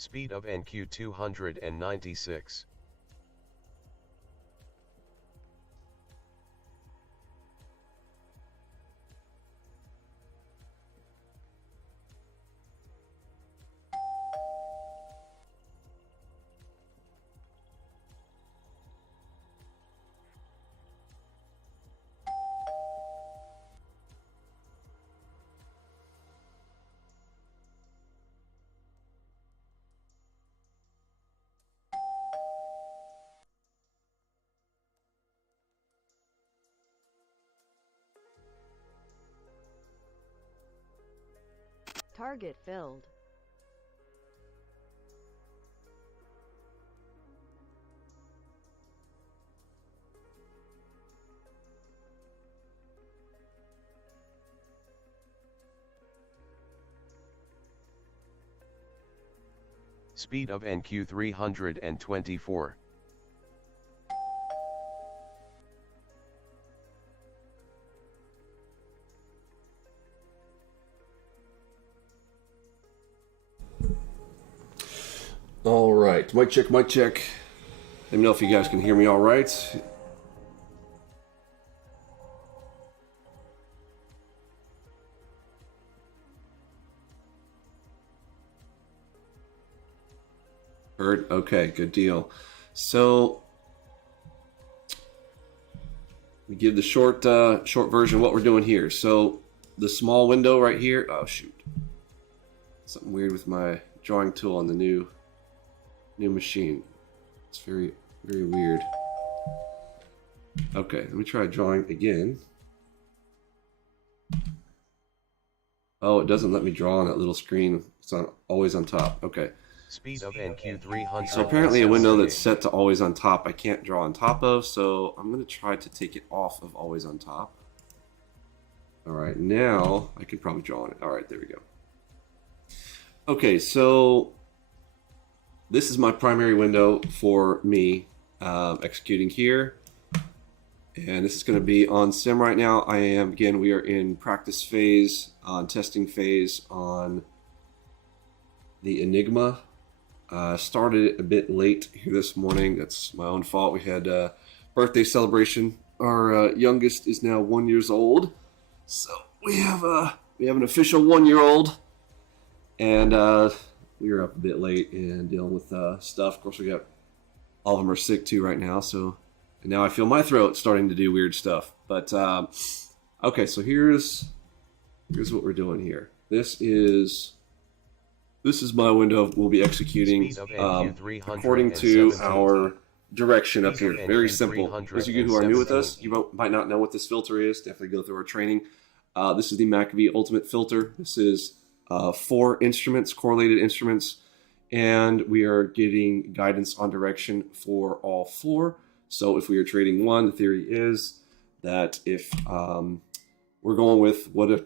Speed of NQ 296. Target filled. Speed of NQ 324. All right, mic check, mic check. Let me know if you guys can hear me all right. Heard? Okay, good deal. So, we give the short version of what we're doing here. So, the small window right here. Oh shoot, something weird with my drawing tool on the new machine. It's very weird. Okay, let me try drawing again. Oh, it doesn't let me draw on that little screen. It's always on top. Okay. Speed of NQ 300. So apparently a window that's set to always on top I can't draw on top of, so I'm going to try to take it off of always on top. Alright, now I can probably draw on it. Alright, there we go. Okay, so this is my primary window for me executing here. And this is going to be on sim right now. We are in practice phase, testing phase on the Enigma. Started a bit late here this morning. That's my own fault. We had a birthday celebration. Our youngest is now 1 year old, so we have an official 1 year old, and we were up a bit late and dealing with stuff. Of course, we got all of them are sick too right now. So and now I feel my throat starting to do weird stuff. But okay, so here's what we're doing here. This is my window we'll be executing according to our direction up here. Very simple. Those of you who are new with us, you might not know what this filter is. Definitely go through our training. This is the McAfee Ultimate Filter. This is 4 instruments, correlated instruments, and we are getting guidance on direction for all 4. So if we are trading one, the theory is that if we're going with what if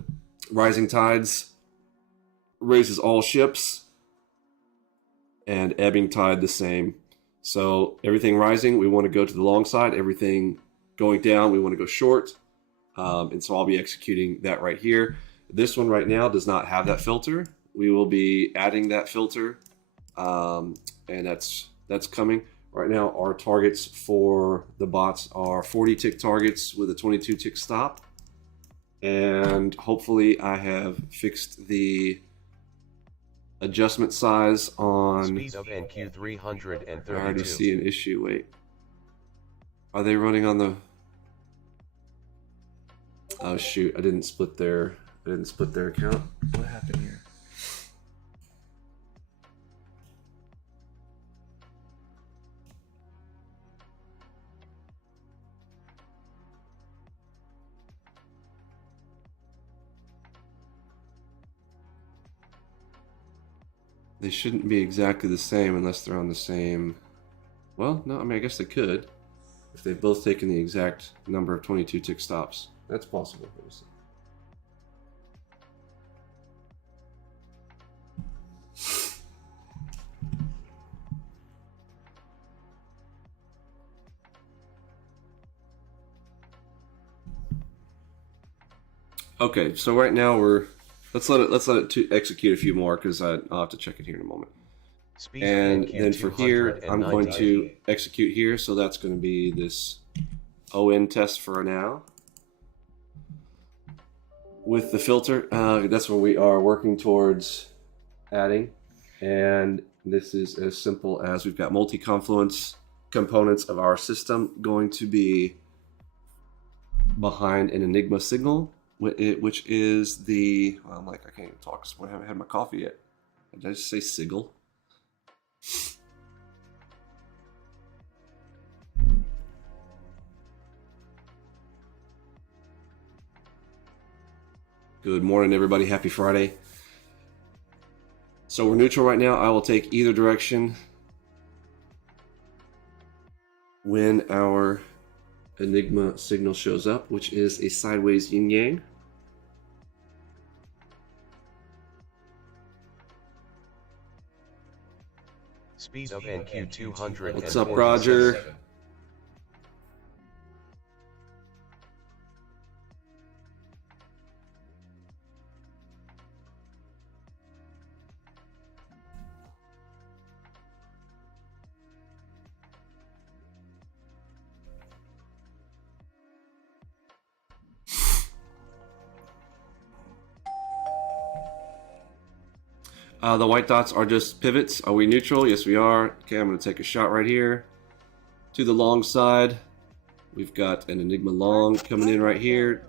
rising tides raises all ships, and ebbing tide the same. So everything rising, we want to go to the long side. Everything going down, we want to go short. And so I'll be executing that right here. This one right now does not have that filter. We will be adding that filter, and that's coming. Right now, our targets for the bots are 40 tick targets with a 22 tick stop. And hopefully I have fixed the adjustment size on Speed of NQ 332. I already see an issue. Wait, are they running on the oh shoot, I didn't split their account. What happened here? They shouldn't be exactly the same unless they're on the same... Well, no, I mean, I guess they could. If they've both taken the exact number of 22 tick stops. That's possible. Okay, so right now we're... Let's let it execute a few more because I'll have to check it here in a moment. Speed And of NQ then for here, I'm going to execute here. So that's going to be this ON test for now. With the filter, that's what we are working towards adding. And this is as simple as we've got multi-confluence components of our system going to be behind an Enigma signal, which is the, well, I'm like, I can't even talk because I haven't had my coffee yet. Did I just say sigil? Good morning, everybody. Happy Friday. So we're neutral right now. I will take either direction when our Enigma signal shows up, which is a sideways yin-yang. Speed of NQ 200. What's up, Roger? The white dots are just pivots. Are we neutral? Yes, we are. Okay, I'm going to take a shot right here. To the long side, we've got an Enigma long coming in right here.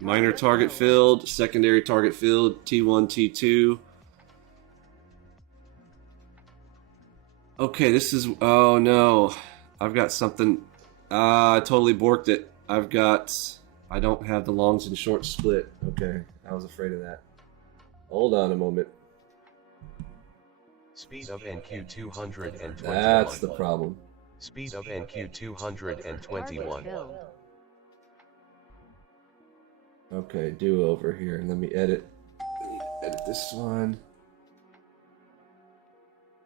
Minor target filled, secondary target filled, T1, T2. Okay, this is, oh no. I've got something, I totally borked it. I don't have the longs and shorts split. Okay, I was afraid of that. Hold on a moment. Speed of NQ 221. That's the problem. Speed of NQ 221. Okay, do over here. Let me edit this one.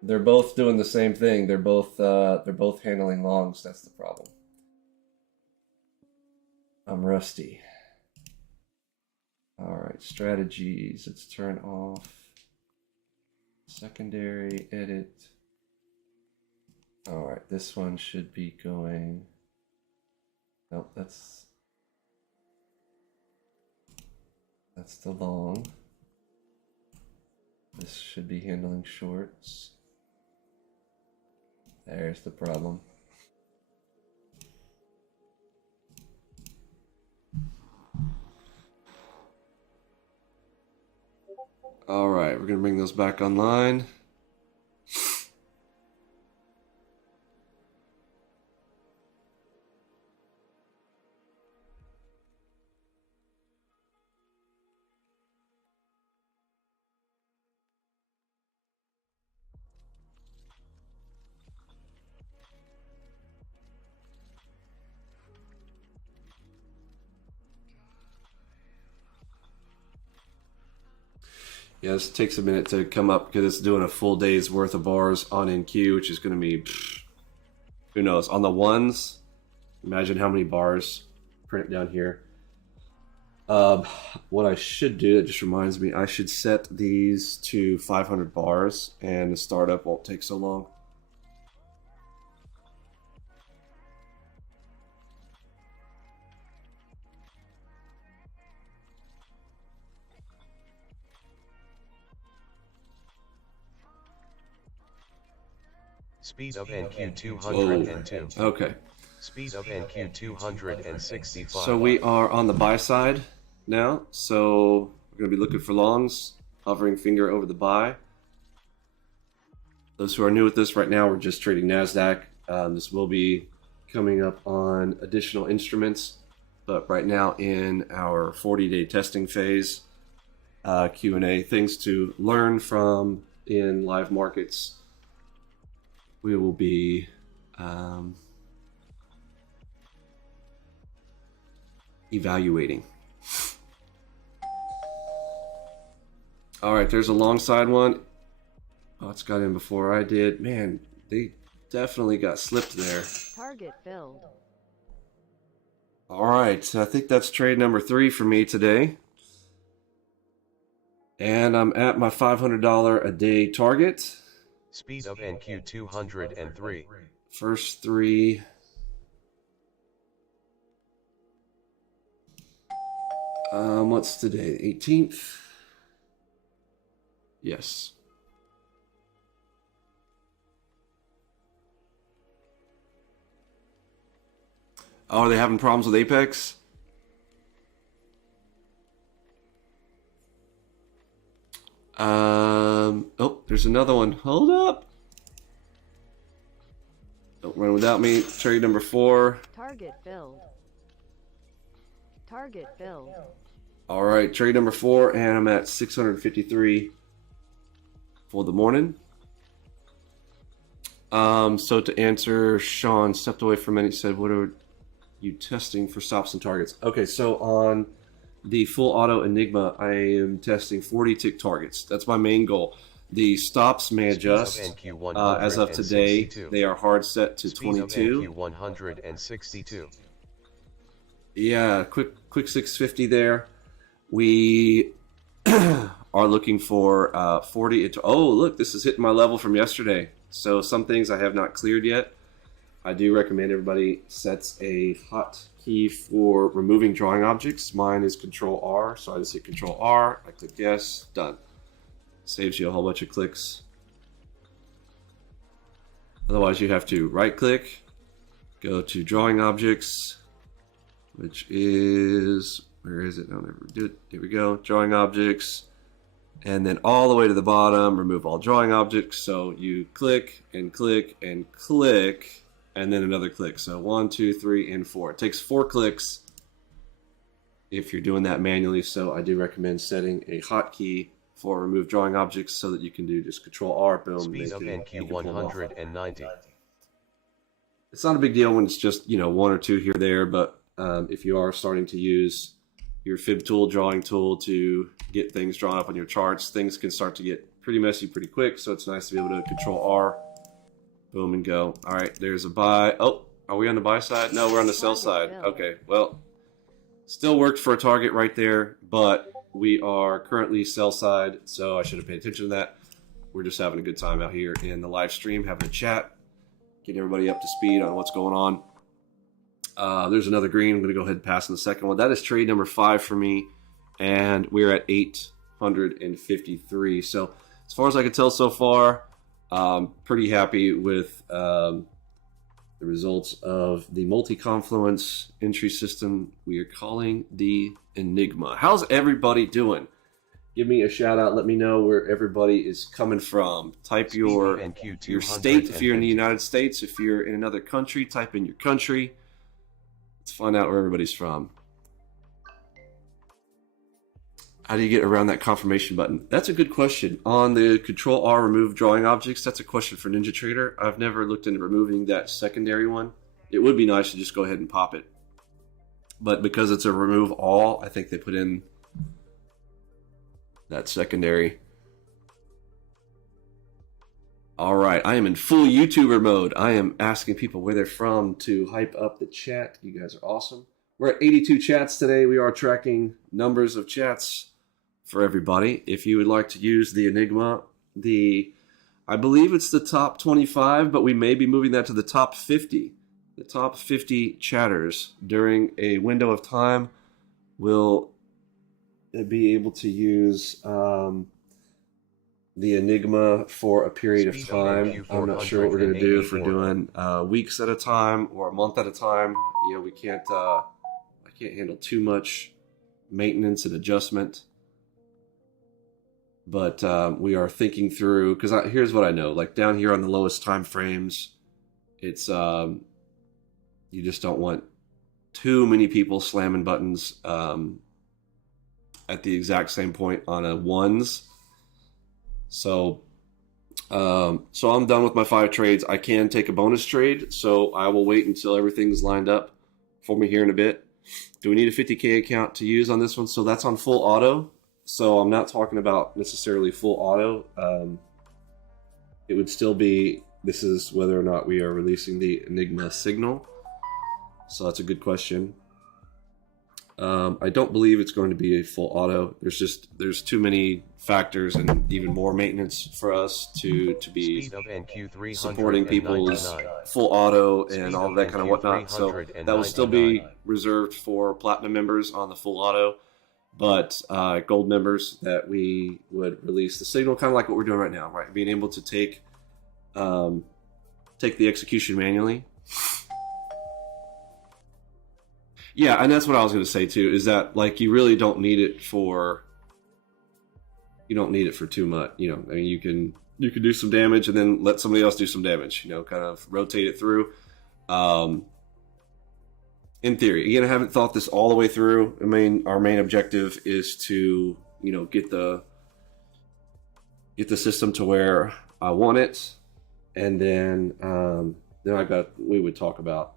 They're both doing the same thing. They're both handling longs. That's the problem. I'm rusty. All right, strategies. Let's turn off secondary edit. All right, this one should be going. Nope, that's the long. This should be handling shorts. There's the problem. All right, we're going to bring those back online. Yeah, this takes a minute to come up because it's doing a full day's worth of bars on NQ, which is going to be, who knows, on the ones. Imagine how many bars print down here. What I should do, it just reminds me, I should set these to 500 bars and the startup won't take so long. Speed of NQ 202. Whoa. Okay. Speed of NQ 265. So we are on the buy side now. So we're going to be looking for longs, hovering finger over the buy. Those who are new with this right now, we're just trading NASDAQ. This will be coming up on additional instruments, but right now in our 40-day testing phase, Q&A, things to learn from in live markets. We will be evaluating. All right, there's a long side one. Oh, it's got in before I did. Man, they definitely got slipped there. Target filled. All right, I think that's trade number 3 for me today. And I'm at my $500 a day target. Speed of NQ 203. First three. What's today? 18th? Yes. Oh, are they having problems with Apex? Oh, there's another one. Hold up. Don't run without me. Trade number 4. Target filled. Target filled. All right, trade number 4, and I'm at 653 for the morning. So to answer, Sean stepped away from it. He said, "What are you testing for stops and targets?" Okay, so on the full auto Enigma, I am testing 40 tick targets. That's my main goal. The stops may adjust. As of today, they are hard set to 22. 162. Yeah, quick 650 there. We are looking for 40. Oh, look, this is hitting my level from yesterday. So some things I have not cleared yet. I do recommend everybody sets a hotkey for removing drawing objects. Mine is Control R, so I just hit Control R. I click yes, done. Saves you a whole bunch of clicks. Otherwise, you have to right-click, go to drawing objects, which is, where is it? I'll never do it. Here we go. Drawing objects. And then all the way to the bottom, remove all drawing objects. So you click and click and click, and then another click. So 1, 2, 3, and 4. It takes 4 clicks if you're doing that manually. So I do recommend setting a hotkey for remove drawing objects so that you can do just Control R, boom. Speed of NQ 190. It's not a big deal when it's just, 1 or 2 here or there, but if you are starting to use your fib tool, drawing tool to get things drawn up on your charts, things can start to get pretty messy pretty quick. So it's nice to be able to Control R, boom, and go. All right, there's a buy. Oh, are we on the buy side? No, we're on the sell side. Okay, well, still worked for a target right there, but we are currently sell side, so I should have paid attention to that. We're just having a good time out here in the live stream, having a chat, getting everybody up to speed on what's going on. There's another green. I'm going to go ahead and pass on the second one. That is trade number 5 for me, and we're at 853. So as far as I can tell so far, pretty happy with the results of the multi-confluence entry system we are calling the Enigma. How's everybody doing? Give me a shout out. Let me know where everybody is coming from. Type your state if you're in the United States. If you're in another country, type in your country. Let's find out where everybody's from. How do you get around that confirmation button? That's a good question. On the Control R remove drawing objects, that's a question for Ninja Trader. I've never looked into removing that secondary one. It would be nice to just go ahead and pop it. But because it's a remove all, I think they put in that secondary. All right, I am in full YouTuber mode. I am asking people where they're from to hype up the chat. You guys are awesome. We're at 82 chats today. We are tracking numbers of chats for everybody. If you would like to use the Enigma, I believe it's the top 25, but we may be moving that to the top 50. The top 50 chatters during a window of time will be able to use the Enigma for a period of time. I'm not sure what we're going to do if we're doing weeks at a time or a month at a time. We can't. I can't handle too much maintenance and adjustment. But we are thinking through, because here's what I know. Like down here on the lowest time frames, it's you just don't want too many people slamming buttons at the exact same point on a ones. So I'm done with my 5 trades. I can take a bonus trade, so I will wait until everything's lined up for me here in a bit. Do we need a 50K account to use on this one? So that's on full auto. So I'm not talking about necessarily full auto. It would still be, this is whether or not we are releasing the Enigma signal. So that's a good question. I don't believe it's going to be a full auto. There's too many factors and even more maintenance for us to be Speed of NQ supporting people's 399. full auto Speed and all of that kind of whatnot. So that will still be 399. reserved for platinum members on the full auto, but gold members that we would release the signal, kind of like what we're doing right now, right? Being able to take the execution manually. Yeah, and that's what I was going to say too, is that like you really don't need it for too much. You know, I mean, you can do some damage and then let somebody else do some damage. You know, kind of rotate it through. In theory, again, I haven't thought this all the way through. I mean, our main objective is to get the system to where I want it, and then we would talk about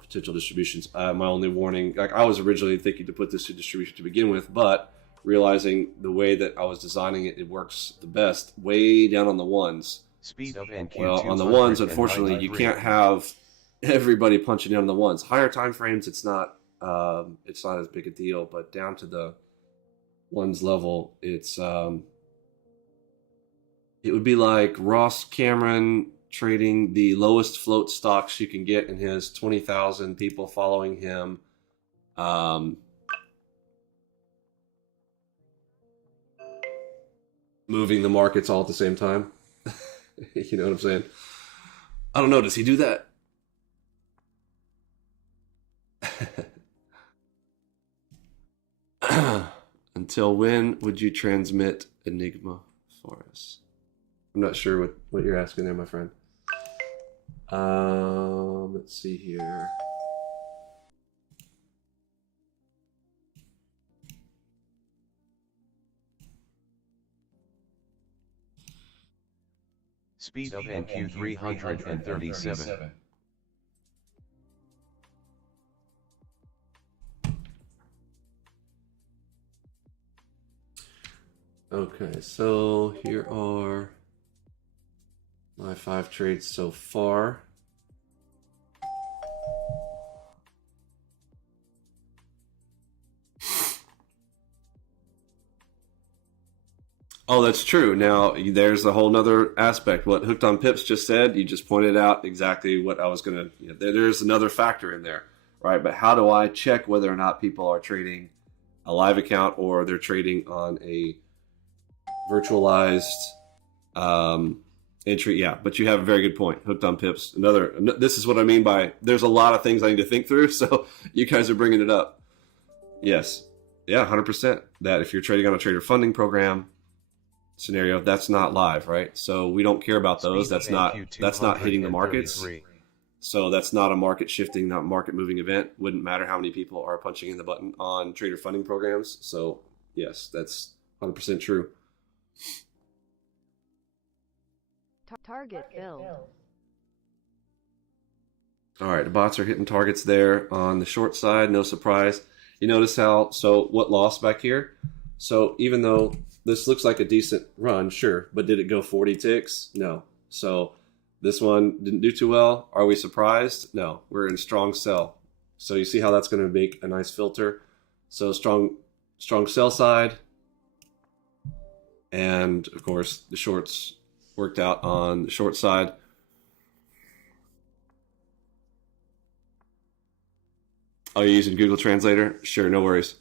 potential distributions. My only warning, like I was originally thinking to put this to distribution to begin with, but realizing the way that I was designing it, it works the best way down on the ones. Speed of NQ Well, on the ones, unfortunately, you can't have everybody punching in on the ones. Higher time frames, it's not as big a deal, but down to the ones level, it would be like Ross Cameron trading the lowest float stocks you can get and his 20,000 people following him. Moving the markets all at the same time. You know what I'm saying? I don't know. Does he do that? Until when would you transmit Enigma for us? I'm not sure what you're asking there, my friend. Let's see here. Speed of NQ 337. Okay, so here are my 5 trades so far. Oh, that's true. Now, there's a whole nother aspect. What Hooked on Pips just said, you just pointed out exactly what I was going to... there's another factor in there, right? But how do I check whether or not people are trading a live account or they're trading on a virtualized entry? Yeah, but you have a very good point. Hooked on Pips. This is what I mean by there's a lot of things I need to think through, so you guys are bringing it up. Yes. Yeah, 100%. That if you're trading on a trader funding program scenario, that's not live, right? So we don't care about those. That's not hitting the markets. So that's not a market shifting, not market moving event. Wouldn't matter how many people are punching in the button on trader funding programs. So yes, that's 100% true. Target filled. All right, the bots are hitting targets there on the short side. No surprise. You notice what lost back here? So even though this looks like a decent run, sure, but did it go 40 ticks? No. So this one didn't do too well. Are we surprised? No. We're in strong sell. So you see how that's going to make a nice filter. So strong sell side. And of course, the shorts worked out on the short side. Oh, you're using Google Translator? Sure, no worries.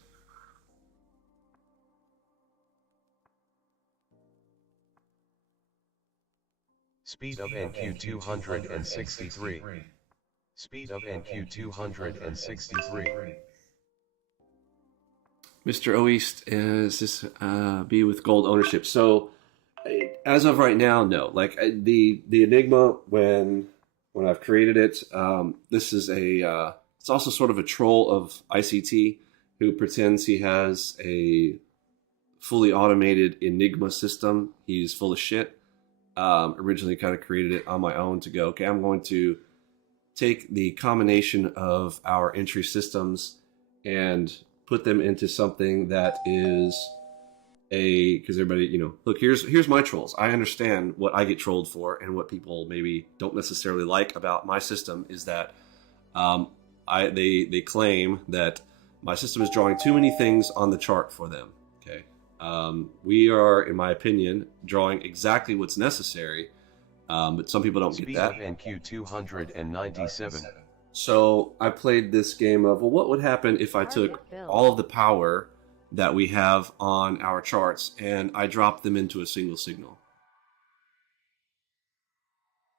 Speed of NQ 263. Speed of NQ 263. Mr. Oeast, is this be with gold ownership? So as of right now, no. Like the Enigma, when I've created it, this is it's also sort of a troll of ICT who pretends he has a fully automated Enigma system. He's full of shit. Originally kind of created it on my own to go, okay, I'm going to take the combination of our entry systems and put them into something that is because everybody, look, here's my trolls. I understand what I get trolled for, and what people maybe don't necessarily like about my system is that they claim that My system is drawing too many things on the chart for them. Okay, we are, in my opinion, drawing exactly what's necessary, but some people don't get that. Speed of NQ 297. So I played this game of, well, what would happen if I took all of the power that we have on our charts and I dropped them into a single signal?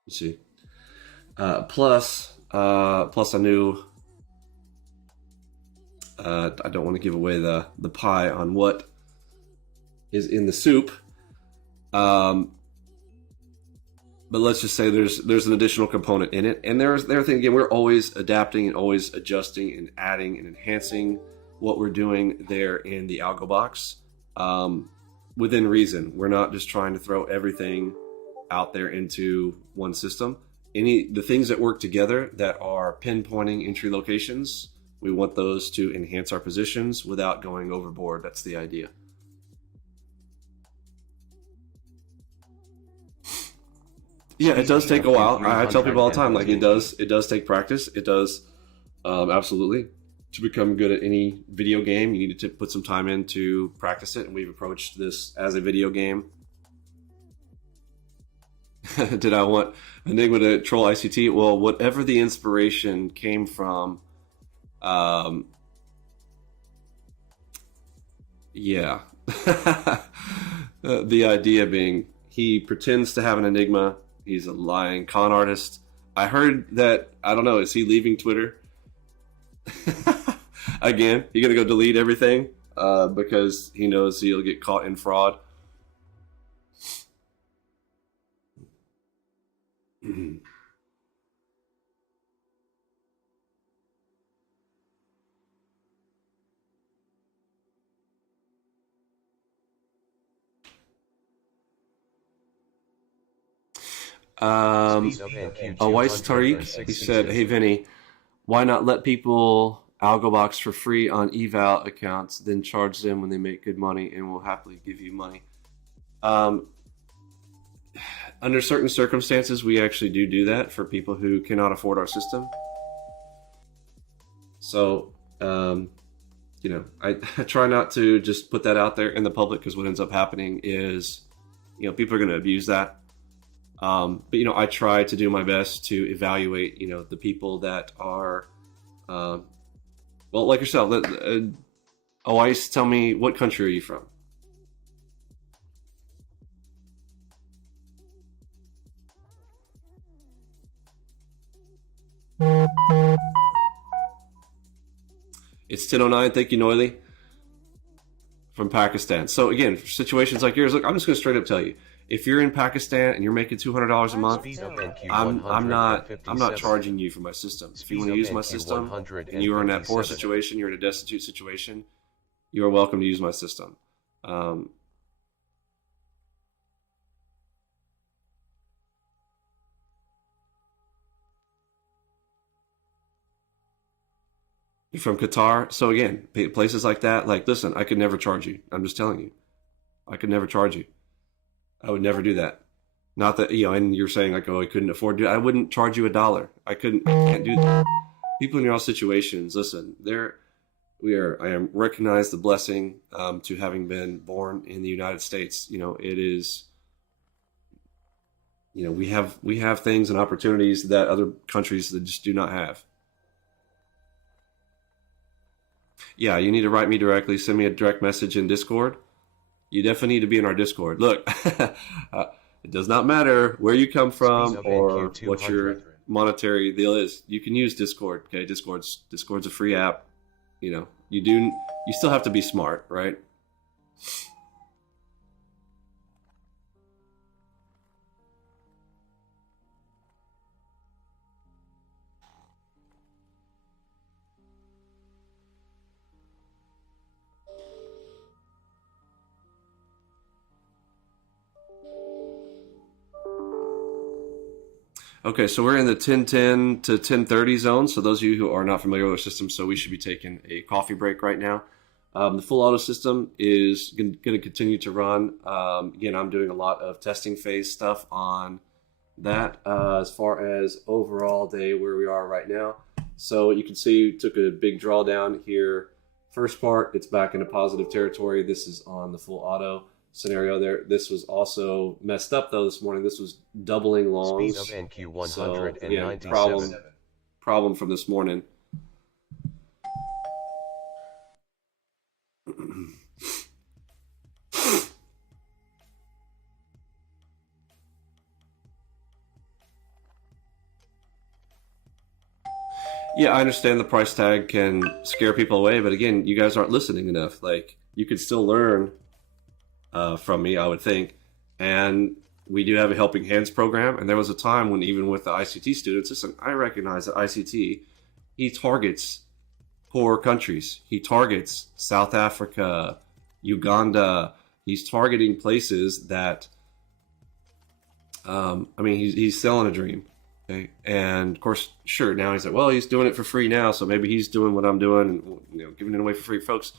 You see, plus I knew I don't want to give away the pie on what is in the soup, but let's just say there's an additional component in it, and there's thing again. We're always adapting and always adjusting and adding and enhancing what we're doing there in the Algobox, within reason. We're not just trying to throw everything out there into one system. The things that work together that are pinpointing entry locations, we want those to enhance our positions without going overboard. That's the idea. Yeah, it does take a while. I tell people all the time, like it does take practice. It does, absolutely. To become good at any video game, you need to put some time in to practice it. And we've approached this as a video game. Did I want Enigma to troll ICT? Well, whatever the inspiration came from, yeah. The idea being he pretends to have an Enigma. He's a lying con artist. I heard that, I don't know, is he leaving Twitter? Again, he's going to go delete everything because he knows he'll get caught in fraud. Weiss Tariq, he said, hey Vinny, why not let people Algobox for free on eval accounts, then charge them when they make good money and will happily give you money? Under certain circumstances, we actually do that for people who cannot afford our system. So, you know, I try not to just put that out there in the public, because what ends up happening is, you know, people are going to abuse that. But, you know, I try to do my best to evaluate, you know, the people that are, well, like yourself. Weiss, tell me, what country are you from? It's 10:09. Thank you, Noily, from Pakistan. So again, for situations like yours, look, I'm just going to straight up tell you, if you're in Pakistan and you're making $200 a month, I'm not charging you for my system. If you want to use my system and you are in that poor situation, you're in a destitute situation, you are welcome to use my system. You're from Qatar. So again, places like that, like, listen, I could never charge you. I'm just telling you, I could never charge you. I would never do that. Not that, you know, and you're saying like, oh, I couldn't afford to do it. I wouldn't charge you $1. I can't do that. People in your situations, listen, I am recognize the blessing to having been born in the United States. You know, it is, you know, we have things and opportunities that other countries that just do not have. Yeah, you need to write me directly. Send me a direct message in Discord. You definitely need to be in our Discord. Look, it does not matter where you come from or what your monetary deal is. You can use Discord. Okay, Discord's a free app. You know, you still have to be smart, right? Okay, so we're in the 10:10 to 10:30 zone. So those of you who are not familiar with our system, so we should be taking a coffee break right now. The full auto system is going to continue to run. Again, I'm doing a lot of testing phase stuff on that as far as overall day where we are right now. So you can see we took a big drawdown here first part, it's back into positive territory. This is on the full auto scenario there. This was also messed up though this morning. This was doubling longs. Speed of NQ So 197. again, problem from this morning. Yeah, I understand the price tag can scare people away, but again, you guys aren't listening enough. Like, you could still learn from me, I would think. And we do have a Helping Hands program, and there was a time when even with the ICT students, listen, I recognize that ICT, he targets poor countries. He targets South Africa, Uganda. He's targeting places that, I mean, he's selling a dream. Okay. And of course, sure, now he's like, well, he's doing it for free now, so maybe he's doing what I'm doing and, you know, giving it away for free. Folks,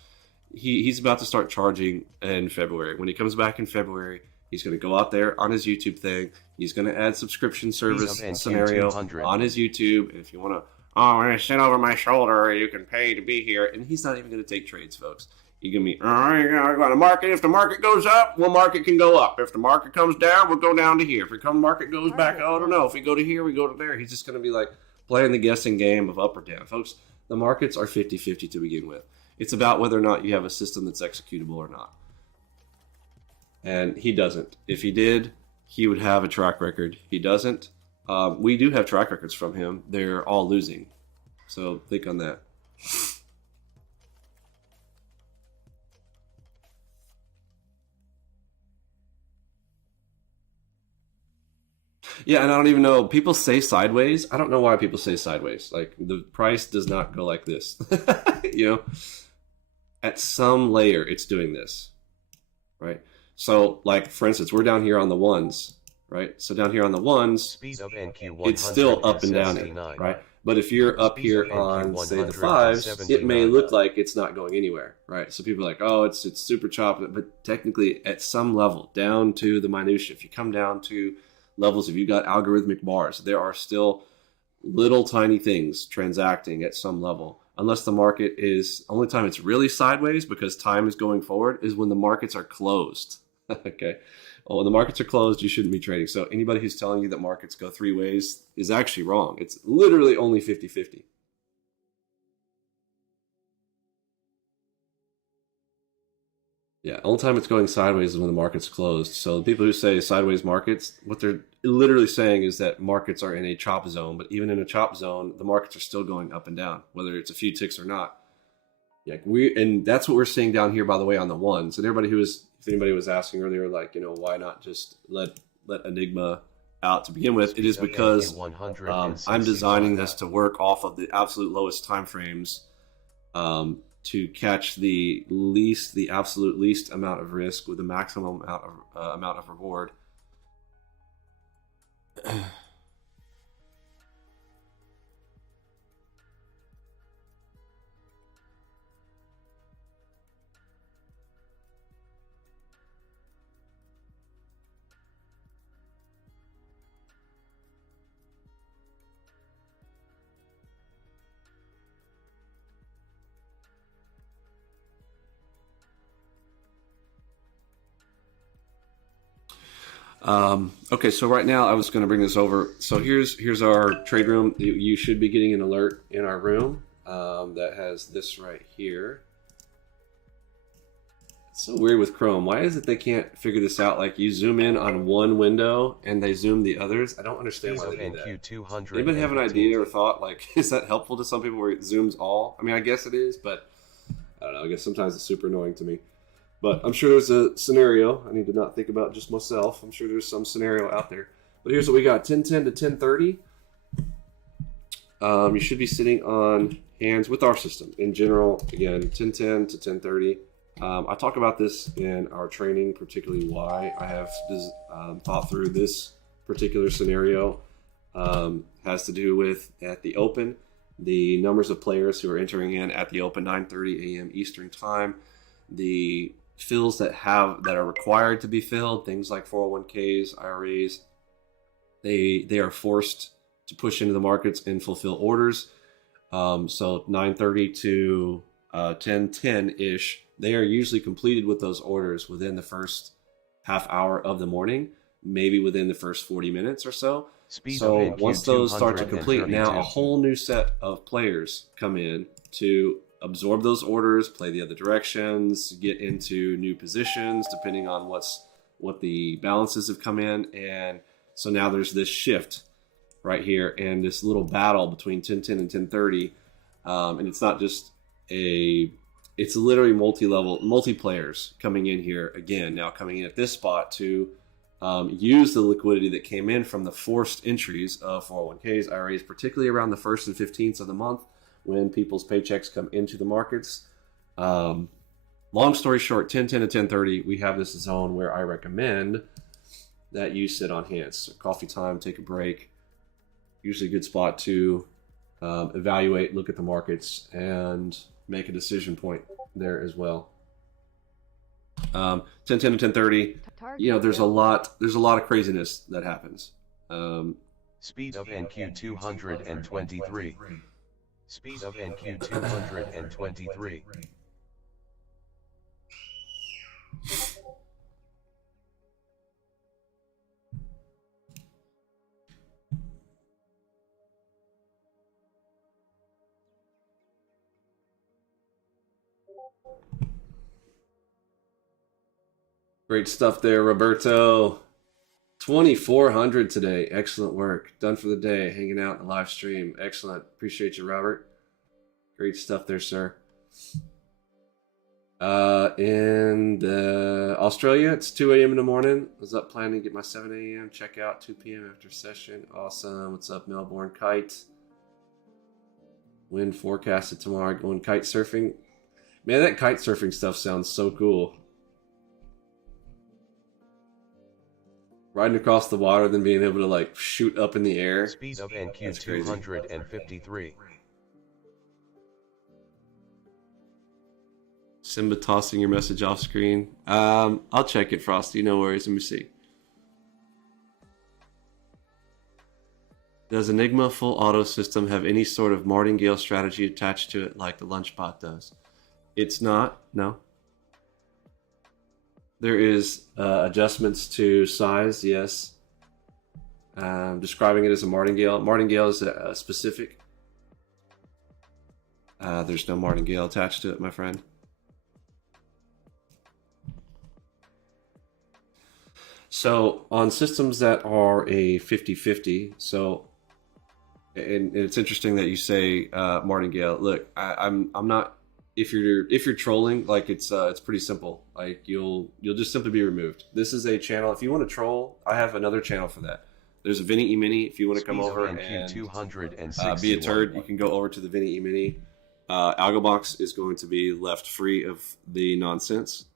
he's about to start charging in February. When he comes back in February, he's going to go out there on his YouTube thing. He's going to add subscription service scenario on his YouTube. And if you want to, oh, I'm going to sit over my shoulder, you can pay to be here. And he's not even going to take trades, folks. You're going to be, all right, you're going to market. If the market goes up, well, market can go up. If the market comes down, we'll go down to here. If the market goes back, I don't know. If we go to here, we go to there. He's just going to be like playing the guessing game of up or down. Folks, the markets are 50-50 to begin with. It's about whether or not you have a system that's executable or not. And he doesn't. If he did, he would have a track record. He doesn't. We do have track records from him. They're all losing. So think on that. Yeah, and I don't even know. People say sideways. I don't know why people say sideways. Like, the price does not go like this. You know? At some layer, it's doing this. Right? So, like, for instance, we're down here on the ones. Right? So down here on the ones, it's still up and down. Right? But if you're up here on, say, the fives, it may look like it's not going anywhere. Right? So people are like, oh, it's super choppy. But technically, at some level, down to the minutia, if you come down to levels, if you got algorithmic bars, there are still little tiny things transacting at some level, unless the market is, only time it's really sideways because time is going forward is when the markets are closed. Okay. Well, when the markets are closed, you shouldn't be trading. So anybody who's telling you that markets go three ways is actually wrong. It's literally only 50-50. Yeah, only time it's going sideways is when the market's closed. So the people who say sideways markets, what they're literally saying is that markets are in a chop zone. But even in a chop zone, the markets are still going up and down, whether it's a few ticks or not. Yeah, and that's what we're seeing down here, by the way, on the ones. And everybody who was, if anybody was asking earlier, like, you know, why not just let Enigma out to begin with? It is because I'm designing this to work off of the absolute lowest time frames. To catch the absolute least amount of risk with the maximum amount of reward. Okay, so right now I was going to bring this over. So here's our trade room. You should be getting an alert in our room that has this right here. It's so weird with Chrome. Why is it they can't figure this out? Like, you zoom in on one window and they zoom the others. I don't understand why they do that. Anybody have an idea or thought, like, is that helpful to some people where it zooms all? I mean, I guess it is, but I don't know. I guess sometimes it's super annoying to me. But I'm sure there's a scenario. I need to not think about just myself. I'm sure there's some scenario out there. But here's what we got. 1010 to 1030. You should be sitting on hands with our system. In general, again, 1010 to 1030. I talk about this in our training, particularly why I have thought through this particular scenario. Has to do with, at the open, the numbers of players who are entering in at the open, 9:30 a.m. Eastern Time. The fills that are required to be filled, things like 401ks, IRAs, they are forced to push into the markets and fulfill orders. So 9:30 to 10:10-ish, they are usually completed with those orders within the first half hour of the morning, maybe within the first 40 minutes or so. So once those start to complete, now a whole new set of players come in to absorb those orders, play the other directions, get into new positions depending on what the balances have come in. And so now there's this shift right here and this little battle between 10:10 and 10:30. And it's not just it's literally multiplayers coming in here again, now coming in at this spot to use the liquidity that came in from the forced entries of 401ks, IRAs, particularly around the 1st and 15th of the month when people's paychecks come into the markets. Long story short, 10:10 to 10:30, we have this zone where I recommend that you sit on hands. So coffee time, take a break. Usually a good spot to evaluate, look at the markets, and make a decision point there as well. 10:10 to 10:30, you know, there's a lot of craziness that happens. Speed of NQ 223. Speed of NQ 223. Great stuff there, Roberto. 2,400 today. Excellent work. Done for the day. Hanging out in the live stream. Excellent. Appreciate you, Robert. Great stuff there, sir. In Australia, it's 2 a.m. in the morning. I was up planning to get my 7 a.m. check out 2 p.m. after session. Awesome. What's up, Melbourne? Kite. Wind forecasted tomorrow. Going kite surfing. Man, that kite surfing stuff sounds so cool. Riding across the water, then being able to like shoot up in the air. Speed of NQ 253. Simba tossing your message off screen. I'll check it, Frosty. No worries. Let me see. Does Enigma full auto system have any sort of Martingale strategy attached to it like the Lunchbot does? It's not. No. There is adjustments to size, yes. Describing it as a Martingale. Martingale is a specific. There's no Martingale attached to it, my friend. So on systems that are a 50-50, so, and it's interesting that you say Martingale. Look, I'm not. If you're trolling, like it's pretty simple. Like you'll just simply be removed. This is a channel. If you want to troll, I have another channel for that. There's a Vinny Emini. If you want to come over and be a turd, you can go over to the Vinny Emini. Algobox is going to be left free of the nonsense.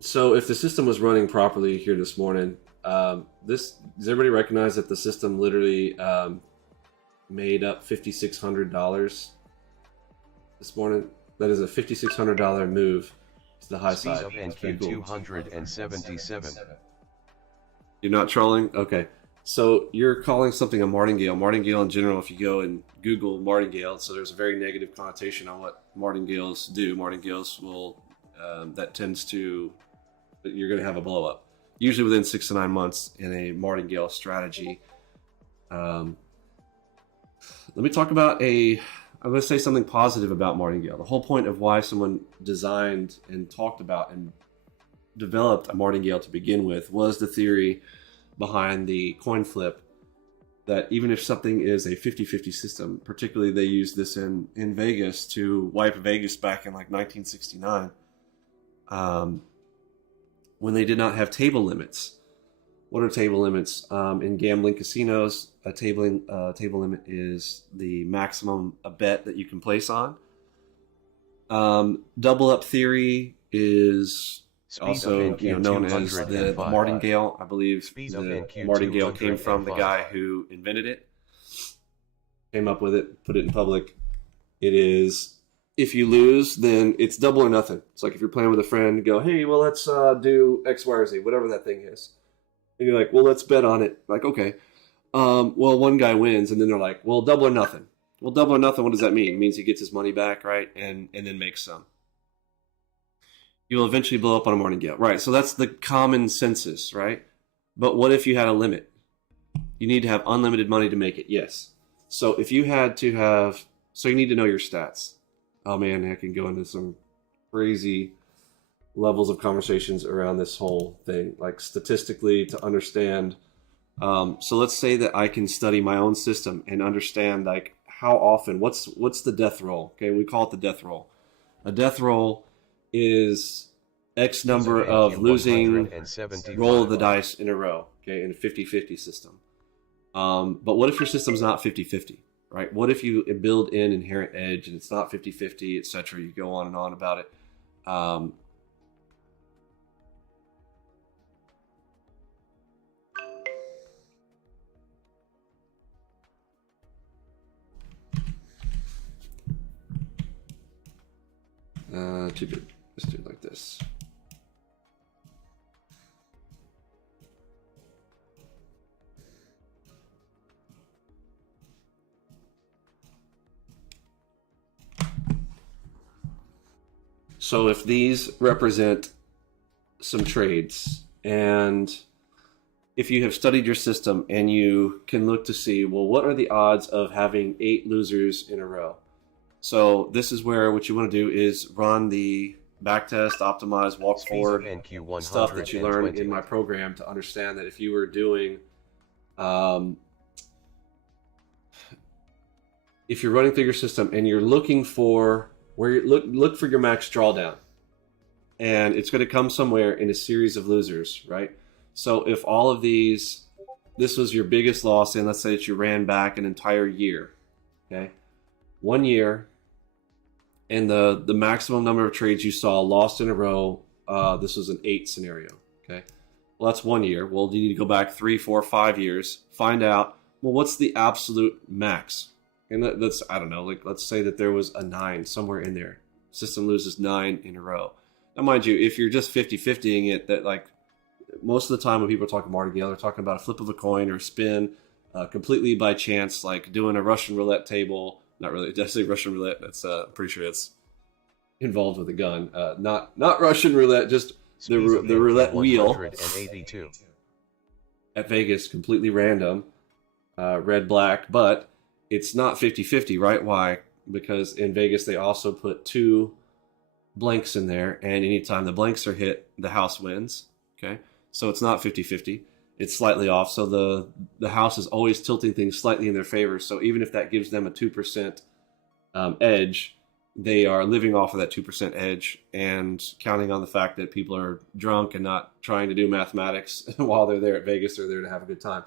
So if the system was running properly here this morning, does everybody recognize that the system literally made up $5,600 this morning? That is a $5,600 move to the high side. Speed of NQ 277. You're not trolling? Okay. So you're calling something a Martingale. Martingale in general, if you go and Google Martingale, so there's a very negative connotation on what Martingales do. Martingales will, that tends to, you're going to have a blow up. Usually within 6 to 9 months in a Martingale strategy. Let me talk about I'm going to say something positive about Martingale. The whole point of why someone designed and talked about and developed a Martingale to begin with was the theory behind the coin flip, that even if something is a 50-50 system, particularly they used this in Vegas to wipe Vegas back in like 1969, when they did not have table limits. What are table limits? In gambling casinos, a table limit is the maximum a bet that you can place on. Double up theory is also known as the Martingale. I believe the Martingale came from the guy who invented it, came up with it, put it in public. It is, if you lose, then it's double or nothing. It's like if you're playing with a friend, go, hey, well, let's do X, Y, or Z, whatever that thing is. And you're like, well, let's bet on it. Like, okay. Well, one guy wins, and then they're like, well, double or nothing. Well, double or nothing, what does that mean? It means he gets his money back, right? And then makes some. You'll eventually blow up on a martingale. Right, so that's the common census, right? But what if you had a limit? You need to have unlimited money to make it, yes. So if you had to have, so you need to know your stats. Oh man, I can go into some crazy levels of conversations around this whole thing, like statistically to understand. So let's say that I can study my own system and understand like how often, what's the death roll? Okay, we call it the death roll. A death roll is X number of losing roll of the dice in a row, okay, in a 50-50 system. But what if your system's not 50-50, right? What if you build in inherent edge and it's not 50-50, etc.? You go on and on about it. Let's do it like this. So if these represent some trades, and if you have studied your system and you can look to see, well, what are the odds of having 8 losers in a row? So this is where what you want to do is run the backtest, optimize, walk forward stuff that you learn in my program to understand that if you were doing, if you're running through your system and you're looking for where you look for your max drawdown, and it's going to come somewhere in a series of losers, right? So if all of these, this was your biggest loss, and let's say that you ran back an entire year, okay, 1 year. And the maximum number of trades you saw lost in a row, this was an 8 scenario, okay? Well, that's 1 year. Well, you need to go back 3, 4, 5 years, find out, well, what's the absolute max? And let's, I don't know, like let's say that there was a 9 somewhere in there. System loses 9 in a row. Now, mind you, if you're just 50-50ing it, that like most of the time when people are talking Martingale, they're talking about a flip of a coin or a spin completely by chance, like doing a Russian roulette table. Not really. Did I say Russian roulette? That's pretty sure it's involved with a gun. Not Russian roulette, just the roulette wheel at Vegas, completely random, red, black, but it's not 50-50, right? Why? Because in Vegas they also put 2 blanks in there, and anytime the blanks are hit, the house wins. Okay, so it's not 50-50. It's slightly off, so the house is always tilting things slightly in their favor. So even if that gives them a 2% edge, they are living off of that 2% edge and counting on the fact that people are drunk and not trying to do mathematics while they're there at Vegas. They're there to have a good time.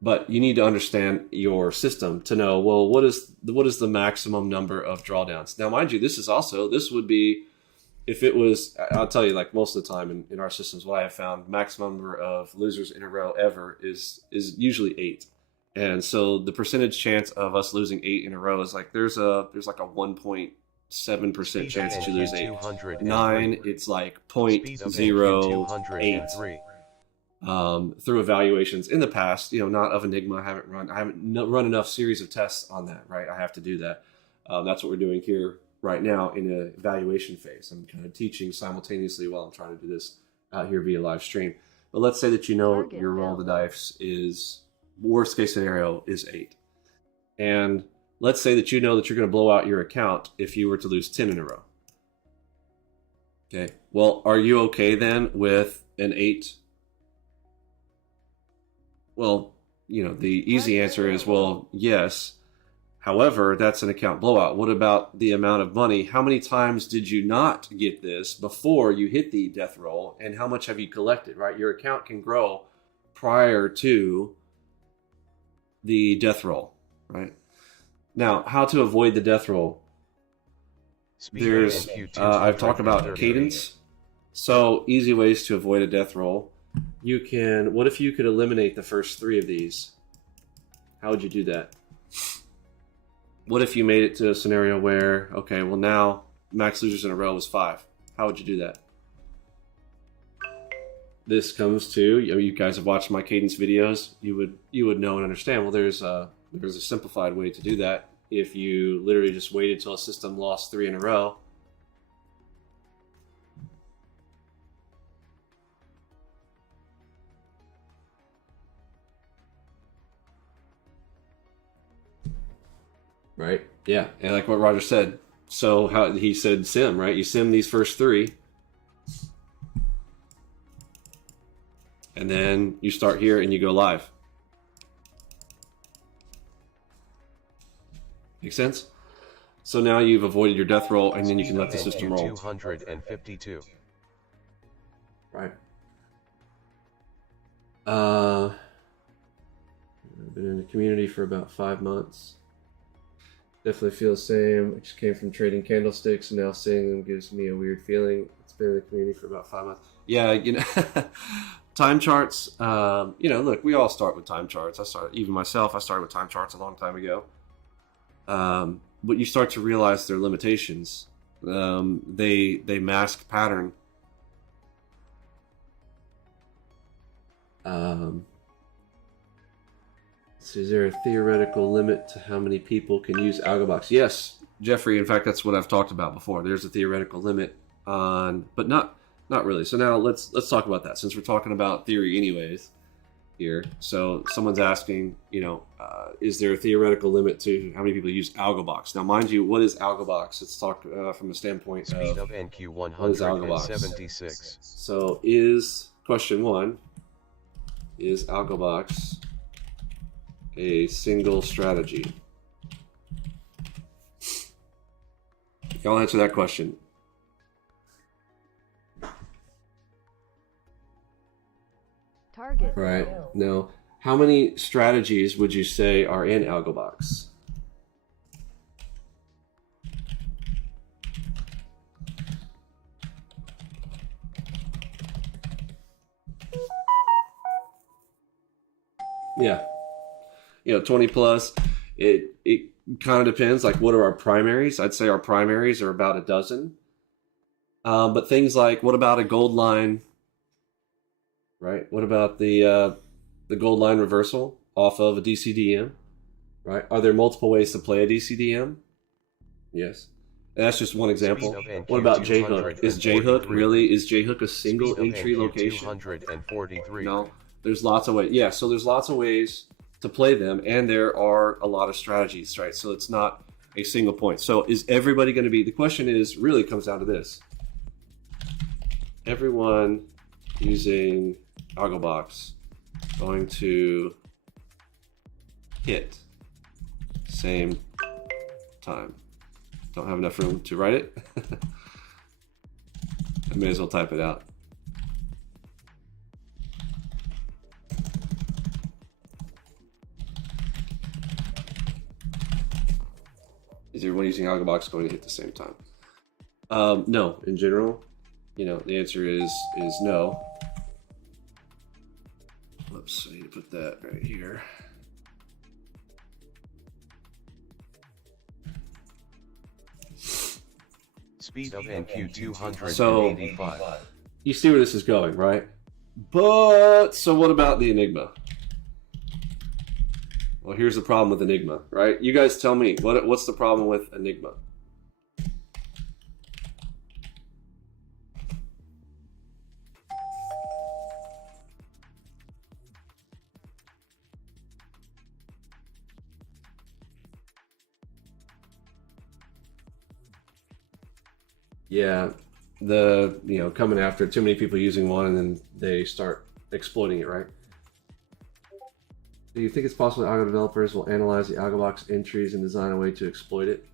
But you need to understand your system to know, well, what is the maximum number of drawdowns? Now, mind you, this would be, if it was, I'll tell you, like most of the time in our systems, what I have found, maximum number of losers in a row ever is usually 8. And so the percentage chance of us losing 8 in a row is like, there's like a 1.7% chance that you lose 8. 9, it's like 0.08. Through evaluations in the past, not of Enigma, I haven't run enough series of tests on that, right? I have to do that. That's what we're doing here right now in an evaluation phase. I'm kind of teaching simultaneously while I'm trying to do this out here via live stream. But let's say that your roll of the dice is, worst case scenario is 8. And let's say that you know that you're going to blow out your account if you were to lose 10 in a row. Okay, well, are you okay then with an 8? Well, the easy answer is, well, yes. However, that's an account blowout. What about the amount of money? How many times did you not get this before you hit the death roll, and how much have you collected, right? Your account can grow prior to the death roll, right? Now, how to avoid the death roll? There's, I've talked about cadence. So, easy ways to avoid a death roll. You can, what if you could eliminate the first 3 of these? How would you do that? What if you made it to a scenario where, okay, well now max losers in a row was 5. How would you do that? This comes to, you guys have watched my cadence videos. You would know and understand. Well, there's a simplified way to do that. If you literally just waited till a system lost 3 in a row. Right? Yeah, and like what Roger said. So how he said sim, right? You sim these first 3. And then you start here and you go live. Make sense? So now you've avoided your death roll, and then you can let the system roll. 252. Right. I've been in the community for about 5 months. Definitely feel the same. I just came from trading candlesticks, and now seeing them gives me a weird feeling. It's been in the community for about 5 months. Yeah, you know, time charts. You know, look, we all start with time charts. Even myself, I started with time charts a long time ago. But you start to realize their limitations. They mask pattern. So is there a theoretical limit to how many people can use Algobox? Yes, Jeffrey. In fact, that's what I've talked about before. There's a theoretical limit on, but not really. So now let's talk about that, since we're talking about theory anyways here. So someone's asking, you know, is there a theoretical limit to how many people use Algobox? Now, mind you, what is Algobox? Let's talk from a standpoint Speed of NQ 176. So is question 1, is Algobox a single strategy? Y'all answer that question. Target. Right. No. How many strategies would you say are in Algobox? Yeah. You know, 20 plus. It kind of depends. Like, what are our primaries? I'd say our primaries are about a dozen. But things like, what about a gold line? Right. What about the gold line reversal off of a DCDM? Right. Are there multiple ways to play a DCDM? Yes. And that's just one example. What about JHook? Is JHook a single entry location? 243. No. There's lots of ways. Yeah. So there's lots of ways to play them, and there are a lot of strategies, right? So it's not a single point. So is everybody going to be, the question is, really comes down to this. Everyone using Algobox going to hit same time. Don't have enough room to write it. I may as well type it out. Is everyone using Algobox going to hit the same time? No, in general, you know, the answer is no. Whoops, I need to put that right here. Speed of NQ 285. So, you see where this is going, right? But, so what about the Enigma? Well, here's the problem with Enigma, right? You guys tell me, what's the problem with Enigma? Yeah, coming after too many people using one, and then they start exploiting it, right? Do you think it's possible that algo developers will analyze the Algobox entries and design a way to exploit it?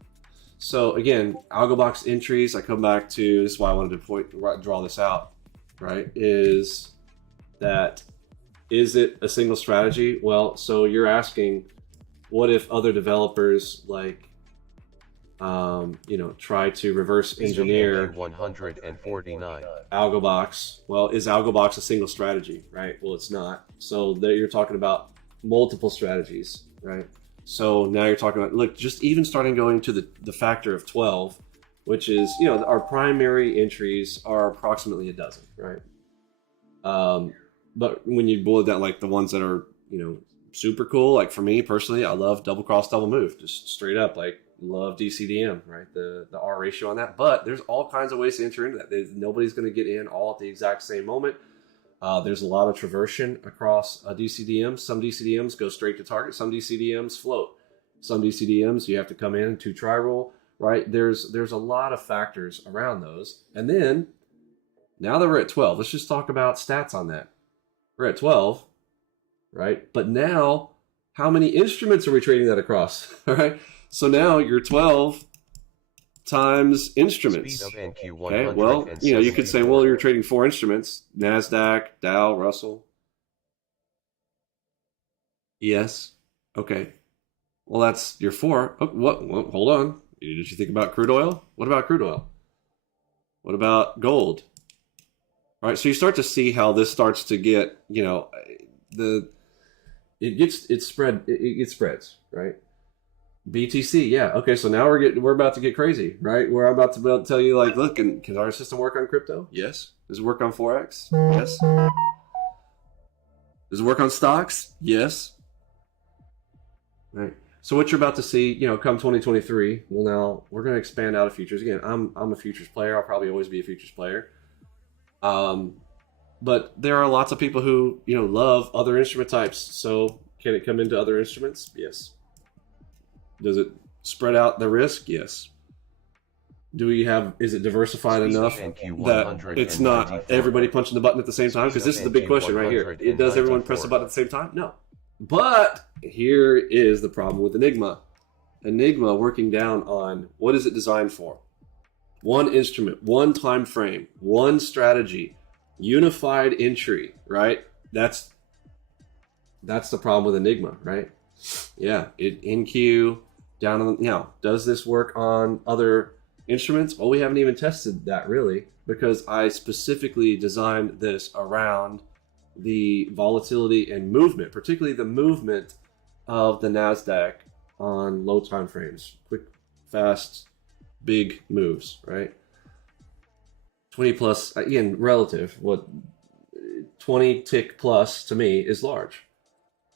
So again, Algobox entries, I come back to, this is why I wanted to draw this out, right? Is it a single strategy? Well, so you're asking, what if other developers like, you know, try to reverse engineer 149. Algobox? Well, is Algobox a single strategy, right? Well, it's not. So there you're talking about multiple strategies, right? So now you're talking about, look, just even starting going to the factor of 12, which is, you know, our primary entries are approximately a dozen, right? But when you boil it down, like the ones that are, you know, super cool, like for me personally, I love double cross, double move, just straight up, like love DCDM, right? The R ratio on that. But there's all kinds of ways to enter into that. Nobody's going to get in all at the exact same moment. There's a lot of traversion across DCDMs. Some DCDMs go straight to target. Some DCDMs float. Some DCDMs you have to come in to try roll, right? There's a lot of factors around those. And then, now that we're at 12, let's just talk about stats on that. We're at 12, right? But now, how many instruments are we trading that across, all right? So now you're 12 times instruments. Okay, well, you know, you could say, well, you're trading 4 instruments: NASDAQ, Dow, Russell. Yes. Okay. Well, that's your 4. Oh, what? Well, hold on. Did you think about crude oil? What about crude oil? What about gold? All right. So you start to see how this starts to get, you know, it spreads, right? BTC, yeah. Okay, so now we're about to get crazy, right? We're about to tell you, like, look, can our system work on crypto? Yes. Does it work on Forex? Yes. Does it work on stocks? Yes. Right. So what you're about to see, you know, come 2023, well, now we're going to expand out of futures. Again, I'm a futures player. I'll probably always be a futures player. But there are lots of people who, you know, love other instrument types. So can it come into other instruments? Yes. Does it spread out the risk? Yes. Is it diversified enough that it's not everybody punching the button at the same time? Because this is the big question right here. Does everyone press the button at the same time? No. But here is the problem with Enigma. Enigma working down on, what is it designed for? One instrument, one time frame, one strategy, unified entry, right? That's the problem with Enigma, right? Yeah, in queue, down on, you know, does this work on other instruments? Well, we haven't even tested that really, because I specifically designed this around the volatility and movement, particularly the movement of the NASDAQ on low time frames, quick, fast, big moves, right? 20 plus, again, relative, what 20 tick plus to me is large.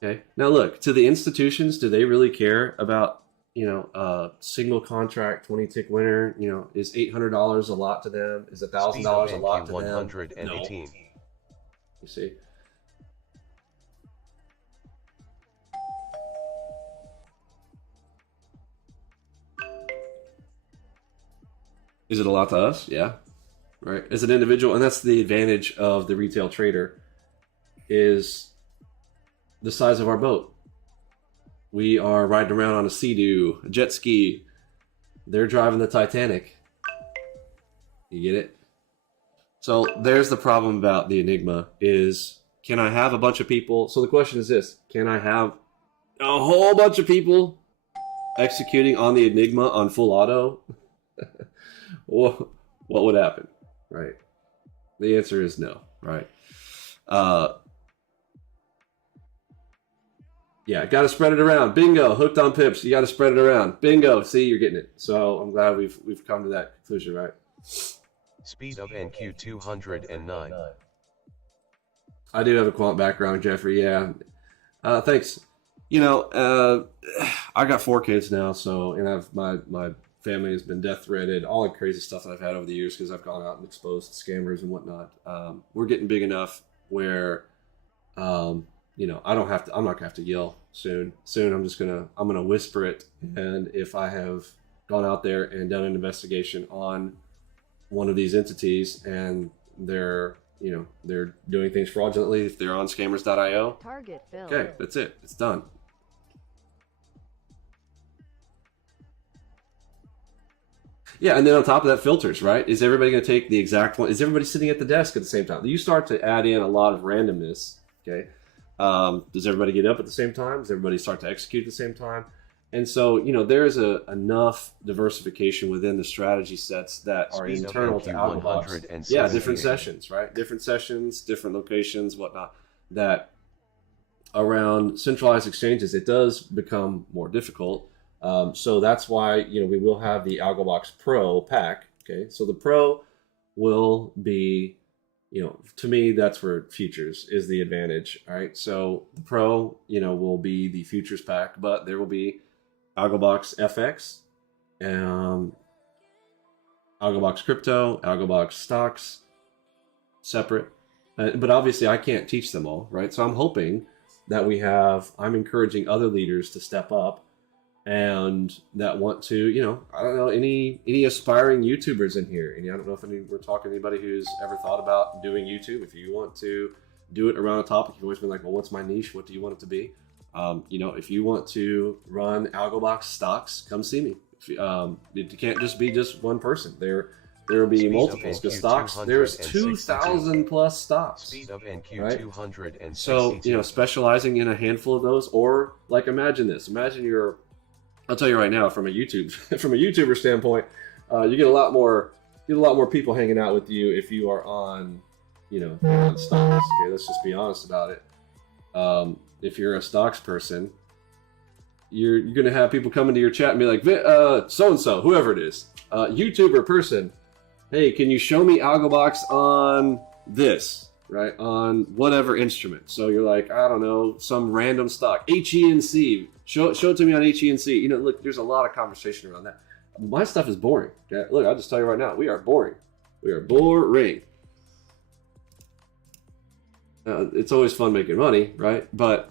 Okay. Now look, to the institutions, do they really care about, you know, single contract 20 tick winner? You know, is $800 a lot to them? Is $1,000 a lot to them? 118. No. You see. Is it a lot to us? Yeah. Right. As an individual, and that's the advantage of the retail trader, is the size of our boat. We are riding around on a Sea-Doo, a jet ski. They're driving the Titanic. You get it? So there's the problem about the Enigma is, can I have a bunch of people? So the question is this: can I have a whole bunch of people executing on the Enigma on full auto? What would happen, right? The answer is no, right? Yeah, got to spread it around. Bingo, hooked on pips. You got to spread it around. Bingo, see, you're getting it. So I'm glad we've come to that conclusion, right? Speed of NQ 209. I do have a quant background, Jeffrey. Yeah, thanks. You know, I got 4 kids now, so, and I've my family has been death threatened, all the crazy stuff that I've had over the years because I've gone out and exposed scammers and whatnot. We're getting big enough where, you know, I'm not gonna have to yell soon. I'm gonna whisper it. And if I have gone out there and done an investigation on one of these entities and they're you know, they're doing things fraudulently, if they're on scammers.io, Target filled. okay, that's it. It's done. Yeah, and then on top of that, filters, right? Is everybody going to take the exact one? Is everybody sitting at the desk at the same time? You start to add in a lot of randomness, okay? Does everybody get up at the same time? Does everybody start to execute at the same time? And so, you know, there's enough diversification within the strategy sets that are Speed internal up to NQ Algobox. 170. Yeah, different sessions, right? Different sessions, different locations, whatnot. That around centralized exchanges, it does become more difficult. So that's why, you know, we will have the Algobox Pro pack. Okay, so the Pro will be, you know, to me, that's where futures is the advantage. All right, so the Pro, you know, will be the futures pack, but there will be Algobox FX, Algobox Crypto, Algobox Stocks, separate. But obviously, I can't teach them all, right? So I'm hoping that I'm encouraging other leaders to step up and that want to, you know, I don't know, any aspiring YouTubers in here. And I don't know if we're talking to anybody who's ever thought about doing YouTube. If you want to do it around a topic, you've always been like, well, what's my niche? What do you want it to be? You know, if you want to run Algobox stocks, come see me. It can't just be just one person. There will be multiples because stocks. There's 2,000 plus stocks. Speed of NQ right? 262. So, you know, specializing in a handful of those, or like imagine this. Imagine I'll tell you right now, from a YouTuber standpoint, you get a lot more people hanging out with you if you are on, you know, on stocks. Okay, let's just be honest about it. If you're a stocks person, you're going to have people come into your chat and be like, so-and-so, whoever it is, YouTuber person, hey, can you show me Algobox on this, right? On whatever instrument. So you're like, I don't know, some random stock, HENC, show it to me on HENC. You know, look, there's a lot of conversation around that. My stuff is boring. Okay? Look, I'll just tell you right now, we are boring. We are boring. It's always fun making money, right? But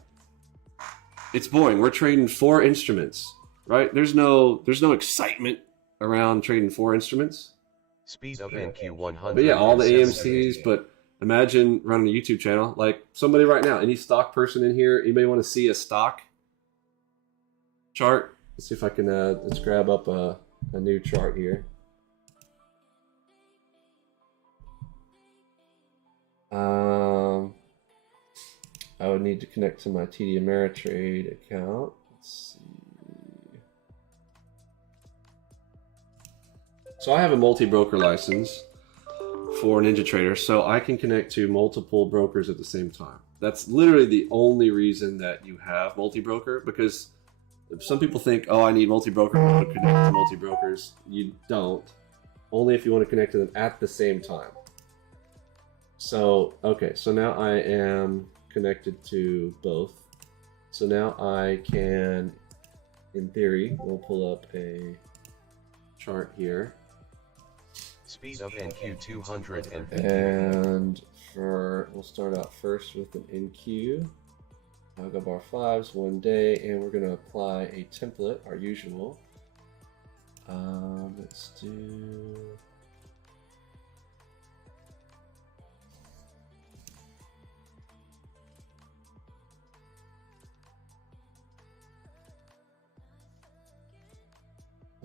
it's boring. We're trading 4 instruments, right? There's no excitement around trading 4 instruments. Speed of NQ 100. But yeah, all the AMCs. But imagine running a YouTube channel, like somebody right now, any stock person in here, anybody want to see a stock chart? Let's see if I can, let's grab up a new chart here. I would need to connect to my TD Ameritrade account. Let's see. So I have a multi-broker license for NinjaTrader, so I can connect to multiple brokers at the same time. That's literally the only reason that you have multi-broker, because some people think, oh, I need multi-broker to connect to multi-brokers. You don't. Only if you want to connect to them at the same time. So, okay, so now I am connected to both. So now I can, in theory, we'll pull up a chart here. Speed of NQ 250. And we'll start out first with an NQ. Algobar 5s, 1 day, and we're going to apply a template, our usual. Let's do...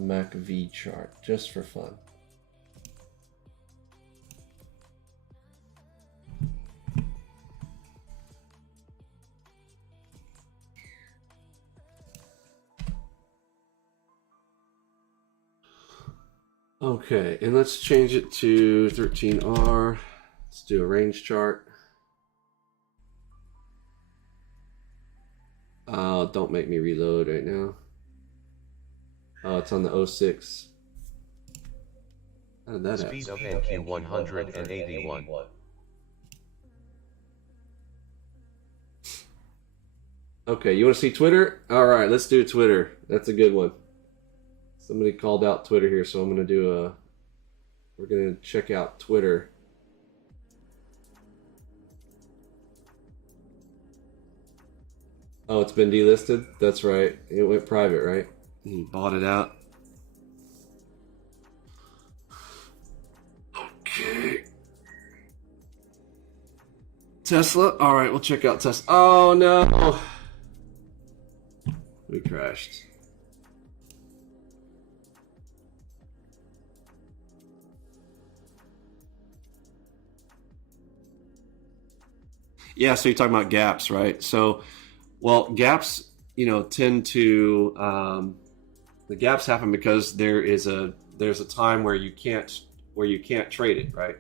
MACV chart, just for fun. Okay, and let's change it to 13R. Let's do a range chart. Don't make me reload right now. Oh, it's on the 06. How did that happen? Speed of NQ 181. Okay, you want to see Twitter? All right, let's do Twitter. That's a good one. Somebody called out Twitter here, so I'm going to do we're going to check out Twitter. Oh, it's been delisted? That's right. It went private, right? He bought it out. Okay. Tesla. All right, we'll check out Tesla. Oh no, we crashed. Yeah, so you're talking about gaps, right? So, well, gaps, tend to the gaps happen because there's a time where you can't trade it, right?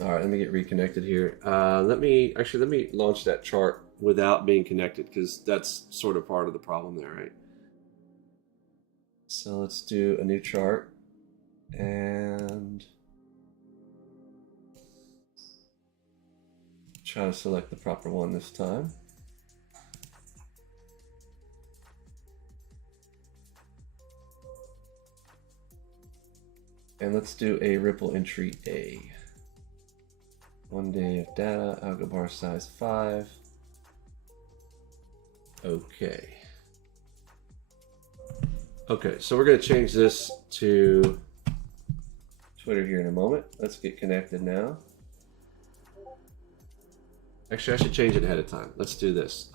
All right, let me get reconnected here. Let me launch that chart without being connected because that's sort of part of the problem there, right? So let's do a new chart and try to select the proper one this time. And let's do a ripple entry A. 1 day of data, Algobox size 5. Okay. Okay, so we're going to change this to Twitter here in a moment. Let's get connected now. Actually, I should change it ahead of time. Let's do this.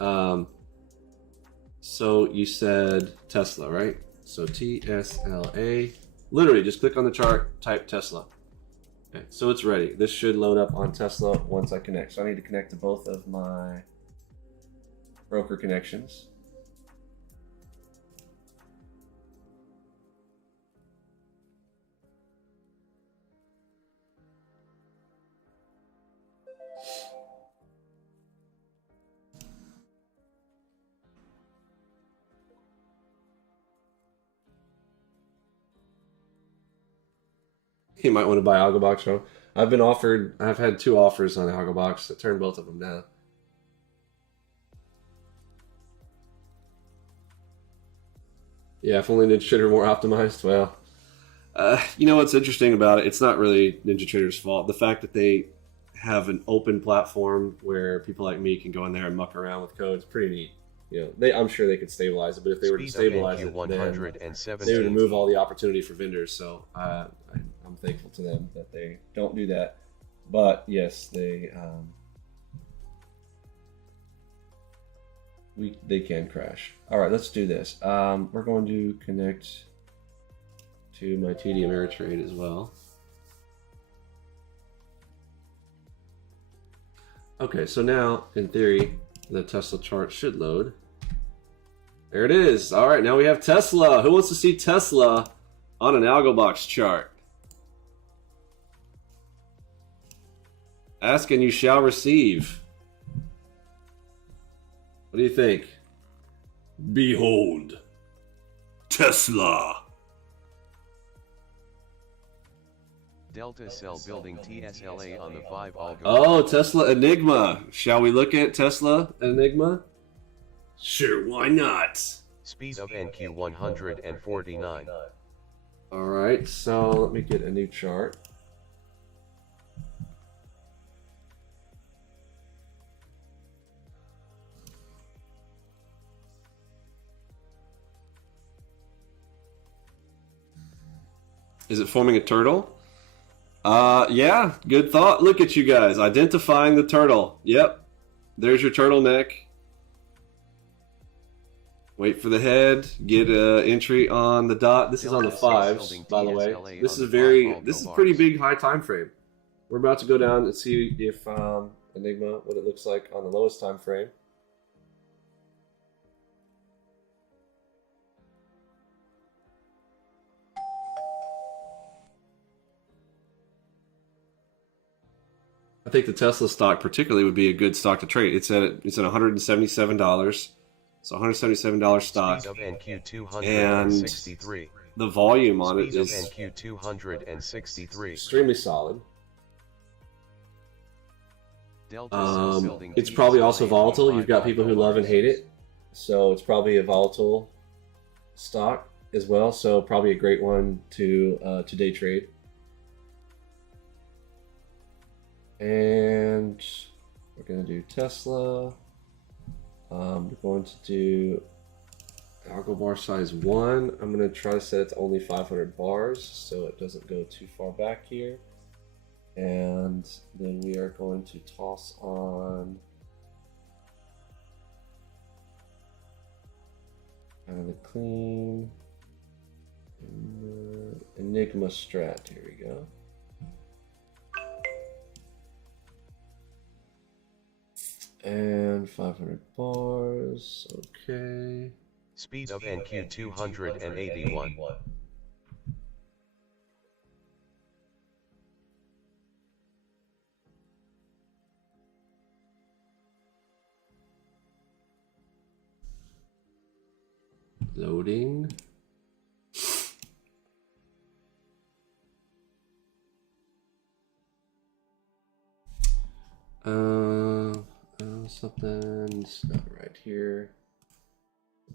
So you said Tesla, right? So TSLA. Literally, just click on the chart, type Tesla. Okay, so it's ready. This should load up on Tesla once I connect. So I need to connect to both of my broker connections. You might want to buy Algobox, bro. I've had 2 offers on Algobox. I turned both of them down. Yeah, if only Ninja Trader were more optimized. Well, you know what's interesting about it? It's not really Ninja Trader's fault. The fact that they have an open platform where people like me can go in there and muck around with code is pretty neat. I'm sure they could stabilize it, but if they were to stabilize it, then they would remove all the opportunity for vendors. So I'm thankful to them that they don't do that. But yes, they can crash. All right, let's do this. We're going to connect to my TD Ameritrade as well. Okay, so now in theory, the Tesla chart should load. There it is. All right, now we have Tesla. Who wants to see Tesla on an Algobox chart? Ask and you shall receive. What do you think? Behold, Tesla. Delta Cell building TSLA on the 5 Algobox. Oh, Tesla Enigma. Shall we look at Tesla Enigma? Sure, why not? Speed of NQ 149. All right, so let me get a new chart. Is it forming a turtle? Yeah, good thought. Look at you guys, identifying the turtle. Yep, there's your turtleneck. Wait for the head, get an entry on the dot. This is on the 5s, by the way. This is a pretty big high time frame. We're about to go down and see if Enigma, what it looks like on the lowest time frame. I think the Tesla stock particularly would be a good stock to trade. It's at $177. It's a $177 stock. Speed of NQ 263. And the volume on it is NQ 263. extremely solid. Delta it's probably also volatile. You've got people who love and hate it. So it's probably a volatile stock as well. So probably a great one to day trade. And we're going to do Tesla. We're going to do Algo bar size 1. I'm going to try to set it to only 500 bars so it doesn't go too far back here. And then we are going to toss on kind of the clean and Enigma strat. Here we go. And 500 bars. Okay. Speed of NQ 281. Loading. Something's not right here.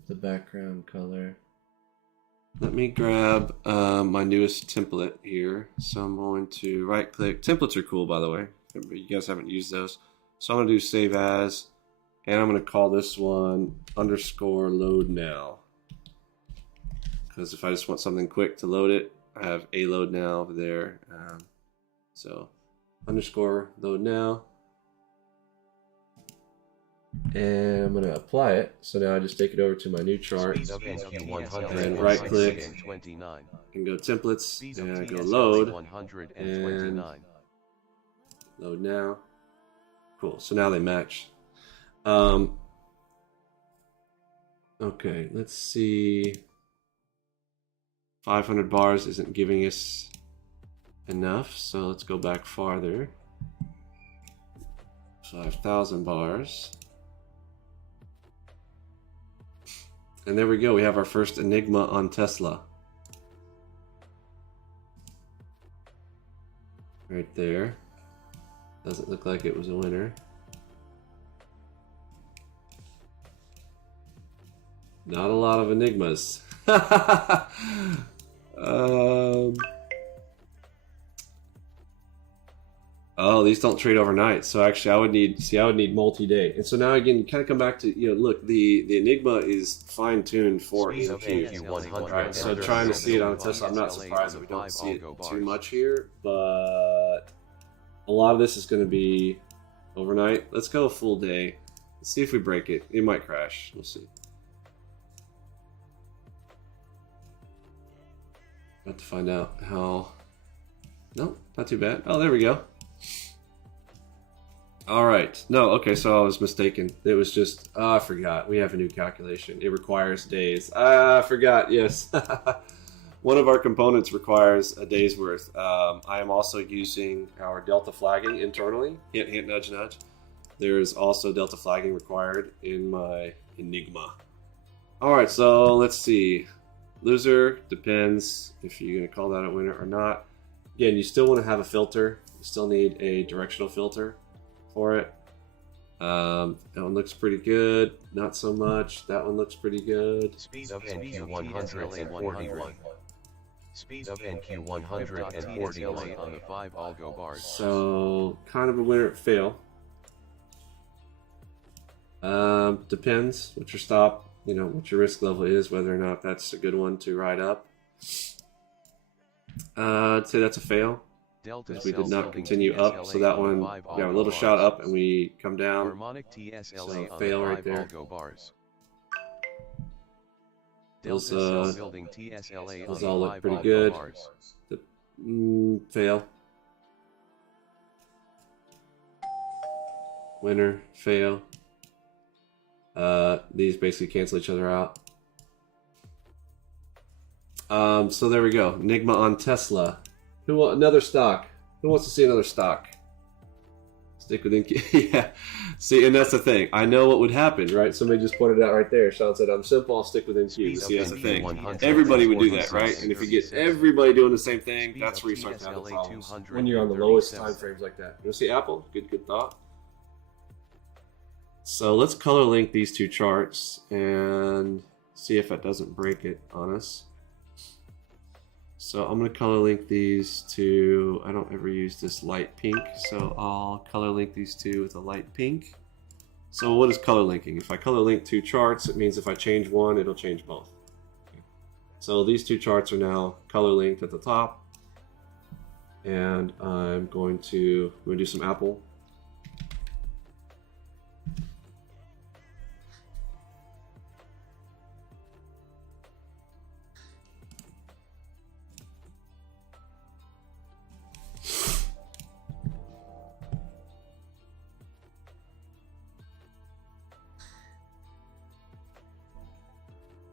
The background color. Let me grab my newest template here. So I'm going to right click. Templates are cool, by the way. You guys haven't used those. So I'm going to do save as. And I'm going to call this one underscore load now. Because if I just want something quick to load it, I have a load now over there. So underscore load now. And I'm going to apply it. So now I just take it over to my new chart. And right click and go templates. And I go load. And load now. Cool. So now they match. Okay, let's see. 500 bars isn't giving us enough. So let's go back farther. 5,000 bars. And there we go, we have our first Enigma on Tesla. Right there. Doesn't look like it was a winner. Not a lot of Enigmas. Oh, these don't trade overnight. So actually, I would need multi-day. And so now again, you kind of come back to, look, the Enigma is fine-tuned for NQ. Right? So trying to see it on a Tesla, I'm not surprised that we don't see it too much here, but a lot of this is going to be overnight. Let's go a full day. Let's see if we break it. It might crash. We'll see. About to find out how. Nope, not too bad. Oh, there we go. All right. No, okay, so I was mistaken. It was just, I forgot. We have a new calculation. It requires days. I forgot, yes. One of our components requires a day's worth. I am also using our delta flagging internally. Hint, hint, nudge, nudge. There's also delta flagging required in my Enigma. All right, so let's see. Loser, depends if you're going to call that a winner or not. Again, you still want to have a filter. You still need a directional filter for it. That one looks pretty good. Not so much. That one looks pretty good. Speed of NQ 141. Speed of NQ 141 on the 5 algo bars. So kind of a winner at fail. Depends what your stop, what your risk level is, whether or not that's a good one to ride up. I'd say that's a fail. Because we did not continue up, so that one, a little shot up and we come down. So fail right there. Those all look pretty good. Fail. Winner, fail. These basically cancel each other out. So there we go. Enigma on Tesla. Who want another stock? Who wants to see another stock? Stick with NQ. Yeah. See, and that's the thing. I know what would happen, right? Somebody just pointed it out right there. Sean said, I'm simple, I'll stick with NQ. See, that's the thing. Everybody would do that, right? And if you get everybody doing the same thing, that's where you start to have the problems. When you're on the lowest time frames like that. You see Apple? Good thought. So let's color link these two charts and see if it doesn't break it on us. So I'm going to color link these to, I don't ever use this light pink, so I'll color link these two with a light pink. So what is color linking? If I color link two charts, it means if I change one, it'll change both. Okay. So these two charts are now color linked at the top. And I'm going to do some Apple.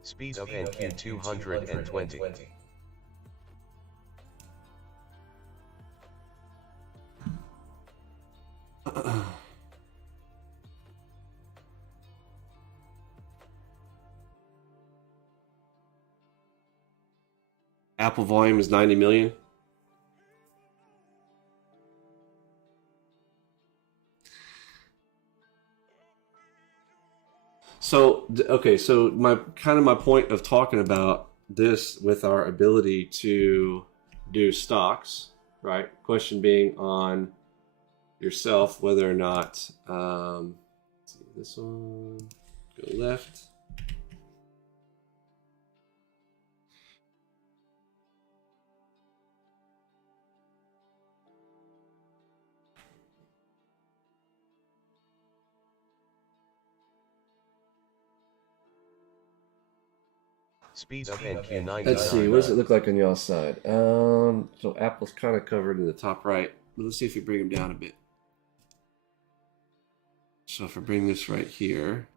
Speed of NQ 220. Apple volume is 90 million. So, okay, so my point of talking about this with our ability to do stocks, right? Question being on yourself whether or not, let's see, this one, go left. Speed of NQ 99. Let's see, what does it look like on y'all's side? So Apple's kind of covered in the top right. Let's see if we bring them down a bit. So if I bring this right here.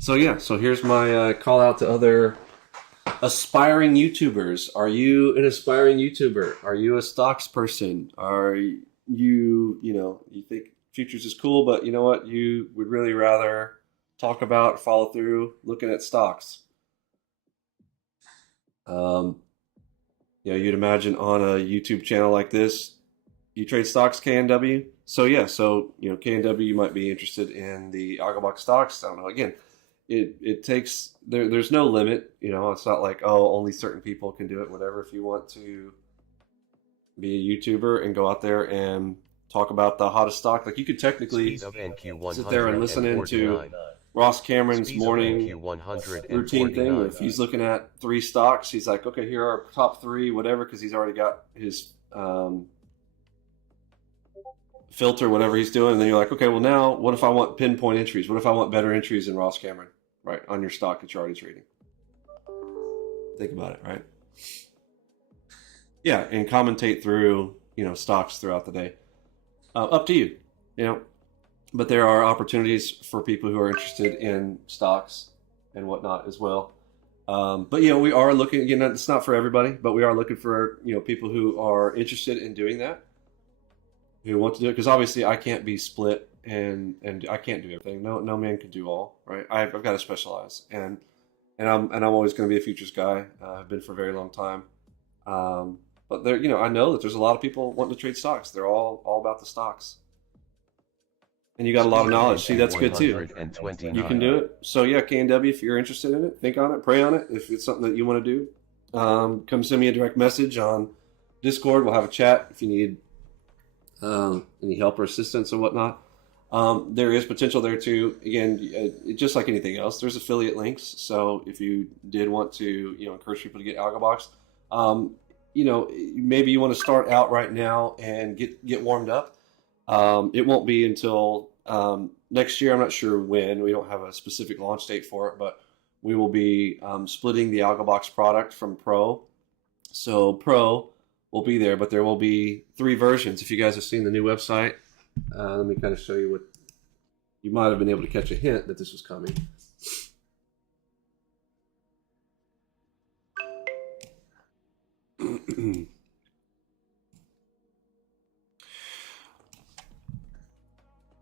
So yeah, so here's my call out to other aspiring YouTubers. Are you an aspiring YouTuber? Are you a stocks person? Are you, you think futures is cool, but you know what? You would really rather talk about, follow through, looking at stocks. You'd imagine on a YouTube channel like this, you trade stocks, KNW. So yeah, KNW, you might be interested in the Algobox stocks. I don't know. Again, it takes there's no limit. It's not like, oh, only certain people can do it. Whatever. If you want to be a YouTuber and go out there and talk about the hottest stock, like you could technically sit there and listen into Ross Cameron's morning routine thing. If he's looking at 3 stocks, he's like, okay, here are top 3, whatever, because he's already got his filter, whatever he's doing. And then you're like, okay, well now, what if I want pinpoint entries? What if I want better entries than Ross Cameron, right, on your stock that you're already trading? Think about it, right? Yeah, and commentate through, stocks throughout the day. Up to you, But there are opportunities for people who are interested in stocks and whatnot as well. But we are looking. It's not for everybody, but we are looking for people who are interested in doing that, who want to do it. Because obviously, I can't be split and I can't do everything. No man can do all. Right? I've got to specialize, and I'm always going to be a futures guy. I've been for a very long time. But there, I know that there's a lot of people wanting to trade stocks. They're all about the stocks. And you got a lot of knowledge. See, that's good too. You can do it. So yeah, KNW, if you're interested in it, think on it, pray on it. If it's something that you want to do, come send me a direct message on Discord. We'll have a chat if you need any help or assistance or whatnot. There is potential there too. Again, just like anything else, there's affiliate links. So if you did want to, encourage people to get Algobox, maybe you want to start out right now and get warmed up. It won't be until next year. I'm not sure when. We don't have a specific launch date for it, but we will be splitting the Algobox product from Pro. So Pro will be there, but there will be 3 versions. If you guys have seen the new website, let me kind of show you what you might have been able to catch a hint that this was coming.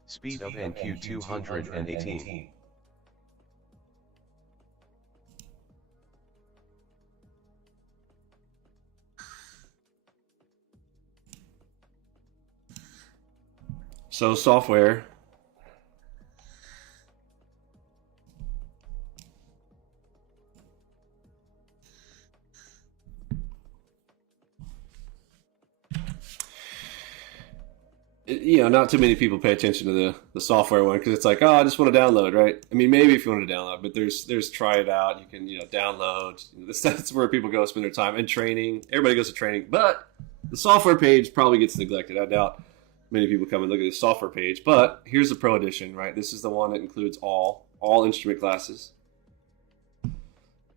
Speed of NQ 218. So software. You know, not too many people pay attention to the software one because it's like, oh, I just want to download, right? I mean, maybe if you want to download, but there's try it out. You can, you know, download. That's where people go spend their time. And training. Everybody goes to training, but the software page probably gets neglected. I doubt many people come and look at the software page. But here's the Pro Edition, right? This is the one that includes all instrument classes.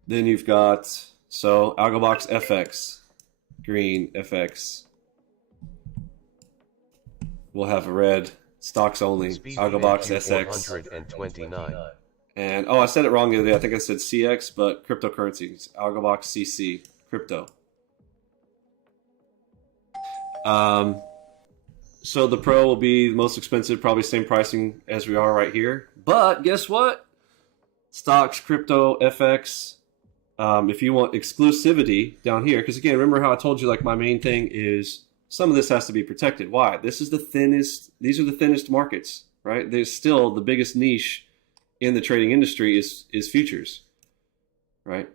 Then you've got Algobox FX, green FX. We'll have a red, stocks only, Algobox SX. 429. And, oh, I said it wrong the other day. I think I said CX, but cryptocurrencies, Algobox CC, crypto. So the Pro will be the most expensive, probably same pricing as we are right here. But guess what? Stocks, crypto, FX. If you want exclusivity down here, because again, remember how I told you, like, my main thing is some of this has to be protected. Why? This is the thinnest. These are the thinnest markets, right? There's still the biggest niche in the trading industry is futures, right?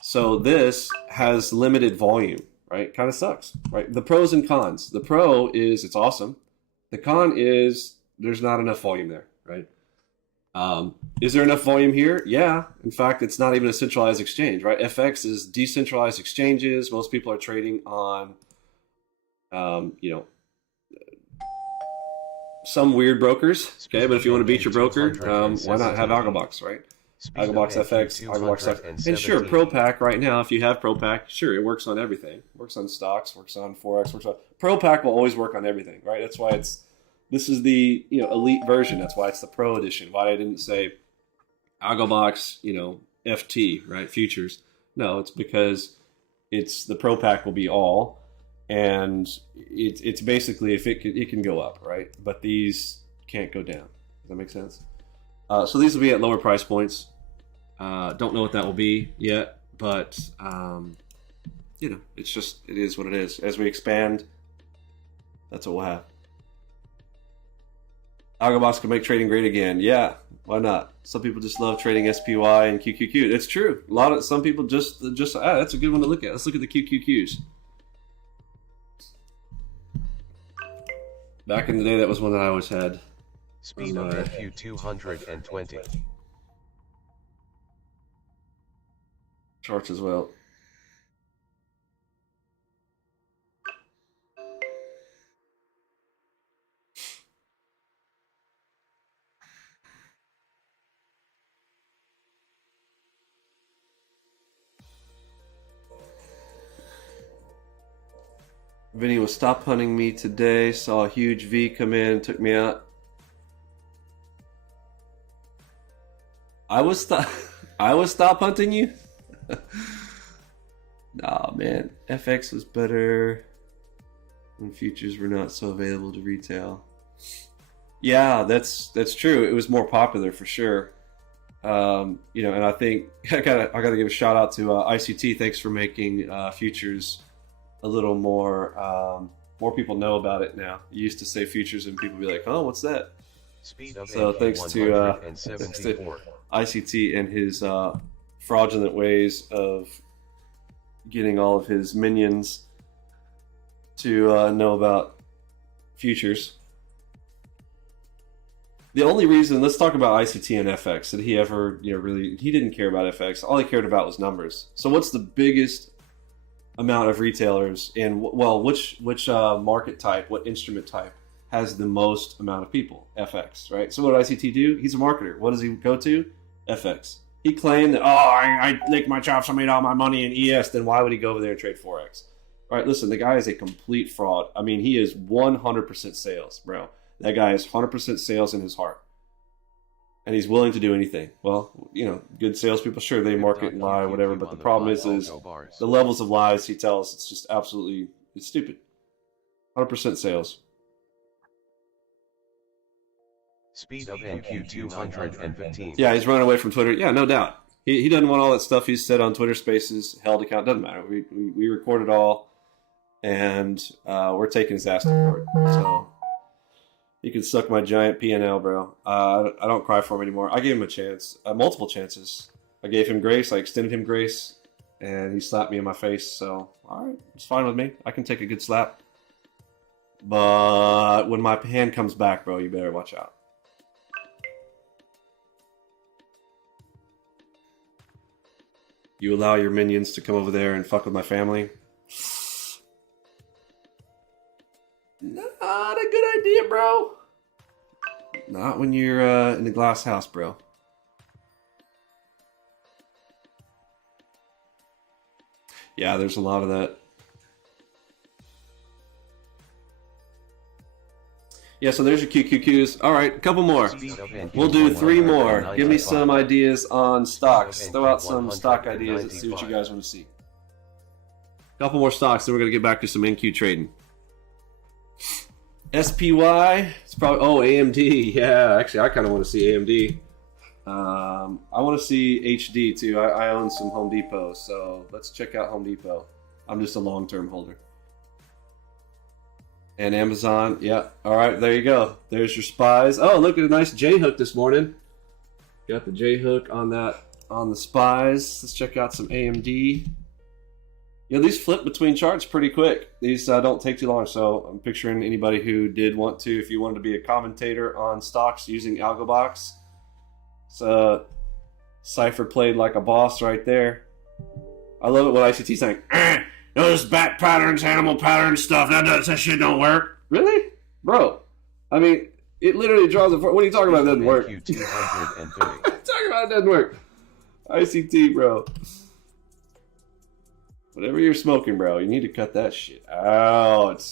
So this has limited volume, right? Kind of sucks, right? The pros and cons. The pro is it's awesome. The con is there's not enough volume there, right? Is there enough volume here? Yeah. In fact, it's not even a centralized exchange, right? FX is decentralized exchanges. Most people are trading on you know, some weird brokers. Okay, but if you want to beat your broker, why not have Algobox, right? Algobox FX, Algobox FX. And sure, Pro Pack right now, if you have Pro Pack, sure, it works on everything. Works on stocks, works on Forex, works on... Pro Pack will always work on everything, right? That's why this is the, you know, elite version. That's why it's the Pro Edition. Why I didn't say Algobox, you know, FT, right? Futures. No, it's because it's the Pro Pack will be all. And it's basically if it can go up, right? But these can't go down. Does that make sense? So these will be at lower price points. Don't know what that will be yet, but you know, it is what it is. As we expand, that's what we'll have. Algobox can make trading great again. Yeah, why not? Some people just love trading SPY and QQQ. It's true. Some people just that's a good one to look at. Let's look at the QQQs. Back in the day, that was one that I always had. Speed of FQ 220. Charts as well. Vinny will stop hunting me today. Saw a huge V come in, took me out. I was stop hunting you. Nah, man. FX was better when futures were not so available to retail. Yeah, that's true. It was more popular for sure. You know, and I think I gotta give a shout out to ICT. Thanks for making futures a little more people know about it now. You used to say futures and people be like, oh, what's that? So thanks to ICT and his fraudulent ways of getting all of his minions to know about futures. The only reason, let's talk about ICT and FX, that he ever, you know, really, he didn't care about FX. All he cared about was numbers. So what's the biggest amount of retailers in, well, which market type, what instrument type has the most amount of people? FX, right? So what did ICT do? He's a marketer. What does he go to? FX. He claimed that, I licked my chops, I made all my money in ES, then why would he go over there and trade Forex? All right, listen, the guy is a complete fraud. I mean, he is 100% sales, bro. That guy is 100% sales in his heart. And he's willing to do anything. Well, you know, good salespeople, sure, they market and lie, whatever, but the problem is the levels of lies he tells, it's just absolutely, it's stupid. 100% sales. Speed of NQ 215. Yeah, he's running away from Twitter. Yeah, no doubt. He doesn't want all that stuff he's said on Twitter Spaces, held account, doesn't matter. We record it all, and we're taking his ass to court. So he can suck my giant P&L, bro. I don't cry for him anymore. I gave him a chance, multiple chances. I gave him grace. I extended him grace, and he slapped me in my face. So, all right, it's fine with me. I can take a good slap. But when my hand comes back, bro, you better watch out. You allow your minions to come over there and fuck with my family? Not a good idea, bro. Not when you're in the glass house, bro. Yeah, there's a lot of that. Yeah, so there's your QQQs. All right, a couple more. We'll do 3 more. Give me some ideas on stocks. Throw out some stock ideas and see what you guys want to see. A couple more stocks, then we're going to get back to some NQ trading. SPY, it's probably, oh, AMD. Yeah, actually, I kind of want to see AMD. I want to see HD too. I own some Home Depot, so let's check out Home Depot. I'm just a long-term holder. And Amazon, yeah. All right, there you go. There's your spies. Oh, look at a nice J hook this morning. Got the J hook on that, on the spies. Let's check out some AMD. You know, these flip between charts pretty quick. These don't take too long, so I'm picturing anybody who did want to, if you wanted to be a commentator on stocks using Algobox. So, Cypher played like a boss right there. I love it when ICT's saying, those bat patterns, animal patterns stuff, that shit don't work. Really? Bro, I mean, it literally draws a... What are you talking about? It doesn't work. Talking about it doesn't work. ICT, bro. Whatever you're smoking, bro, you need to cut that shit out.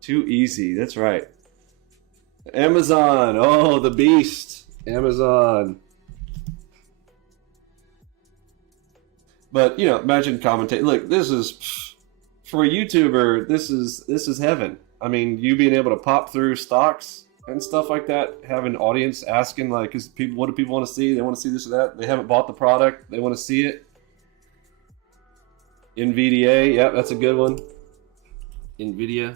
Too easy, that's right. Amazon, oh, the beast. Amazon. But, you know, imagine commentating. Look, this is, for a YouTuber, this is heaven. I mean, you being able to pop through stocks and stuff like that, have an audience asking, like, what do people want to see? They want to see this or that. They haven't bought the product. They want to see it. NVDA, yep, that's a good one. NVIDIA.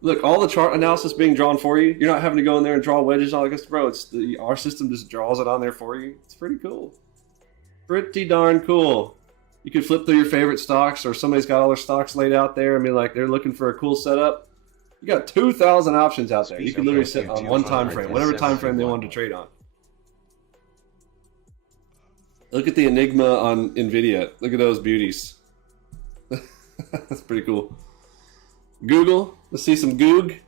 Look, all the chart analysis being drawn for you. You're not having to go in there and draw wedges and all that stuff. Bro, our system just draws it on there for you. It's pretty cool. Pretty darn cool. You can flip through your favorite stocks, or somebody's got all their stocks laid out there. I mean, like, they're looking for a cool setup. You got 2,000 options out there. You can literally sit on one time frame, whatever time frame they wanted to trade on. Look at the Enigma on NVIDIA. Look at those beauties. That's pretty cool. Google. Let's see some Goog.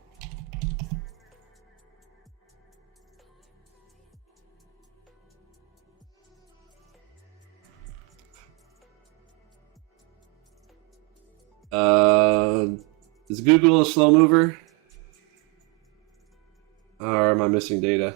Is Google a slow mover? Or am I missing data?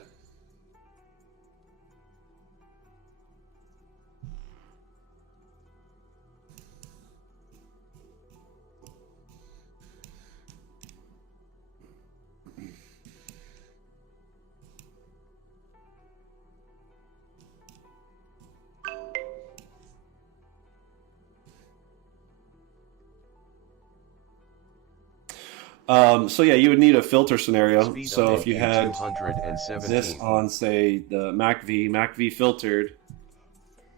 So yeah, you would need a filter scenario. So if you had this on, say, the MACV filtered,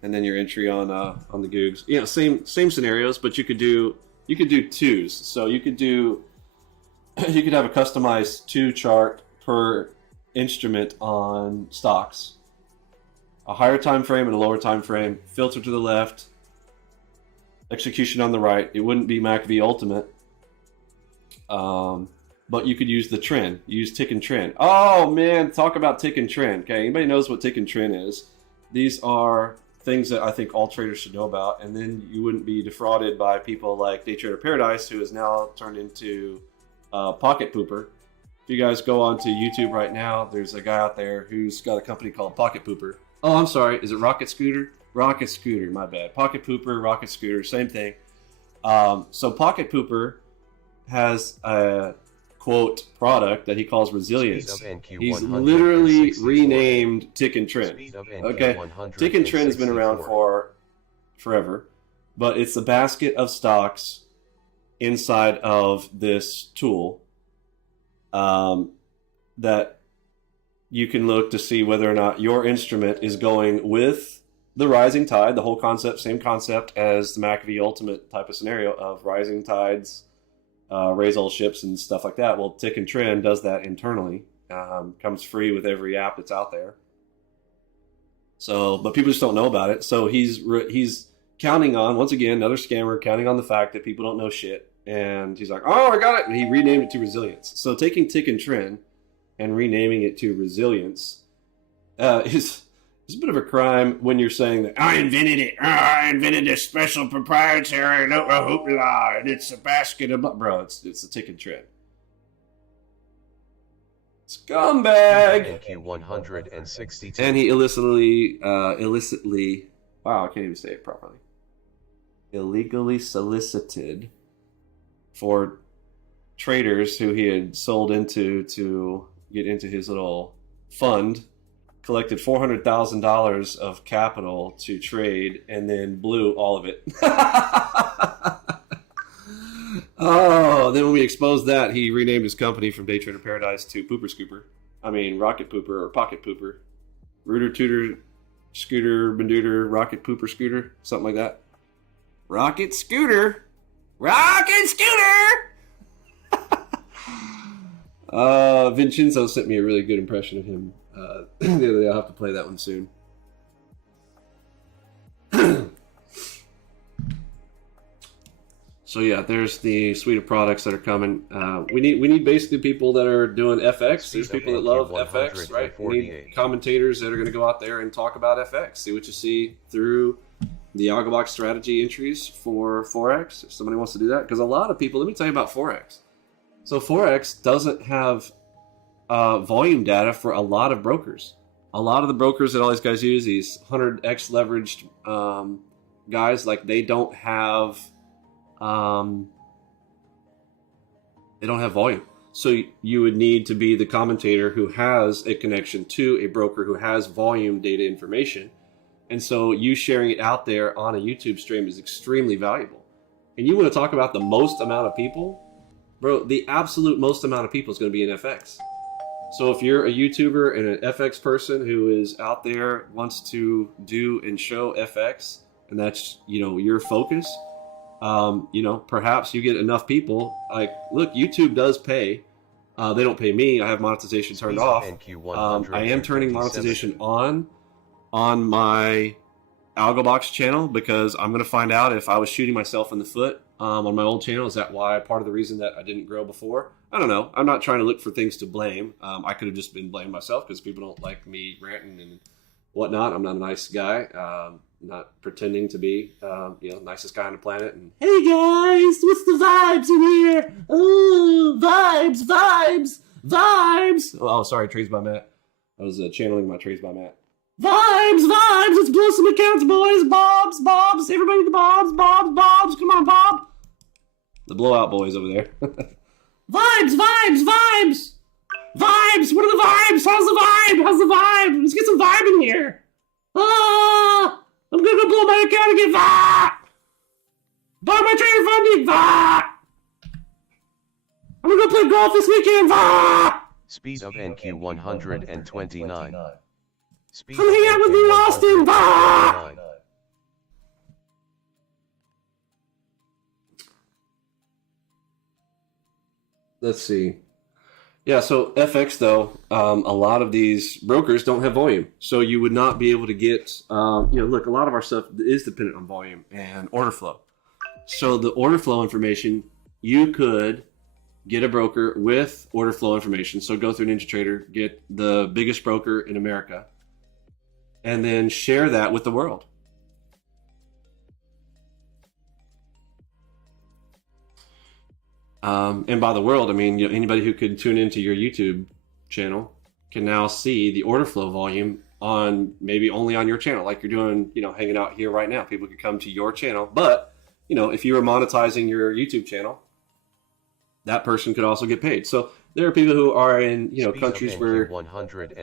and then your entry on the Googs, you know, same scenarios, but you could do twos. So you could have a customized 2 chart per instrument on stocks, a higher time frame and a lower time frame, filter to the left, execution on the right. It wouldn't be MACV Ultimate. But you could use the Trin. Use Tick and Trin. Oh man, talk about Tick and Trin. Okay, anybody knows what Tick and Trin is? These are things that I think all traders should know about, and then you wouldn't be defrauded by people like Day Trader Paradise, who is now turned into Pocket Pooper. If you guys go onto YouTube right now, there's a guy out there who's got a company called Pocket Pooper. Oh, I'm sorry. Is it Rocket Scooter? Rocket Scooter, my bad. Pocket Pooper, Rocket Scooter, same thing. So Pocket Pooper has a quote product that he calls Resilience. He's literally renamed Tick and Trin. Okay, Tick and Trin has been around for forever, but it's a basket of stocks inside of this tool that you can look to see whether or not your instrument is going with the rising tide. The whole concept, same concept as the MACV Ultimate type of scenario of rising tides raise all ships and stuff like that. Well, Tick and Trin does that internally. Comes free with every app that's out there. So, but people just don't know about it. So he's counting on, once again, another scammer counting on the fact that people don't know shit. And he's like, oh, I got it. And he renamed it to Resilience. So taking Tick and Trin and renaming it to Resilience is a bit of a crime when you're saying that I invented it. Oh, I invented this special proprietary hoopla, and it's a basket of... Bro, it's a Tick and Trin. Scumbag! NQ162. And he illicitly, wow, I can't even say it properly. Illegally solicited for traders who he had sold into to get into his little fund, collected $400,000 of capital to trade, and then blew all of it. Oh, then when we exposed that, he renamed his company from Day Trader Paradise to Pooper Scooper. I mean, Rocket Pooper or Pocket Pooper. Rooter Tooter Scooter Bandooter Rocket Pooper Scooter. Something like that. Rocket Scooter! Rocket Scooter! Vincenzo sent me a really good impression of him the other day. I'll have to play that one soon. So yeah, there's the suite of products that are coming. We need basically people that are doing FX. There's people that love FX, right? We need commentators that are going to go out there and talk about FX. See what you see through the Algobox strategy entries for Forex. If somebody wants to do that, because a lot of people. Let me tell you about Forex. So Forex doesn't have volume data for a lot of brokers. A lot of the brokers that all these guys use, these 100x leveraged guys, like they don't have volume. So you would need to be the commentator who has a connection to a broker who has volume data information. And so you sharing it out there on a YouTube stream is extremely valuable. And you want to talk about the most amount of people? Bro, the absolute most amount of people is going to be in FX. So if you're a YouTuber and an FX person who is out there, wants to do and show FX, and that's, your focus, perhaps you get enough people. Like, look, YouTube does pay. They don't pay me. I have monetization turned off. I am turning monetization on my Algobox channel because I'm going to find out if I was shooting myself in the foot on my old channel. Is that why part of the reason that I didn't grow before? I don't know. I'm not trying to look for things to blame. I could have just been blaming myself because people don't like me ranting and whatnot. I'm not a nice guy. Not pretending to be, nicest guy on the planet. And hey guys, what's the vibes in here? Ooh, vibes. Oh, sorry, Trees by Matt. I was channeling my Trees by Matt. Vibes. Let's blow some accounts, boys. Bobs. Everybody, the Bobs. Come on, Bob. The blowout boys over there. Vibes. What are the vibes? How's the vibe? Let's get some vibe in here. I'm gonna go blow my account again. Buy my trader funding. I'm gonna go play golf this weekend. Speed of NQ129. Come hang out with me in Austin. Let's see. Yeah, so FX though, a lot of these brokers don't have volume, so you would not be able to get. Look, a lot of our stuff is dependent on volume and order flow. So the order flow information, you could get a broker with order flow information. So go through NinjaTrader, get the biggest broker in America, and then share that with the world. And by the world, I mean, anybody who could tune into your YouTube channel can now see the order flow volume on maybe only on your channel, like you're doing, hanging out here right now. People could come to your channel, but if you were monetizing your YouTube channel, that person could also get paid. So there are people who are in, countries where,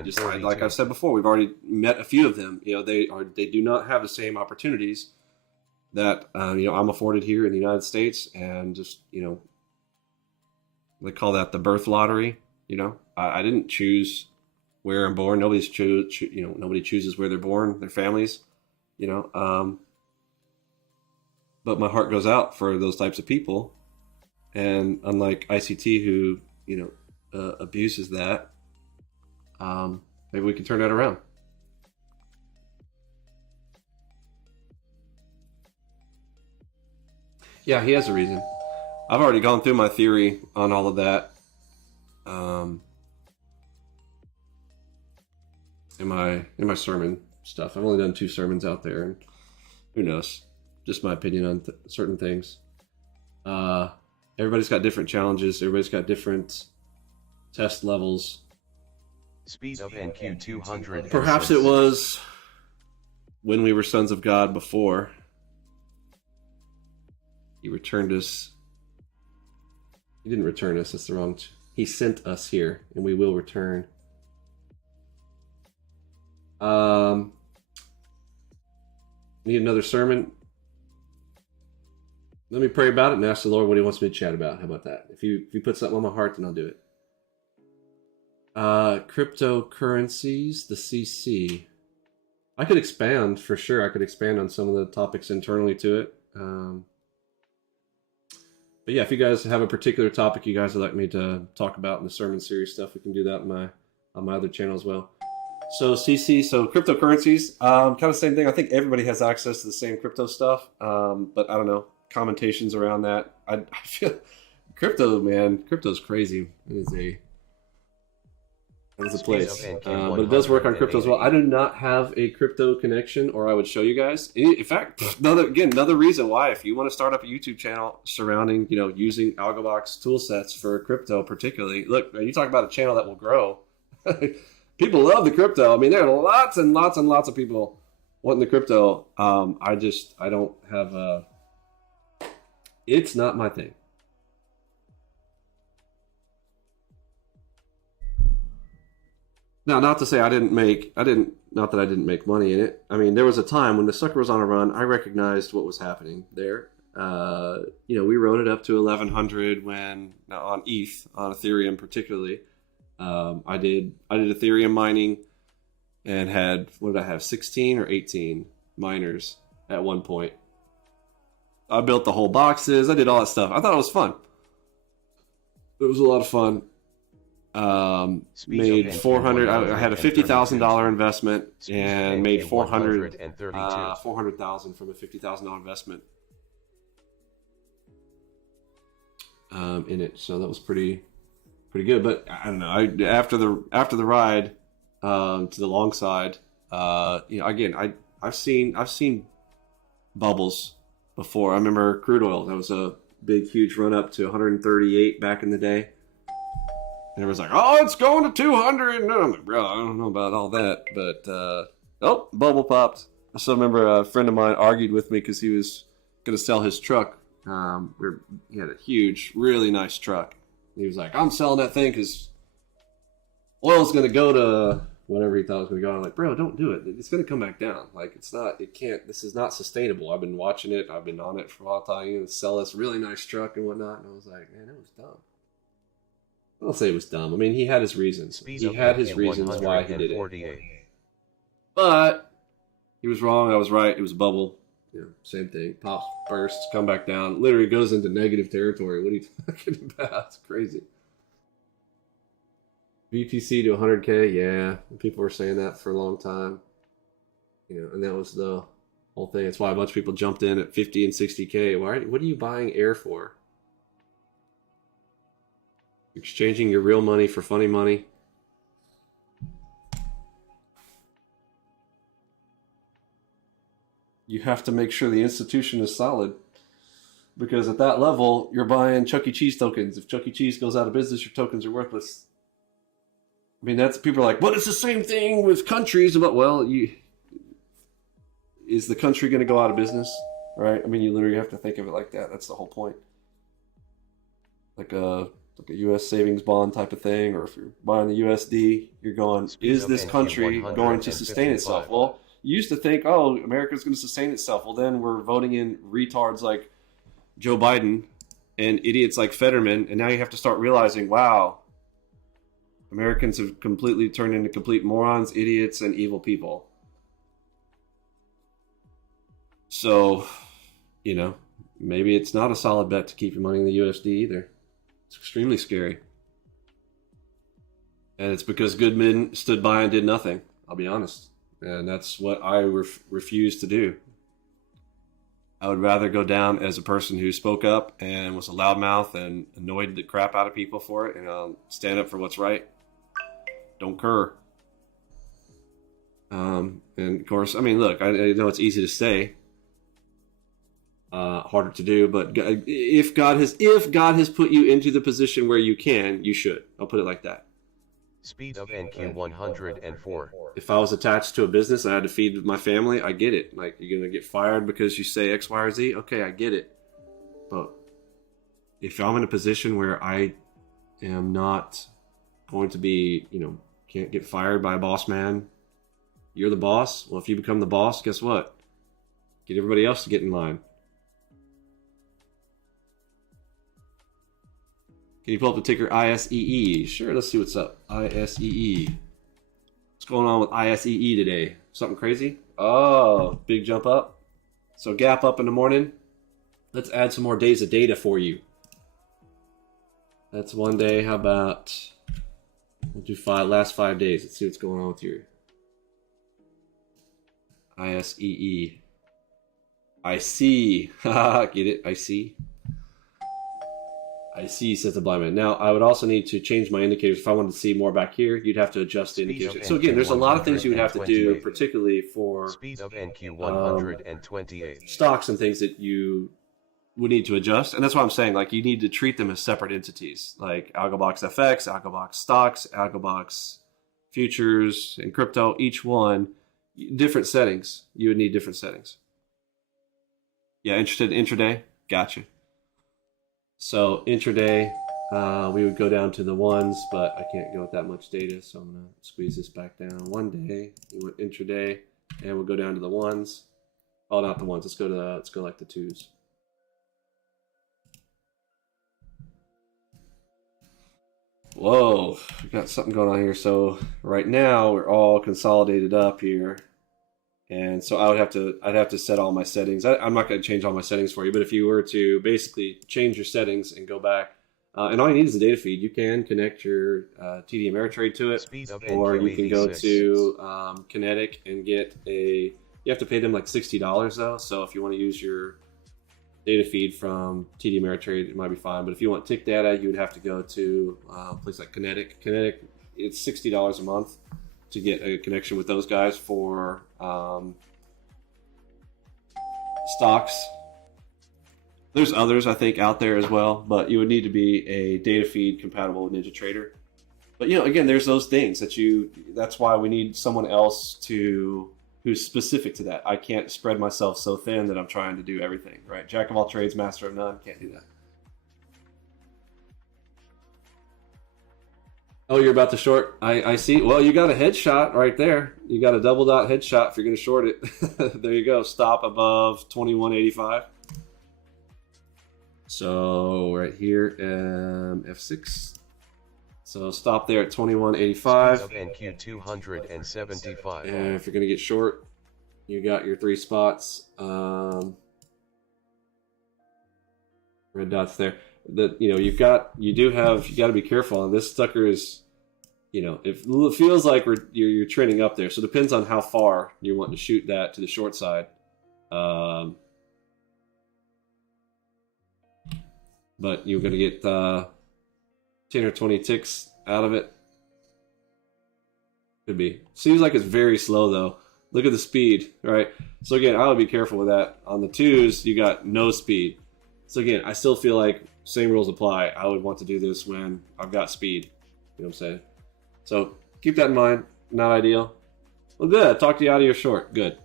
just like I've said before, we've already met a few of them. They do not have the same opportunities that I'm afforded here in the United States, and just they call that the birth lottery. I didn't choose where I'm born. Nobody chooses where they're born, their families, but my heart goes out for those types of people And unlike ICT, who abuses that, maybe we can turn that around. Yeah, he has a reason. I've already gone through my theory on all of that in my sermon stuff. I've only done 2 sermons out there, and who knows? Just my opinion on certain things. Everybody's got different challenges. Everybody's got different test levels. Speed of NQ 200. Perhaps it was when we were sons of God before. He returned us. He didn't return us. That's the wrong. He sent us here, and we will return. Need another sermon? Let me pray about it and ask the Lord what He wants me to chat about. How about that? If you put something on my heart, then I'll do it. Cryptocurrencies, the CC. I could expand for sure. I could expand on some of the topics internally to it. But yeah, if you guys have a particular topic you guys would like me to talk about in the sermon series stuff, we can do that on my other channel as well. So CC, so cryptocurrencies, kind of same thing. I think everybody has access to the same crypto stuff, but I don't know, commentations around that. I feel crypto's crazy. It is a place, but it does work on crypto as well. I do not have a crypto connection, or I would show you guys. In fact, another reason why, if you want to start up a YouTube channel surrounding, using Algobox tool sets for crypto, particularly, look, you talk about a channel that will grow. People love the crypto. I mean, there are lots and lots and lots of people wanting the crypto. I don't have it's not my thing. Now, not to say not that I didn't make money in it. I mean, there was a time when the sucker was on a run. I recognized what was happening there. We rode it up to 1100 on ETH, on Ethereum particularly. I did Ethereum mining and had, what did I have, 16 or 18 miners at one point. I built the whole boxes. I did all that stuff. I thought it was fun. It was a lot of fun. Made 400. I had a $50,000 investment and made 400,000 from a $50,000 investment in it. So that was pretty good. But I don't know. After the ride to the long side, again, I've seen bubbles before. I remember crude oil. That was a big, huge run up to 138 back in the day. And everyone's like, oh, it's going to 200. And I'm like, bro, I don't know about all that. But, bubble popped. I still remember a friend of mine argued with me because he was going to sell his truck. He had a huge, really nice truck. He was like, I'm selling that thing because oil's going to go to whatever he thought it was going to go. I'm like, bro, don't do it. It's going to come back down. Like, this is not sustainable. I've been watching it. I've been on it for a while, telling you to sell this really nice truck and whatnot. And I was like, man, that was dumb. I don't say it was dumb. I mean, he had his reasons. He had his reasons why he did it. But he was wrong. I was right. It was a bubble. Same thing. Pops, bursts, come back down. Literally goes into negative territory. What are you talking about? It's crazy. BTC to 100K. Yeah. People were saying that for a long time. And that was the whole thing. That's why a bunch of people jumped in at 50 and 60K. What are you buying air for? Exchanging your real money for funny money. You have to make sure the institution is solid, because at that level, you're buying Chuck E. Cheese tokens. If Chuck E. Cheese goes out of business, your tokens are worthless. I mean, people are like, but it's the same thing with countries. But is the country going to go out of business? Right? I mean, you literally have to think of it like that. That's the whole point. Like a U.S. savings bond type of thing, or if you're buying the USD, you're going, is this country going to sustain itself? Well, you used to think, oh, America's going to sustain itself. Well, then we're voting in retards like Joe Biden and idiots like Fetterman, and now you have to start realizing, wow, Americans have completely turned into complete morons, idiots, and evil people. So, maybe it's not a solid bet to keep your money in the USD either. It's extremely scary. And it's because Goodman stood by and did nothing, I'll be honest. And that's what I refuse to do. I would rather go down as a person who spoke up and was a loudmouth and annoyed the crap out of people for it, and I'll stand up for what's right. Don't cur. And of course, I mean, look, I know it's easy to say, harder to do, but if God has put you into the position where you can, you should. I'll put it like that. Speed of NQ 104. If I was attached to a business and I had to feed my family, I get it. Like, you're going to get fired because you say X, Y, or Z? Okay, I get it. But if I'm in a position where I am not going to be, can't get fired by a boss man, you're the boss. Well, if you become the boss, guess what? Get everybody else to get in line. Can you pull up the ticker ISEE? Sure, let's see what's up. ISEE. What's going on with ISEE today? Something crazy? Oh, big jump up. So gap up in the morning. Let's add some more days of data for you. That's one day. How about we'll do last 5 days. Let's see what's going on with your ISEE. I see. Get it? I see. I see, says the blind man. Now, I would also need to change my indicators. If I wanted to see more back here, you'd have to adjust the indicators. So again, there's a lot of things you would have to do, particularly for Speed of NQ 128. Stocks and things that you would need to adjust. And that's why I'm saying, like, you need to treat them as separate entities, like Algobox FX, Algobox stocks, Algobox futures, and crypto. Each one, different settings. You would need different settings. Yeah, interested in intraday? Gotcha. So intraday, we would go down to the ones, but I can't go with that much data, so I'm going to squeeze this back down. 1 day, you went intraday, and we'll go down to the ones. Oh, not the ones. Let's go like the twos. Whoa, we got something going on here. So right now we're all consolidated up here. And so I'd have to set all my settings. I'm not going to change all my settings for you, but if you were to basically change your settings and go back, and all you need is a data feed. You can connect your TD Ameritrade to it, or you can go to Kinetic and get you have to pay them like $60 though. So if you want to use your data feed from TD Ameritrade, it might be fine. But if you want tick data, you would have to go to a place like Kinetic. Kinetic, it's $60 a month to get a connection with those guys for stocks. There's others, I think, out there as well, but you would need to be a data feed compatible with NinjaTrader. But, again, there's those things that's why we need someone else who's specific to that. I can't spread myself so thin that I'm trying to do everything, right? Jack of all trades, master of none, can't do that. Oh, you're about to short? I see. Well, you got a headshot right there. You got a double dot headshot if you're going to short it. There you go. Stop above 21.85. So right here, F6. So stop there at 21.85. NQ 275. And if you're going to get short, you got your 3 spots. Red dots there. That you got to be careful. And this sucker is, it feels like you're trending up there. So it depends on how far you want to shoot that to the short side. But you're going to get 10 or 20 ticks out of it. Could be. Seems like it's very slow though. Look at the speed, right? So again, I would be careful with that. On the twos, you got no speed. So again, I still feel like same rules apply. I would want to do this when I've got speed. You know what I'm saying? So keep that in mind. Not ideal. Well, good. I talked you out of your short. Good.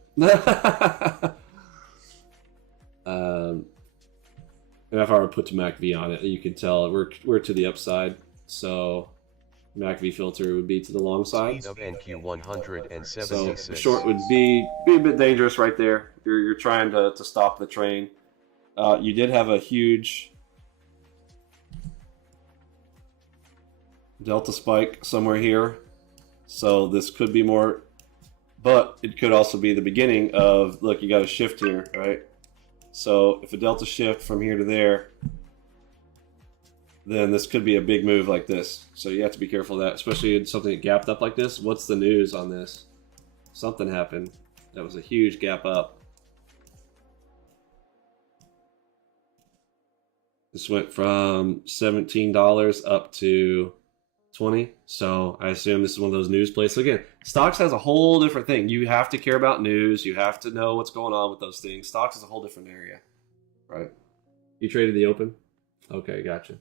And if I were to put to MACV on it, you can tell we're to the upside. So MACV filter would be to the long side. Speed of NQ 176. So the short would be a bit dangerous right there. You're trying to stop the train. You did have a huge delta spike somewhere here, so this could be more, but it could also be the beginning of, look, you got a shift here, right? So if a delta shift from here to there, then this could be a big move like this. So you have to be careful of that, especially in something that gapped up like this. What's the news on this? Something happened. That was a huge gap up. This went from $17 up to 20. So I assume this is one of those news plays. So again, stocks has a whole different thing. You have to care about news. You have to know what's going on with those things. Stocks is a whole different area, right? You traded the open? Okay, gotcha.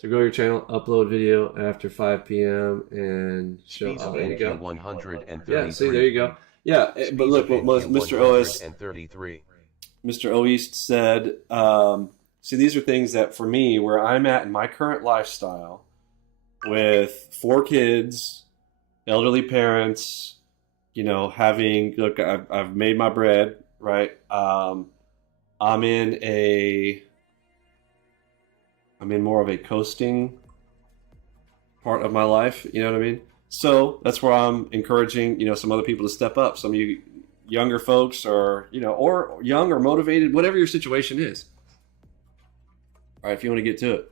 To grow your channel, upload video after 5 p.m. and show. Oh, there you go. 133. Yeah, see, there you go. Yeah, but look what Mr. Oist said. See, these are things that for me, where I'm at in my current lifestyle, with 4 kids, elderly parents, you know, having, look, I've made my bread, right? I'm in more of a coasting part of my life, you know what I mean? So that's where I'm encouraging, you know, some other people to step up. Some of you younger folks, or, you know, or young or motivated, whatever your situation is. All right, if you want to get to it.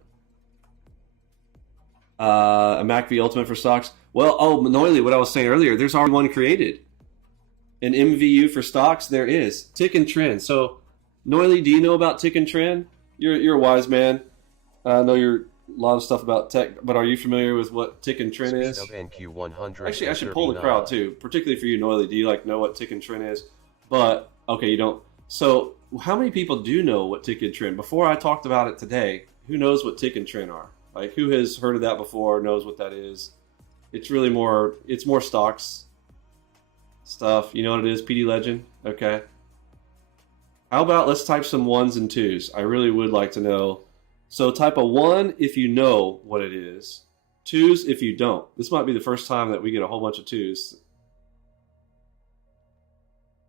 A MACV Ultimate for stocks. Well, oh, Noily, what I was saying earlier, there's already one created. An MVU for stocks, there is. Tick and Trin. So, Noily, do you know about Tick and Trin? You're a wise man. I know you're a lot of stuff about tech, but are you familiar with what Tick and Trin is? Actually, I should poll the crowd too, particularly for you, Noily. Do you know what Tick and Trin is? But, okay, you don't. So, how many people do know what Tick and Trin? Before I talked about it today, who knows what Tick and Trin are? Like, who has heard of that before, knows what that is? It's really more stocks stuff. You know what it is? PD Legend? Okay. How about let's type some 1s and 2s? I really would like to know. So type a 1 if you know what it is. 2s if you don't. This might be the first time that we get a whole bunch of 2s.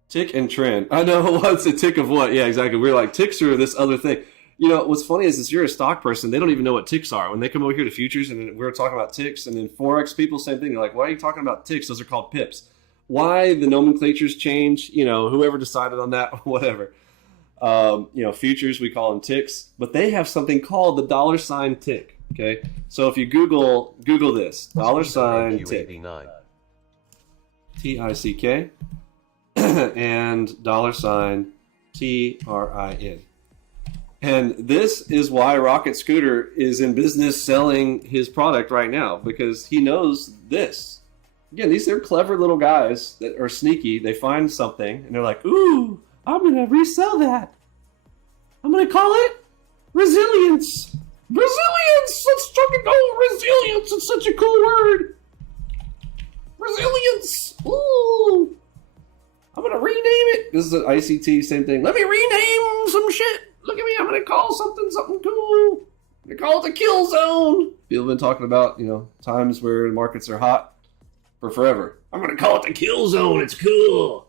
Tick and Trin. I know, what's a tick of what? Yeah, exactly. We're like, ticks are this other thing. You know, what's funny is you're a stock person, they don't even know what ticks are. When they come over here to futures and we're talking about ticks, and then Forex people, same thing. They're like, why are you talking about ticks? Those are called pips. Why the nomenclatures change, you know, whoever decided on that, whatever. You know, futures, we call them ticks, but they have something called the $ tick. Okay, so if you Google this, $ tick, TICK, and $ TRIN. And this is why Rocket Scooter is in business selling his product right now, because he knows this. Again, these are clever little guys that are sneaky. They find something and they're like, ooh, I'm going to resell that. I'm going to call it resilience. Resilience! Let's fucking go! Resilience! It's such a cool word. Resilience! Ooh! I'm going to rename it. This is an ICT, same thing. Let me rename some shit. Look at me. I'm going to call something cool. I'm going to call it the kill zone. People have been talking about, you know, times where the markets are hot for forever. I'm going to call it the kill zone. It's cool.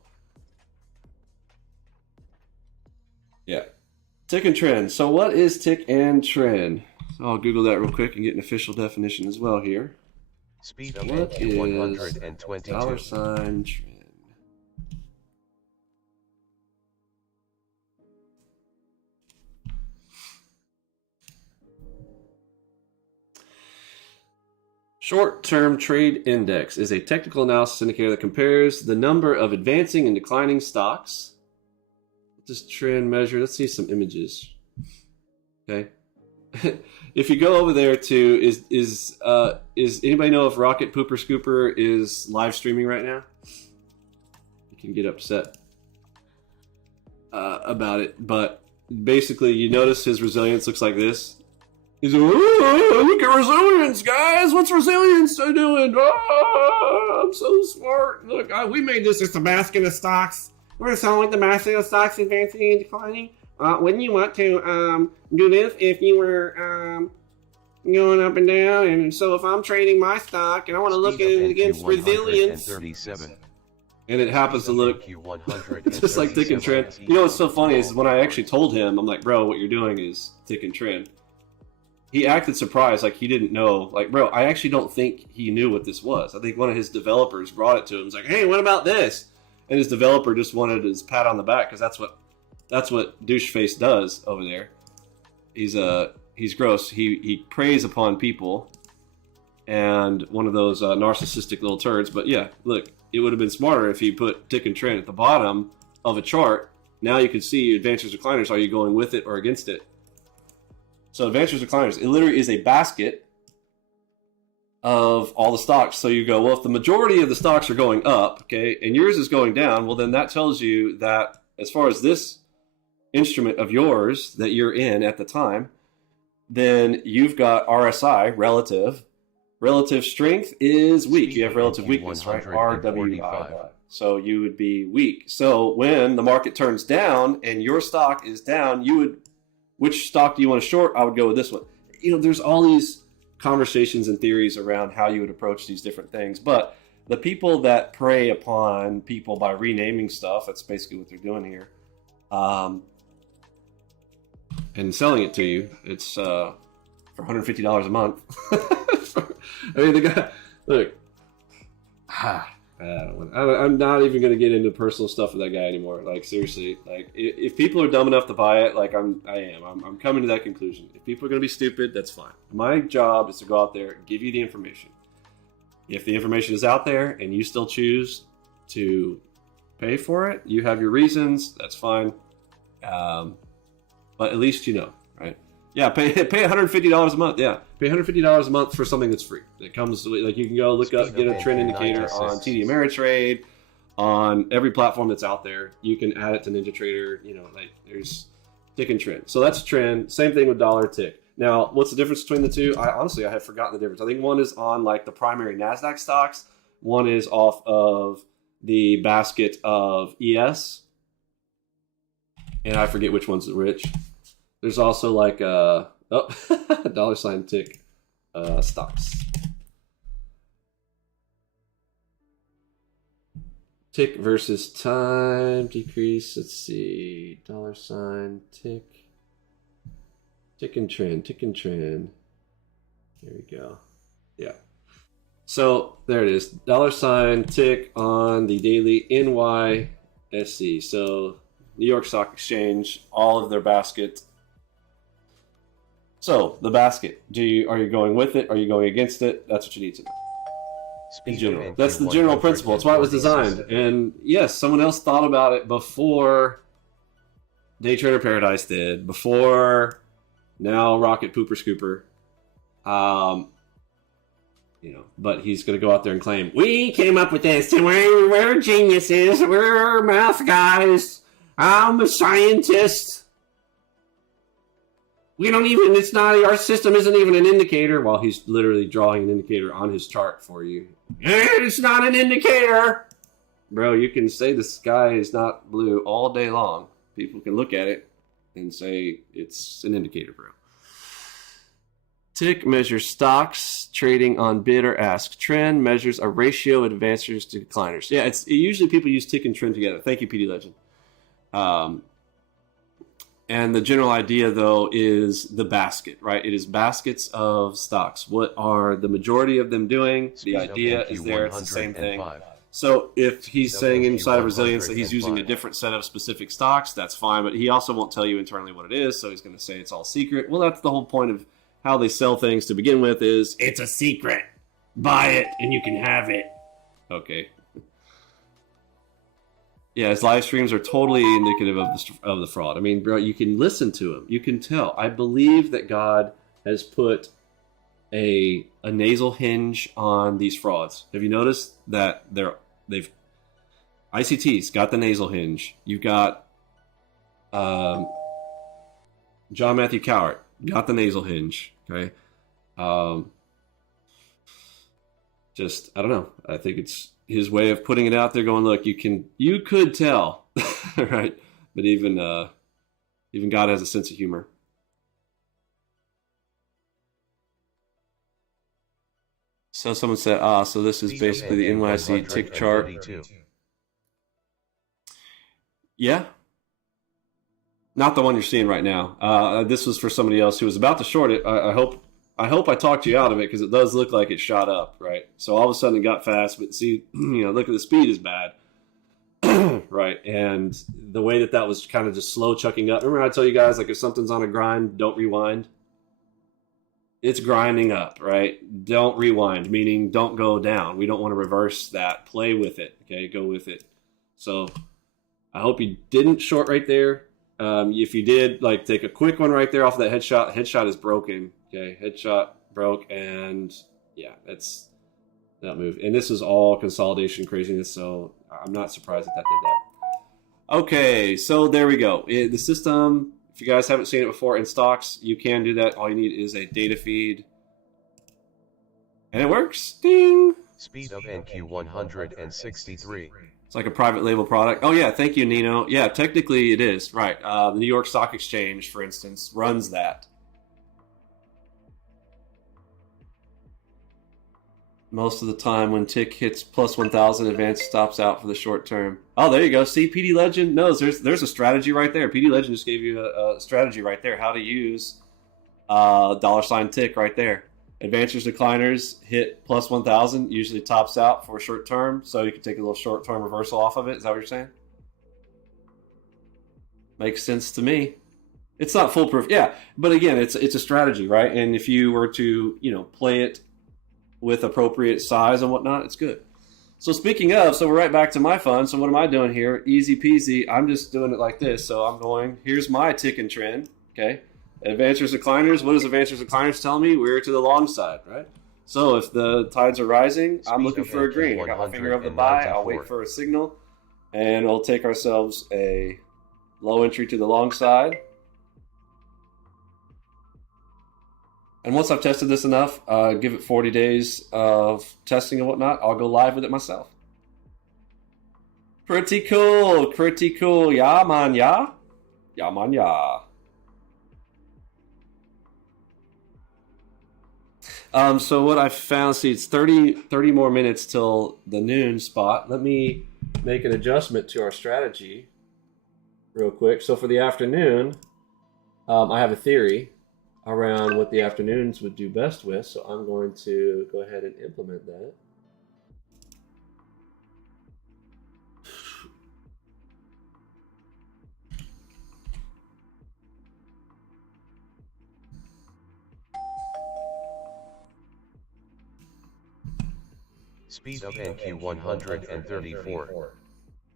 Yeah. Tick and Trin. So what is Tick and Trin? So I'll Google that real quick and get an official definition as well here. Speed of NQ 122. $Trin. Short-term trade index is a technical analysis indicator that compares the number of advancing and declining stocks. What does Trin measure? Let's see some images. Okay. If you go over there to is anybody know if Rocket Pooper Scooper is live streaming right now? You can get upset about it, but basically you notice his resilience looks like this. He's like, oh, look at resilience, guys. What's resilience doing? Oh, I'm so smart. Look, we made this. It's the basket of stocks. We're going to sound like the basket of stocks advancing and declining. Wouldn't you want to do this if you were going up and down? And so if I'm trading my stock and I want to look at it against resilience. And it happens to look just like Tick and Trin. You know what's so funny is when I actually told him, I'm like, bro, what you're doing is Tick and Trin. He acted surprised, like he didn't know. Like, bro, I actually don't think he knew what this was. I think one of his developers brought it to him. He's like, hey, what about this? And his developer just wanted his pat on the back because that's what That's what doucheface does over there. He's gross. He preys upon people, and one of those narcissistic little turds. But yeah, look, it would have been smarter if he put tick and trend at the bottom of a chart. Now you can see advanced recliners. Are you going with it or against it? So advanced recliners, it literally is a basket of all the stocks. So you go, well, if the majority of the stocks are going up, okay, and yours is going down, well, then that tells you that as far as this instrument of yours that you're in at the time, then you've got RSI, relative strength is weak. You have relative weakness, right? RWI. So you would be weak. So when the market turns down and your stock is down, which stock do you want to short? I would go with this one. There's all these conversations and theories around how you would approach these different things. But the people that prey upon people by renaming stuff, that's basically what they're doing here, and selling it to you, it's for $150 a month. I mean, the guy, look, I'm not even going to get into personal stuff with that guy anymore. Like, seriously, like, if people are dumb enough to buy it, like I'm coming to that conclusion. If people are going to be stupid, that's fine. My job is to go out there and give you the information. If the information is out there and you still choose to pay for it, you have your reasons, that's fine. But at least you know, right? Yeah, pay $150 a month. Yeah, pay $150 a month for something that's free. It comes, like, you can go look up, get a trend indicator on TD Ameritrade, on every platform that's out there. You can add it to NinjaTrader. Like, there's tick and trend. So that's trend. Same thing with dollar tick. Now, what's the difference between the two? I have forgotten the difference. I think one is on like the primary NASDAQ stocks. One is off of the basket of ES. And I forget which one's which. There's also like dollar sign tick stocks. Tick versus time decrease. Let's see. Dollar sign tick. Tick and trend. There we go. Yeah. So there it is. Dollar sign tick on the daily NYSE. So New York Stock Exchange, all of their basket. So the basket. Are you going with it? Are you going against it? That's what you need to know. In general, that's the general principle. That's why it was designed. And yes, someone else thought about it before Day Trader Paradise did. Before now, Rocket Pooper Scooper. But he's going to go out there and claim, we came up with this, and we're geniuses, we're math guys, I'm a scientist. Our system isn't even an indicator, while he's literally drawing an indicator on his chart for you. It's not an indicator! Bro, you can say the sky is not blue all day long. People can look at it and say it's an indicator, bro. Tick measures stocks trading on bid or ask. Trend measures a ratio of advancers to decliners. Yeah, usually people use tick and trend together. Thank you, PD Legend. And the general idea, though, is the basket, right? It is baskets of stocks. What are the majority of them doing? The idea is there. It's the same thing. So if he's saying inside of resilience that he's using a different set of specific stocks, that's fine. But he also won't tell you internally what it is, so he's going to say it's all secret. Well, that's the whole point of how they sell things to begin with, is it's a secret. Buy it and you can have it. Okay. Yeah, his live streams are totally indicative of the fraud. I mean, bro, you can listen to him. You can tell. I believe that God has put a nasal hinge on these frauds. Have you noticed that they've ICT's got the nasal hinge. You've got John Matthew Cowart got the nasal hinge. Okay. I don't know. I think it's his way of putting it out there, going, look, you could tell, right? But even God has a sense of humor. So someone said, so this is basically the NYSE tick chart. Yeah. Not the one you're seeing right now. This was for somebody else who was about to short it. I hope I talked you out of it, because it does look like it shot up, right? So all of a sudden it got fast, but see, look at the speed is bad. right? And the way that that was kind of just slow chucking up. Remember I tell you guys, like if something's on a grind, don't rewind. It's grinding up, right? Don't rewind, meaning don't go down. We don't want to reverse that. Play with it, okay? Go with it. So I hope you didn't short right there. If you did, like take a quick one right there off of that headshot. Headshot is broken, okay? Headshot broke, and yeah, that's that move. And this is all consolidation craziness, so I'm not surprised that that did that. Okay, so there we go. The system, if you guys haven't seen it before in stocks, you can do that. All you need is a data feed. And it works. Ding! Speed of NQ 163. It's like a private label product. Oh yeah, thank you, Nino. Yeah, technically it is. Right. The New York Stock Exchange, for instance, runs that. Most of the time when tick hits plus 1,000, advance stops out for the short term. Oh, there you go. See, PD Legend knows there's a strategy right there. PD Legend just gave you a strategy right there. How to use $ tick right there. Advancers, decliners hit plus 1,000, usually tops out for short term, so you can take a little short term reversal off of it. Is that what you're saying? Makes sense to me. It's not foolproof, yeah, but again, it's a strategy, right? And if you were to play it with appropriate size and whatnot, it's good. So speaking of, so we're right back to my fund. So what am I doing here? Easy peasy. I'm just doing it like this. So I'm going, here's my tick and trend, okay? Advancers, decliners. What does advancers, decliners tell me? We're to the long side, right? So if the tides are rising, I'm looking for a green. I got my finger over the buy. I'll wait for a signal, and we'll take ourselves a low entry to the long side. And once I've tested this enough, give it 40 days of testing and whatnot, I'll go live with it myself. Pretty cool, pretty cool. Yeah, man, yeah. Yeah, man, yeah. So what I found, see, it's 30 more minutes till the noon spot. Let me make an adjustment to our strategy real quick. So for the afternoon, I have a theory around what the afternoons would do best with, so I'm going to go ahead and implement that. Speed of NQ 134.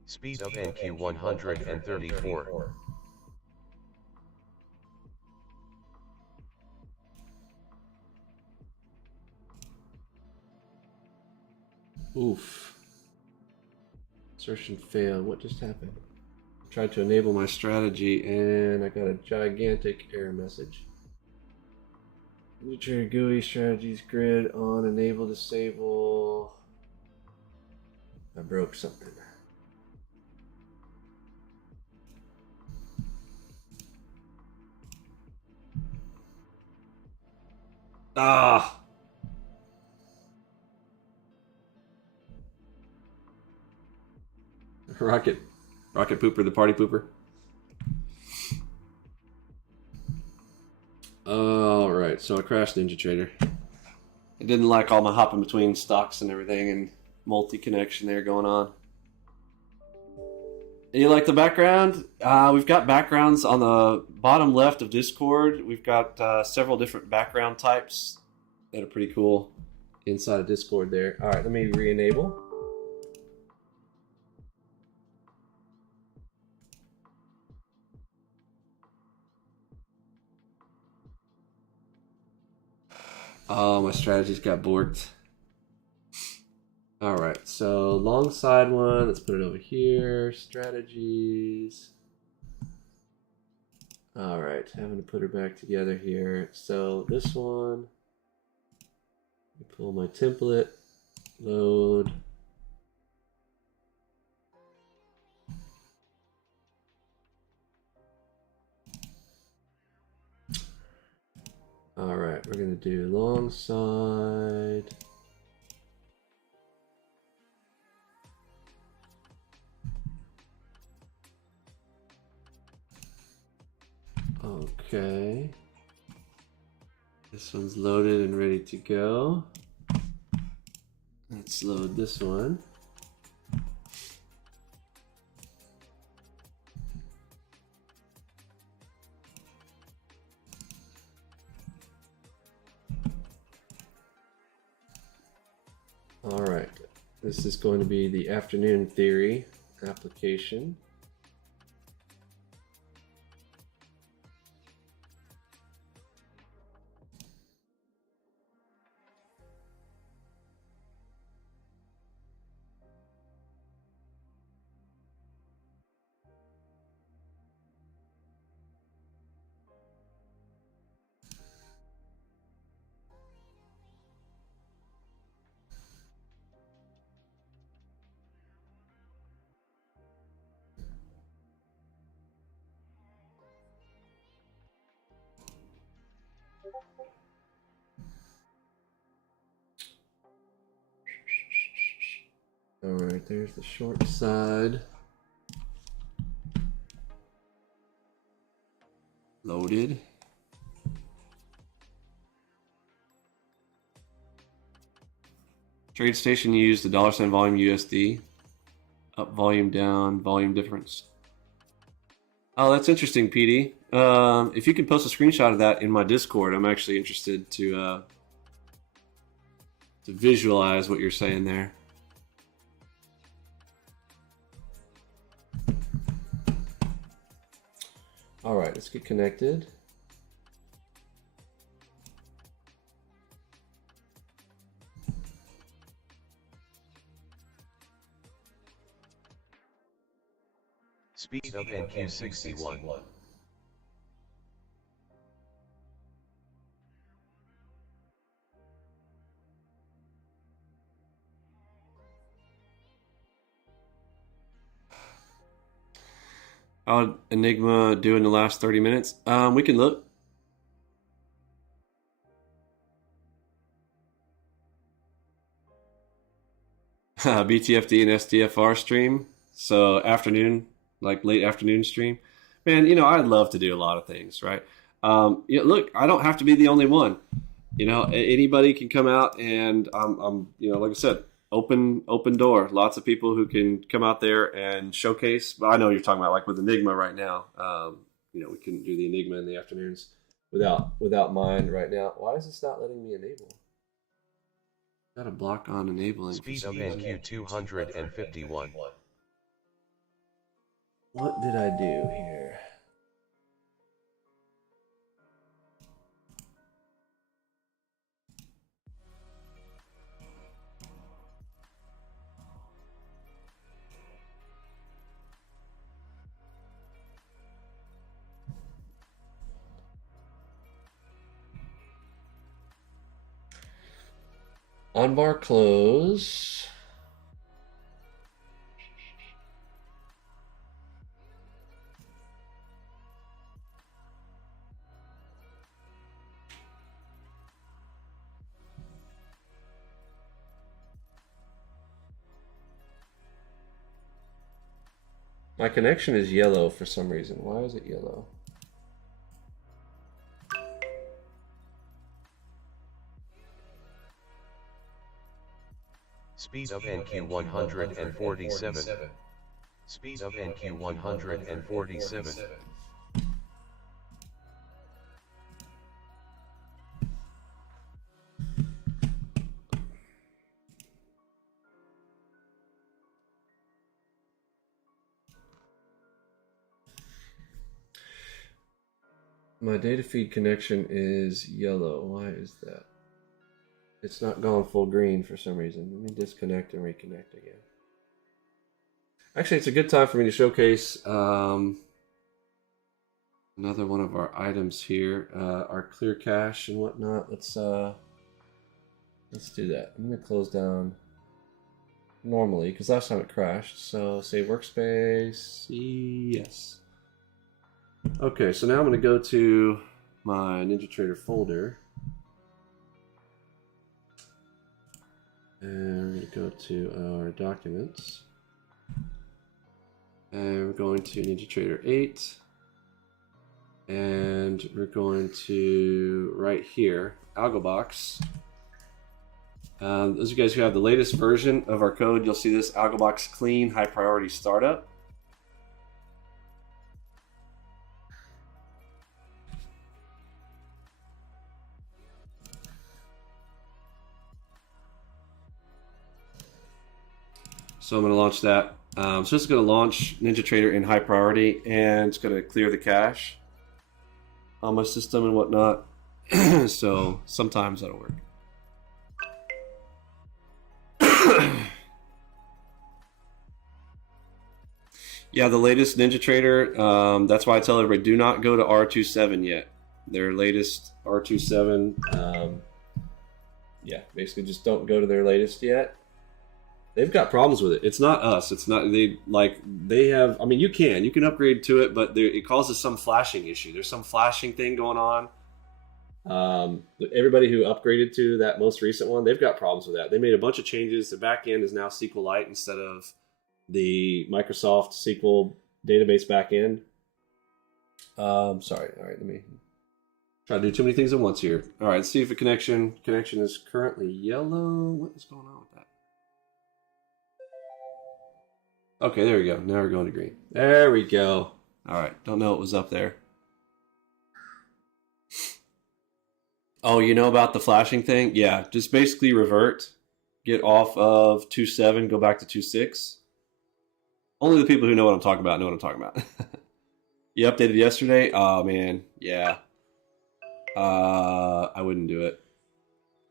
Speed of NQ 134. Oof. Insertion failed. What just happened? I tried to enable my strategy and I got a gigantic error message. Trigger GUI strategies grid on, enable, disable. I broke something. Ah! Rocket pooper, the party pooper. All right, so I crashed Ninja Trader. I didn't like all my hopping between stocks and everything and multi-connection there going on. You like the background? We've got backgrounds on the bottom left of Discord. We've got several different background types that are pretty cool inside of Discord there. All right, let me re-enable. Oh, my strategies got borked. All right, so long side one. Let's put it over here. Strategies. All right, having to put her back together here. So this one, pull my template, load. All right, we're gonna do long side. Okay. This one's loaded and ready to go. Let's load this one. All right, this is going to be the afternoon theory application. All right, there's the short side. Loaded. Trade station used the $sign volume USD. Up, volume, down, volume difference. Oh, that's interesting, PD. If you can post a screenshot of that in my Discord, I'm actually interested to visualize what you're saying there. All right, let's get connected. Speed of NQ61. How'd Enigma do in the last 30 minutes? We can look. BTFD and SDFR stream. So afternoon, like late afternoon stream. Man, you know, I'd love to do a lot of things, right? You know, look, I don't have to be the only one. You know, anybody can come out and you know, like I said, open door. Lots of people who can come out there and showcase. But I know you're talking about like with Enigma right now. You know, we couldn't do the Enigma in the afternoons without mine right now. Why is this not letting me enable? Got a block on enabling. Speed of NQ251. What did I do here? On bar close. My connection is yellow for some reason. Why is it yellow? Speed of NQ147. Speed of NQ147. My data feed connection is yellow. Why is that? It's not going full green for some reason. Let me disconnect and reconnect again. Actually, it's a good time for me to showcase another one of our items here, our clear cache and whatnot. Let's do that. I'm going to close down normally because last time it crashed. So save workspace. Yes. Okay, so now I'm going to go to my NinjaTrader folder. And we're going to go to our documents. And we're going to NinjaTrader 8. And we're going to, right here, Algobox. Those of you guys who have the latest version of our code, you'll see this Algobox clean high priority startup. So I'm going to launch that. So it's going to launch NinjaTrader in high priority, and it's going to clear the cache on my system and whatnot. So sometimes that'll work. Yeah, the latest NinjaTrader, that's why I tell everybody, do not go to R27 yet. Their latest R27, yeah, basically just don't go to their latest yet. They've got problems with it. It's not us. It's not, they have, I mean, you can upgrade to it, but it causes some flashing issue. There's some flashing thing going on. Everybody who upgraded to that most recent one, they've got problems with that. They made a bunch of changes. The back end is now SQLite instead of the Microsoft SQL database backend. Sorry. All right, let me try to do too many things at once here. All right, let's see if the connection is currently yellow. What is going on with that? Okay, there we go. Now we're going to green. There we go. All right, don't know what was up there. Oh, you know about the flashing thing? Yeah, just basically revert. Get off of 2.7, go back to 2.6. Only the people who know what I'm talking about know what I'm talking about. You updated yesterday? Oh, man. Yeah. I wouldn't do it.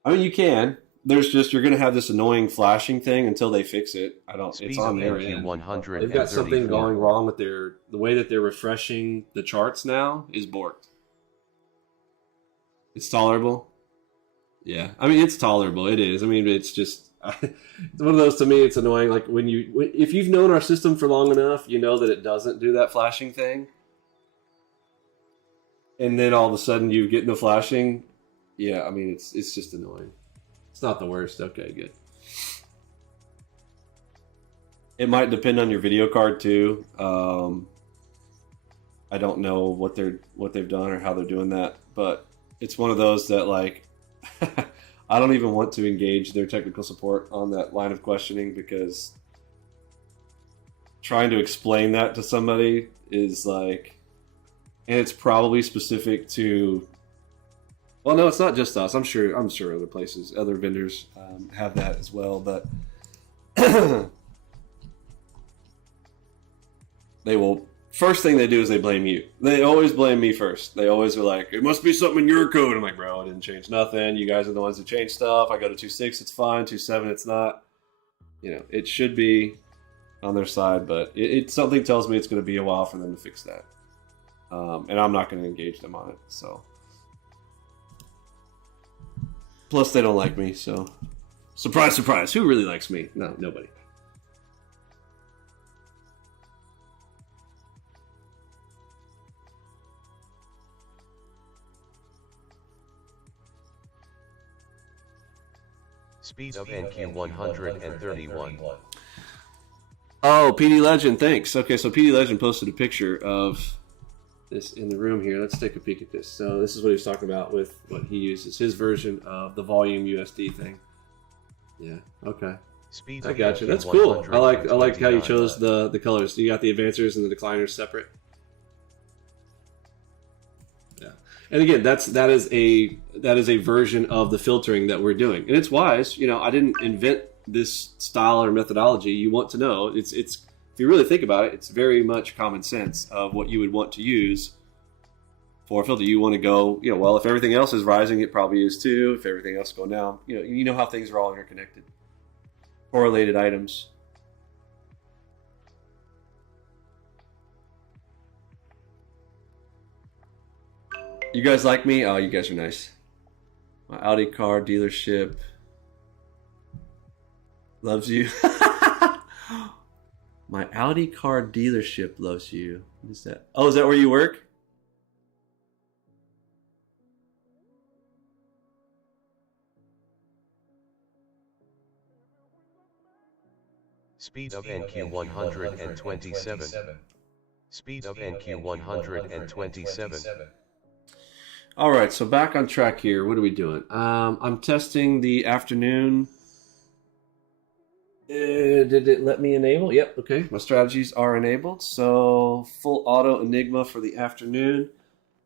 I mean, you can. There's just, you're going to have this annoying flashing thing until they fix it. It's on their end. They've got something going wrong with the way that they're refreshing the charts now is borked. It's tolerable. Yeah. I mean, it's tolerable. It is. I mean, it's just, it's one of those, to me, it's annoying. Like if you've known our system for long enough, you know that it doesn't do that flashing thing. And then all of a sudden you get the flashing. Yeah, I mean, it's just annoying. It's not the worst. Okay, good. It might depend on your video card too. I don't know what they've done or how they're doing that, but it's one of those that, like, I don't even want to engage their technical support on that line of questioning, because trying to explain that to somebody is like, and it's probably specific to, well, no, it's not just us. I'm sure other places, other vendors have that as well, but they will. First thing they do is they blame you. They always blame me first. They always are like, it must be something in your code. I'm like, bro, I didn't change nothing. You guys are the ones who change stuff. I go to 2.6, it's fine. 2.7, it's not. You know, it should be on their side, but something tells me it's going to be a while for them to fix that. And I'm not going to engage them on it. So, plus they don't like me. So, surprise, surprise. Who really likes me? No, nobody. Speed of NQ 131. Oh, PD Legend, thanks. Okay, so PD Legend posted a picture of this in the room here. Let's take a peek at this. So this is what he was talking about with what he uses, his version of the volume USD thing. Yeah, okay. I got you. That's cool. I like how you chose the colors. You got the advancers and the decliners separate. Yeah. And again, that is a version of the filtering that we're doing, and it's wise. You know, I didn't invent this style or methodology. You want to know it's if you really think about it, it's very much common sense of what you would want to use for a filter. You want to go, you know, well, if everything else is rising, it probably is too. If everything else is going down, you know how things are all interconnected, correlated items. You guys like me? Oh, you guys are nice. My Audi car dealership loves you. My Audi car dealership loves you. What is that? Oh, is that where you work? Speed of NQ 127. Speed of NQ 127. All right, so back on track here. What are we doing? I'm testing the afternoon. Did it let me enable? Yep, okay. My strategies are enabled. So full auto Enigma for the afternoon.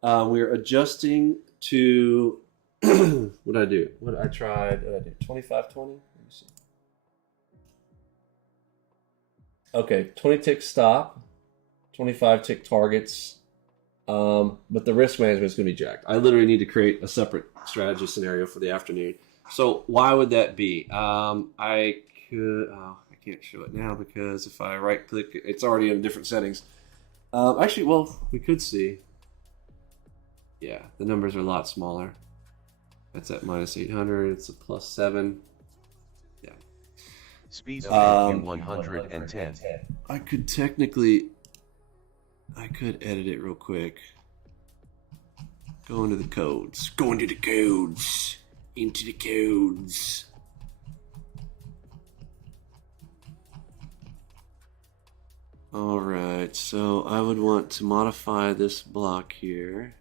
We're adjusting to, what did I do? What I tried, 2520? Let me see. Okay, 20 tick stop, 25 tick targets, but the risk management is going to be jacked. I literally need to create a separate strategy scenario for the afternoon. So why would that be? I could, oh, I can't show it now because if I right click, it's already in different settings. Actually, well, we could see. Yeah, the numbers are a lot smaller. That's at minus 800. It's a plus 7. Yeah. Speed of NQ 110. I could technically, I could edit it real quick. Go into the codes. Go into the codes. Into the codes. Alright, so I would want to modify this block here.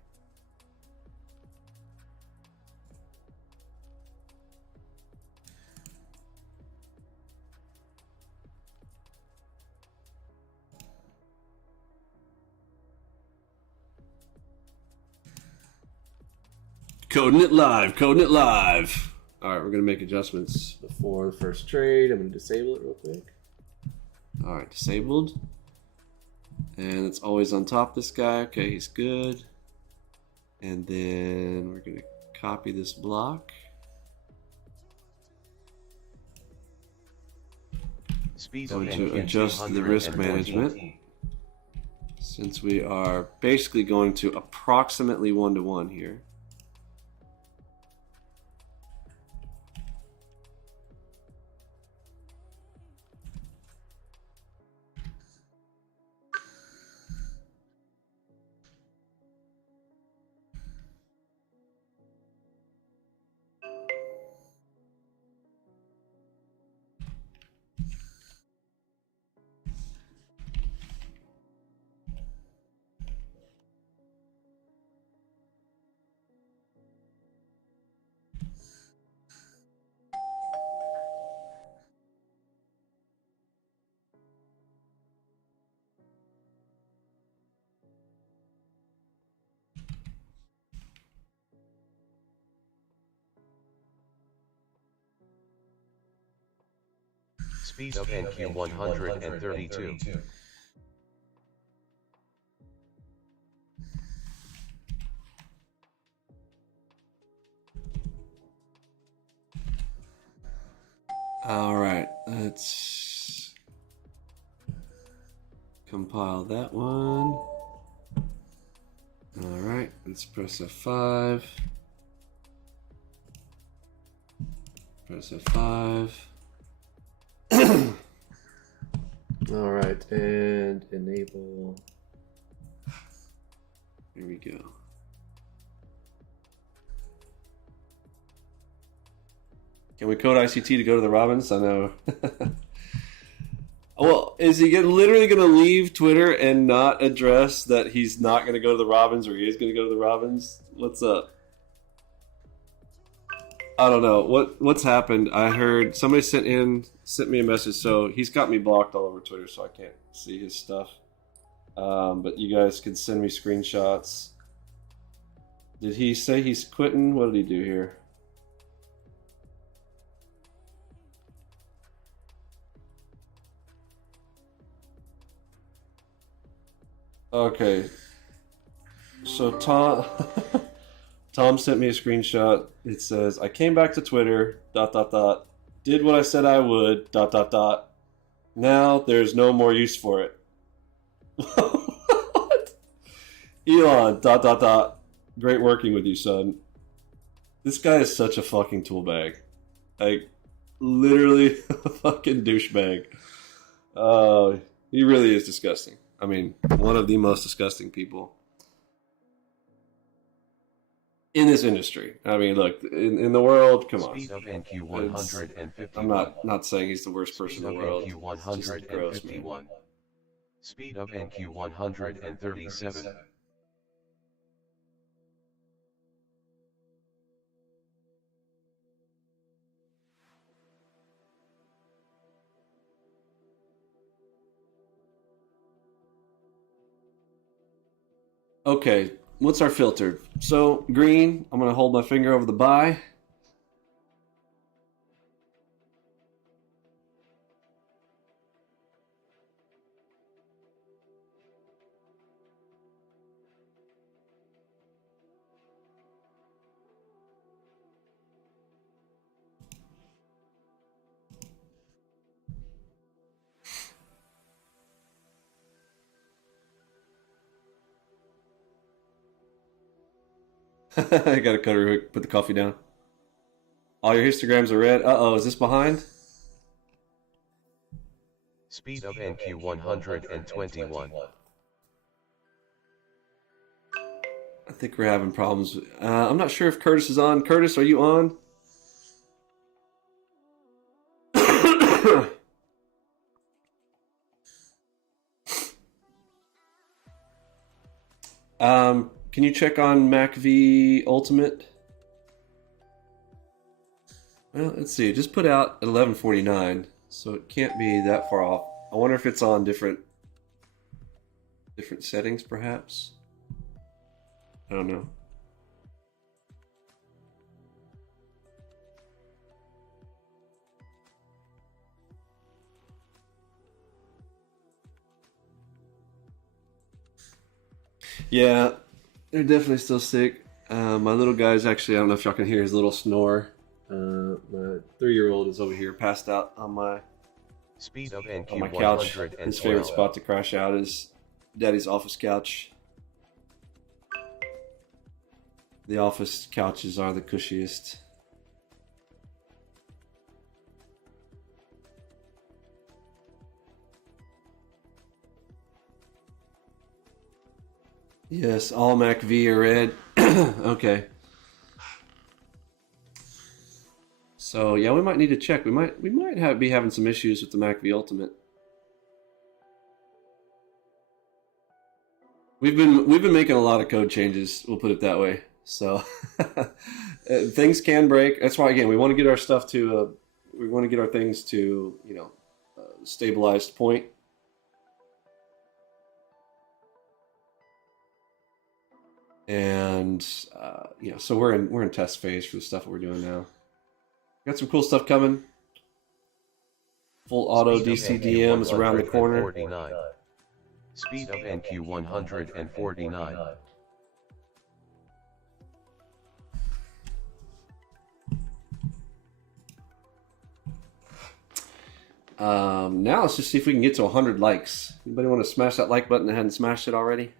Coding it live, coding it live. All right, we're gonna make adjustments before the first trade. I'm gonna disable it real quick. All right, disabled. And it's always on top, this guy. Okay, he's good. And then we're gonna copy this block. Going to adjust the risk management. Since we are basically going to approximately 1-to-1 here. Speed of NQ 132. All right, let's compile that one. All right, let's press F5. Press F5. All right, and enable. Here we go. Can we code ICT to go to the Robins? I know. Well, is he literally going to leave Twitter and not address that he's not going to go to the Robins, or he is going to go to the Robins? What's up? I don't know what's happened. I heard somebody sent me a message. So he's got me blocked all over Twitter, so I can't see his stuff. But you guys can send me screenshots. Did he say he's quitting? What did he do here? Okay. So Tom sent me a screenshot. It says, I came back to Twitter, ... did what I said I would, ... Now there's no more use for it. What? Elon, ... Great working with you, son. This guy is such a fucking tool bag. Like, literally a fucking douchebag. He really is disgusting. I mean, one of the most disgusting people in this industry. I mean, look, in the world, come on. Speed of NQ 151. I'm not saying he's the worst person in the world. Speed of NQ It's just gross, man. 151. Speed of NQ 137. Okay, what's our filter? So, green, I'm going to hold my finger over the buy. I gotta cut her. Put the coffee down. All your histograms are red. Uh-oh, is this behind? Speed of NQ 121. I think we're having problems. I'm not sure if Curtis is on. Curtis, are you on? Can you check on MacV Ultimate? Well, let's see. It just put out at 11:49, so it can't be that far off. I wonder if it's on different settings, perhaps. I don't know. Yeah, they're definitely still sick. My little guy's actually, I don't know if y'all can hear his little snore. My 3-year-old is over here passed out on my Speed of NQ couch. 112. His favorite spot to crash out is Daddy's office couch. The office couches are the cushiest. Yes, all Mac V are red. Okay. So yeah, we might need to check. We might be having some issues with the Mac V Ultimate. We've been making a lot of code changes. We'll put it that way. So things can break. That's why again we want to get our stuff to we want to get our things to stabilized point. And so we're in test phase for the stuff that we're doing now. Got some cool stuff coming. Full auto DCDM is around the corner. 49. Speed of NQ 149. Now let's just see if we can get to 100 likes. Anybody want to smash that like button that hadn't smashed it already?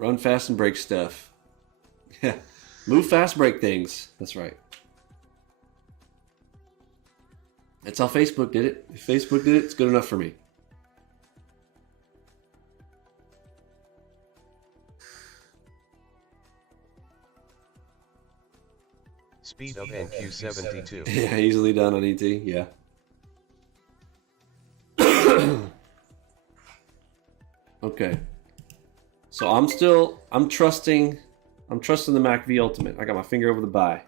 Run fast and break stuff. Yeah. Move fast, break things. That's right. That's how Facebook did it. If Facebook did it, it's good enough for me. Speed of NQ 72. Yeah, easily done on ET. Yeah. Okay. So I'm trusting the Mac V Ultimate. I got my finger over the buy.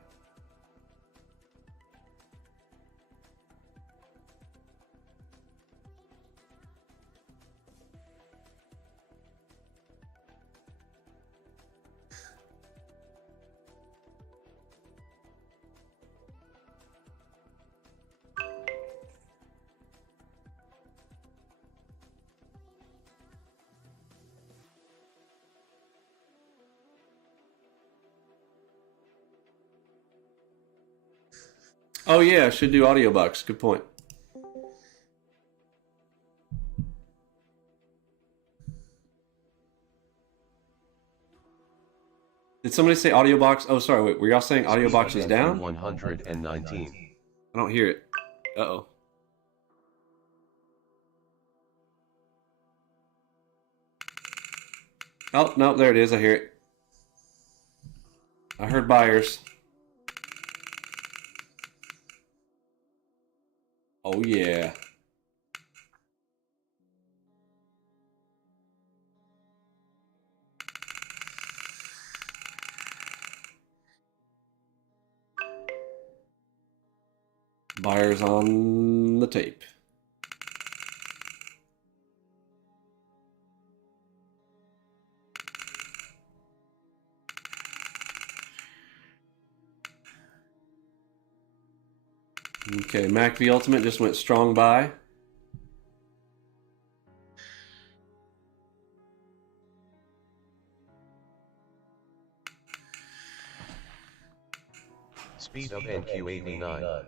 Oh yeah, I should do Audiobox. Good point. Did somebody say Audiobox? Oh, sorry. Wait, were y'all saying Audiobox is down? 119. I don't hear it. Uh-oh. Oh, no, there it is. I hear it. I heard buyers. Oh, yeah. Buyers on the tape. Okay, Mac V Ultimate just went strong buy. Speed of NQ89.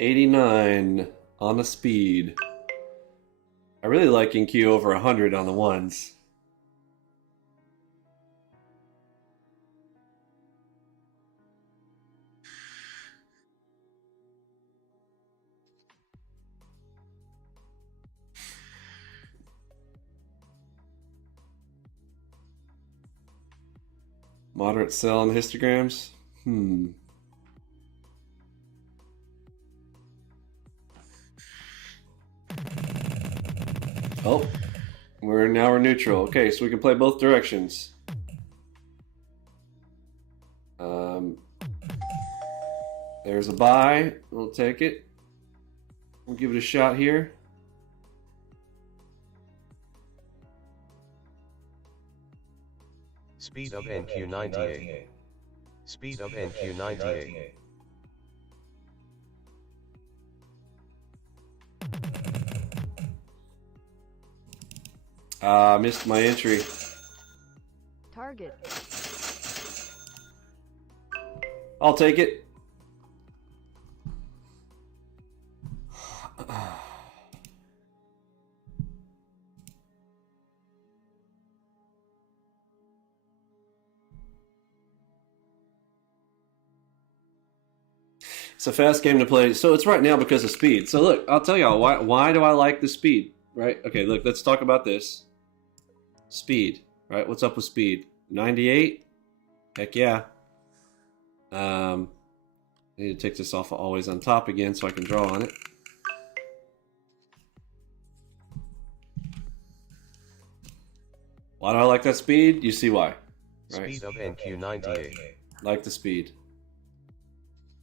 89 on the speed. I really like NQ over 100 on the ones. Moderate sell on histograms. Oh, we're neutral. Okay, so we can play both directions. There's a buy. We'll take it. We'll give it a shot here. Speed of NQ98. Speed of NQ98. Missed my entry. Target. I'll take it. It's a fast game to play. So it's right now because of speed. So look, I'll tell y'all why do I like the speed, right? Okay, look, let's talk about this. Speed, right? What's up with speed? 98? Heck yeah. I need to take this off of always on top again so I can draw on it. Why do I like that speed? You see why. Right? Speed of NQ98. Like the speed.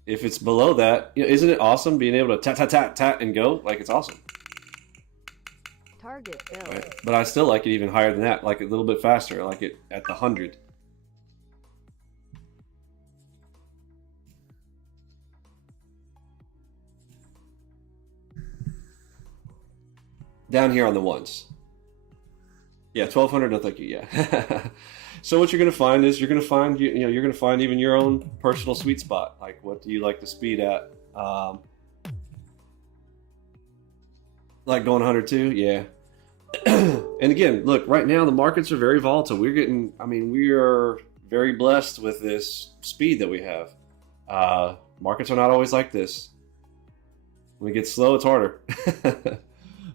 If it's below that, you know, isn't it awesome being able to tat, tat, tat, tat, and go? Like, it's awesome. Target filled. Right? But I still like it even higher than that, like a little bit faster, like it at the 100. Down here on the ones. Yeah, 1200, no thank you, yeah. So what you're going to find is you're going to find even your own personal sweet spot. Like, what do you like the speed at? Like going 102, yeah. And again, look, right now the markets are very volatile. We are very blessed with this speed that we have. Markets are not always like this. When it gets slow, it's harder.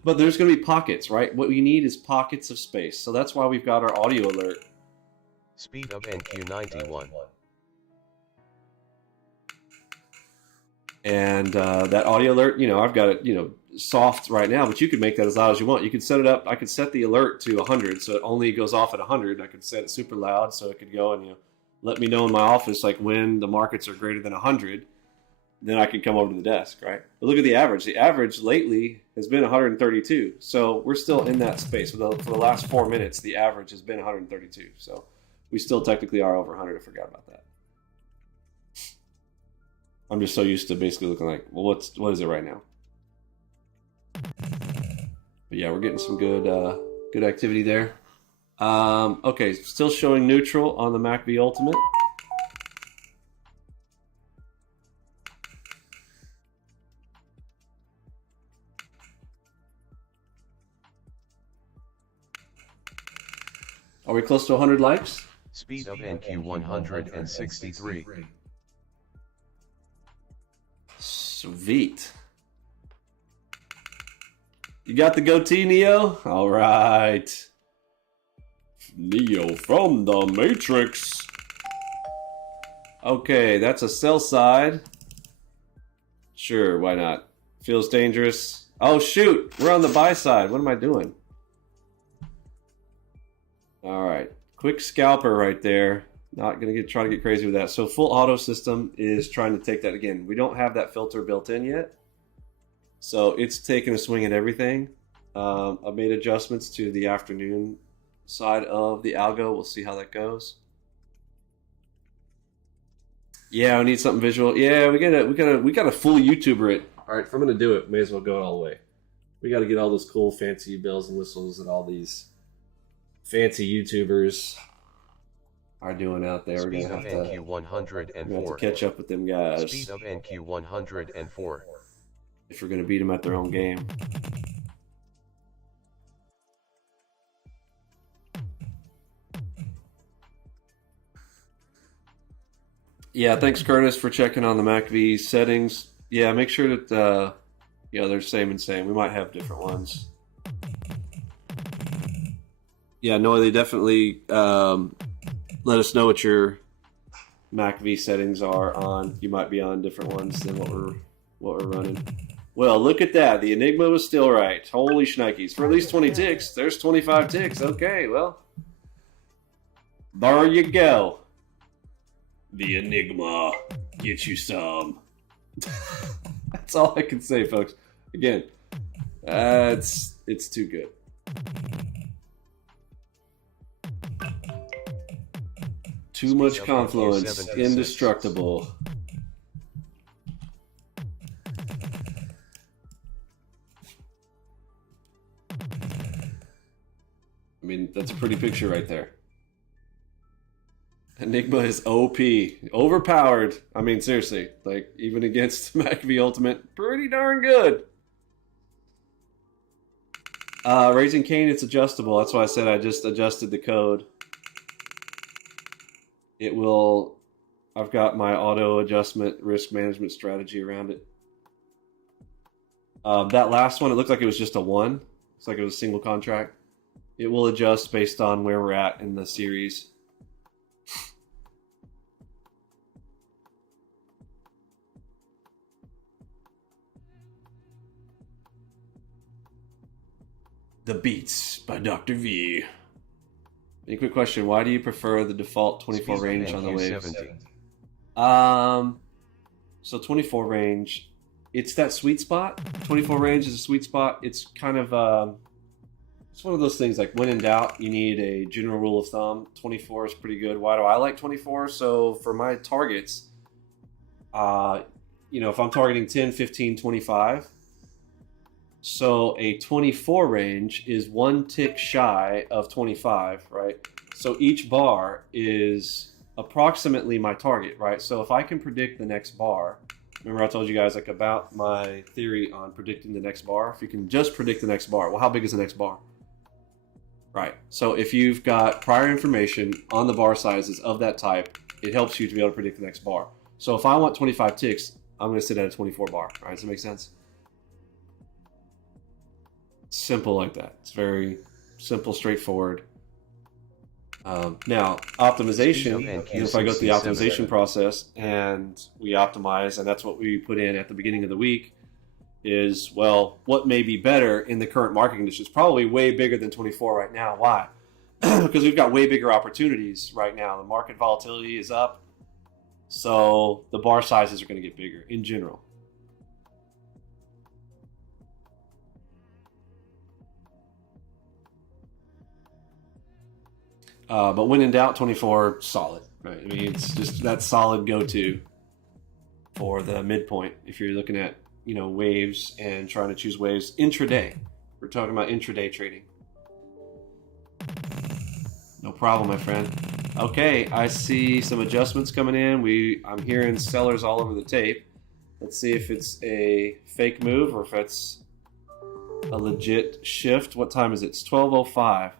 But there's going to be pockets, right? What we need is pockets of space. So that's why we've got our audio alert. Speed of NQ91. And that audio alert, you know, I've got it, you know, soft right now, but you can make that as loud as you want. You can set it up. I could set the alert to 100, so it only goes off at 100. I could set it super loud, so it could go and, you know, let me know in my office, like, when the markets are greater than 100. Then I can come over to the desk, right? But look at the average. The average lately has been 132. So we're still in that space. For the last 4 minutes, the average has been 132. So we still technically are over 100. I forgot about that. I'm just so used to basically looking like, well, what is it right now? But yeah, we're getting some good activity there. Okay, still showing neutral on the MACV Ultimate. Are we close to 100 likes? Speed of NQ163. Sweet. You got the goatee, Neo? All right. Neo from the Matrix. Okay, that's a sell side. Sure, why not? Feels dangerous. Oh, shoot. We're on the buy side. What am I doing? All right, quick scalper right there. Not gonna try to get crazy with that. So full auto system is trying to take that again. We don't have that filter built in yet, so it's taking a swing at everything. I've made adjustments to the afternoon side of the algo. We'll see how that goes. Yeah, we need something visual. Yeah, we gotta full YouTuber it. All right, if I'm gonna do it, may as well go it all the way. We got to get all those cool fancy bells and whistles and all these fancy YouTubers. are doing out there. Speed We're of gonna have to NQ104. catch up with them guys. Speed of NQ104. If we're gonna beat them at their own game. Yeah, thanks Curtis for checking on the MACV settings. Yeah, make sure that yeah, they're same and same. We might have different ones. Yeah, no, they definitely let us know what your MACV settings are on. You might be on different ones than what we're running. Well, look at that. The Enigma was still right. Holy shnikes. For at least 20 ticks. There's 25 ticks. Okay, well. There you go. The Enigma. Get you some. That's all I can say, folks. Again, it's too good. Too much confluence. Indestructible. I mean, that's a pretty picture right there. Enigma is OP. Overpowered. I mean, seriously. Like, even against MACV Ultimate, pretty darn good. Raising Cane, it's adjustable. That's why I said I just adjusted the code. It will... I've got my auto adjustment risk management strategy around it. That last one, it looked like it was just a 1. It's like it was a single contract. It will adjust based on where we're at in the series. The Beats by Dr. V. Any quick question, why do you prefer the default 24 range on the waves? So 24 range, it's that sweet spot. 24 range is a sweet spot. It's kind of, it's one of those things like when in doubt, you need a general rule of thumb. 24 is pretty good. Why do I like 24? So for my targets, you know, if I'm targeting 10, 15, 25, so a 24 range is 1 tick shy of 25, right? So each bar is approximately my target, right? So if I can predict the next bar, remember I told you guys like about my theory on predicting the next bar? If you can just predict the next bar, well, how big is the next bar? Right. So if you've got prior information on the bar sizes of that type, it helps you to be able to predict the next bar. So if I want 25 ticks, I'm going to sit at a 24 bar, right? Does that make sense? Simple like that. It's very simple, straightforward. Now, optimization, if I go through the optimization process and we optimize, and that's what we put in at the beginning of the week, is, well, what may be better in the current market conditions? Probably way bigger than 24 right now. Why? Because we've got way bigger opportunities right now. The market volatility is up, so the bar sizes are going to get bigger in general. But when in doubt, 24, solid, right? I mean, it's just that solid go-to for the midpoint. If you're looking at, you know, waves and trying to choose waves intraday. We're talking about intraday trading. No problem, my friend. Okay, I see some adjustments coming in. I'm hearing sellers all over the tape. Let's see if it's a fake move or if it's a legit shift. What time is it? It's 12:05.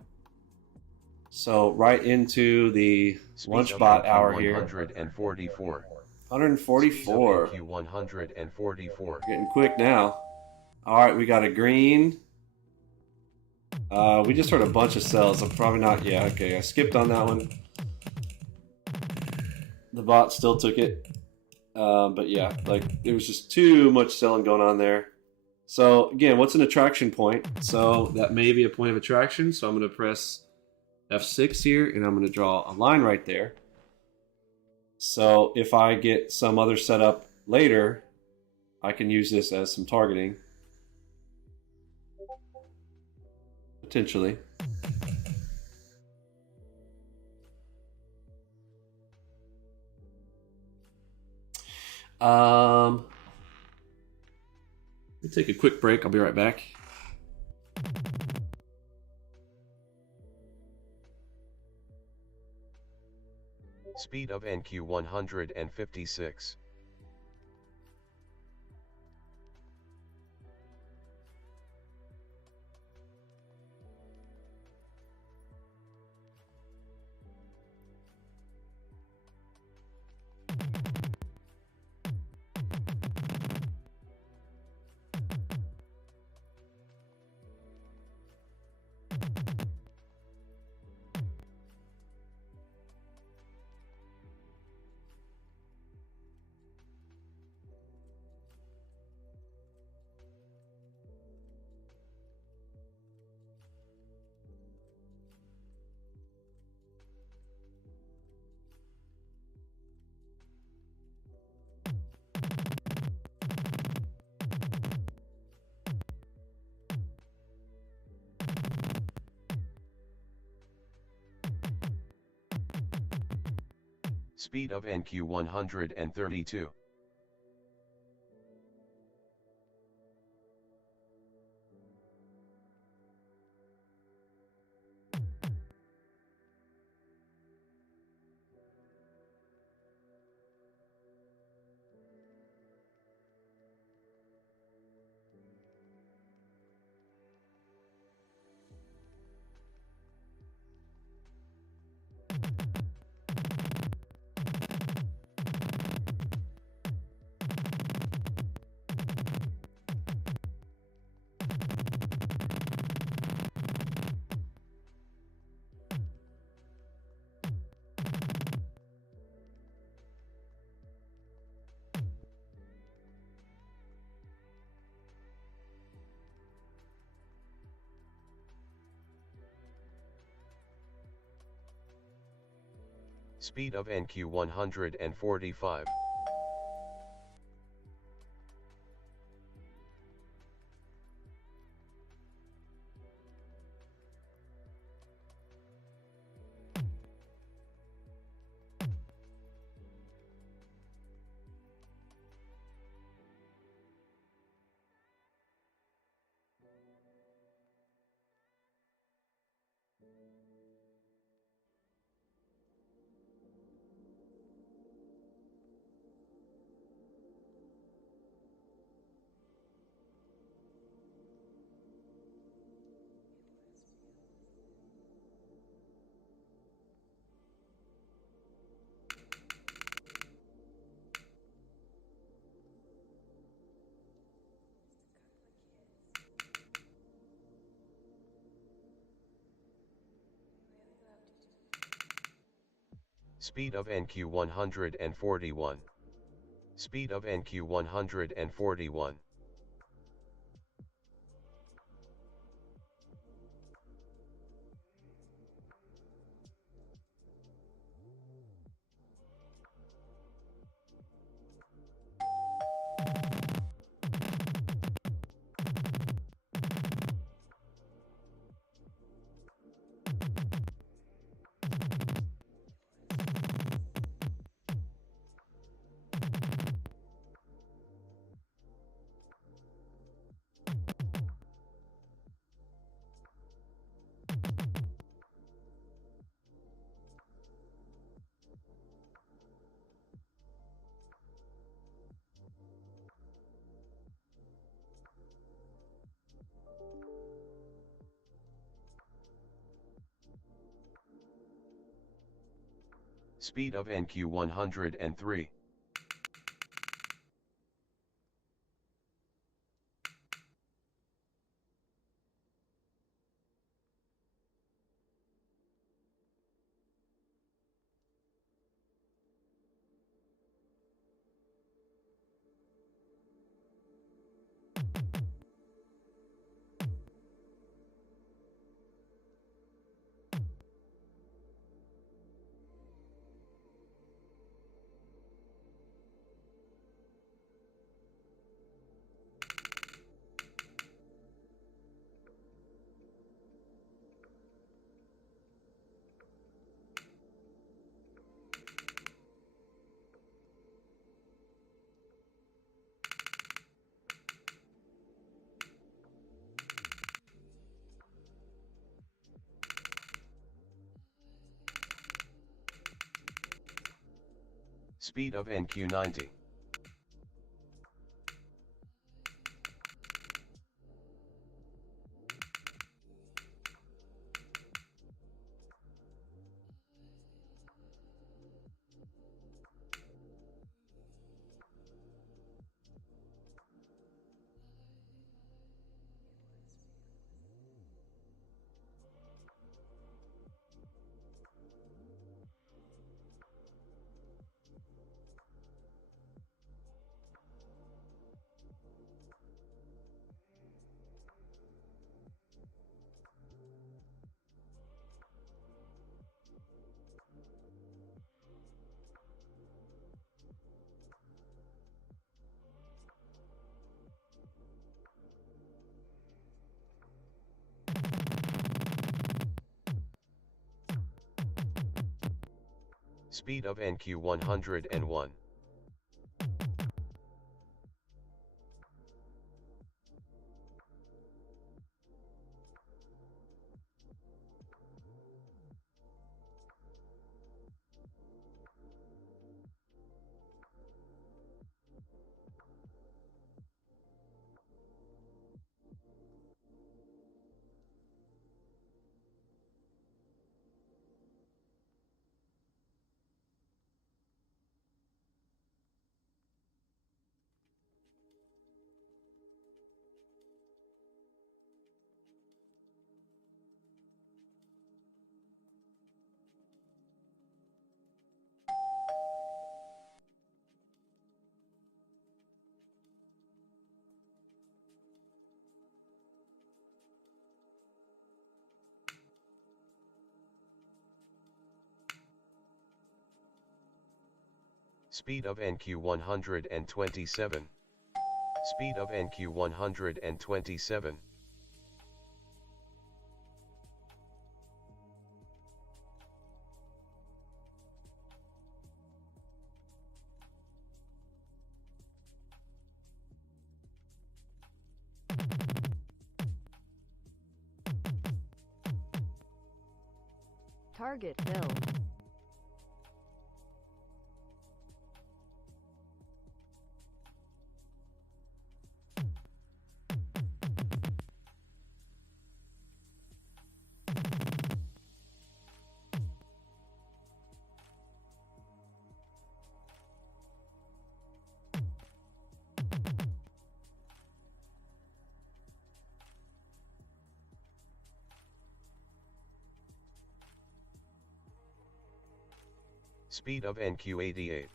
So right into the lunch bot hour here. 144. 144. Q144. Getting quick now. All right, we got a green. We just heard a bunch of sells. I'm probably not. Yeah, okay. I skipped on that one. The bot still took it. But yeah, like there was just too much selling going on there. So again, what's an attraction point? So that may be a point of attraction. So I'm going to press F6 here, and I'm going to draw a line right there. So if I get some other setup later, I can use this as some targeting. Potentially. Let me take a quick break. I'll be right back. Speed of NQ 156. Speed of NQ 132. Speed of NQ 145. Speed of NQ 141. Speed of NQ 141. Speed of NQ 103. Speed of NQ90. Speed of NQ101. Speed of NQ127. Speed of NQ127. Target filled. Speed of NQ88.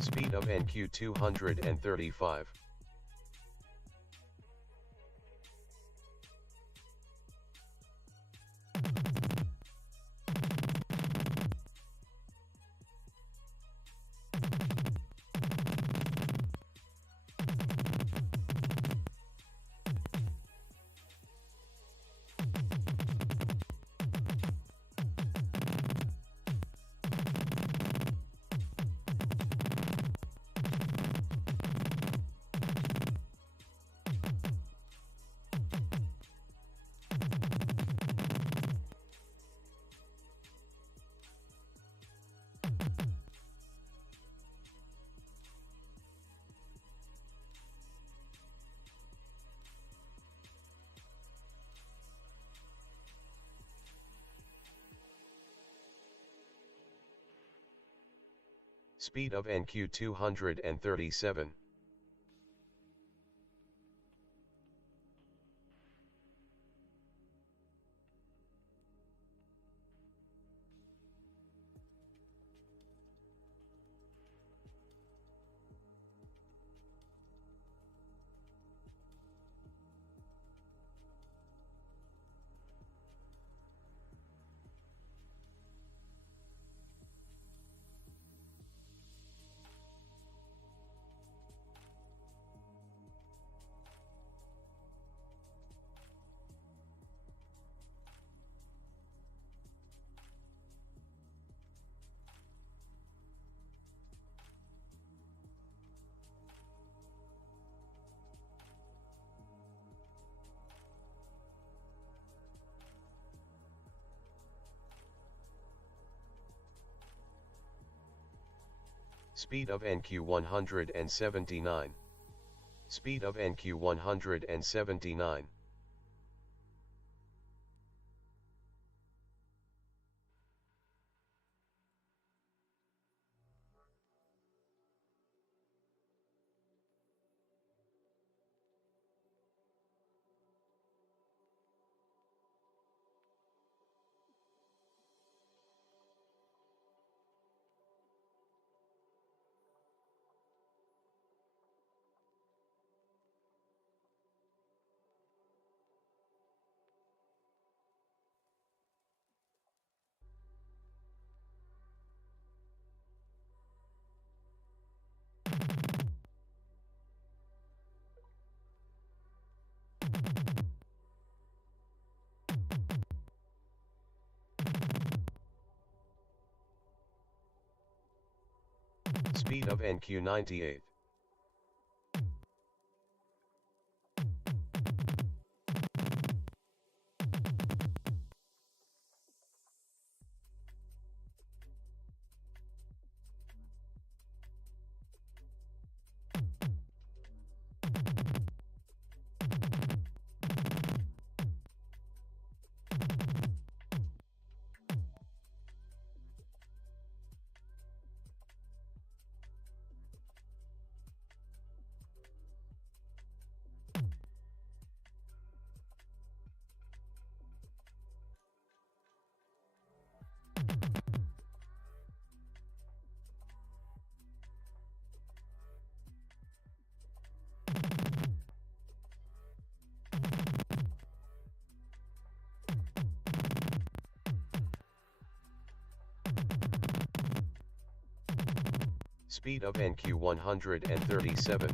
Speed of NQ235. Speed of NQ 237. Speed of NQ 179. Speed of NQ 179. Speed of NQ 98. Speed of NQ 137.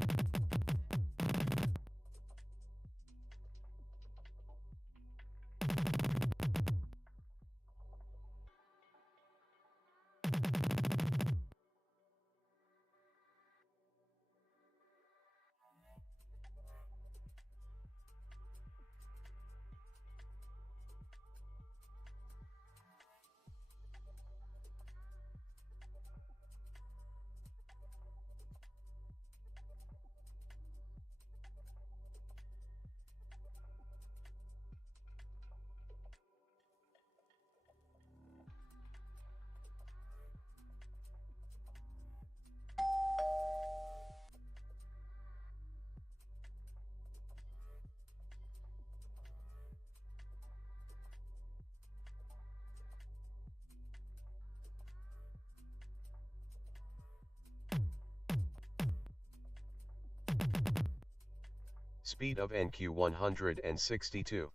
Speed of NQ 162.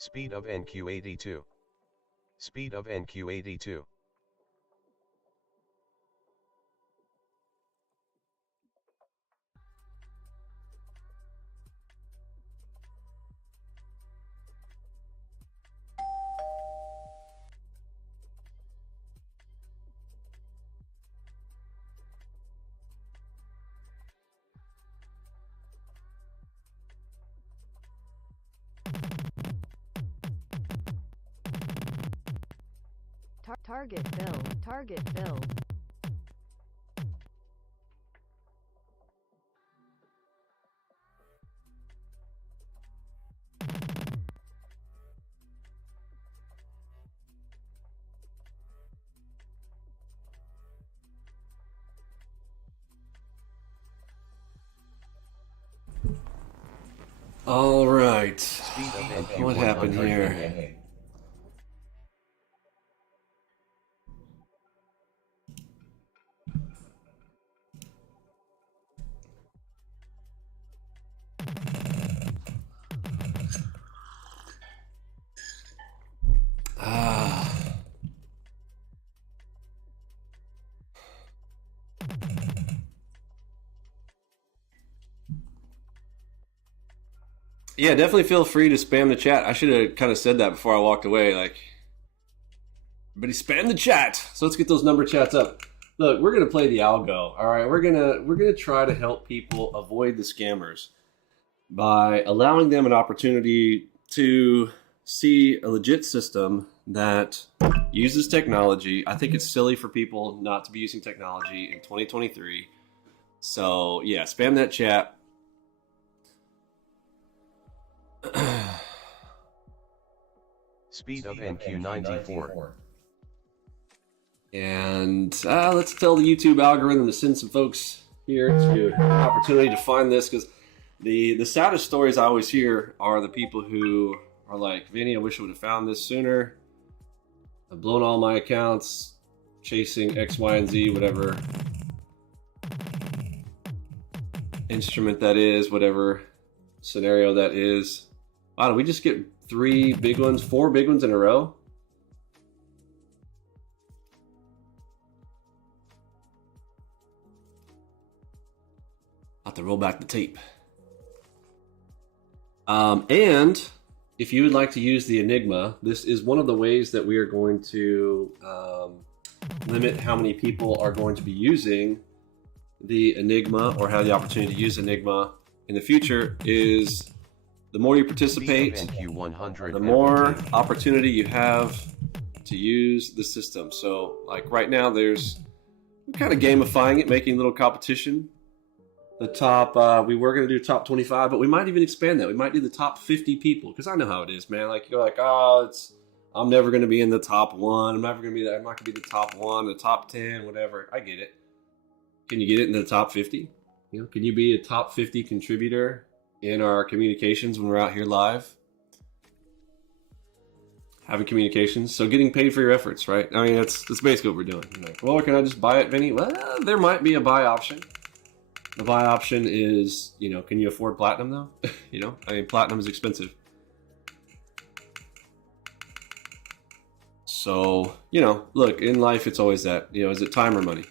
Speed of NQ82. Speed of NQ82. Target fill. Target fill. All right. Speed of NQ100. What happened here? Yeah, definitely feel free to spam the chat. I should have kind of said that before I walked away. Like, everybody spam the chat. So let's get those number chats up. Look, we're gonna play the algo. All right, we're gonna try to help people avoid the scammers by allowing them an opportunity to see a legit system that uses technology. I think it's silly for people not to be using technology in 2023. So yeah, spam that chat. Speed of NQ94. And let's tell the YouTube algorithm to send some folks here to an opportunity to find this, because the saddest stories I always hear are the people who are like, Vinny, I wish I would have found this sooner. I've blown all my accounts chasing X, Y, and Z, whatever instrument that is, whatever scenario that is. Wow, did we just get 4 big ones in a row? I'll have to roll back the tape. And if you would like to use the Enigma, this is one of the ways that we are going to limit how many people are going to be using the Enigma or have the opportunity to use Enigma in the future. Is the more you participate, the more opportunity you have to use the system. So like right now, we're kind of gamifying it, making a little competition. The top, we were going to do top 25, but we might even expand that. We might do the top 50 people, because I know how it is, man. Like, you're like, I'm never going to be in the top 1. I'm not going to be the top 1, the top 10, whatever. I get it. Can you get it into the top 50? You know, can you be a top 50 contributor in our communications when we're out here live? Having communications, so getting paid for your efforts, right? I mean, that's basically what we're doing. You're like, well, can I just buy it, Vinny? Well, there might be a buy option. The buy option is, can you afford platinum though? I mean, platinum is expensive. So, look, in life, it's always that, is it time or money?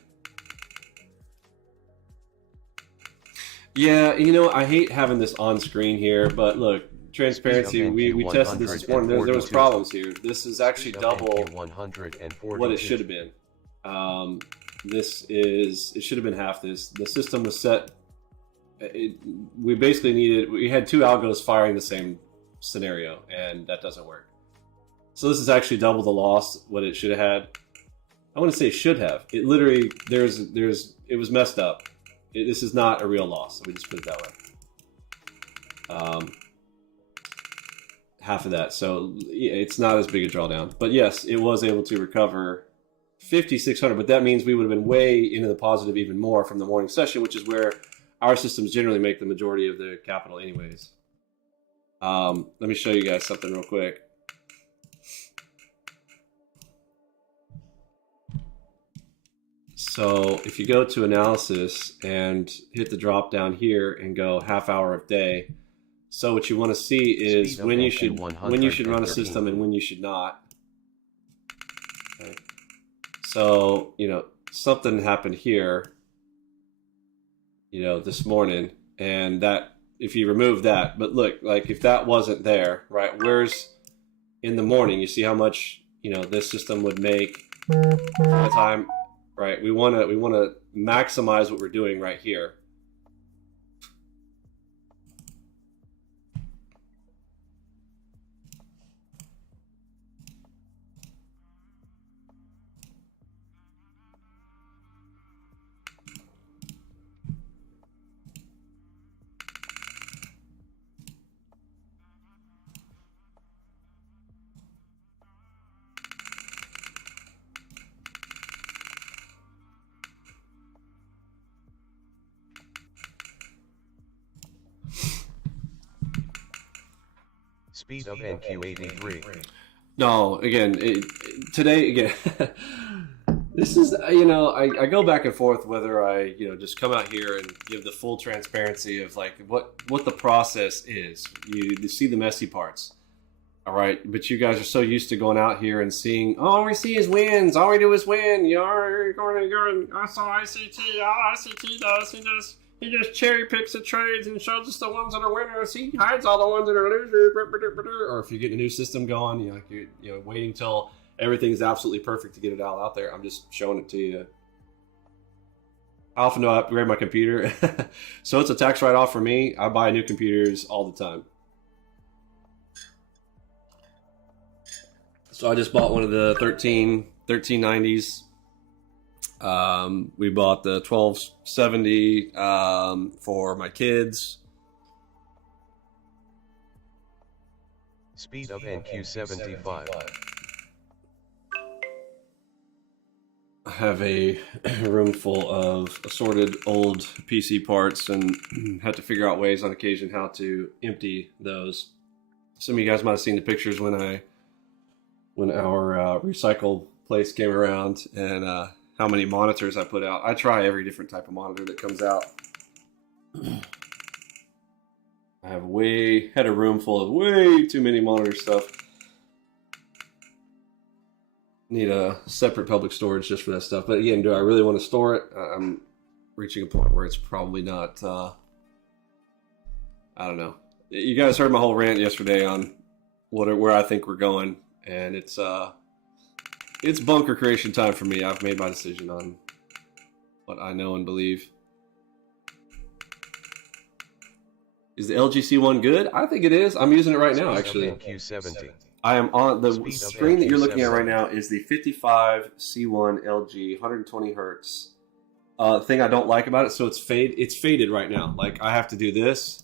Yeah, I hate having this on screen here, but look, transparency, we tested this morning. There was problems here. This is actually double what it should have been. It should have been half this. The system was set. We had 2 algos firing the same scenario, and that doesn't work. So this is actually double the loss what it should have had. I want to say should have. It literally, it was messed up. This is not a real loss. Let me just put it that way. Half of that. So it's not as big a drawdown. But yes, it was able to recover 5,600, but that means we would have been way into the positive even more from the morning session, which is where our systems generally make the majority of the capital anyways. Let me show you guys something real quick. So if you go to analysis and hit the drop down here and go half hour of day, So what you want to see is Speed of when you NQ should run a system and when you should not. Okay. So, you know, something happened here, you know, this morning, and that, if you remove that, but look, like if that wasn't there, right, where's in the morning, you see how much, you know, this system would make by the time, right? We want to maximize what we're doing right here. Speed of NQ83. No, again, today, again, this is, you know, I go back and forth whether I, you know, just come out here and give the full transparency of like what the process is. You see the messy parts, all right? But you guys are so used to going out here and seeing, oh, all we see is wins. All we do is win. You're going to I saw ICT. All ICT does, he just cherry picks the trades and shows us the ones that are winners. He hides all the ones that are losers. Or if you get a new system going, you know, you're waiting till everything's absolutely perfect to get it all out there. I'm just showing it to you. How often do I upgrade my computer? So it's a tax write-off for me. I buy new computers all the time. So I just bought one of the 1390s. We bought the 1270 for my kids. Speed of NQ75. I have a room full of assorted old PC parts and had to figure out ways on occasion how to empty those. Some of you guys might have seen the pictures when our recycle place came around, and how many monitors I put out. I try every different type of monitor that comes out. I have had a room full of way too many monitor stuff. Need a separate public storage just for that stuff. But again, do I really want to store it? I'm reaching a point where it's probably not, I don't know. You guys heard my whole rant yesterday on where I think we're going, and it's bunker creation time for me. I've made my decision on what I know and believe. Is the LGC one good? I think it is. I'm using it right now, actually. NQ70. I am on the screen that you're looking at right now is the 55 C1 LG 120 hertz. Thing I don't like about it, so it's faded right now. Like I have to do this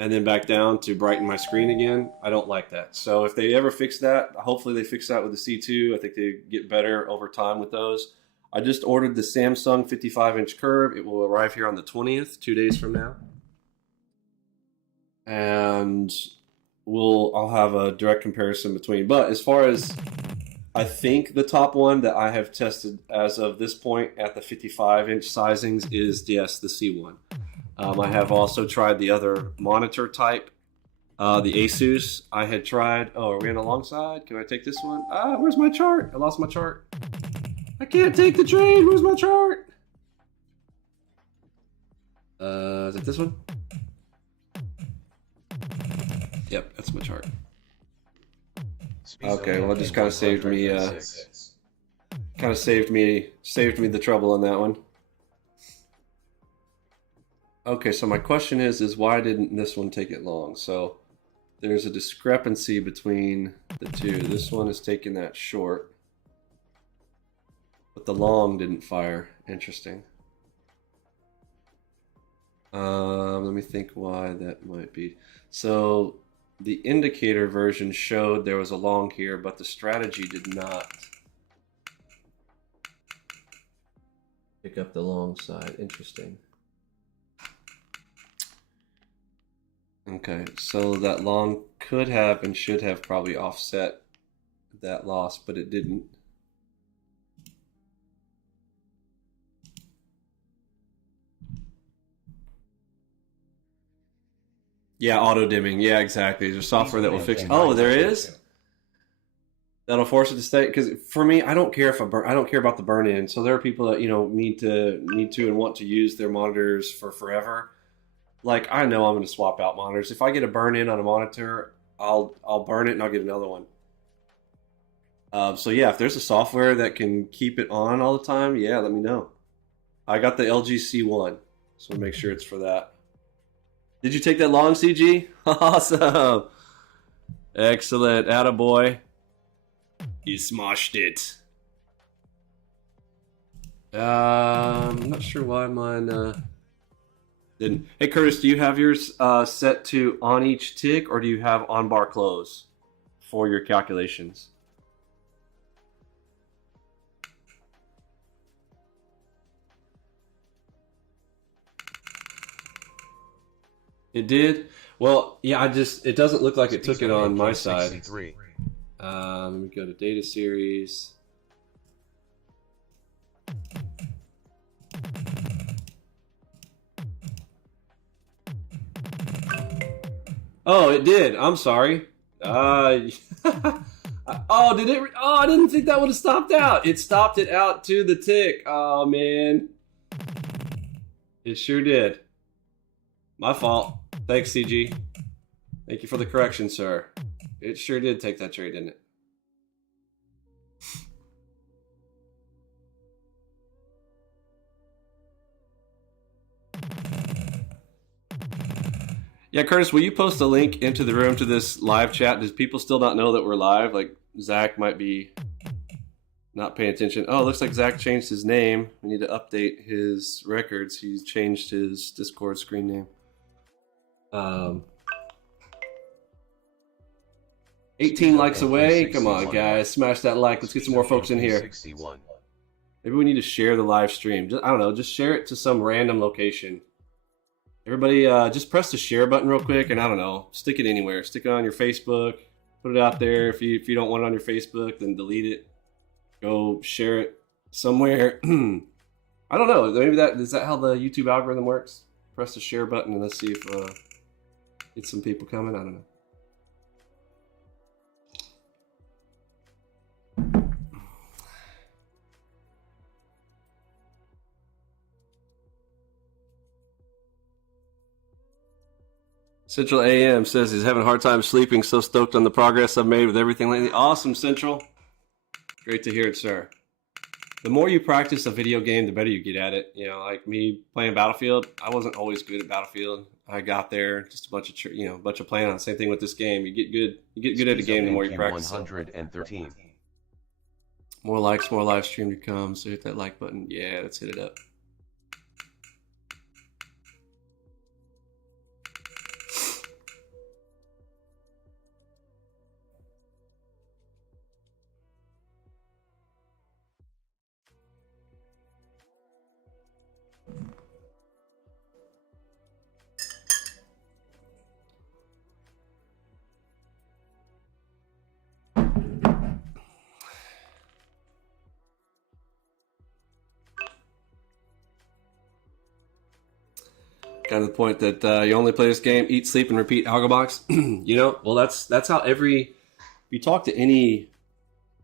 and then back down to brighten my screen again. I don't like that. So if they ever fix that, hopefully they fix that with the C2. I think they get better over time with those. I just ordered the Samsung 55-inch curve. It will arrive here on the 20th, 2 days from now. And I'll have a direct comparison between. But as far as I think the top one that I have tested as of this point at the 55-inch sizings is, yes, the C1. I have also tried the other monitor type, the Asus. I had tried. Oh, are we on alongside? Can I take this one? Where's my chart? I lost my chart. I can't take the trade. Where's my chart? Is it this one? Yep, that's my chart. Okay, well, it just kind of saved me. Saved me the trouble on that one. Okay, so my question is why didn't this one take it long? So there's a discrepancy between the two. This one is taking that short, but the long didn't fire. Interesting. Let me think why that might be. So the indicator version showed there was a long here, but the strategy did not pick up the long side. Interesting. Okay, so that long could have and should have probably offset that loss, but it didn't. Yeah, auto dimming. Yeah, exactly. There's software that will fix. Oh, there is. That'll force it to stay. Because for me, I don't care if I don't care about the burn in. So there are people that need to and want to use their monitors for forever. Like I know I'm going to swap out monitors. If I get a burn in on a monitor, I'll burn it and I'll get another one. So yeah, if there's a software that can keep it on all the time, yeah, let me know. I got the LG C1, so make sure it's for that. Did you take that long, CG? Awesome. Excellent. Attaboy. You smashed it. I'm not sure why mine didn't. Hey, Curtis, do you have yours set to on each tick, or do you have on bar close for your calculations? It did? Well, yeah, it doesn't look like it took it on my side. Let me go to data series. Oh, it did. I'm sorry. Oh, did it? Oh, I didn't think that would have stopped out. It stopped it out to the tick. Oh, man. It sure did. My fault. Thanks, CG. Thank you for the correction, sir. It sure did take that trade, didn't it? Yeah, Curtis, will you post a link into the room to this live chat? Does people still not know that we're live? Like, Zach might be not paying attention. Oh, it looks like Zach changed his name. We need to update his records. He's changed his Discord screen name. 18 likes away. Come on, guys. Smash that like. Let's get some more folks in here. Maybe we need to share the live stream. I don't know. Just share it to some random location. Everybody, just press the share button real quick, and I don't know. Stick it anywhere. Stick it on your Facebook. Put it out there. If you don't want it on your Facebook, then delete it. Go share it somewhere. I don't know. Maybe is that how the YouTube algorithm works? Press the share button, and let's see if get some people coming. I don't know. Central AM says he's having a hard time sleeping. So stoked on the progress I've made with everything lately. Awesome, Central. Great to hear it, sir. The more you practice a video game, the better you get at it. You know, like me playing Battlefield, I wasn't always good at Battlefield. I got there, just a bunch of playing on. Same thing with this game. You get good. You get good at a game the more you practice. 113. More likes, more live stream to come. So hit that like button. Yeah, let's hit it up. Kind of the point that you only play this game, eat, sleep, and repeat Algobox. You know, well, that's how if you talk to any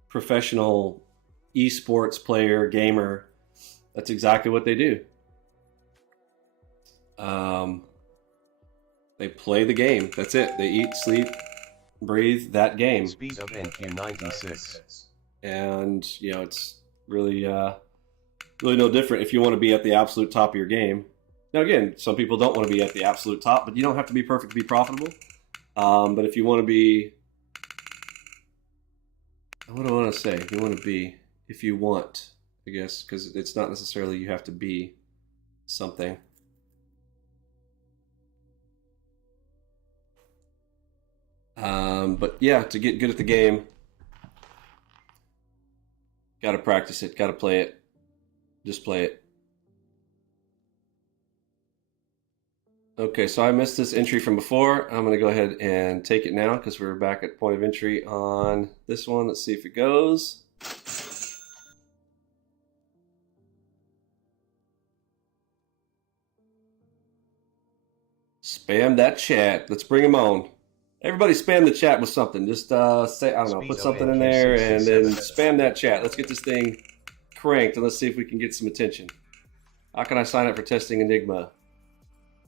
professional esports player, gamer, that's exactly what they do. They play the game. That's it. They eat, sleep, breathe that game. Speed of NQ96. And, you know, it's really, really no different if you want to be at the absolute top of your game. Now, again, some people don't want to be at the absolute top, but you don't have to be perfect to be profitable. But if you want to be, what do I want to say? If you want, I guess, because it's not necessarily you have to be something. But yeah, to get good at the game, got to practice it, got to play it, just play it. Okay, so I missed this entry from before. I'm going to go ahead and take it now because we're back at point of entry on this one. Let's see if it goes. Spam that chat. Let's bring them on. Everybody spam the chat with something. Just say, I don't know, put something in there and then spam that chat. Let's get this thing cranked and let's see if we can get some attention. How can I sign up for testing Enigma?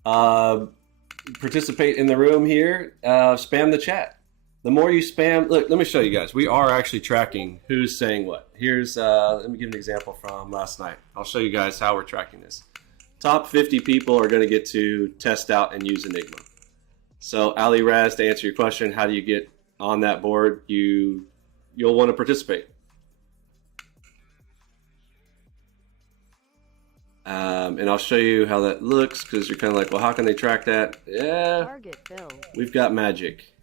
Participate in the room here. Spam the chat. The more you spam, look, let me show you guys. We are actually tracking who's saying what. Here's, let me give an example from last night. I'll show you guys how we're tracking this. Top 50 people are going to get to test out and use Enigma. So Ali Raz, to answer your question, how do you get on that board? You'll want to participate. And I'll show you how that looks because you're kind of like, well, how can they track that? Yeah, Target filled. we've got magic.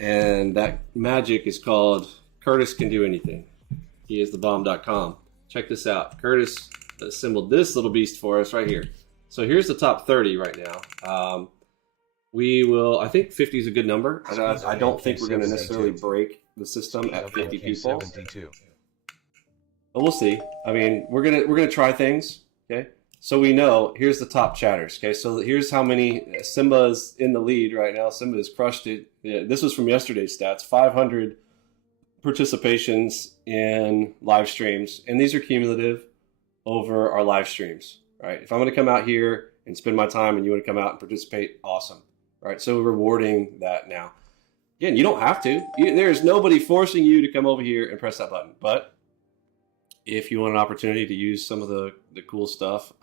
And that magic is called Curtis Can Do Anything. He is the bomb.com. Check this out. Curtis assembled this little beast for us right here. So here's the top 30 right now. We will, I think 50 is a good number. I don't think we're going to necessarily break the system at 50 people. But we'll see. I mean, we're gonna try things. Okay. So we know here's the top chatters. Okay. So here's how many. Simba's in the lead right now. Simba has crushed it. Yeah, this was from yesterday's stats. 500 participations in live streams, and these are cumulative over our live streams. Right. If I'm going to come out here and spend my time, and you want to come out and participate, awesome. Right. So we're rewarding that now. Again, you don't have to. There's nobody forcing you to come over here and press that button, but if you want an opportunity to use some of the cool stuff.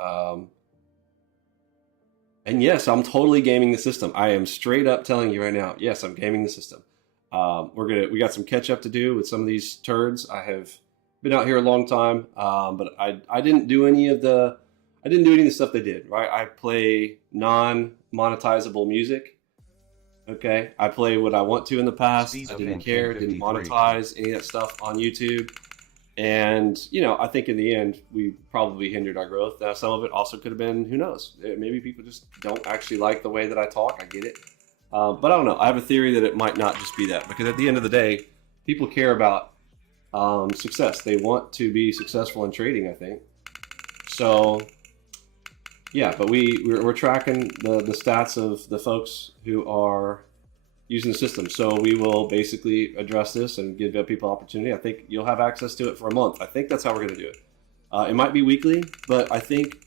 And yes, I'm totally gaming the system. I am straight up telling you right now, yes, I'm gaming the system. We got some catch up to do with some of these turds. I have been out here a long time, but I didn't do any of the stuff they did, right? I play non-monetizable music. Okay. I play what I want to in the past. I didn't care, didn't monetize any of that stuff on YouTube. And, you know, I think in the end, we probably hindered our growth. Now, some of it also could have been, who knows? Maybe people just don't actually like the way that I talk. I get it. But I don't know. I have a theory that it might not just be that. Because at the end of the day, people care about success. They want to be successful in trading, I think. So, yeah. But we're tracking the stats of the folks who are using the system. So we will basically address this and give people opportunity. I think you'll have access to it for a month. I think that's how we're going to do it. It might be weekly, but I think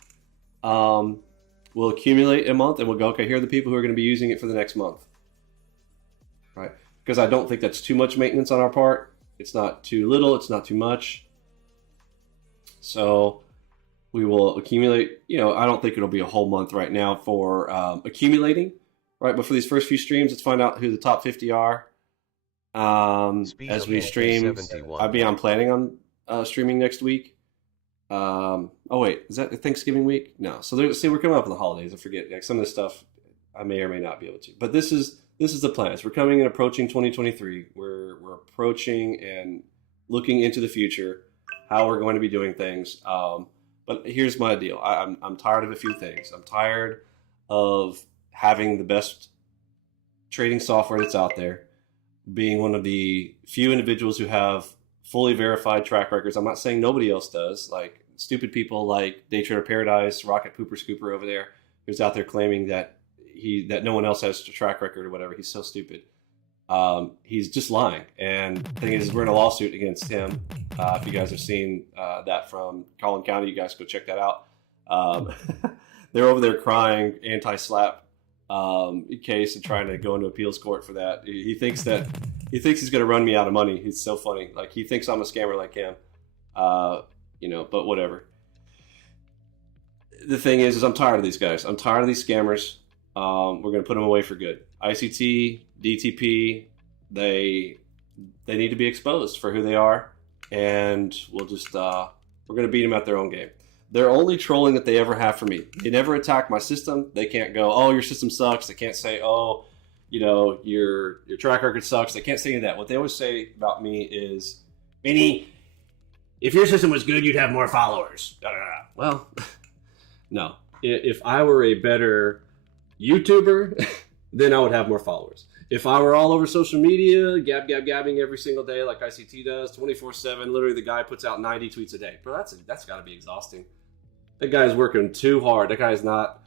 we'll accumulate a month and we'll go, okay, here are the people who are going to be using it for the next month. Right? Because I don't think that's too much maintenance on our part. It's not too little. It's not too much. So we will accumulate, you know, I don't think it'll be a whole month right now for accumulating. Right, but for these first few streams, let's find out who the top 50 are. As we stream, I'm planning on streaming next week. Oh wait, is that Thanksgiving week? No. So we're coming up on the holidays. I forget. Like some of this stuff, I may or may not be able to. But this is the plan. As we're coming and approaching 2023, we're approaching and looking into the future, how we're going to be doing things. But here's my deal. I'm tired of a few things. I'm tired of having the best trading software that's out there, being one of the few individuals who have fully verified track records. I'm not saying nobody else does, like stupid people like Day Trader Paradise, Rocket Pooper Scooper over there, who's out there claiming that no one else has a track record or whatever. He's so stupid. He's just lying. And the thing is, we're in a lawsuit against him. If you guys have seen that from Collin County, you guys go check that out. They're over there crying anti-slap case and trying to go into appeals court for that. He thinks he's going to run me out of money. He's so funny. Like he thinks I'm a scammer like him. You know, but whatever. The thing is I'm tired of these guys. I'm tired of these scammers. We're going to put them away for good. ICT, DTP, they need to be exposed for who they are, and we'll just we're going to beat them at their own game. They're only trolling that they ever have for me. They never attack my system. They can't go, oh, your system sucks. They can't say, oh, you know, your track record sucks. They can't say any of that. What they always say about me is, Vinny, if your system was good, you'd have more followers. Da, da, da. Well, no. If I were a better YouTuber, then I would have more followers. If I were all over social media, gabbing every single day like ICT does, 24/7, literally the guy puts out 90 tweets a day. Bro, that's got to be exhausting. That guy is working too hard. That guy is not,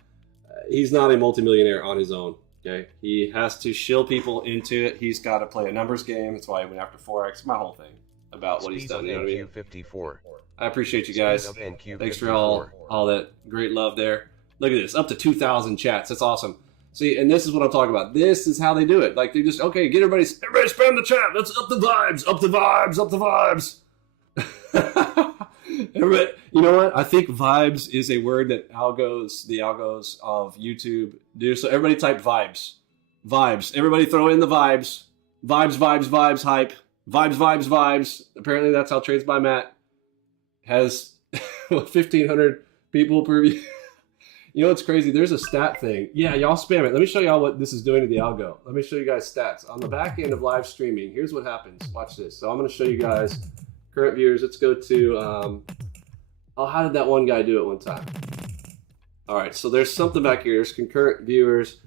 he's not a multimillionaire on his own. Okay, he has to shill people into it. He's got to play a numbers game. That's why he went after Forex. My whole thing about what he's done. You know what I mean? 54. I appreciate you guys. Thanks for all that great love there. Look at this, up to 2,000 chats. That's awesome. See, and this is what I'm talking about. This is how they do it. Like, they just, okay, get everybody spam the chat. Let's up the vibes, up the vibes, up the vibes. Everybody, you know what? I think vibes is a word that the algos of YouTube do. So everybody type vibes. Vibes. Everybody throw in the vibes. Vibes, vibes, vibes, hype. Vibes, vibes, vibes. Apparently that's how Trades by Matt has 1,500 people per view. You know what's crazy? There's a stat thing. Yeah, y'all spam it. Let me show y'all what this is doing to the algo. Let me show you guys stats. On the back end of live streaming, here's what happens. Watch this. So I'm going to show you guys current viewers. Let's go to, how did that one guy do it one time? All right, so there's something back here. There's concurrent viewers,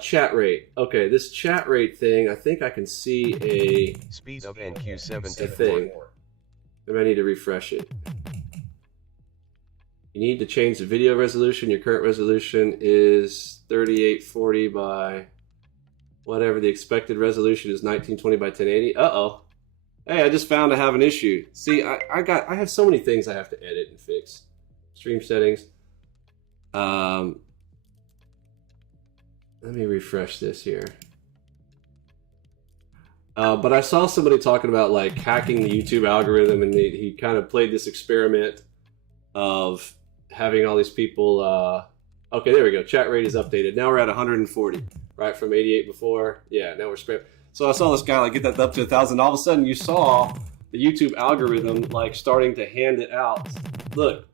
chat rate. Okay, this chat rate thing, I think I can see a speed of NQ74. Thing. Maybe I need to refresh it. You need to change the video resolution. Your current resolution is 3840 by whatever the expected resolution is, 1920 by 1080. Uh-oh. Hey, I just found I have an issue. See, I have so many things I have to edit and fix. Stream settings. Let me refresh this here. But I saw somebody talking about like hacking the YouTube algorithm, and he kind of played this experiment of having all these people. Okay, there we go. Chat rate is updated. Now we're at 140, right, from 88 before. Yeah, now we're spam. So I saw this guy like get that up to 1,000. All of a sudden, you saw the YouTube algorithm like starting to hand it out. Look,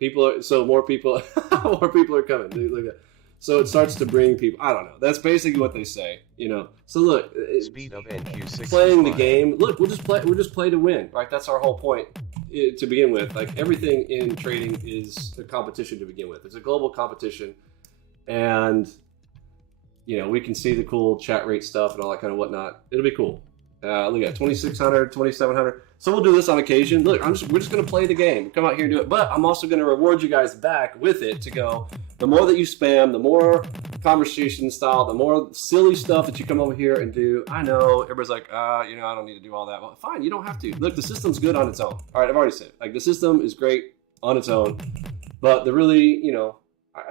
more people are coming. Dude, look at that. So it starts to bring people. I don't know. That's basically what they say, you know. So look, speed of NQ65. Playing the game. Look, we'll just play to win, right? That's our whole point to begin with. Like everything in trading is a competition to begin with. It's a global competition, and you know we can see the cool chat rate stuff and all that kind of whatnot. It'll be cool. Look at 2,600, 2,700. So we'll do this on occasion. Look, we're just going to play the game. Come out here and do it. But I'm also going to reward you guys back with it to go. The more that you spam, the more conversation style, the more silly stuff that you come over here and do. I know everybody's like, you know, I don't need to do all that. Well, fine, you don't have to. Look, the system's good on its own. All right, I've already said it. Like the system is great on its own, but the really, you know,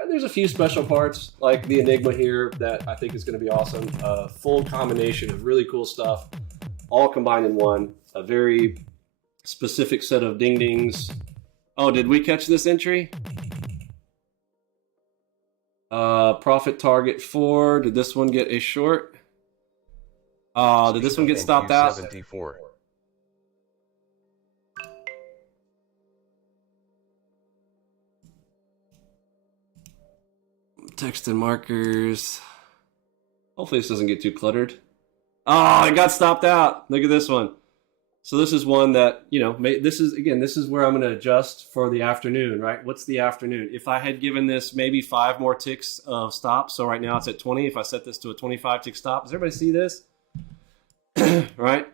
there's a few special parts like the Enigma here that I think is going to be awesome. A full combination of really cool stuff, all combined in one. A very specific set of ding-dings. Oh, did we catch this entry? Profit target 4. Did this one get a short? Did this one get stopped out? 74. Text and markers. Hopefully this doesn't get too cluttered. Oh, it got stopped out. Look at this one. So this is one that, you know, this is where I'm going to adjust for the afternoon, right? What's the afternoon? If I had given this maybe 5 more ticks of stop, so right now it's at 20. If I set this to a 25 tick stop, does everybody see this? Right?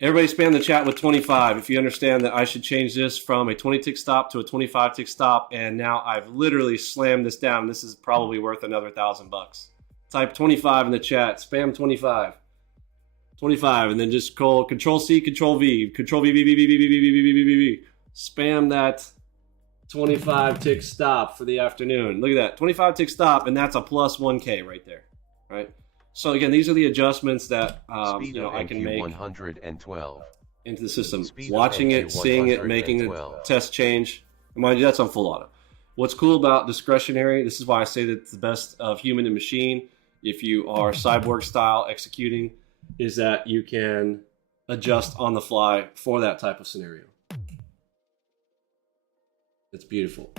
Everybody spam the chat with 25 if you understand that I should change this from a 20 tick stop to a 25 tick stop, and now I've literally slammed this down. This is probably worth another $1,000. Type 25 in the chat. Spam 25. 25, and then just call Control C, Control V, Control V, V, V, V, V, V, V, V, V, V, V, V. Spam that 25 tick stop for the afternoon. Look at that, 25 tick stop, and that's a plus 1K right there, right? So again, these are the adjustments that you know, I can make 112 into the system. Watching it, seeing it, making a test change. Mind you, that's on full auto. What's cool about discretionary, this is why I say that it's the best of human and machine. If you are cyborg style executing, is that you can adjust on the fly for that type of scenario. It's beautiful.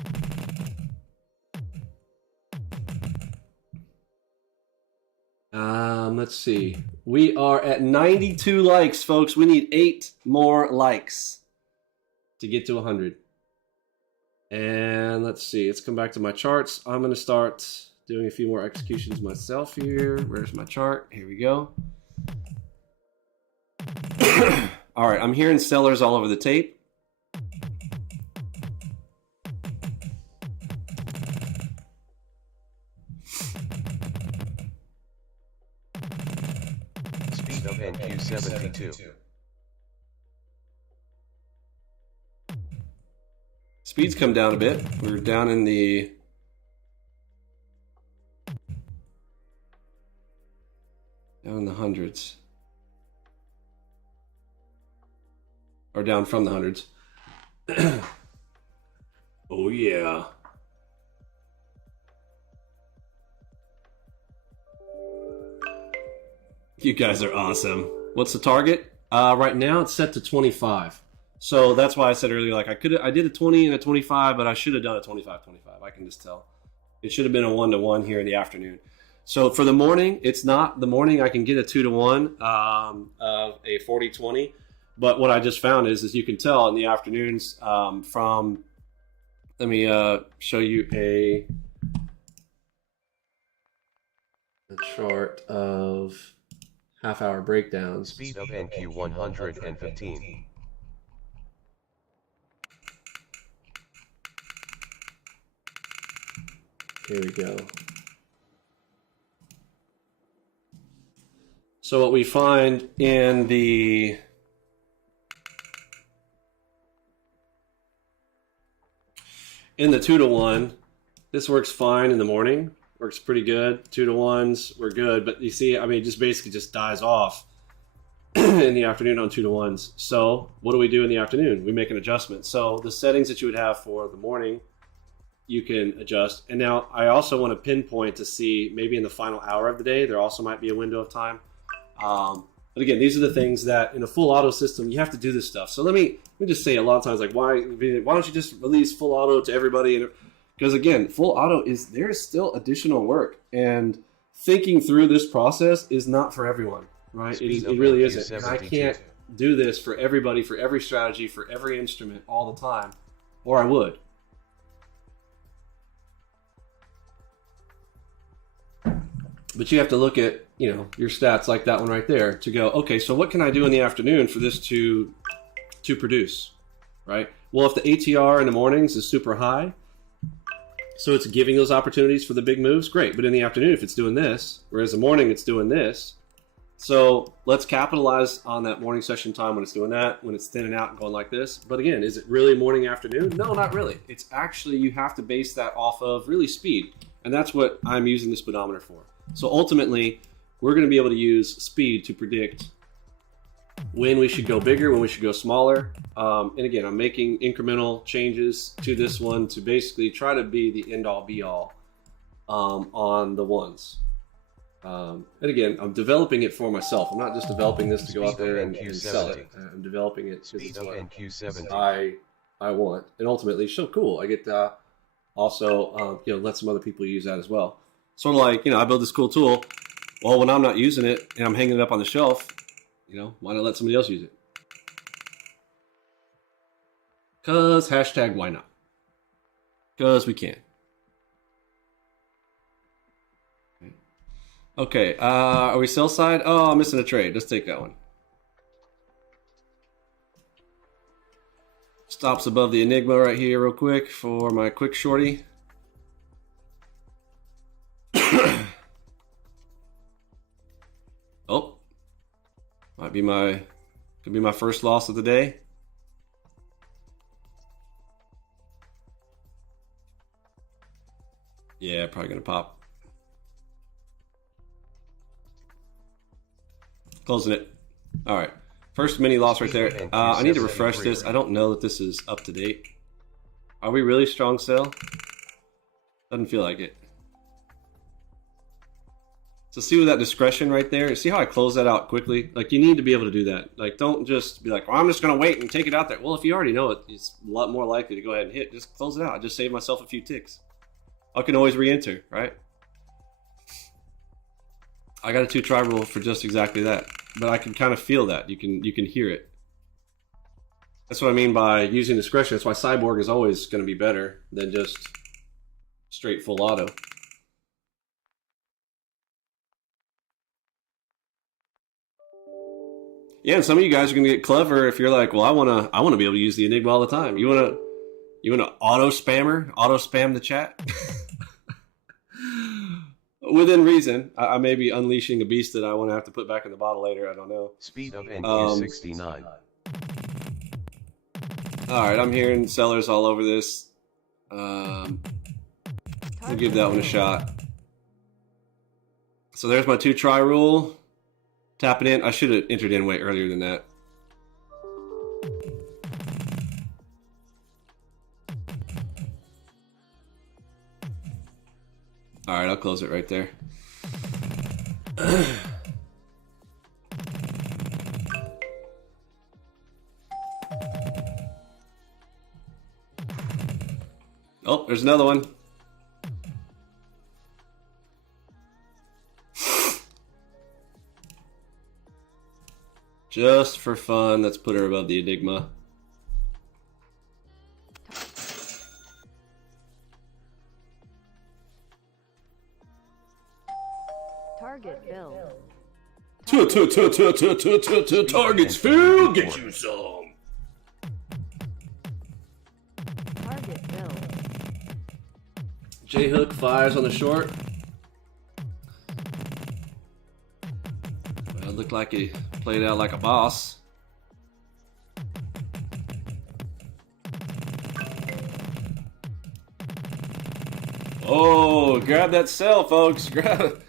Let's see. We are at 92 likes, folks. We need 8 more likes to get to 100. And let's see. Let's come back to my charts. I'm going to start doing a few more executions myself here. Where's my chart? Here we go. All right, I'm hearing sellers all over the tape. of NQ72. Speeds come down a bit. We're down in the hundreds. Or down from the hundreds. Oh yeah. You guys are awesome. What's the target? Right now it's set to 25. So that's why I said earlier, like I did a 20 and a 25, but I should have done a 25-25. I can just tell. It should have been a 1-to-1 here in the afternoon. So for the morning, it's not the morning. I can get a 2-to-1 of a 40-20. But what I just found is you can tell in the afternoons from. Let me show you a chart of half-hour breakdowns. Speed of NQ115. Here we go. So what we find in the in the 2-to-1, this works fine in the morning. Works pretty good. 2-to-1s were good, but you see, I mean, it just basically just dies off in the afternoon on 2-to-1s. So what do we do in the afternoon? We make an adjustment. So the settings that you would have for the morning, you can adjust. And now I also want to pinpoint to see maybe in the final hour of the day, there also might be a window of time. But again, these are the things that in a full auto system, you have to do this stuff. So let me just say a lot of times, like, why don't you just release full auto to everybody? Because again, full auto there is still additional work, and thinking through this process is not for everyone, right? It really isn't. And I can't do this for everybody, for every strategy, for every instrument all the time, or I would. But you have to look at, your stats like that one right there to go, okay, so what can I do in the afternoon for this to produce, right? Well, if the ATR in the mornings is super high, so it's giving those opportunities for the big moves, great. But in the afternoon, if it's doing this, whereas the morning it's doing this, so let's capitalize on that morning session time when it's doing that, when it's thinning out and going like this. But again, is it really morning, afternoon? No, not really. It's actually, you have to base that off of really speed. And that's what I'm using the speedometer for. So ultimately, we're going to be able to use speed to predict when we should go bigger, when we should go smaller. And again, I'm making incremental changes to this one to basically try to be the end-all be-all on the ones. And again, I'm developing it for myself. I'm not just developing this to go out there and sell it. I'm developing it because it's what I want. And ultimately, so cool. I get to also let some other people use that as well. Sort of like, I build this cool tool. Well, when I'm not using it and I'm hanging it up on the shelf, why not let somebody else use it? Because #why not? Because we can. Okay, are we sell side? Oh, I'm missing a trade. Let's take that one. Stops above the Enigma right here real quick for my quick shorty. Oh, could be my first loss of the day. Yeah, probably gonna pop. Closing it. All right, first mini loss right there. I need to refresh this. I don't know that this is up to date. Are we really strong sell? Doesn't feel like it. So see with that discretion right there, see how I close that out quickly? Like, you need to be able to do that. Like, don't just be like, well, I'm just going to wait and take it out there. Well, if you already know it, it's a lot more likely to go ahead and hit. Just close it out. I just saved myself a few ticks. I can always re-enter, right? I got a 2-try rule for just exactly that. But I can kind of feel that. You can hear it. That's what I mean by using discretion. That's why Cyborg is always going to be better than just straight full auto. Yeah, and some of you guys are gonna get clever if you're like, well, I wanna be able to use the Enigma all the time. You wanna auto spam the chat? within reason. I may be unleashing a beast that I want to have to put back in the bottle later. I don't know. Speed of NQ 69. All right, I'm hearing sellers all over this. We'll give that one a shot. So there's my 2-try rule. Tap it in. I should have entered in way earlier than that. All right, I'll close it right there. Oh, there's another one. Just for fun, let's put her above the Enigma. Target filled. Targets filled. Get you some. Target filled. J-hook fires on the short. Well, it looked like he played out like a boss. Oh, grab that sell, folks. Grab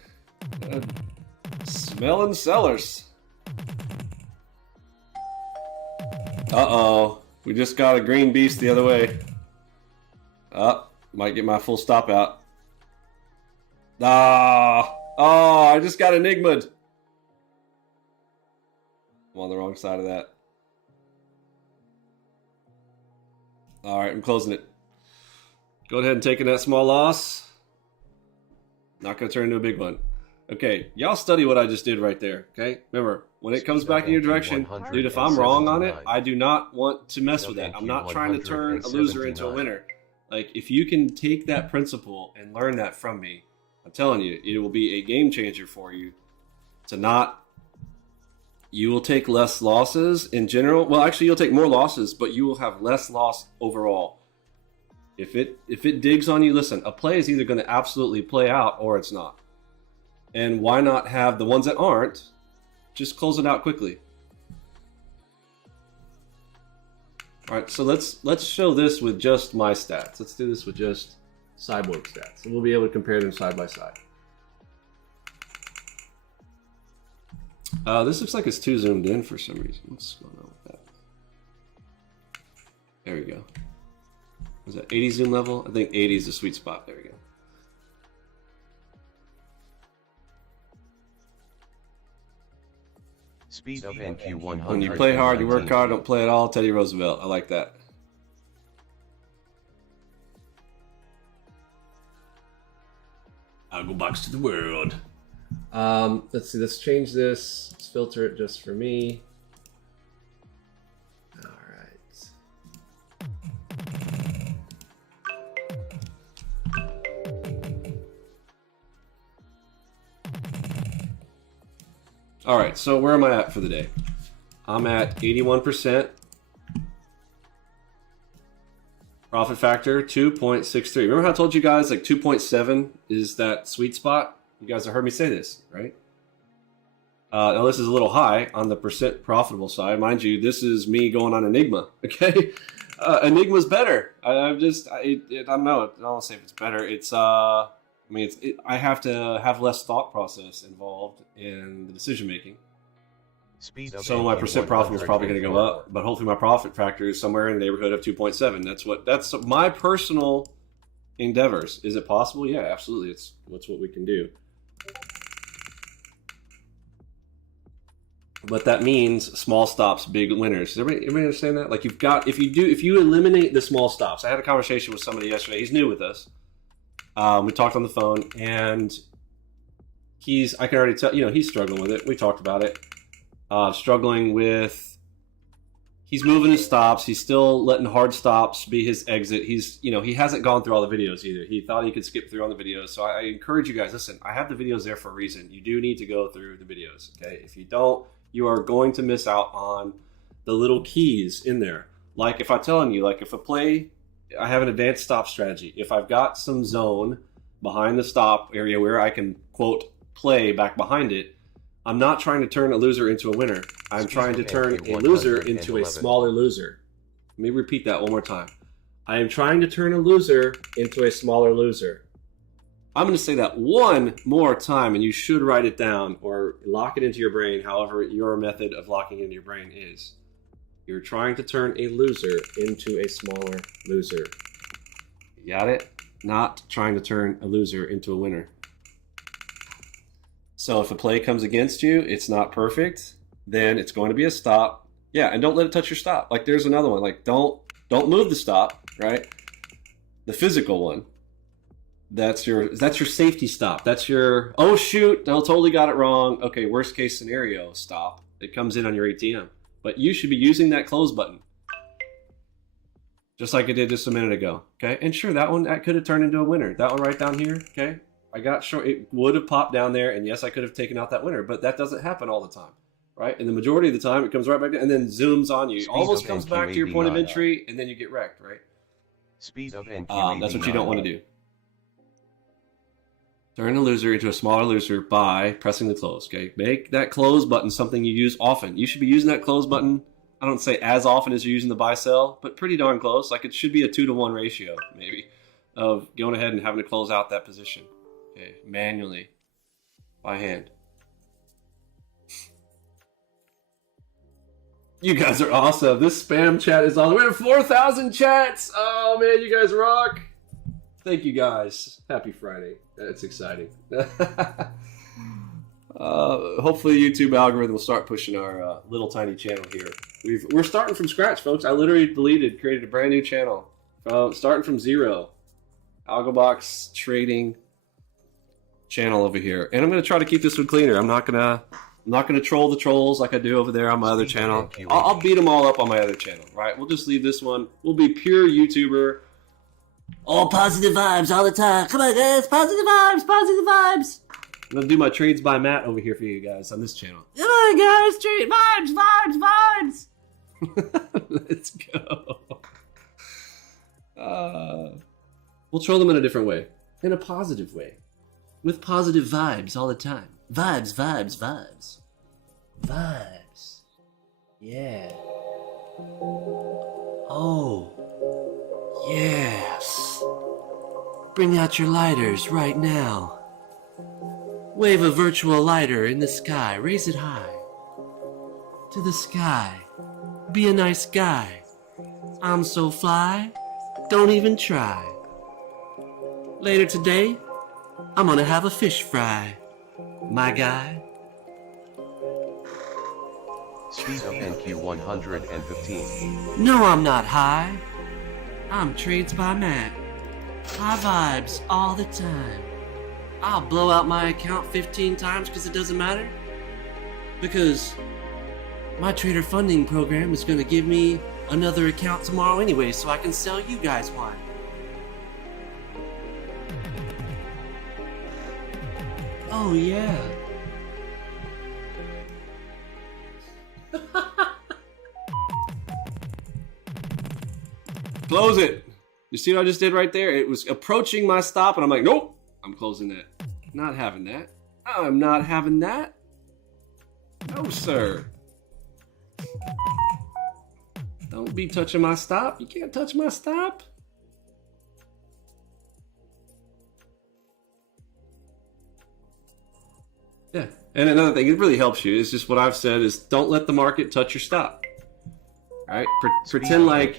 smelling sellers. Uh-oh. We just got a green beast the other way. Might get my full stop out. Oh, I just got enigma'd. I'm on the wrong side of that. All right, I'm closing it. Go ahead and taking that small loss. Not going to turn into a big one. Okay, y'all study what I just did right there, okay? Remember, when it comes back in your direction, dude, if I'm wrong on it, I do not want to mess with that. I'm not trying to turn a loser into a winner. Like, if you can take that principle and learn that from me, I'm telling you, it will be a game changer for you to not... You will take less losses in general. Well, actually, you'll take more losses, but you will have less loss overall. If it digs on you, listen, a play is either going to absolutely play out or it's not. And why not have the ones that aren't, just close it out quickly. All right, so let's show this with just my stats. Let's do this with just Cyborg stats, and we'll be able to compare them side by side. This looks like it's too zoomed in for some reason. What's going on with that? There we go. Was that 80 zoom level? I think 80 is the sweet spot. There we go. Speed of NQ 100. When you play hard, you work hard, don't play at all. Teddy Roosevelt. I like that. Algobox to the world. Let's see. Let's change this. Let's filter it just for me. All right. All right. So where am I at for the day? I'm at 81%. Profit factor 2.63. Remember how I told you guys like 2.7 is that sweet spot? You guys have heard me say this, right? Now this is a little high on the percent profitable side. Mind you, this is me going on Enigma, okay? Enigma's better. I don't know. I don't say if it's better. It's, I have to have less thought process involved in the decision making. So my percent profit is probably going to go up, but hopefully my profit factor is somewhere in the neighborhood of 2.7. That's my personal endeavors. Is it possible? Yeah, absolutely. That's what we can do. But that means small stops, big winners. Does everybody understand that? Like if you eliminate the small stops. I had a conversation with somebody yesterday. He's new with us. We talked on the phone, and I can already tell, he's struggling with it. We talked about it. Struggling with, he's moving his stops. He's still letting hard stops be his exit. He hasn't gone through all the videos either. He thought he could skip through on the videos. So I encourage you guys, listen, I have the videos there for a reason. You do need to go through the videos, okay? If you don't, you are going to miss out on the little keys in there. Like if I'm telling you, like if a play, I have an advanced stop strategy. If I've got some zone behind the stop area where I can, quote, play back behind it, I'm not trying to turn a loser into a winner. I'm trying to turn a loser into a smaller loser. Let me repeat that one more time. I am trying to turn a loser into a smaller loser. I'm going to say that one more time, and you should write it down or lock it into your brain, however your method of locking it into your brain is. You're trying to turn a loser into a smaller loser. You got it? Not trying to turn a loser into a winner. So if a play comes against you, it's not perfect, then it's going to be a stop. Yeah, and don't let it touch your stop. Like there's another one. Like don't move the stop, right? The physical one. That's your safety stop. That's your, oh shoot, I totally got it wrong. Okay, worst case scenario stop. It comes in on your ATM. But you should be using that close button. Just like I did just a minute ago. Okay, and sure, that could have turned into a winner. That one right down here, okay? I got sure it would have popped down there, and yes, I could have taken out that winner, but that doesn't happen all the time, right? And the majority of the time, it comes right back down and then zooms on you. Almost comes back to your point of entry, and then you get wrecked, right? Speed of NQ. That's what you don't want to do. Turn a loser into a smaller loser by pressing the close, okay? Make that close button something you use often. You should be using that close button, I don't say as often as you're using the buy sell, but pretty darn close. Like it should be a 2-to-1 ratio, maybe, of going ahead and having to close out that position. Okay, manually, by hand. You guys are awesome. This spam chat is awesome. We have 4,000 chats. Oh man, you guys rock. Thank you guys. Happy Friday. That's exciting. Hopefully YouTube algorithm will start pushing our little tiny channel here. We're starting from scratch, folks. I literally created a brand new channel. Starting from zero. Algobox trading channel over here, and I'm going to try to keep this one cleaner. I'm not gonna troll the trolls like I do over there on my other channel. I'll beat them all up on my other channel, right? We'll just leave this one. We'll be pure YouTuber. All positive vibes all the time. Come on, guys, positive vibes, positive vibes. I'm gonna do my trades by Matt over here for you guys on this channel. Come on, guys, trade vibes. Let's go. We'll troll them in a different way, in a positive way. With positive vibes all the time. Vibes. Yeah. Oh. Yes. Bring out your lighters right now. Wave a virtual lighter in the sky. Raise it high. To the sky. Be a nice guy. I'm so fly. Don't even try. Later today, I'm gonna have a fish fry, my guy. Speed of NQ 115. No, I'm not high. I'm Trades by Matt. High vibes all the time. I'll blow out my account 15 times because it doesn't matter. Because my trader funding program is gonna give me another account tomorrow anyway, so I can sell you guys one. Oh yeah. Close it. You see what I just did right there? It was approaching my stop and I'm like, nope, I'm closing that. Not having that. I'm not having that. No, sir. Don't be touching my stop. You can't touch my stop. Yeah, and another thing, it really helps you. It's just what I've said is don't let the market touch your stop. All right, pretend like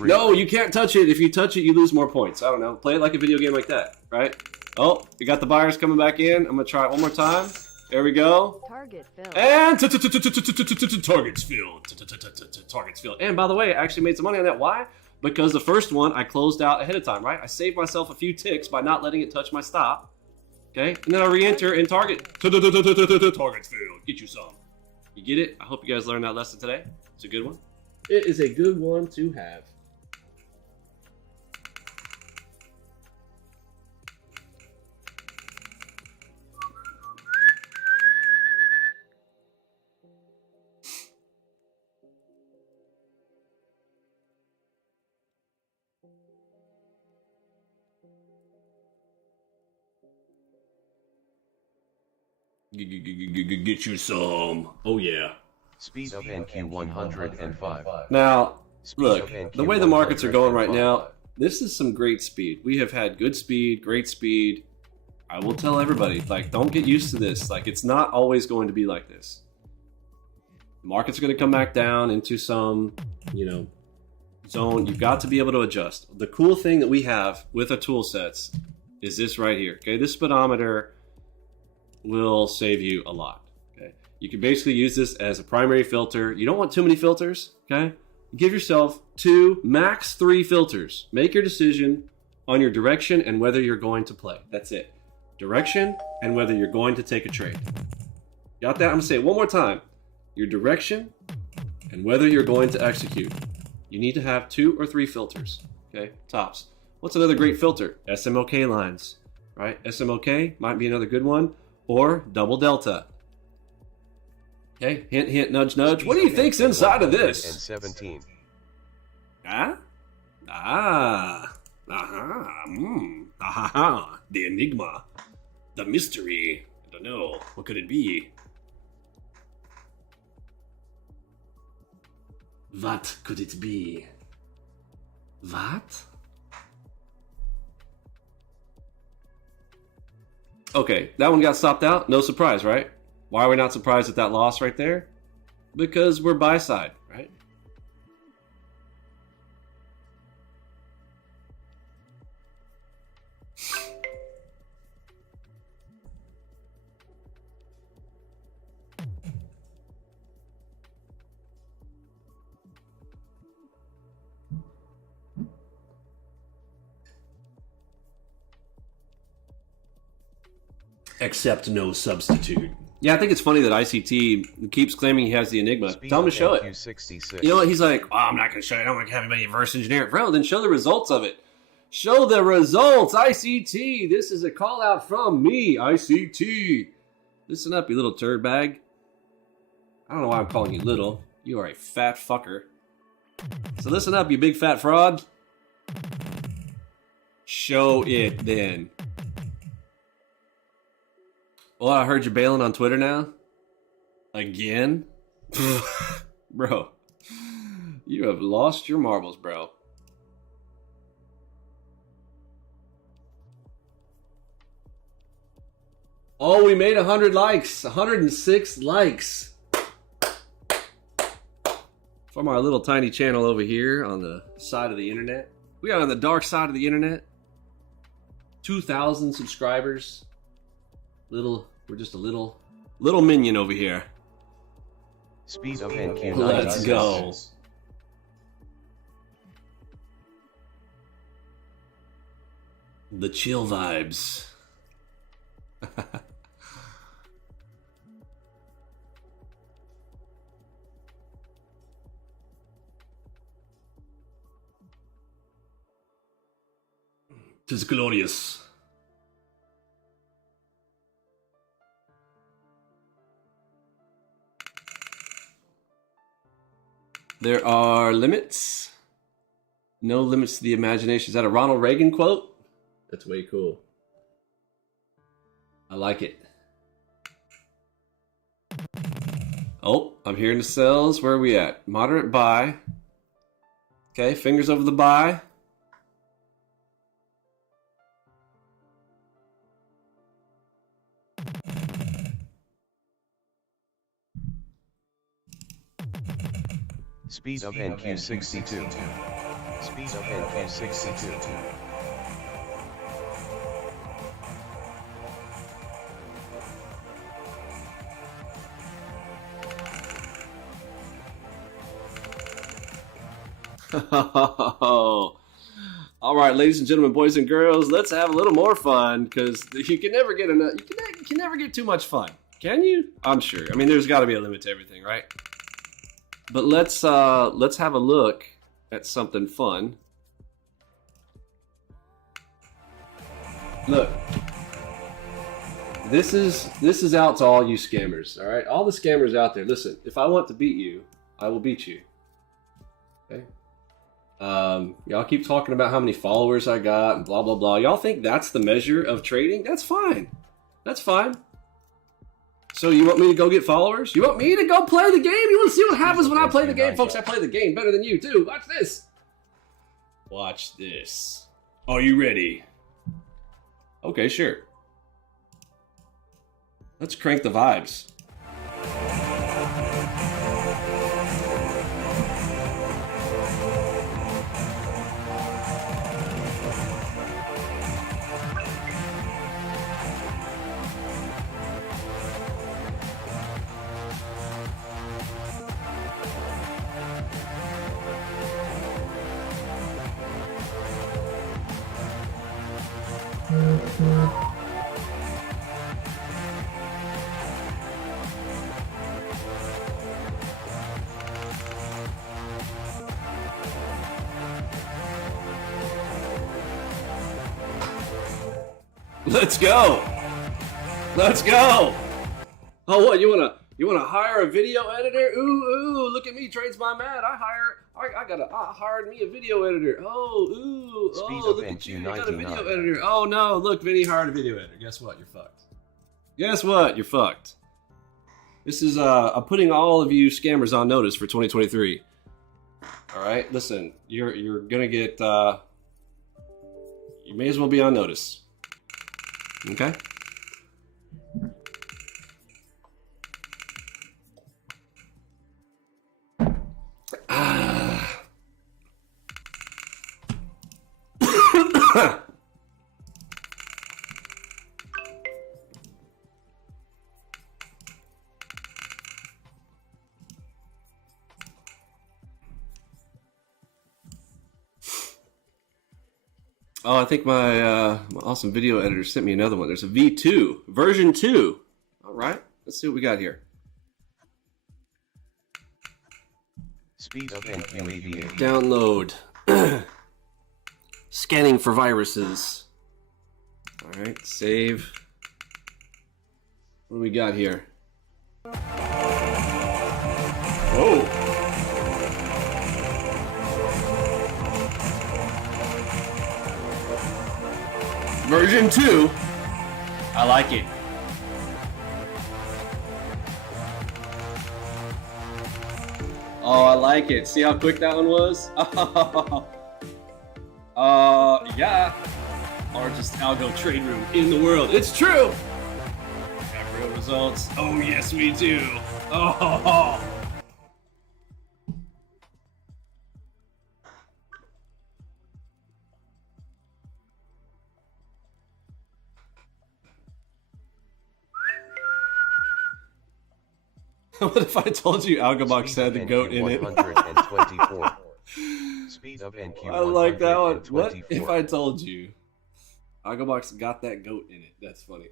no, you can't touch it. If you touch it, you lose more points. I don't know. Play it like a video game like that, right? Oh, we got the buyers coming back in. I'm gonna try it one more time. There we go. Target filled. And targets filled. Targets filled. And by the way, I actually made some money on that. Why? Because the first one I closed out ahead of time, right? I saved myself a few ticks by not letting it touch my stop. Okay, and then I re-enter and target. Targets filled. Get you some. You get it? I hope you guys learned that lesson today. It's a good one. It is a good one to have. Get you some. Oh yeah. Speed of NQ 105. Now, Speed look, of NQ the way the markets are going right 105. now, this is some great speed. We have had good speed, great speed. I will tell everybody, like, don't get used to this. Like, it's not always going to be like this. The market's going to come back down into some, zone. You've got to be able to adjust. The cool thing that we have with our tool sets is this right here. Okay, this speedometer will save you a lot. Okay, you can basically use this as a primary filter. You don't want too many filters. Okay, give yourself 2, max 3 filters. Make your decision on your direction and whether you're going to play. That's it. Direction and whether you're going to take a trade. Got that? I'm gonna say it one more time. Your direction and whether you're going to execute. You need to have 2 or 3 filters. Okay, tops. What's another great filter? SMOK lines, right? SMOK might be another good one, or double delta. Okay, hint, hint, nudge, nudge. What do you think's inside of this? 17. Ah? Ah. Aha. The enigma. The mystery. I don't know. What could it be? What could it be? What? Okay, that one got stopped out. No surprise, right? Why are we not surprised at that loss right there? Because we're buy side, right? Accept no substitute. Yeah, I think it's funny that ICT keeps claiming he has the Enigma. Speed Tell him to of show it. NQ 66. You know what? He's like, oh, I'm not going to show you. I don't want to have anybody reverse engineer it. Bro, then show the results of it. Show the results, ICT. This is a call out from me, ICT. Listen up, you little turd bag. I don't know why I'm calling you little. You are a fat fucker. So listen up, you big fat fraud. Show it then. Well, I heard you're bailing on Twitter now. Again? Bro. You have lost your marbles, bro. Oh, we made 100 likes. 106 likes. From our little tiny channel over here on the side of the internet. We are on the dark side of the internet. 2,000 subscribers. We're just a little minion over here. Speed of NQ 96. Let's go. The chill vibes. Tis glorious. There are limits. No limits to the imagination. Is that a Ronald Reagan quote? That's way cool. I like it. Oh, I'm hearing the sells. Where are we at? Moderate buy. Okay, fingers over the buy. Speed of NQ 62. Speed of NQ 62. All right, ladies and gentlemen, boys and girls, let's have a little more fun because you can never get enough. You can never get too much fun, can you? I'm sure. I mean, there's got to be a limit to everything, right? But let's have a look at something fun. Look, this is out to all you scammers. All right, all the scammers out there. Listen, if I want to beat you, I will beat you. Okay. Y'all keep talking about how many followers I got and blah blah blah. Y'all think that's the measure of trading? That's fine. That's fine. So you want me to go get followers? You want me to go play the game? You want to see what happens when I play the game? Folks, I play the game better than you, too. Watch this. Watch this. Are you ready? Okay, sure. Let's crank the vibes. Let's go. Let's go. Oh, what you wanna hire a video editor? Ooh, look at me, trades my mad. I hired me a video editor. Oh, look at you, I got a video editor. Oh no, look, Vinny hired a video editor. Guess what? You're fucked. Guess what? You're fucked. This is I'm putting all of you scammers on notice for 2023. All right, listen, you're gonna get you may as well be on notice. Okay. Oh, I think my awesome video editor sent me another one. There's a V2, version 2. All right, let's see what we got here. Speed of NQ88. Download. Scanning for viruses. All right, save. What do we got here? Whoa. Version 2. I like it. Oh, I like it. See how quick that one was? Yeah. Largest algo trade room in the world. It's true. Got real results. Oh, yes, we do. Oh. What if I told you Algobox had the goat in it? 124. Speed of NQ. I like that one. What if I told you Algobox got that goat in it? That's funny.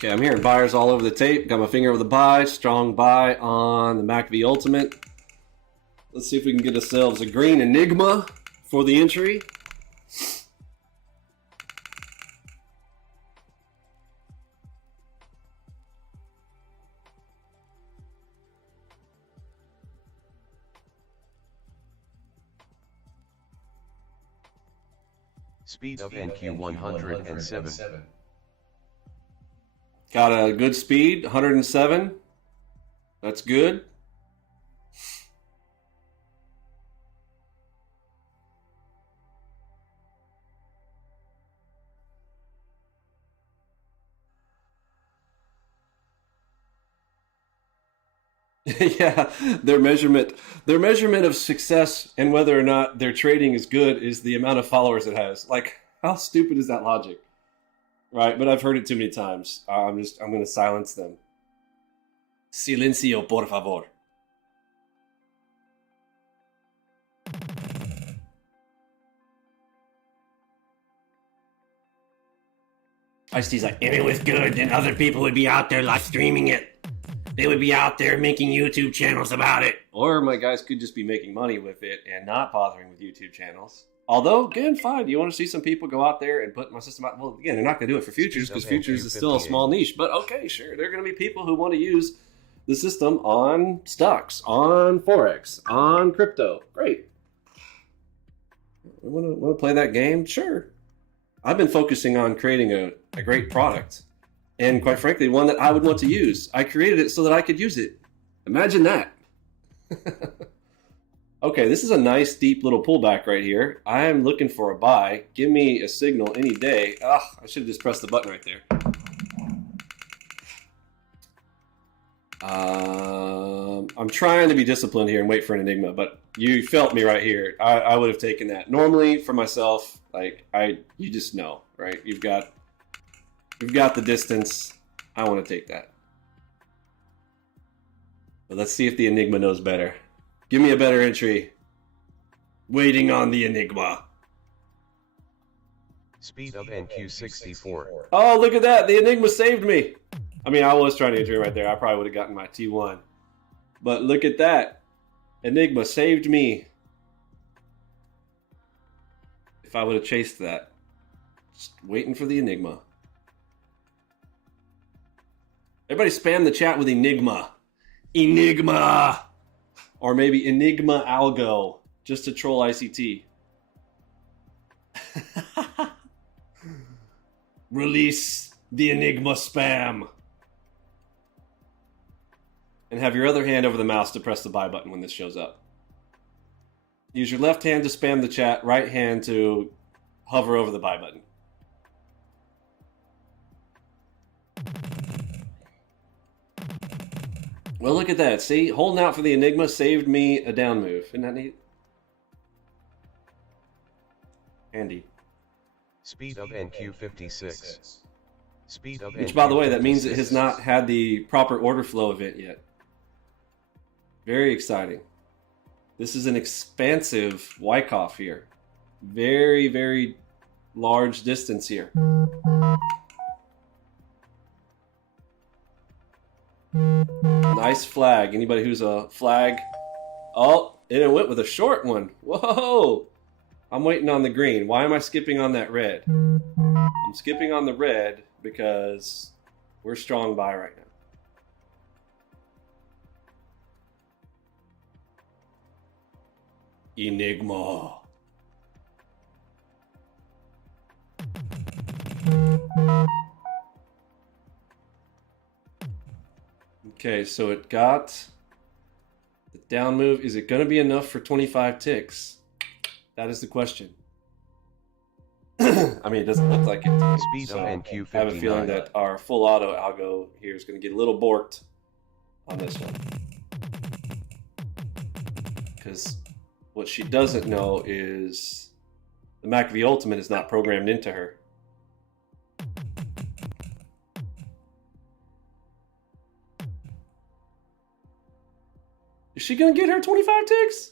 Okay, I'm hearing buyers all over the tape. Got my finger over the buy. Strong buy on the MACV Ultimate. Let's see if we can get ourselves a green Enigma for the entry. Speed of NQ 107. Got a good speed, 107. That's good. Yeah, their measurement of success and whether or not their trading is good is the amount of followers it has. Like, how stupid is that logic? Right, but I've heard it too many times. I'm going to silence them. Silencio, por favor. Ice-T's like, if it was good, then other people would be out there live streaming it. they would be out there making YouTube channels about it. Or my guys could just be making money with it and not bothering with YouTube channels. Although, again, fine. You want to see some people go out there and put my system out? Well, again, they're not going to do it for futures because futures is still a small niche. But okay, sure. There are going to be people who want to use the system on stocks, on Forex, on crypto. Great. Want to play that game? Sure. I've been focusing on creating a great product. And quite frankly, one that I would want to use. I created it so that I could use it. Imagine that. Okay, this is a nice deep little pullback right here. I am looking for a buy. Give me a signal any day. Ah, I should have just pressed the button right there. I'm trying to be disciplined here and wait for an Enigma, but you felt me right here. I would have taken that. Normally, for myself, like you just know, right? You've got the distance. I want to take that. But let's see if the Enigma knows better. Give me a better entry. Waiting on the Enigma. Speed of NQ64. Oh, look at that. The Enigma saved me. I mean, I was trying to enter right there. I probably would have gotten my T1. But look at that. Enigma saved me. If I would have chased that. Just waiting for the Enigma. Everybody spam the chat with Enigma. Enigma! Or maybe Enigma Algo, just to troll ICT. Release the Enigma spam. And have your other hand over the mouse to press the buy button when this shows up. Use your left hand to spam the chat, right hand to hover over the buy button. Well, look at that. See, holding out for the Enigma saved me a down move. Isn't that neat? Handy. Speed of NQ56. Speed of Which, by the way, that means it has not had the proper order flow event yet. Very exciting. This is an expansive Wyckoff here. Very, very large distance here. Nice flag. Anybody who's a flag? Oh, it went with a short one. Whoa! I'm waiting on the green. Why am I skipping on that red? I'm skipping on the red because we're strong buy right now. Enigma. Okay, so it got the down move. Is it going to be enough for 25 ticks? That is the question. I mean, it doesn't look like it. Speed of NQ59. I have a feeling that our full auto algo here is going to get a little borked on this one. Because what she doesn't know is the McAfee Ultimate is not programmed into her. Is she going to get her 25 ticks?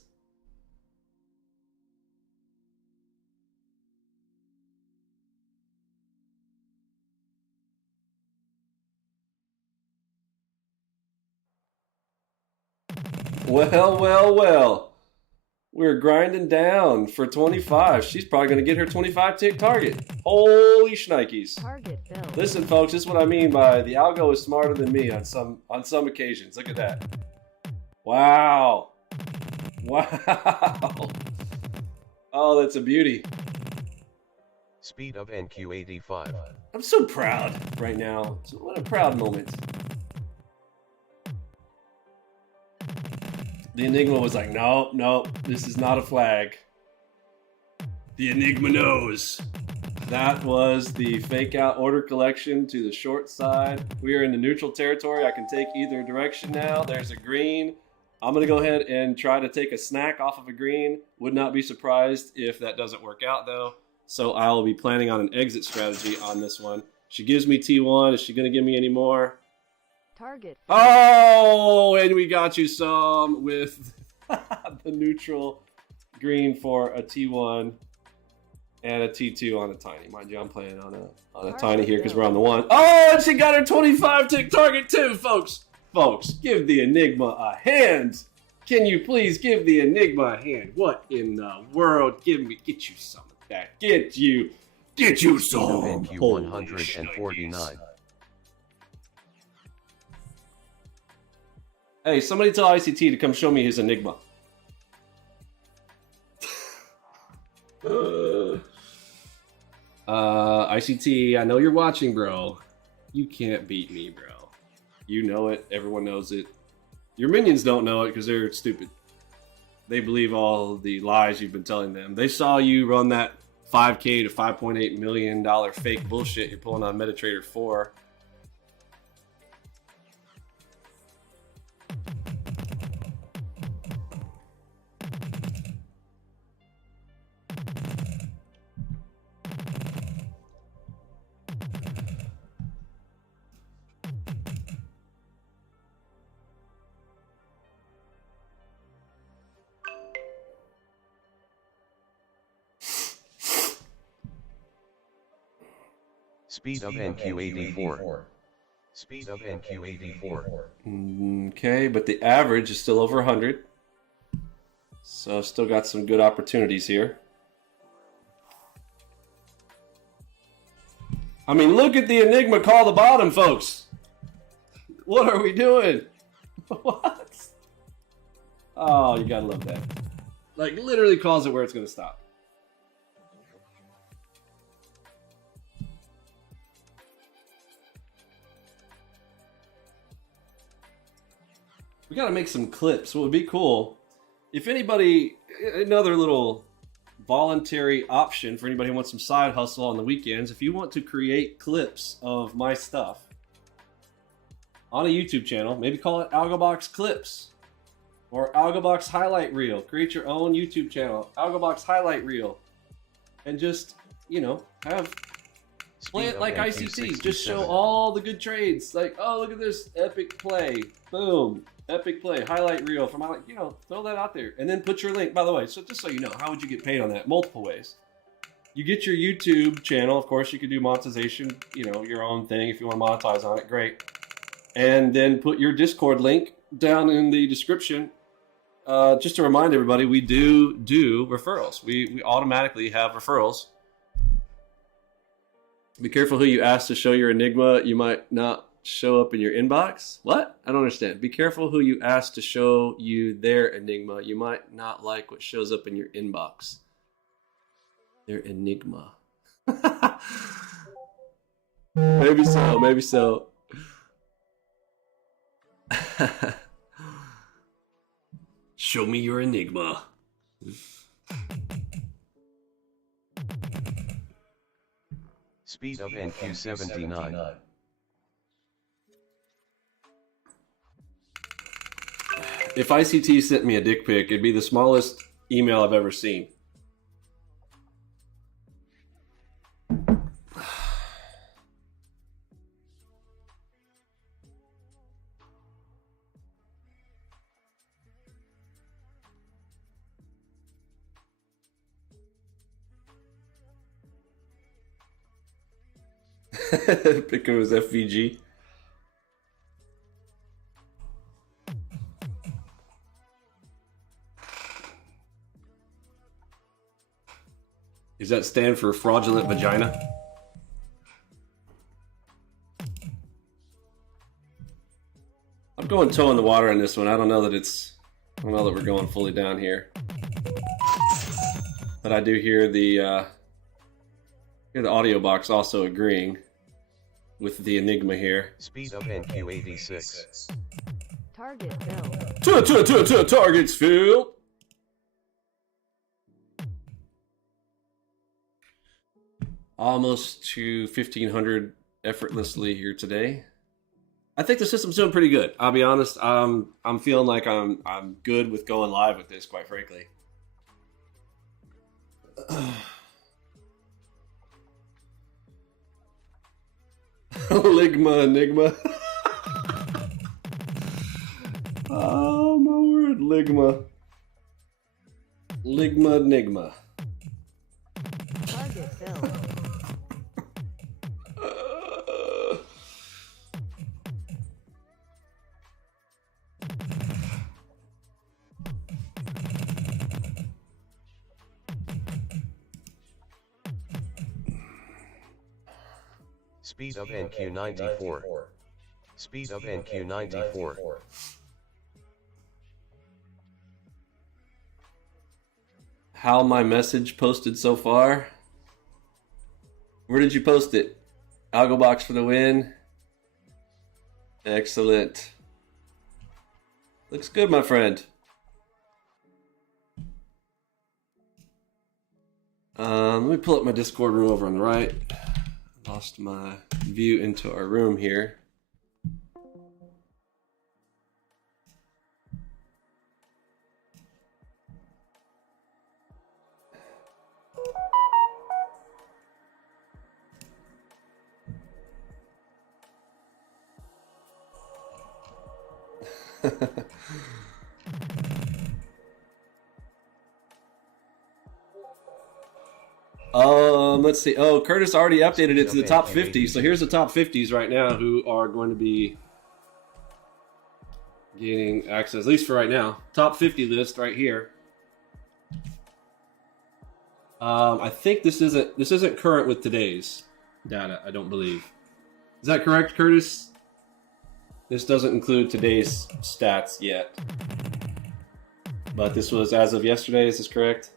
Well, well, well. We're grinding down for 25. She's probably going to get her 25 tick target. Holy shnikes. Target filled. Listen, folks, this is what I mean by the algo is smarter than me on some occasions. Look at that. Wow. Wow. Oh, that's a beauty. Speed of NQ85. I'm so proud right now. What a proud moment. The Enigma was like, no, no, this is not a flag. The Enigma knows. That was the fake out order collection to the short side. We are in the neutral territory. I can take either direction now. There's a green. I'm going to go ahead and try to take a snack off of a green. Would not be surprised if that doesn't work out, though. So I'll be planning on an exit strategy on this one. She gives me T1. Is she going to give me any more? Target. Oh, and we got you some with the neutral green for a T1 and a T2 on a tiny. Mind you, I'm playing on a tiny here because we're on the one. Oh, and she got her 25 tick target too, folks. folks, give the Enigma a hand. Can you please give the Enigma a hand? What in the world? Get you some of that. Get you some. NQ 149. Hey, somebody tell ICT to come show me his Enigma. ICT, I know you're watching, bro. You can't beat me, bro. You know it. Everyone knows it. Your minions don't know it because they're stupid. They believe all the lies you've been telling them. They saw you run that $5K to $5.8 million fake bullshit you're pulling on MetaTrader 4. Speed of NQ84. Speed of NQ84. Okay, but the average is still over 100. So still got some good opportunities here. I mean, look at the Enigma call the bottom, folks. What are we doing? What? Oh, you gotta love that. Like, literally calls it where it's gonna stop. We gotta make some clips. What would be cool, if anybody, another little voluntary option for anybody who wants some side hustle on the weekends, if you want to create clips of my stuff on a YouTube channel, maybe call it Algobox Clips or Algobox Highlight Reel. Create your own YouTube channel, Algobox Highlight Reel, and just, you know, have play it like ICT. Just show all the good trades. Like, oh, look at this epic play. Boom. Epic play, highlight reel from, you know, throw that out there. And then put your link, by the way, so just so you know, how would you get paid on that? Multiple ways. You get your YouTube channel, of course, you could do monetization, you know, your own thing. If you want to monetize on it, great. And then put your Discord link down in the description. Just to remind everybody, we do referrals. We automatically have referrals. Be careful who you ask to show your Enigma. You might not show up in your inbox. What? I don't understand. Be careful who you ask to show you their Enigma. You might not like what shows up in your inbox. Their Enigma. Maybe so, maybe so. Show me your Enigma. Speed of NQ79. If ICT sent me a dick pic, it'd be the smallest email I've ever seen. Pick him as FVG. Does that stand for fraudulent vagina? I'm going toe in the water on this one. I don't know that we're going fully down here. But I do hear the audio box also agreeing with the Enigma here. Speed of NQ86. Target filled. Targets filled. Almost to 1,500 effortlessly here today. I think the system's doing pretty good. I'll be honest. I'm feeling like I'm good with going live with this, quite frankly. Enigma. Oh my word, Enigma. Target filled. Speed of NQ94. Speed of NQ94. How my message posted so far? Where did you post it? Algobox for the win. Excellent. Looks good, my friend. Let me pull up my Discord room over on the right. Lost my view into our room here. Let's see. Oh, Curtis already updated it to the top 50. So here's the top 50s right now who are going to be gaining access, at least for right now. Top 50 list right here. I think this isn't current with today's data, I don't believe. Is that correct, Curtis? This doesn't include today's stats yet. But this was as of yesterday, is this correct?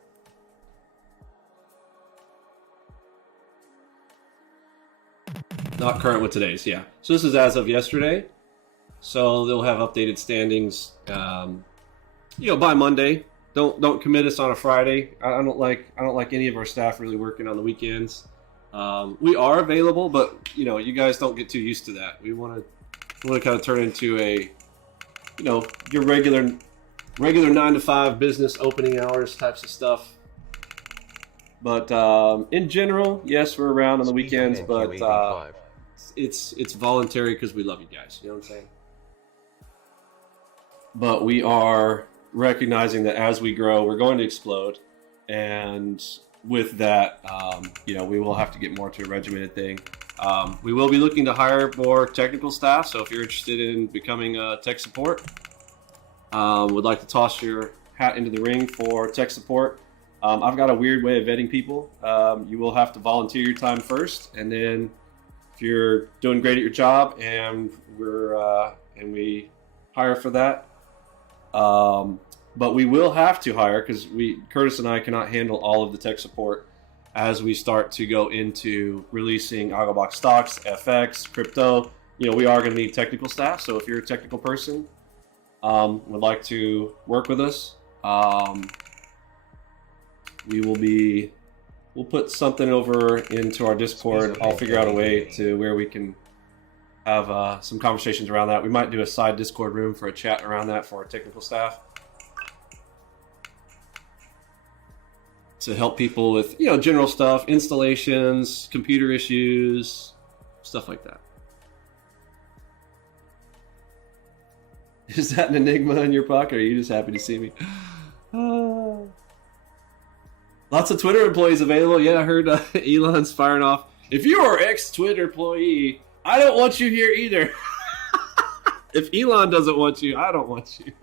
Not current with today's, yeah. So this is as of yesterday. So they'll have updated standings, by Monday. Don't commit us on a Friday. I don't like any of our staff really working on the weekends. We are available, but you guys don't get too used to that. We want to kind of turn into a, your regular 9 to 5 business opening hours types of stuff. But in general, yes, we're around on the weekends, but it's voluntary because we love you guys. You know what I'm saying? But we are recognizing that as we grow, we're going to explode, and with that, we will have to get more to a regimented thing. We will be looking to hire more technical staff, so if you're interested in becoming a tech support, would like to toss your hat into the ring for tech support. I've got a weird way of vetting people. You will have to volunteer your time first, and then if you're doing great at your job and we hire for that, but we will have to hire because Curtis and I cannot handle all of the tech support as we start to go into releasing Algobox stocks, FX, crypto. We are going to need technical staff. So if you're a technical person, would like to work with us, we'll put something over into our Discord. I'll figure out a way to where we can have some conversations around that. We might do a side Discord room for a chat around that for our technical staff to help people with general stuff, installations, computer issues, stuff like that. Is that an Enigma in your pocket, or are you just happy to see me? Lots of Twitter employees available. Yeah, I heard Elon's firing off. If you are ex-Twitter employee, I don't want you here either. If Elon doesn't want you, I don't want you.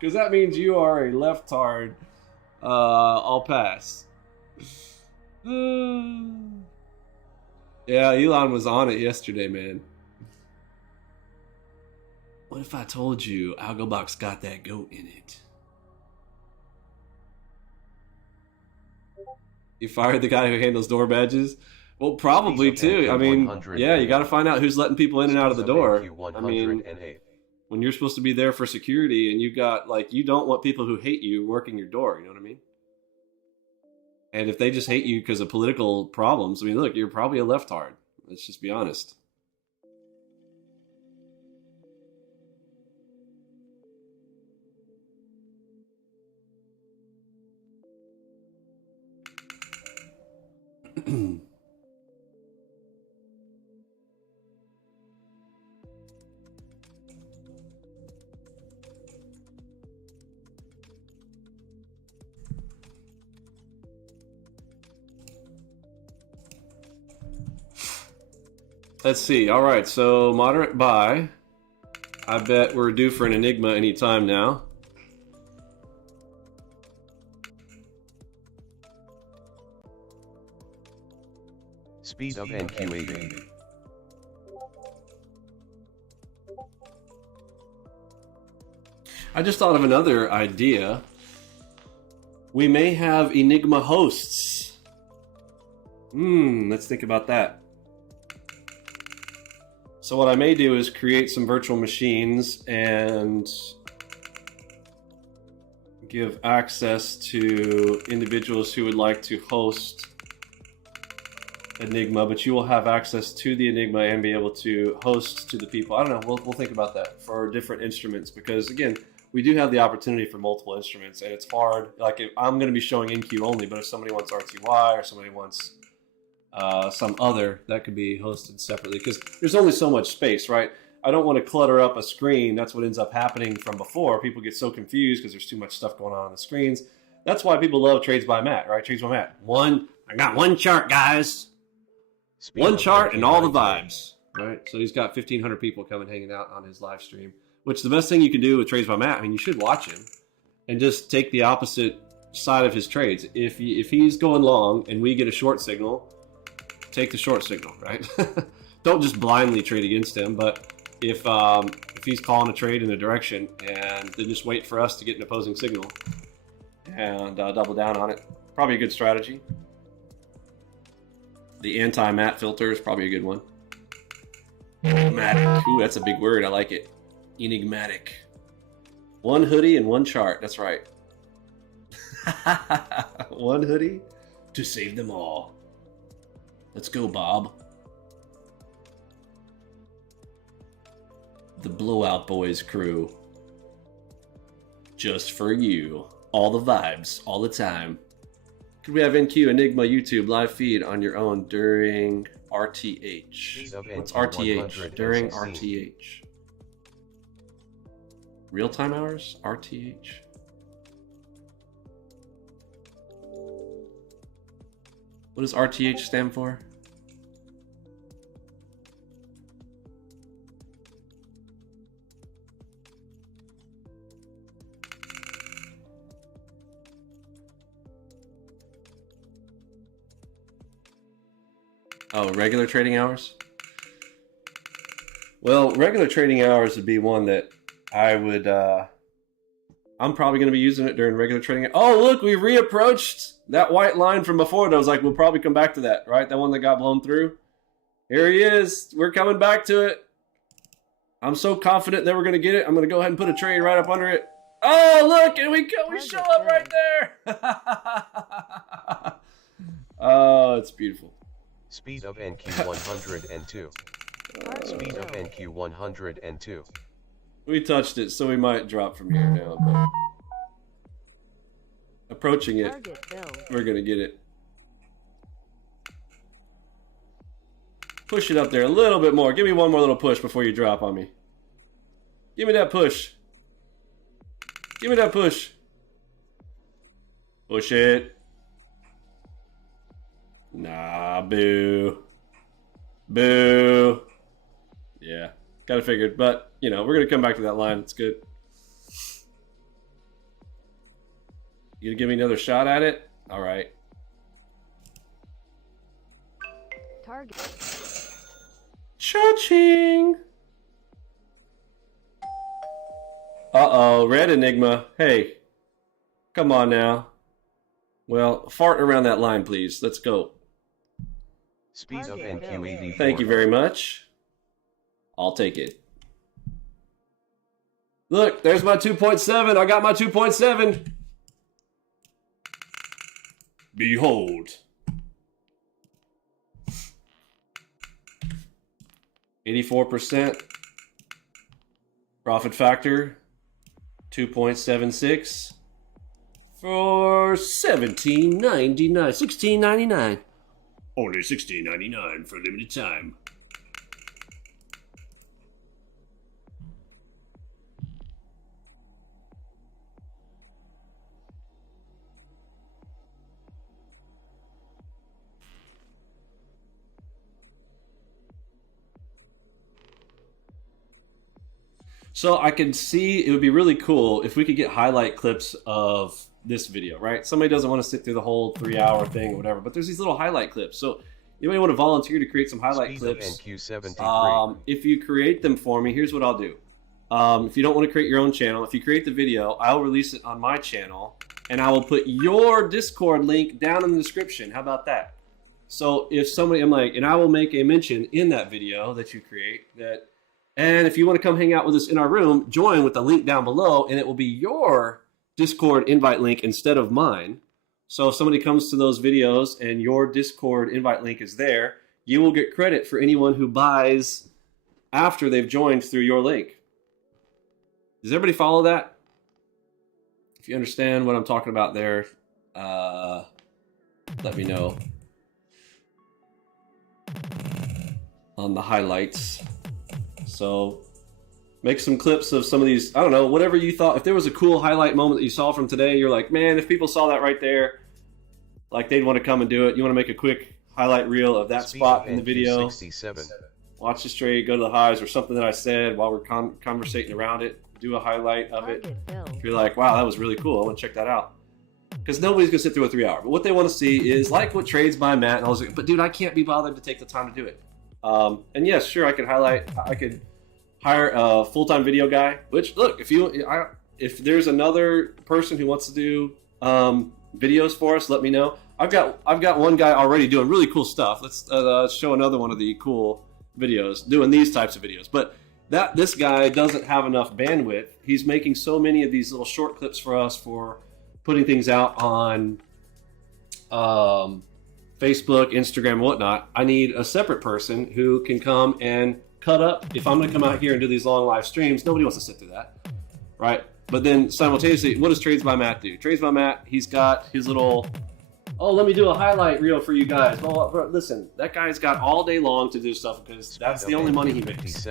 Because that means you are a leftard. I'll pass. Yeah, Elon was on it yesterday, man. What if I told you Algobox got that goat in it? You fired the guy who handles door badges? Well, probably too. I mean, yeah, you got to find out who's letting people in and out of the door. I mean, when you're supposed to be there for security and you got, you don't want people who hate you working your door, you know what I mean? And if they just hate you because of political problems, I mean, look, you're probably a leftard. Let's just be honest. Let's see. All right, so moderate buy. I bet we're due for an Enigma anytime now. Speed of NQ80. I just thought of another idea. We may have Enigma hosts. Let's think about that. So what I may do is create some virtual machines and give access to individuals who would like to host Enigma, but you will have access to the Enigma and be able to host to the people. I don't know, we'll think about that for different instruments, because again, we do have the opportunity for multiple instruments, and it's hard. Like, if I'm going to be showing NQ only, but if somebody wants RTY or somebody wants some other, that could be hosted separately, because there's only so much space, right? I don't want to clutter up a screen. That's what ends up happening from before. People get so confused because there's too much stuff going on the screens. That's why people love Trades by Matt, right? Trades by Matt. I got one chart, guys. One chart and all the vibes, right? So he's got 1,500 people coming hanging out on his live stream, which the best thing you can do with Trades by Matt, I mean, you should watch him and just take the opposite side of his trades. If he's going long and we get a short signal, take the short signal, right? Don't just blindly trade against him, but if he's calling a trade in a direction, and then just wait for us to get an opposing signal and double down on it. Probably a good strategy. The anti-mat filter is probably a good one. Enigmatic. Ooh, that's a big word. I like it. Enigmatic. One hoodie and one chart. That's right. One hoodie to save them all. Let's go, Bob. The Blowout Boys crew. Just for you. All the vibes, all the time. Could we have NQ Enigma YouTube live feed on your own during RTH? What's RTH? During RTH. Real-time hours? RTH? What does RTH stand for? Oh, regular trading hours? Well, regular trading hours would be one that I would, I'm probably going to be using it during regular trading. Oh, look, we reapproached that white line from before. And I was like, we'll probably come back to that, right? That one that got blown through. Here he is. We're coming back to it. I'm so confident that we're going to get it. I'm going to go ahead and put a trade right up under it. Oh, look, and we show up right there. Oh, it's beautiful. Speed of NQ 102. Speed of NQ 102. We touched it, so we might drop from here now, but approaching it, we're gonna get it. Push it up there a little bit more. Give me one more little push before you drop on me. Give me that push. Give me that push. Push it. Nah, boo. Boo. Yeah, kind of figured, but, you know, we're going to come back to that line. It's good. You going to give me another shot at it? All right. Target. Cha-ching. Uh-oh, red Enigma. Hey, come on now. Well, fart around that line, please. Let's go. Speed of NQ84. Thank you very much. I'll take it. Look, there's my 2.7. I got my 2.7. Behold. 84%. Profit factor. 2.76. For $17.99. $16.99. Only $16.99 for a limited time. So I can see it would be really cool if we could get highlight clips of this video, right? Somebody doesn't want to sit through the whole 3-hour thing or whatever, but there's these little highlight clips. So You may want to volunteer to create some highlight Speed of clips. NQ73. If you create them for me, here's what I'll do. If you don't want to create your own channel, if you create the video, I'll release it on my channel, and I will put your Discord link down in the description. How about that? So if somebody, I'm like, and I will make a mention in that video that you create that, and if you want to come hang out with us in our room, join with the link down below, and it will be your Discord invite link instead of mine. So if somebody comes to those videos and your Discord invite link is there, you will get credit for anyone who buys after they've joined through your link. Does everybody follow that? If you understand what I'm talking about there, let me know on the highlights. So make some clips of some of these, I don't know, whatever you thought. If there was a cool highlight moment that you saw from today, you're like, man, if people saw that right there, like they'd want to come and do it. You want to make a quick highlight reel of that spot in the video. 67. Watch the straight, go to the highs, or something that I said while we're conversating around it. Do a highlight of it. If you're like, wow, that was really cool, I want to check that out. Because nobody's going to sit through a 3 hour. But what they want to see is like what trades by Matt. And I was like, but dude, I can't be bothered to take the time to do it. And yes, sure, I could hire a full-time video guy. Which, look, if there's another person who wants to do videos for us, let me know. I've got one guy already doing really cool stuff. Let's show another one of the cool videos doing these types of videos. But this guy doesn't have enough bandwidth. He's making so many of these little short clips for us for putting things out on Facebook, Instagram, and whatnot. I need a separate person who can come and cut up. If I'm going to come out here and do these long live streams, nobody wants to sit through that, right? But then simultaneously, what does Trades by Matt do? Trades by Matt, he's got his little, oh, let me do a highlight reel for you guys. Well, bro, listen, that guy's got all day long to do stuff because that's the only money he makes.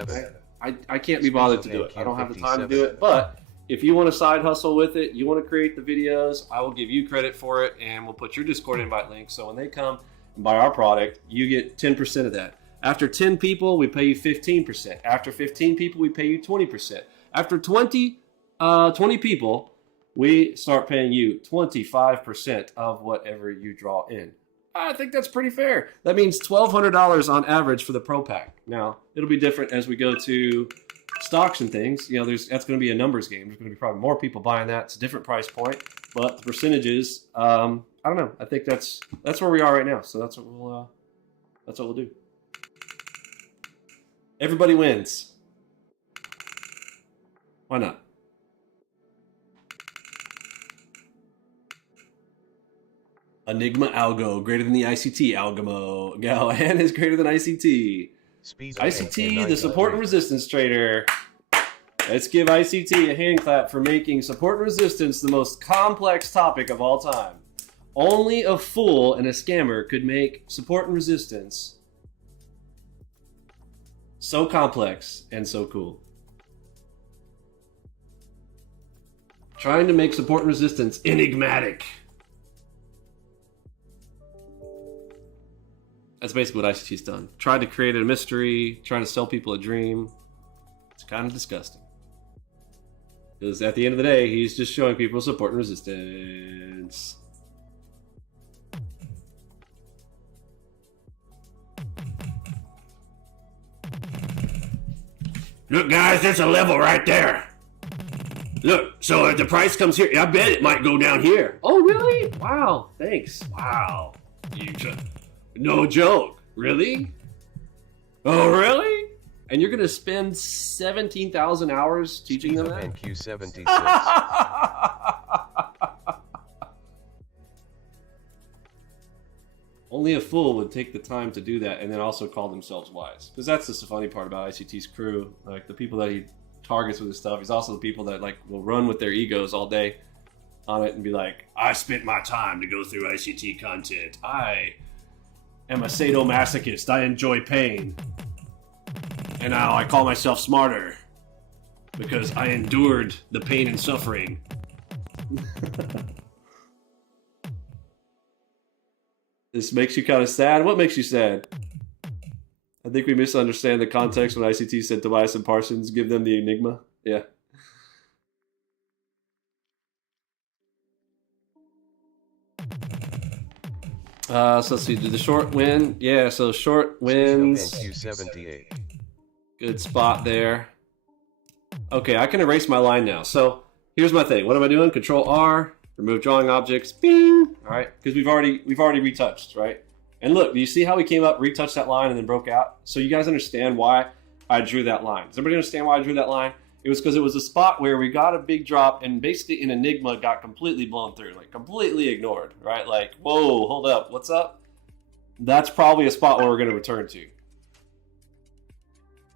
I can't be bothered to do it. I don't have the time to do it. But if you want to side hustle with it, you want to create the videos, I will give you credit for it, and we'll put your Discord invite link. So when they come and buy our product, you get 10% of that. After 10 people, we pay you 15%. After 15 people, we pay you 20%. After 20 people, we start paying you 25% of whatever you draw in. I think that's pretty fair. That means $1,200 on average for the Pro Pack. Now, it'll be different as we go to stocks and things. You know, that's going to be a numbers game. There's going to be probably more people buying that. It's a different price point, but the percentages, I don't know. I think that's where we are right now. So that's what we'll do. Everybody wins. Why not? Enigma Algo greater than the ICT Algamo. Galhan is greater than ICT. ICT, the support and resistance trader. Let's give ICT a hand clap for making support and resistance the most complex topic of all time. Only a fool and a scammer could make support and resistance so complex and so cool. Trying to make support and resistance enigmatic. That's basically what ICT's done. Tried to create a mystery, trying to sell people a dream. It's kind of disgusting. Because at the end of the day, he's just showing people support and resistance. Look, guys, there's a level right there. Look, so if the price comes here, I bet it might go down here. Oh, really? Wow, thanks. Wow. No joke. Really? Oh, really? And you're going to spend 17,000 hours teaching them that? NQ76. Only a fool would take the time to do that and then also call themselves wise. Because that's just the funny part about ICT's crew. Like, the people that he targets with his stuff, he's also the people that, like, will run with their egos all day on it and be like, I spent my time to go through ICT content. I am a sadomasochist. I enjoy pain. And now I call myself smarter because I endured the pain and suffering. This makes you kind of sad. What makes you sad? I think we misunderstand the context when ICT said Tobias and Parsons give them the Enigma. Yeah. So let's see, did the short win? Yeah, so short wins. NQ78. Good spot there. Okay, I can erase my line now. So here's my thing. What am I doing? Control R, remove drawing objects. Bing. All right, because we've already retouched, right? And look, do you see how we came up, retouched that line, and then broke out? So you guys understand why I drew that line? Does everybody understand why I drew that line? It was because it was a spot where we got a big drop, and basically an Enigma got completely blown through, like completely ignored, right? Like, whoa, hold up, what's up? That's probably a spot where we're going to return to.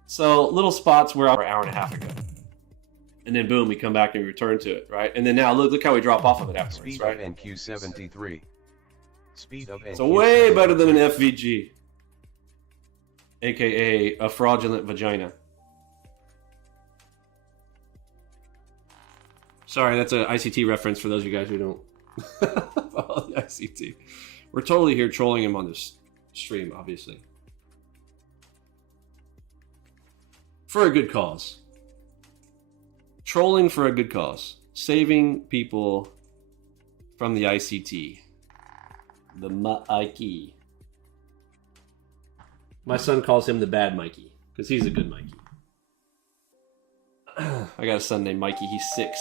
So little spots where an hour and a half ago. And then boom, we come back and we return to it, right? And then now look how we drop off of it afterwards, Speed right? of NQ73. Speed of NQ73. So way better than an FVG, aka a fraudulent vagina. Sorry, that's an ICT reference for those of you guys who don't follow the ICT. We're totally here trolling him on this stream, obviously. For a good cause. Trolling for a good cause. Saving people from the ICT. The Mikey. My son calls him the bad Mikey, because he's a good Mikey. I got a son named Mikey, he's 6.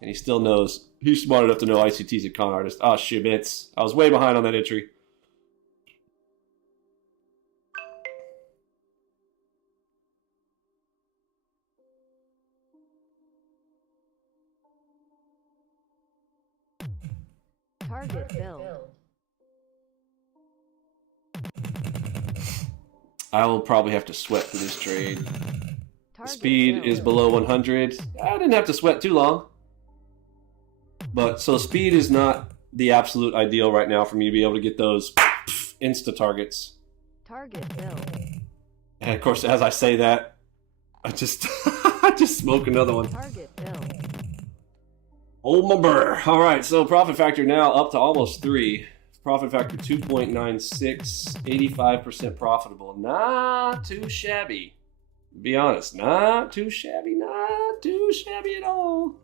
And he still knows, he's smart enough to know ICT's a con artist. Ah, shibits. I was way behind on that entry. Target build. I will probably have to sweat for this trade. Target Speed build. is below 100. I didn't have to sweat too long. But so speed is not the absolute ideal right now for me to be able to get those insta targets. Target build. And of course, as I say that, I just I just smoke another one. Target build. Oh my burr. All right, so profit factor now up to almost 3. Profit factor 2.96, 85% profitable. Not too shabby. Be honest, not too shabby, not too shabby at all.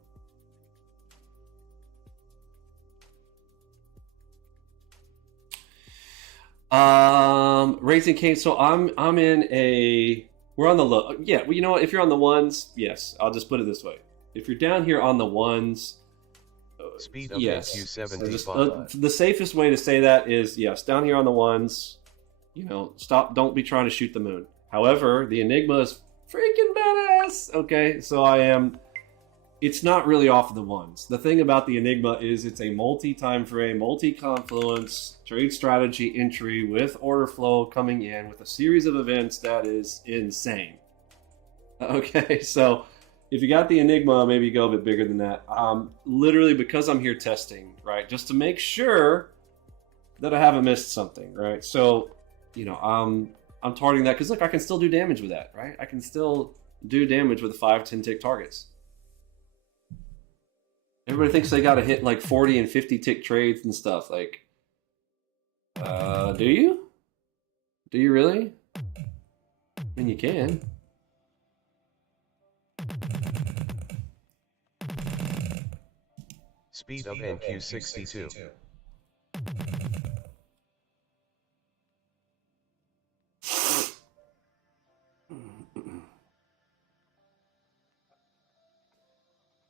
Raising cane. So I'm in a. We're on the low. Yeah, well, you know what? If you're on the ones, yes. I'll just put it this way. If you're down here on the ones, Speed of yes. NQ75. The safest way to say that is yes. Down here on the ones, you know, stop. Don't be trying to shoot the moon. However, the Enigma is freaking badass. Okay, so I am. It's not really off of the ones. The thing about the Enigma is it's a multi-time frame, multi-confluence trade strategy entry with order flow coming in with a series of events that is insane. Okay, so if you got the Enigma, maybe go a bit bigger than that. Literally, because I'm here testing, right, just to make sure that I haven't missed something, right? So, you know, I'm targeting that because look, I can still do damage with that, right? I can still do damage with 5, 10 tick targets. Everybody thinks they got to hit like 40 and 50 tick trades and stuff. Like, do you? Do you really? I mean, you can. Speed of NQ62.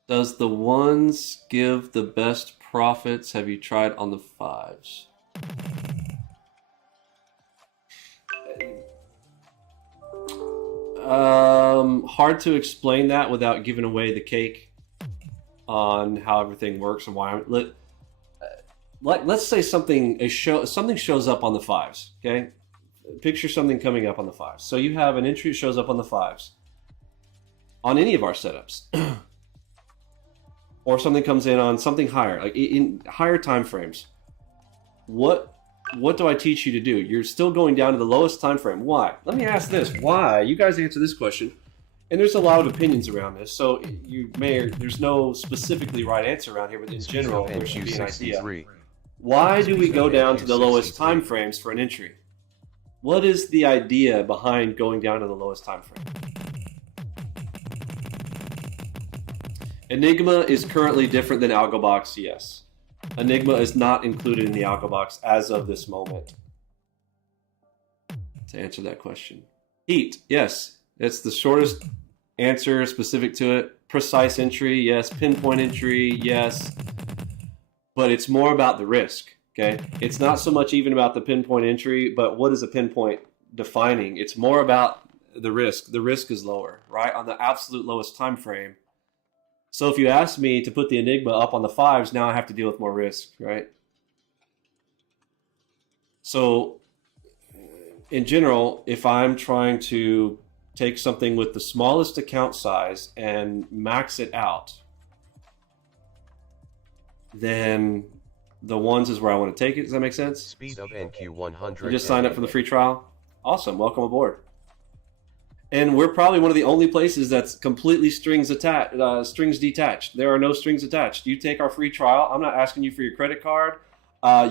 Does the ones give the best profits? Have you tried on the 5s? Hard to explain that without giving away the cake on how everything works and why. Let's say something shows up on the 5s. Okay, picture something coming up on the 5s. So you have an entry that shows up on the 5s on any of our setups. Or something comes in on something higher, like in higher time frames. What do I teach you to do? You're still going down to the lowest time frame. Why? Let me ask this. Why? You guys answer this question. And there's a lot of opinions around this, so there's no specifically right answer around here, but in general, there should be an idea. Why do we go down to the lowest time frames for an entry? What is the idea behind going down to the lowest time frame? Enigma is currently different than Algobox, yes. Enigma is not included in the Algobox as of this moment. To answer that question. Heat, yes. It's the shortest answer specific to it. Precise entry, yes. Pinpoint entry, yes. But it's more about the risk, okay? It's not so much even about the pinpoint entry, but what is a pinpoint defining? It's more about the risk. The risk is lower, right? On the absolute lowest time frame. So if you ask me to put the Enigma up on the 5s, now I have to deal with more risk, right? So in general, if I'm trying to take something with the smallest account size and max it out, then the 1s is where I want to take it. Does that make sense? Speed of NQ100. You just signed up for the free trial? Awesome. Welcome aboard. And we're probably one of the only places that's completely strings detached. There are no strings attached. You take our free trial. I'm not asking you for your credit card.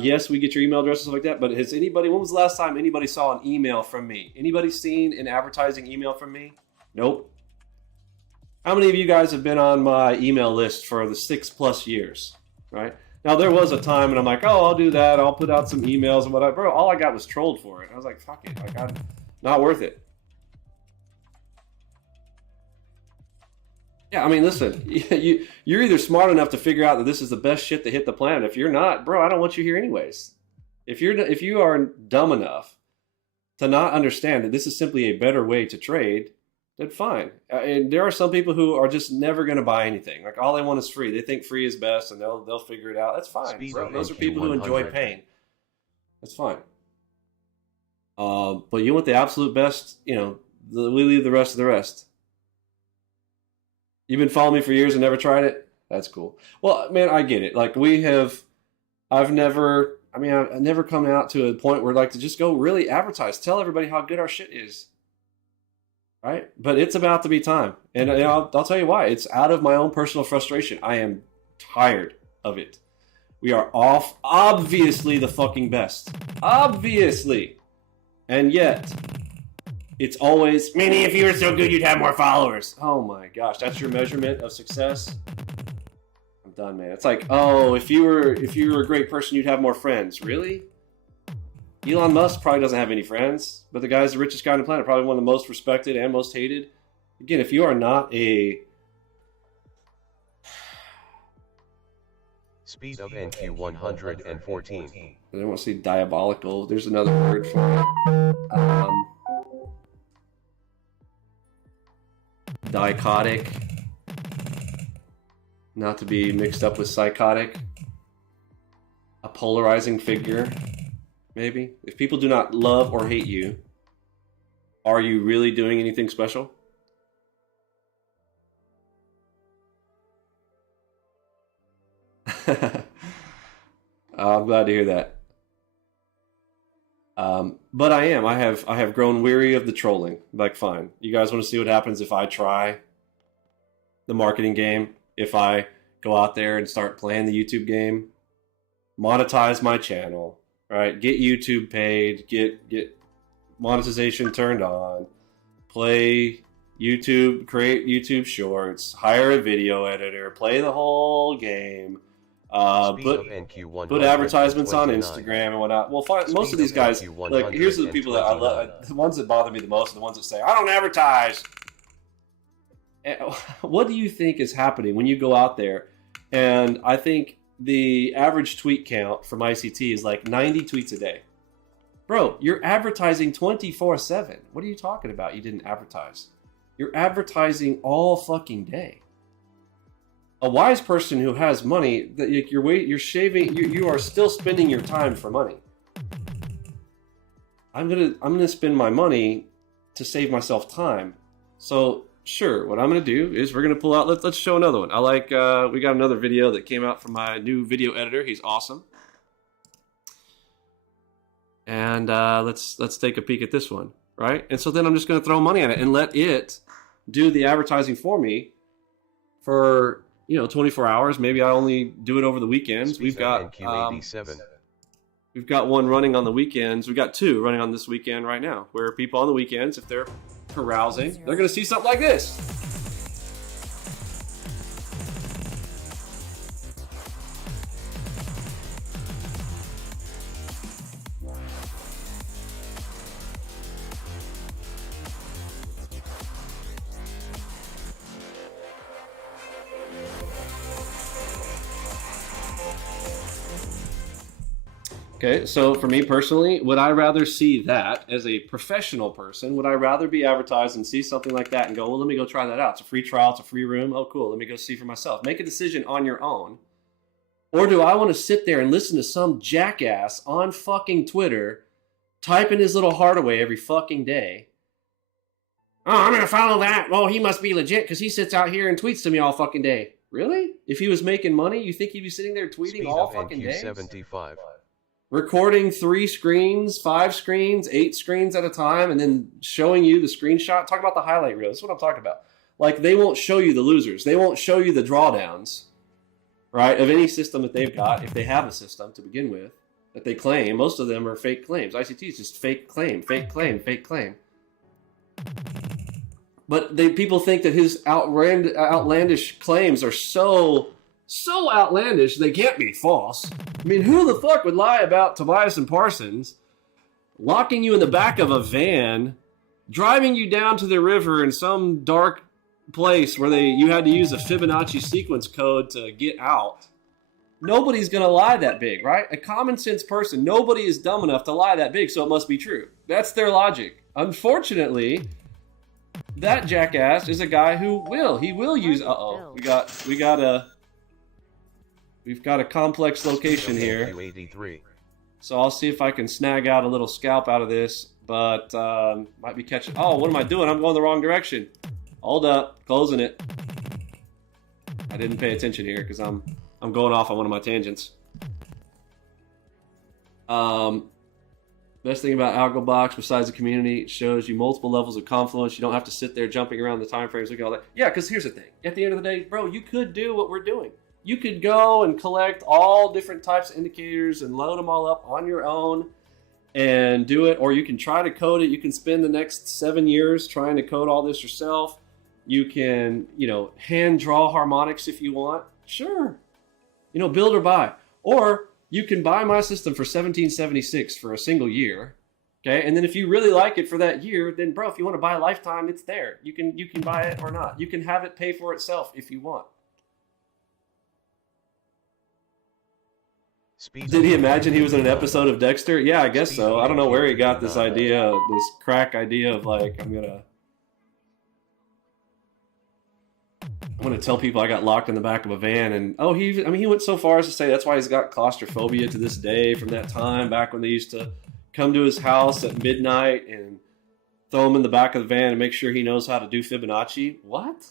Yes, we get your email address and stuff like that. But has anybody, when was the last time anybody saw an email from me? Anybody seen an advertising email from me? Nope. How many of you guys have been on my email list for the 6+ years? Right? Now, there was a time and I'm like, oh, I'll do that. I'll put out some emails and whatever. Bro, all I got was trolled for it. I was like, fuck it. Like, not worth it. Yeah, I mean, listen, you're either smart enough to figure out that this is the best shit to hit the planet. If you're not, bro, I don't want you here anyways. If you are dumb enough to not understand that this is simply a better way to trade, then fine. And there are some people who are just never going to buy anything. Like, all they want is free. They think free is best, and they'll figure it out. That's fine, bro. Those are people who enjoy pain. That's fine. But you want the absolute best, we leave the rest of the rest. You've been following me for years and never tried it? That's cool. Well, man, I get it. Like, I've never come out to a point where, like, to just go really advertise, tell everybody how good our shit is. Right? But it's about to be time. And I'll tell you why. It's out of my own personal frustration. I am tired of it. We are off, obviously, the fucking best. Obviously. And yet, it's always, Vinny, if you were so good, you'd have more followers. Oh my gosh, that's your measurement of success? I'm done, man. It's like, oh, if you were a great person, you'd have more friends. Really? Elon Musk probably doesn't have any friends, but the guy's the richest guy on the planet, probably one of the most respected and most hated. Again, if you are not a... Speed of NQ114. I don't want to say diabolical. There's another word for it. Dichotic, not to be mixed up with psychotic, a polarizing figure, maybe. If people do not love or hate you, are you really doing anything special? I'm glad to hear that. But I have grown weary of the trolling. Like, fine. You guys want to see what happens if I try the marketing game? If I go out there and start playing the YouTube game, monetize my channel, right? Get YouTube paid, get monetization turned on, play YouTube, create YouTube shorts, hire a video editor, play the whole game. Put advertisements on Instagram and whatnot. Well, most of these guys, like, here's the people that I love. The ones that bother me the most are the ones that say, I don't advertise. And what do you think is happening when you go out there? And I think the average tweet count from ICT is like 90 tweets a day. Bro, you're advertising 24/7. What are you talking about? You didn't advertise. You're advertising all fucking day. A wise person who has money, that you are still spending your time for money. I'm gonna spend my money to save myself time. So sure, what I'm gonna do is we're gonna pull out. Let's show another one. I like we got another video that came out from my new video editor. He's awesome. And let's take a peek at this one, right? And so then I'm just gonna throw money at it and let it do the advertising for me for 24 hours. Maybe I only do it over the weekends. We've got one running on the weekends. We've got two running on this weekend right now, where people on the weekends, if they're carousing, they're going to see something like this. Okay, so for me personally, would I rather see that as a professional person? Would I rather be advertised and see something like that and go, well, let me go try that out. It's a free trial. It's a free room. Oh, cool. Let me go see for myself. Make a decision on your own. Or do I want to sit there and listen to some jackass on fucking Twitter typing his little heart away every fucking day? Oh, I'm going to follow that. Oh, he must be legit because he sits out here and tweets to me all fucking day. Really? If he was making money, you think he'd be sitting there tweeting Speed all of fucking day? 75. Recording 3 screens, 5 screens, 8 screens at a time, and then showing you the screenshot. Talk about the highlight reel. That's what I'm talking about. Like, they won't show you the losers. They won't show you the drawdowns, right, of any system that they've got, if they have a system to begin with, that they claim. Most of them are fake claims. ICT is just fake claim, fake claim, fake claim. But people think that his outlandish claims are so outlandish they can't be false. I mean, who the fuck would lie about Tobias and Parsons locking you in the back of a van, driving you down to the river in some dark place where you had to use a Fibonacci sequence code to get out? Nobody's going to lie that big, right? A common sense person, nobody is dumb enough to lie that big, so it must be true. That's their logic. Unfortunately, that jackass is a guy who will use. We've got a complex location here. So I'll see if I can snag out a little scalp out of this, but might be catching. Oh, what am I doing? I'm going the wrong direction. Hold up, closing it. I didn't pay attention here because I'm going off on one of my tangents. Best thing about Algobox, besides the community, it shows you multiple levels of confluence. You don't have to sit there jumping around the time frames, look at all that. Yeah, because here's the thing. At the end of the day, bro, you could do what we're doing. You could go and collect all different types of indicators and load them all up on your own and do it. Or you can try to code it. You can spend the next 7 years trying to code all this yourself. You can, hand draw harmonics if you want. Sure. Build or buy. Or you can buy my system for $17.76 for a single year, okay? And then if you really like it for that year, then bro, if you want to buy a lifetime, it's there. You can buy it or not. You can have it pay for itself if you want. Did he imagine he was in an episode of Dexter? Yeah, I guess so. I don't know where he got this idea, this crack idea of like, I'm gonna tell people I got locked in the back of a van, and he went so far as to say that's why he's got claustrophobia to this day from that time back when they used to come to his house at midnight and throw him in the back of the van and make sure he knows how to do Fibonacci. What?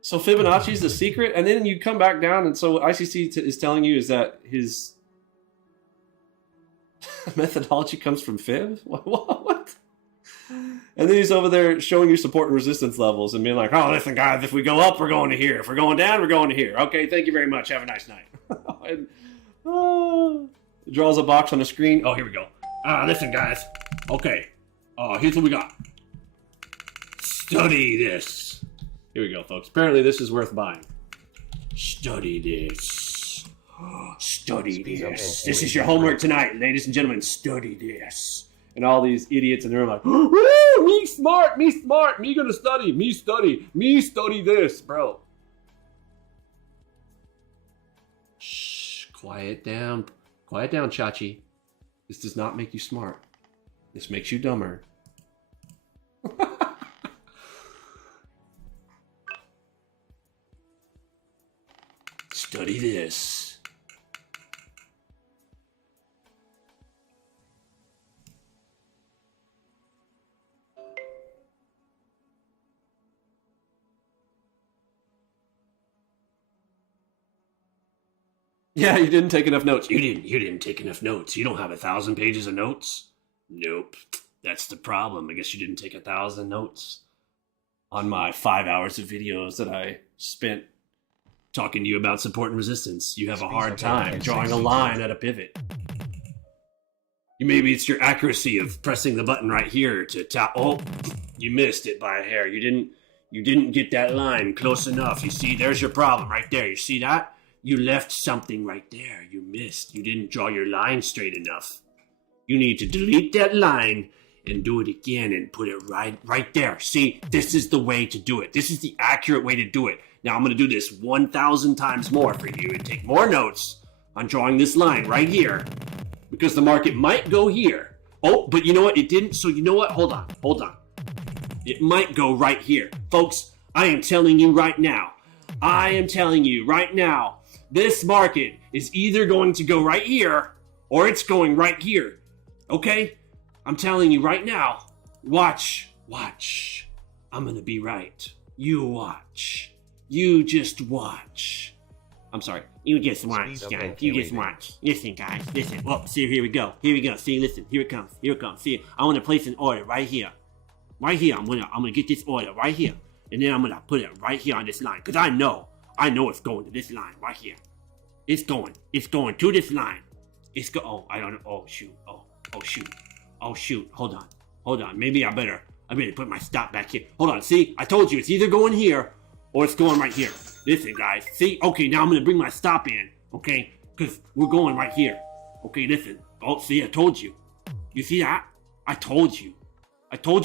So Fibonacci's the secret, and then you come back down, and so what ICC is telling you is that his methodology comes from Fib? What? And then he's over there showing you support and resistance levels and being like, oh, listen, guys, if we go up, we're going to here. If we're going down, we're going to here. Okay, thank you very much. Have a nice night. And, draws a box on the screen. Oh, here we go. Listen, guys. Okay. Here's what we got. Study this. Here we go, folks. Apparently, this is worth buying. Study this. Study this. This is your homework tonight, ladies and gentlemen. Study this. And all these idiots in the room like, me smart, me gonna study, me study this, bro. Shh, quiet down, Chachi. This does not make you smart. This makes you dumber. Study this. Yeah, you didn't take enough notes. You didn't take enough notes. You don't have 1,000 pages of notes? Nope. That's the problem. I guess you didn't take 1,000 notes on my 5 hours of videos that I spent talking to you about support and resistance. You have a hard time drawing a line at a pivot. Maybe it's your accuracy of pressing the button right here to tap. Oh, you missed it by a hair. You didn't get that line close enough. You see, there's your problem right there. You see that? You left something right there. You missed. You didn't draw your line straight enough. You need to delete that line and do it again and put it right there. See, this is the way to do it. This is the accurate way to do it. Now I'm going to do this 1,000 times more for you and take more notes I'm drawing this line right here because the market might go here. Oh, but you know what? It didn't. So you know what? Hold on. It might go right here. Folks, I am telling you right now. This market is either going to go right here or it's going right here. Okay? I'm telling you right now. Watch. I'm going to be right. You watch. You just watch. I'm sorry. You just watch, guys. You just watch. Listen, guys. Listen. Oh, see, here we go. See, listen. Here it comes. See, I want to place an order right here. Right here. I'm gonna get this order right here. And then I'm gonna put it right here on this line. Because I know it's going to this line right here. It's going to this line. Oh, I don't know. Oh, shoot. Oh, shoot. Hold on. Maybe I better put my stop back here. Hold on. See, I told you it's either going here or it's going right here. Listen, guys. See? Okay, now I'm going to bring my stop in. Okay? Because we're going right here. Okay, listen. Oh, see, I told you. You see that? I told you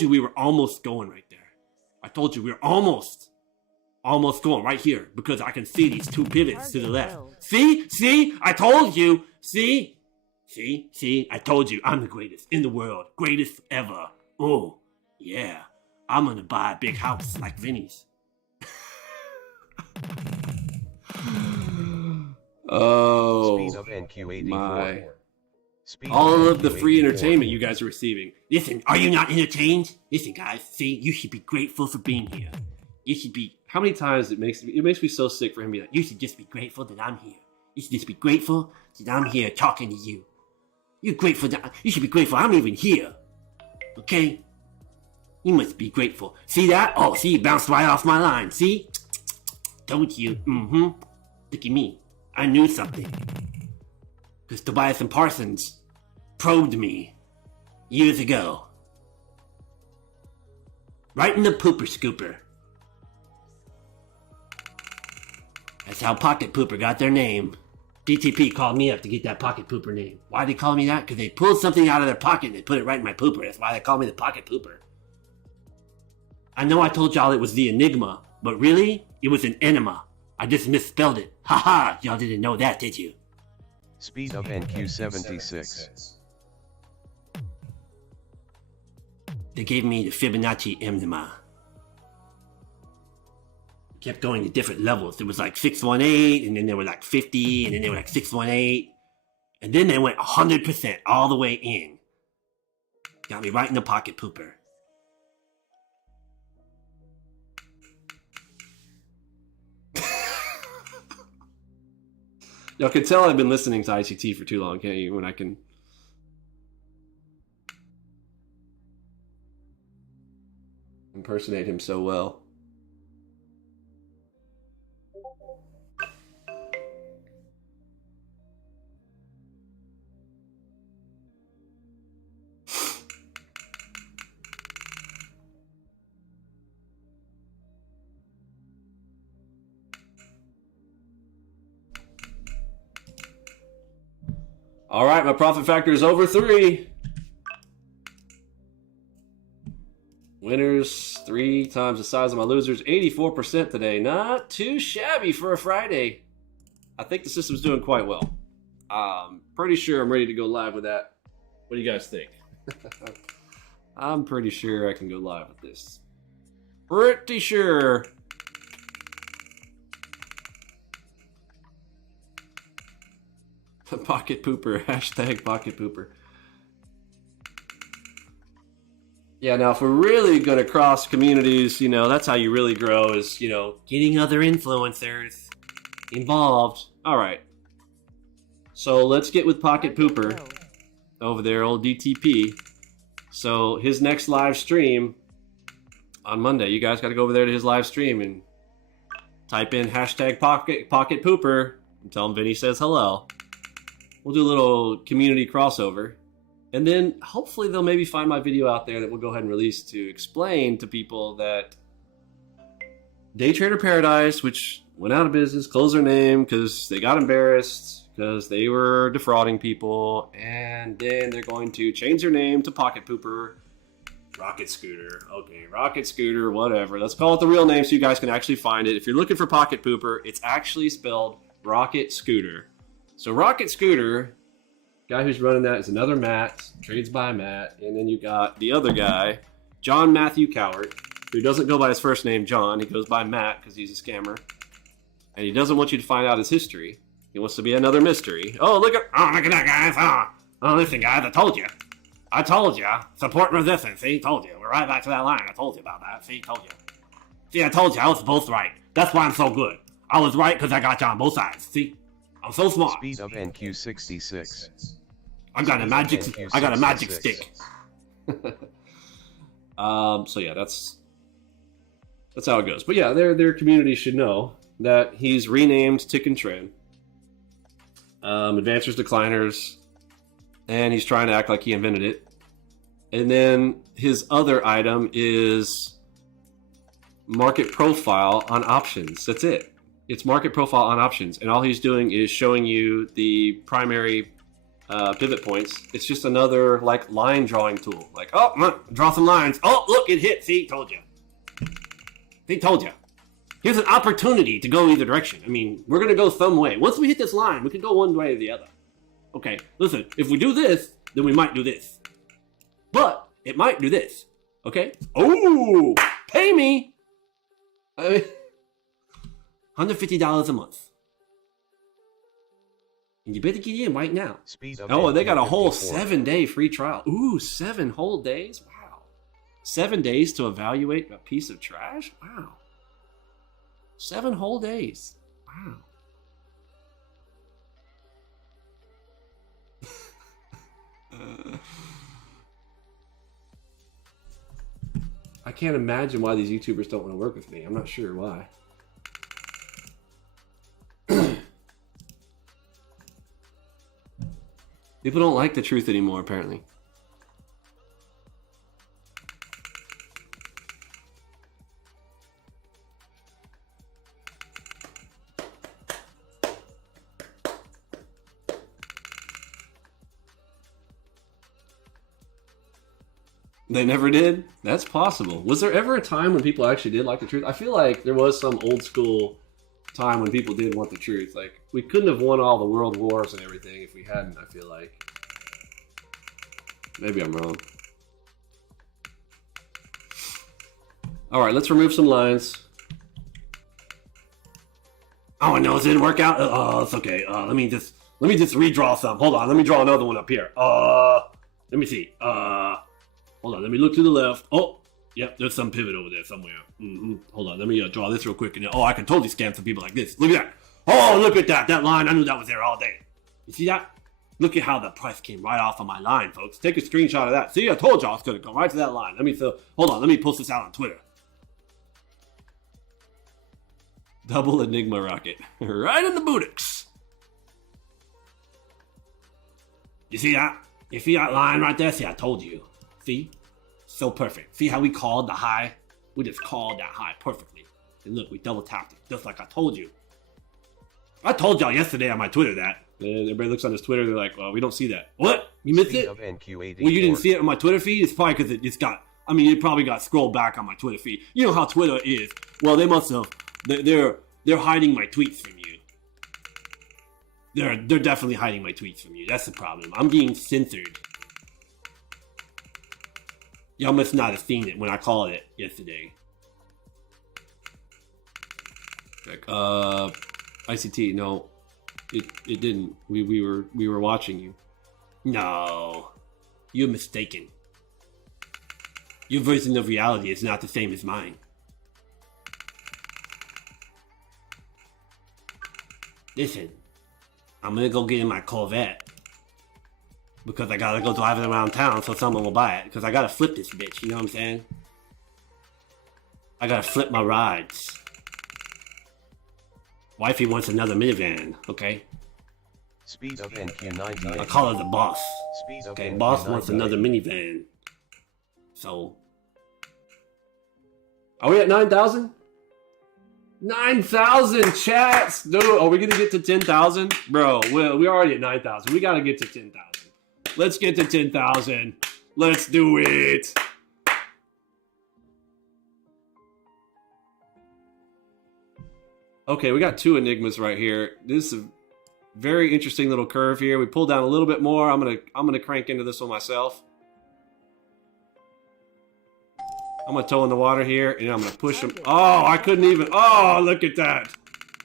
we were almost going right there. I told you we were almost going right here because I can see these two pivots to the left. See? I told you. See? I told you I'm the greatest in the world. Greatest ever. Oh, yeah. I'm going to buy a big house like Vinny's. Oh, Speed of NQ84. My. All of the free entertainment you guys are receiving. Listen, are you not entertained? Listen, guys, see, you should be grateful for being here. You should be. How many times it makes me so sick for him to be like, you should just be grateful that I'm here. You should just be grateful that I'm here talking to you. You should be grateful I'm even here. Okay? You must be grateful. See that? Oh, see, it bounced right off my line. See? Don't you? Look at me. I knew something. Because Tobias and Parsons probed me years ago. Right in the pooper scooper. That's how Pocket Pooper got their name. DTP called me up to get that Pocket Pooper name. Why they call me that? Because they pulled something out of their pocket and they put it right in my pooper. That's why they call me the Pocket Pooper. I know I told y'all it was the Enigma, but really, it was an enema. I just misspelled it. Haha, y'all didn't know that, did you? Speed of NQ76. They gave me the Fibonacci Enigma. Kept going to different levels. There was like 618, and then there were like 50, and then they were like 618. And then they went 100% all the way in. Got me right in the Pocket Pooper. Y'all can tell I've been listening to ICT for too long, can't you? When I can impersonate him so well. All right, my profit factor is over 3. Winners 3 times the size of my losers. 84% today. Not too shabby for a Friday. I think the system's doing quite well. Pretty sure I'm ready to go live with that. What do you guys think? I'm pretty sure I can go live with this. Pretty sure. Pocket Pooper. Hashtag Pocket Pooper. Yeah, now if we're really going to cross communities, you know, that's how you really grow is, you know, getting other influencers involved. All right. So let's get with Pocket Pooper over there, old DTP. So his next live stream on Monday, you guys got to go over there to his live stream and type in hashtag Pocket Pooper and tell him Vinny says hello. We'll do a little community crossover. And then hopefully they'll maybe find my video out there that we'll go ahead and release to explain to people that Day Trader Paradise, which went out of business, closed their name because they got embarrassed, because they were defrauding people, and then they're going to change their name to Pocket Pooper, Rocket Scooter. Okay, Rocket Scooter, whatever. Let's call it the real name so you guys can actually find it. If you're looking for Pocket Pooper, it's actually spelled Rocket Scooter. So Rocket Scooter, guy who's running that is another Matt, trades by Matt, and then you got the other guy, John Matthew Cowart, who doesn't go by his first name, John. He goes by Matt because he's a scammer. And he doesn't want you to find out his history. He wants to be another mystery. Oh, look at that, guys. Oh, listen, guys, I told you. Support resistance. See, told you. We're right back to that line. I told you about that. See, told you. See, I told you. I was both right. That's why I'm so good. I was right because I got you on both sides. See? I'm so smart. Speed of NQ66. I got a magic stick. So yeah, that's how it goes. But yeah, their community should know that he's renamed Tick and Trin. Advancers, decliners, and he's trying to act like he invented it. And then his other item is market profile on options. That's it. It's market profile on options, and all he's doing is showing you the primary pivot points. It's just another like line drawing tool. Like, oh, draw some lines. Oh, look, it hit. See, told you. See, told you. Here's an opportunity to go either direction. I mean, we're gonna go some way. Once we hit this line, we can go one way or the other. Okay, listen. If we do this, then we might do this. But it might do this. Okay. Oh, pay me. I mean, $150 a month. And you better get in right now. Oh, they got a whole 7-day free trial. Ooh, 7 whole days? Wow. 7 days to evaluate a piece of trash? Wow. 7 whole days. Wow. I can't imagine why these YouTubers don't want to work with me. I'm not sure why. People don't like the truth anymore, apparently. They never did? That's possible. Was there ever a time when people actually did like the truth? I feel like there was some old school time when people did want the truth. Like, we couldn't have won all the world wars and everything if we hadn't, I feel like. Maybe I'm wrong. Alright, let's remove some lines. Oh no, it didn't work out? Oh, it's okay. Let me just redraw some. Hold on, let me draw another one up here. Let me see. Hold on, let me look to the left. Oh, yep, there's some pivot over there somewhere. Hold on, let me draw this real quick. And then, I can totally scam some people like this. Look at that. Oh, look at that. That line, I knew that was there all day. You see that? Look at how the price came right off of my line, folks. Take a screenshot of that. See, I told y'all it's going to go right to that line. Hold on, let me post this out on Twitter. Double Enigma rocket. Right in the buttocks. You see that? You see that line right there? See, I told you. See? So perfect. See how we called the high? We just called that high perfectly. And look, we double tapped it, just like I told you. I told y'all yesterday on my Twitter that. And everybody looks on his Twitter, they're like, well, we don't see that. What? You missed it? Well, you didn't see it on my Twitter feed? It's probably because it probably got scrolled back on my Twitter feed. You know how Twitter is. Well, they must have, they're hiding my tweets from you. They're definitely hiding my tweets from you. That's the problem. I'm being censored. Y'all must not have seen it when I called it yesterday. Like, ICT, no. It didn't. We were watching you. No. You're mistaken. Your version of reality is not the same as mine. Listen, I'm gonna go get in my Corvette. Because I gotta go drive it around town so someone will buy it. Because I gotta flip this bitch, you know what I'm saying? I gotta flip my rides. Wifey wants another minivan, okay? Speed of NQ98. I call her the boss. Okay, boss wants another minivan. So, are we at 9,000? 9,000 chats, dude. Are we gonna get to 10,000, bro? We're already at 9,000. We gotta get to 10,000. Let's get to 10,000. Let's do it. Okay, we got 2 enigmas right here. Very interesting little curve here. We pull down a little bit more. I'm gonna crank into this one myself. I'm gonna toe in the water here, and I'm gonna push him. Oh, I couldn't even. Oh, look at that.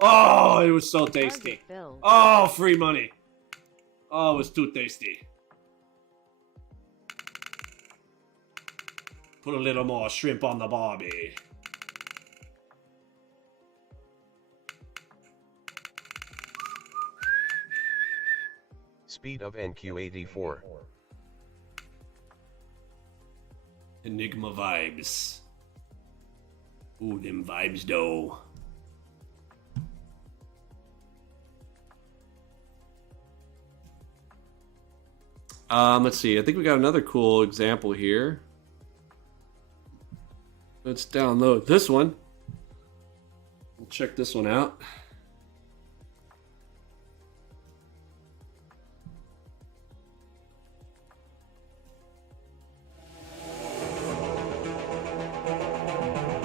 Oh, it was so tasty. Oh, free money. Oh, it was too tasty. Put a little more shrimp on the barbie. Speed of NQ84. Enigma vibes. Ooh, them vibes though. Let's see. I think we got another cool example here. Let's download this one. We'll check this one out.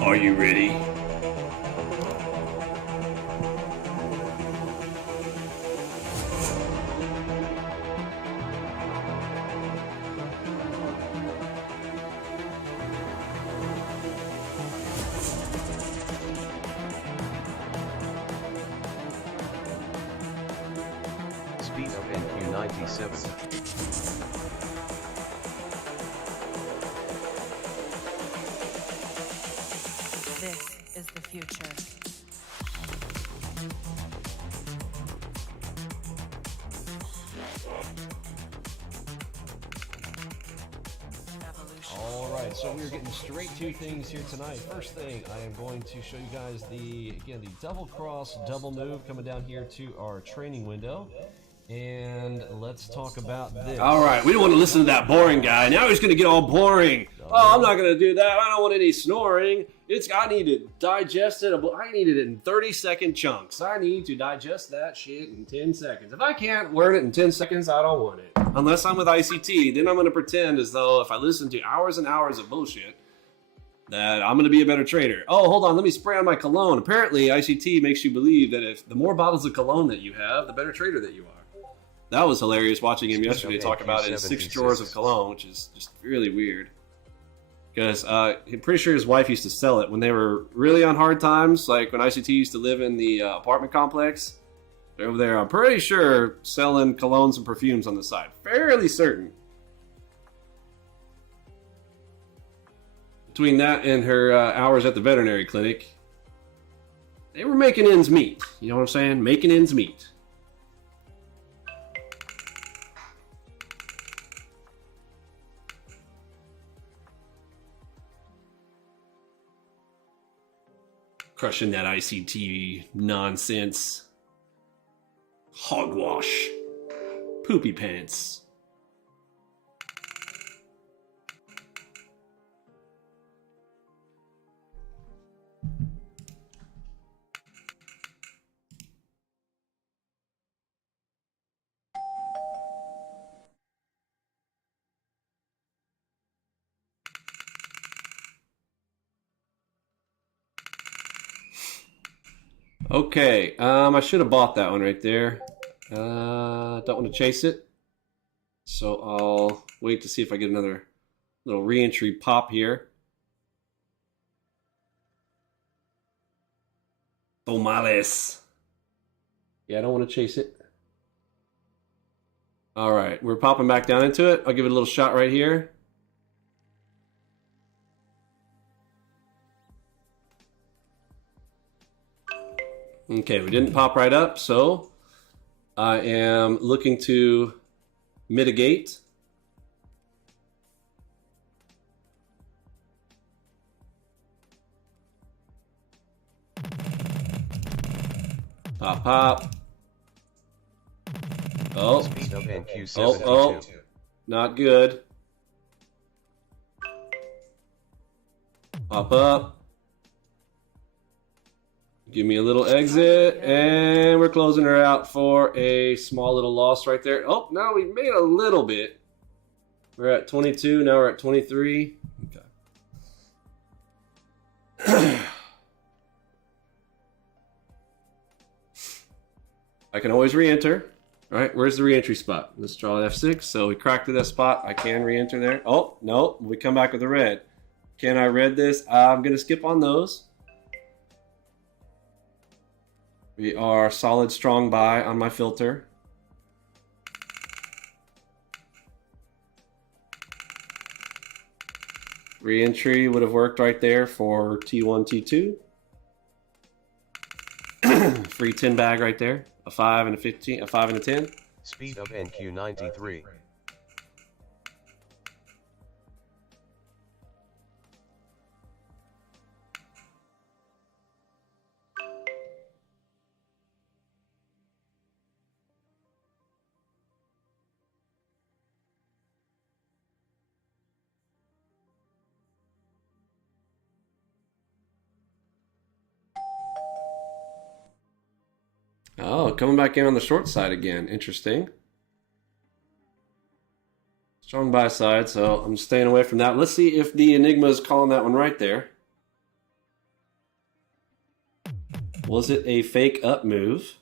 Are you ready? Speed of NQ97. This is the future. All right, so we're getting straight to things here tonight. First thing, I am going to show you guys the double cross, double move coming down here to our training window. And let's talk about this. All right, we don't want to listen to that boring guy. Now he's going to get all boring. Oh, I'm not going to do that. I don't want any snoring. I need to digest it. I need it in 30-second chunks. I need to digest that shit in 10 seconds. If I can't learn it in 10 seconds, I don't want it. Unless I'm with ICT, then I'm going to pretend as though if I listen to hours and hours of bullshit, that I'm going to be a better trader. Oh, hold on. Let me spray on my cologne. Apparently, ICT makes you believe that if the more bottles of cologne that you have, the better trader that you are. That was hilarious watching him yesterday talk about his 6 drawers of cologne, which is just really weird. Because I'm pretty sure his wife used to sell it when they were really on hard times, like when ICT used to live in the apartment complex. They're over there, I'm pretty sure, selling colognes and perfumes on the side. Fairly certain. Between that and her hours at the veterinary clinic, they were making ends meet. You know what I'm saying? Making ends meet. Crushing that ICT nonsense. Hogwash. Poopy pants. Okay, I should have bought that one right there. Don't want to chase it. So I'll wait to see if I get another little re-entry pop here. Tomales. Yeah, I don't want to chase it. All right, we're popping back down into it. I'll give it a little shot right here. Okay, we didn't pop right up, so I am looking to mitigate. Pop, pop. Oh, Speed of NQ72. oh, not good. Pop up. Give me a little exit, and we're closing her out for a small little loss right there. Oh, now we made a little bit. We're at 22, now we're at 23. Okay. I can always re-enter. All right, where's the reentry spot? Let's draw F6. So we cracked to that spot. I can reenter there. Oh, no, we come back with a red. Can I read this? I'm going to skip on those. We are solid strong buy on my filter. Reentry would have worked right there for T1, T2. Free 10 bag right there. A 5 and a 15, a 5 and a 10. Speed of NQ93. Oh, coming back in on the short side again. Interesting. Strong buy side, so I'm staying away from that. Let's see if the Enigma is calling that one right there. Was it a fake up move?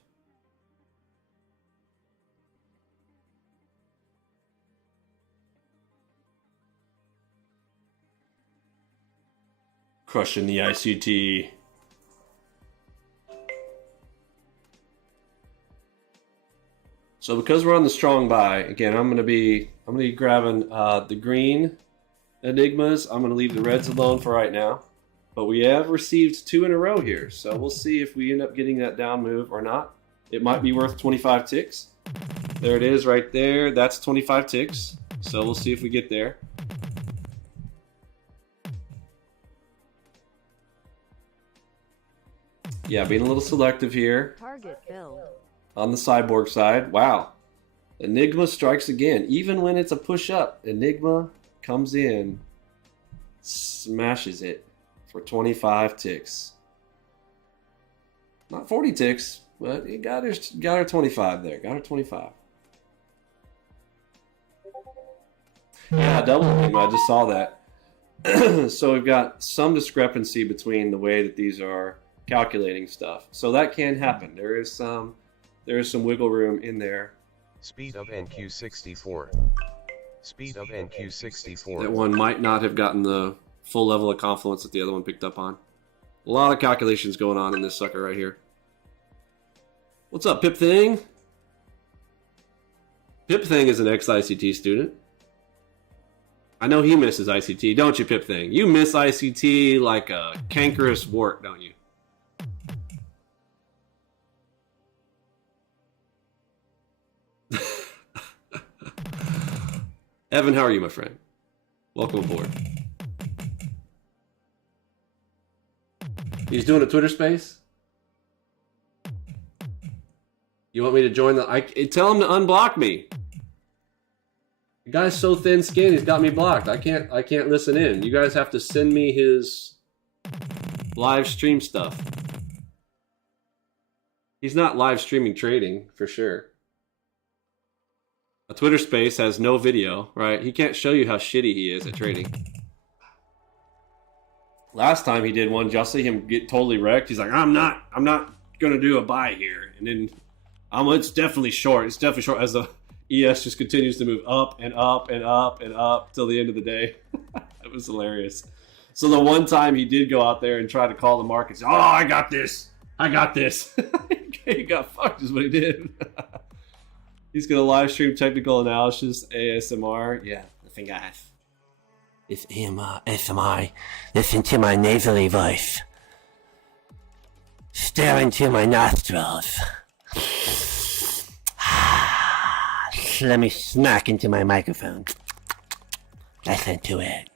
Crushing the ICT. So because we're on the strong buy, again, I'm gonna be grabbing the green Enigmas. I'm gonna leave the reds alone for right now. But we have received 2 in a row here, so we'll see if we end up getting that down move or not. It might be worth 25 ticks. There it is right there. That's 25 ticks. So we'll see if we get there. Yeah, being a little selective here. Target filled. On the cyborg side, wow. Enigma strikes again. Even when it's a push-up, Enigma comes in, smashes it for 25 ticks. Not 40 ticks, but it got her 25 there. Got her 25. Yeah, double Enigma. I just saw that. So we've got some discrepancy between the way that these are calculating stuff. So that can happen. There is some wiggle room in there. Speed of NQ64. Speed of NQ64. That one might not have gotten the full level of confluence that the other one picked up on. A lot of calculations going on in this sucker right here. What's up, Pip Thing? Pip Thing is an ex-ICT student. I know he misses ICT, don't you, Pip Thing? You miss ICT like a cankerous wart, don't you? Evan, how are you, my friend? Welcome aboard. He's doing a Twitter space? You want me to join the... tell him to unblock me. The guy's so thin-skinned, he's got me blocked. I can't listen in. You guys have to send me his live stream stuff. He's not live streaming trading, for sure. A Twitter space has no video, right? He can't show you how shitty he is at trading. Last time he did one, y'all see him get totally wrecked. He's like, I'm not gonna do a buy here. And then it's definitely short. It's definitely short as the ES just continues to move up and up and up and up till the end of the day. It was hilarious. So the one time he did go out there and try to call the markets, oh, I got this. He got fucked is what he did. He's gonna live stream technical analysis, ASMR. Yeah, I think I have. It's ASMR. Listen to my nasally voice. Stare into my nostrils. Let me smack into my microphone. Listen to it.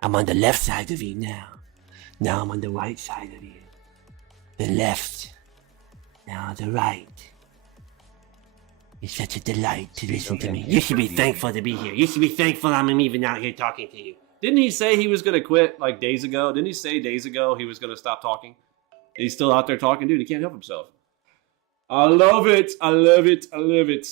I'm on the left side of you now. Now I'm on the right side of you. The left. Now the right. It's such a delight to listen to me. You should be thankful to be here. You should be thankful I'm even out here talking to you. Didn't he say he was going to quit like days ago? Didn't he say days ago he was going to stop talking? He's still out there talking? Dude, he can't help himself. I love it. I love it. I love it.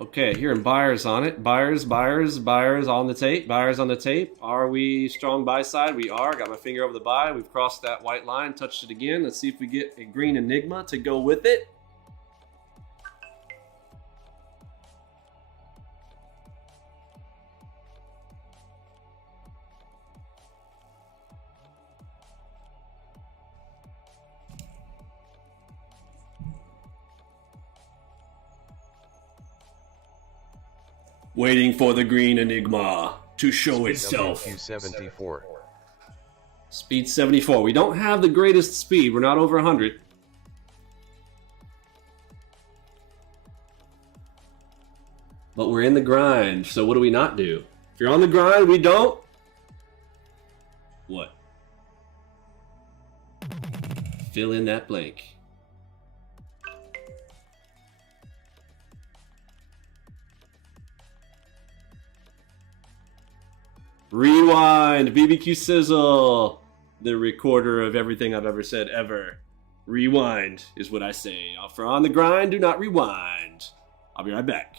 Okay, hearing buyers on it. Buyers on the tape. Buyers on the tape. Are we strong buy side? We are. Got my finger over the buy. We've crossed that white line, touched it again. Let's see if we get a green Enigma to go with it. Waiting for the green Enigma to show itself. Q74. Speed 74. We don't have the greatest speed. We're not over 100. But we're in the grind, so what do we not do? If you're on the grind, we don't. What? Fill in that blank. Rewind, BBQ Sizzle, the recorder of everything I've ever said ever. Rewind is what I say. For on the grind, do not rewind. I'll be right back.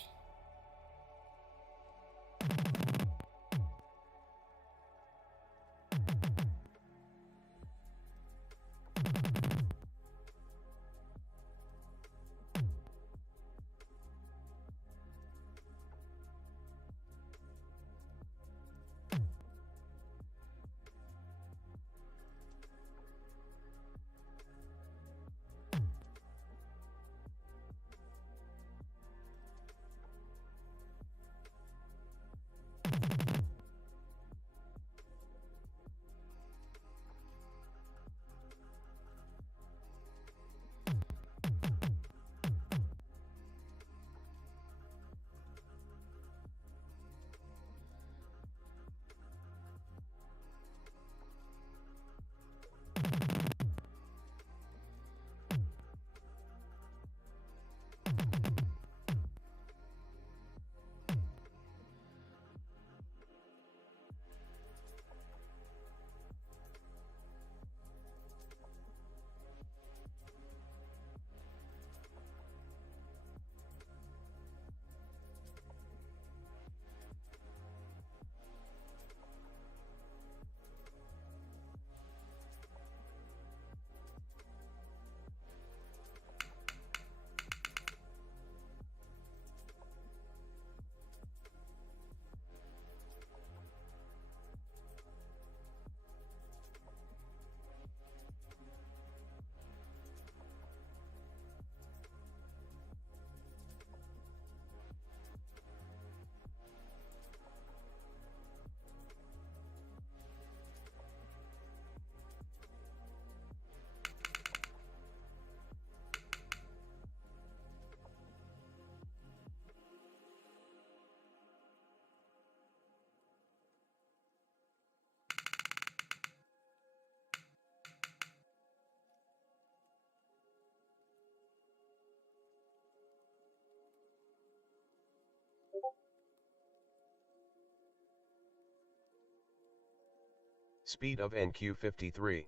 Speed of NQ53.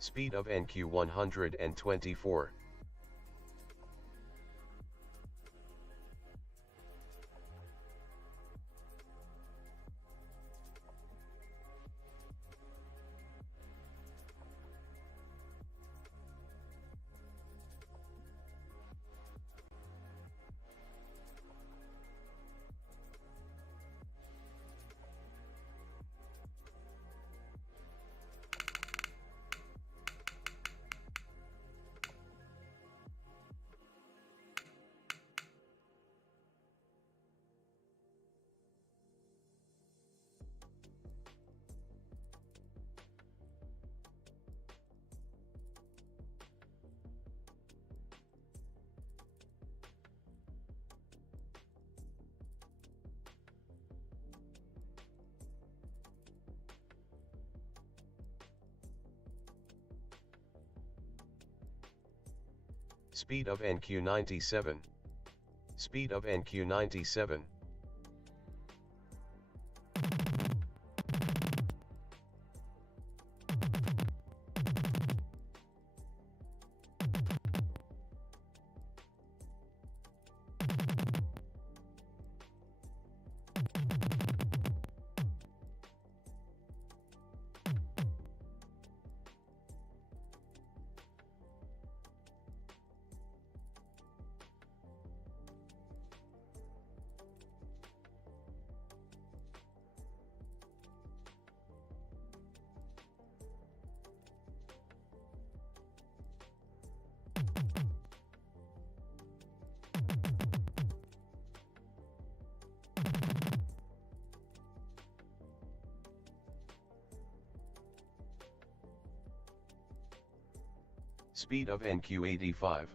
Speed of NQ124. Speed of NQ97. Speed of NQ97. Speed of NQ85.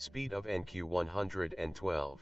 Speed of NQ112.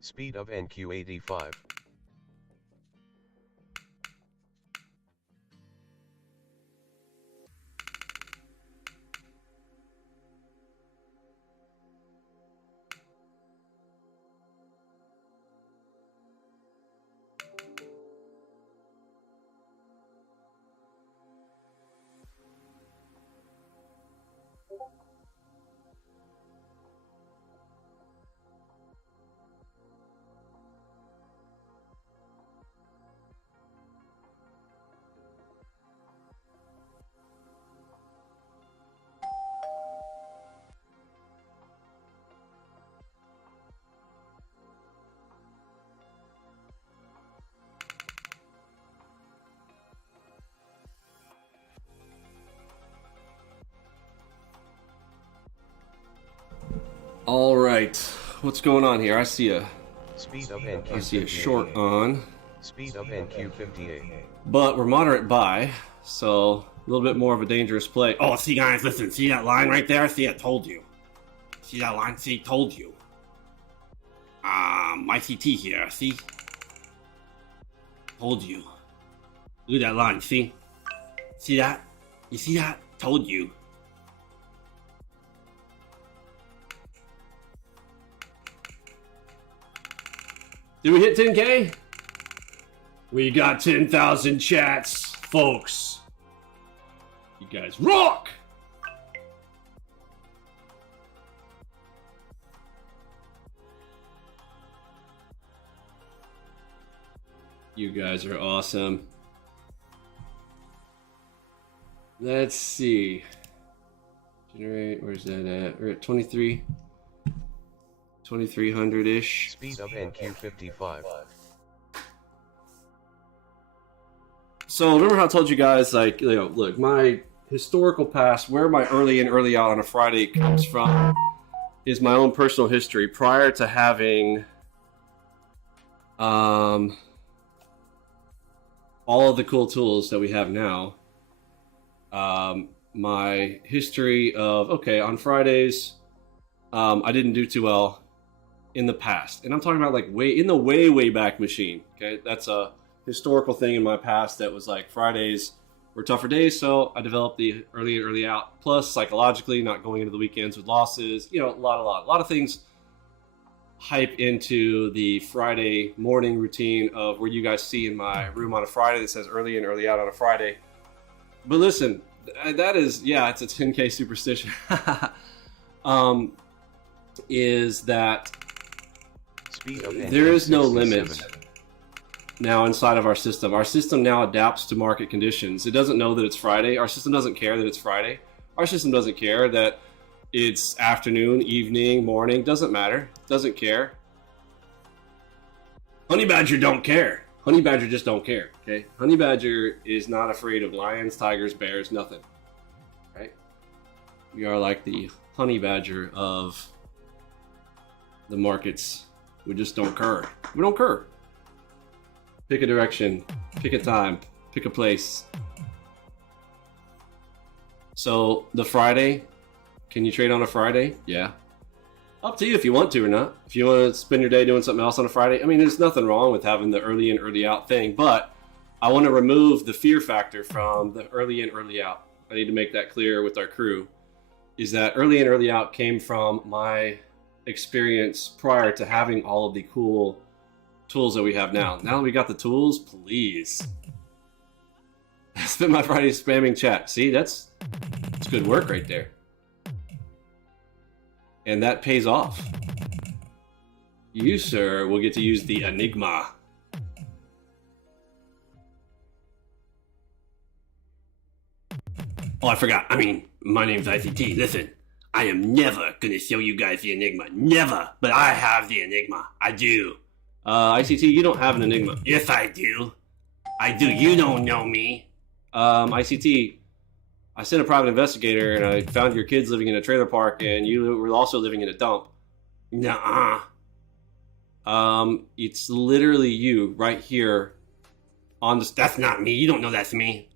Speed of NQ85. All right, what's going on here? I see a Speed of NQ58. I see a short on, Speed of NQ58. but we're moderate buy, so a little bit more of a dangerous play. Oh, see guys, listen, see that line right there? See, I told you. See that line? See, told you. ICT here, see? Told you. Look at that line, see? See that? You see that? Told you. Did we hit 10K? We got 10,000 chats, folks. You guys rock! You guys are awesome. Let's see. Generate, where's that at? We're at 23. 2300-ish. Speed of NQ55. So remember how I told you guys, like, you know, look, my historical past, where my early in, early out on a Friday comes from, is my own personal history prior to having all of the cool tools that we have now. My history of, okay, on Fridays, I didn't do too well in the past. And I'm talking about like in the way back machine. Okay, that's a historical thing in my past that was like Fridays were tougher days, so I developed the early in, early out. Plus, psychologically, not going into the weekends with losses. You know, a lot of things hype into the Friday morning routine of where you guys see in my room on a Friday that says early in, early out on a Friday. But listen, that is, yeah, it's a 10K superstition. Is that there is no limit now inside of our system. Our system now adapts to market conditions. It doesn't know that it's Friday. Our system doesn't care that it's Friday. Our system doesn't care that it's afternoon, evening, morning. Doesn't matter. Doesn't care. Honey Badger don't care. Honey Badger just don't care. Okay. Honey Badger is not afraid of lions, tigers, bears, nothing. Right? We are like the Honey Badger of the markets. We just don't care. We don't care. Pick a direction, pick a time, pick a place. So the Friday, can you trade on a Friday? Yeah. Up to you if you want to or not. If you want to spend your day doing something else on a Friday, I mean, there's nothing wrong with having the early in, early out thing, but I want to remove the fear factor from the early in, early out. I need to make that clear with our crew, is that early in, early out came from my experience prior to having all of the cool tools that we have now. Now that we got the tools, please. I spent my Friday spamming chat. See, that's good work right there. And that pays off. You, sir, will get to use the Enigma. Oh, I forgot. I mean, my name's ICT. Listen, I am never gonna show you guys the Enigma. Never. But I have the Enigma. I do. ICT, you don't have an Enigma. Yes, I do. I do. You don't know me. ICT, I sent a private investigator and I found your kids living in a trailer park and you were also living in a dump. Nuh-uh. It's literally you right here on this. That's not me. You don't know that's me.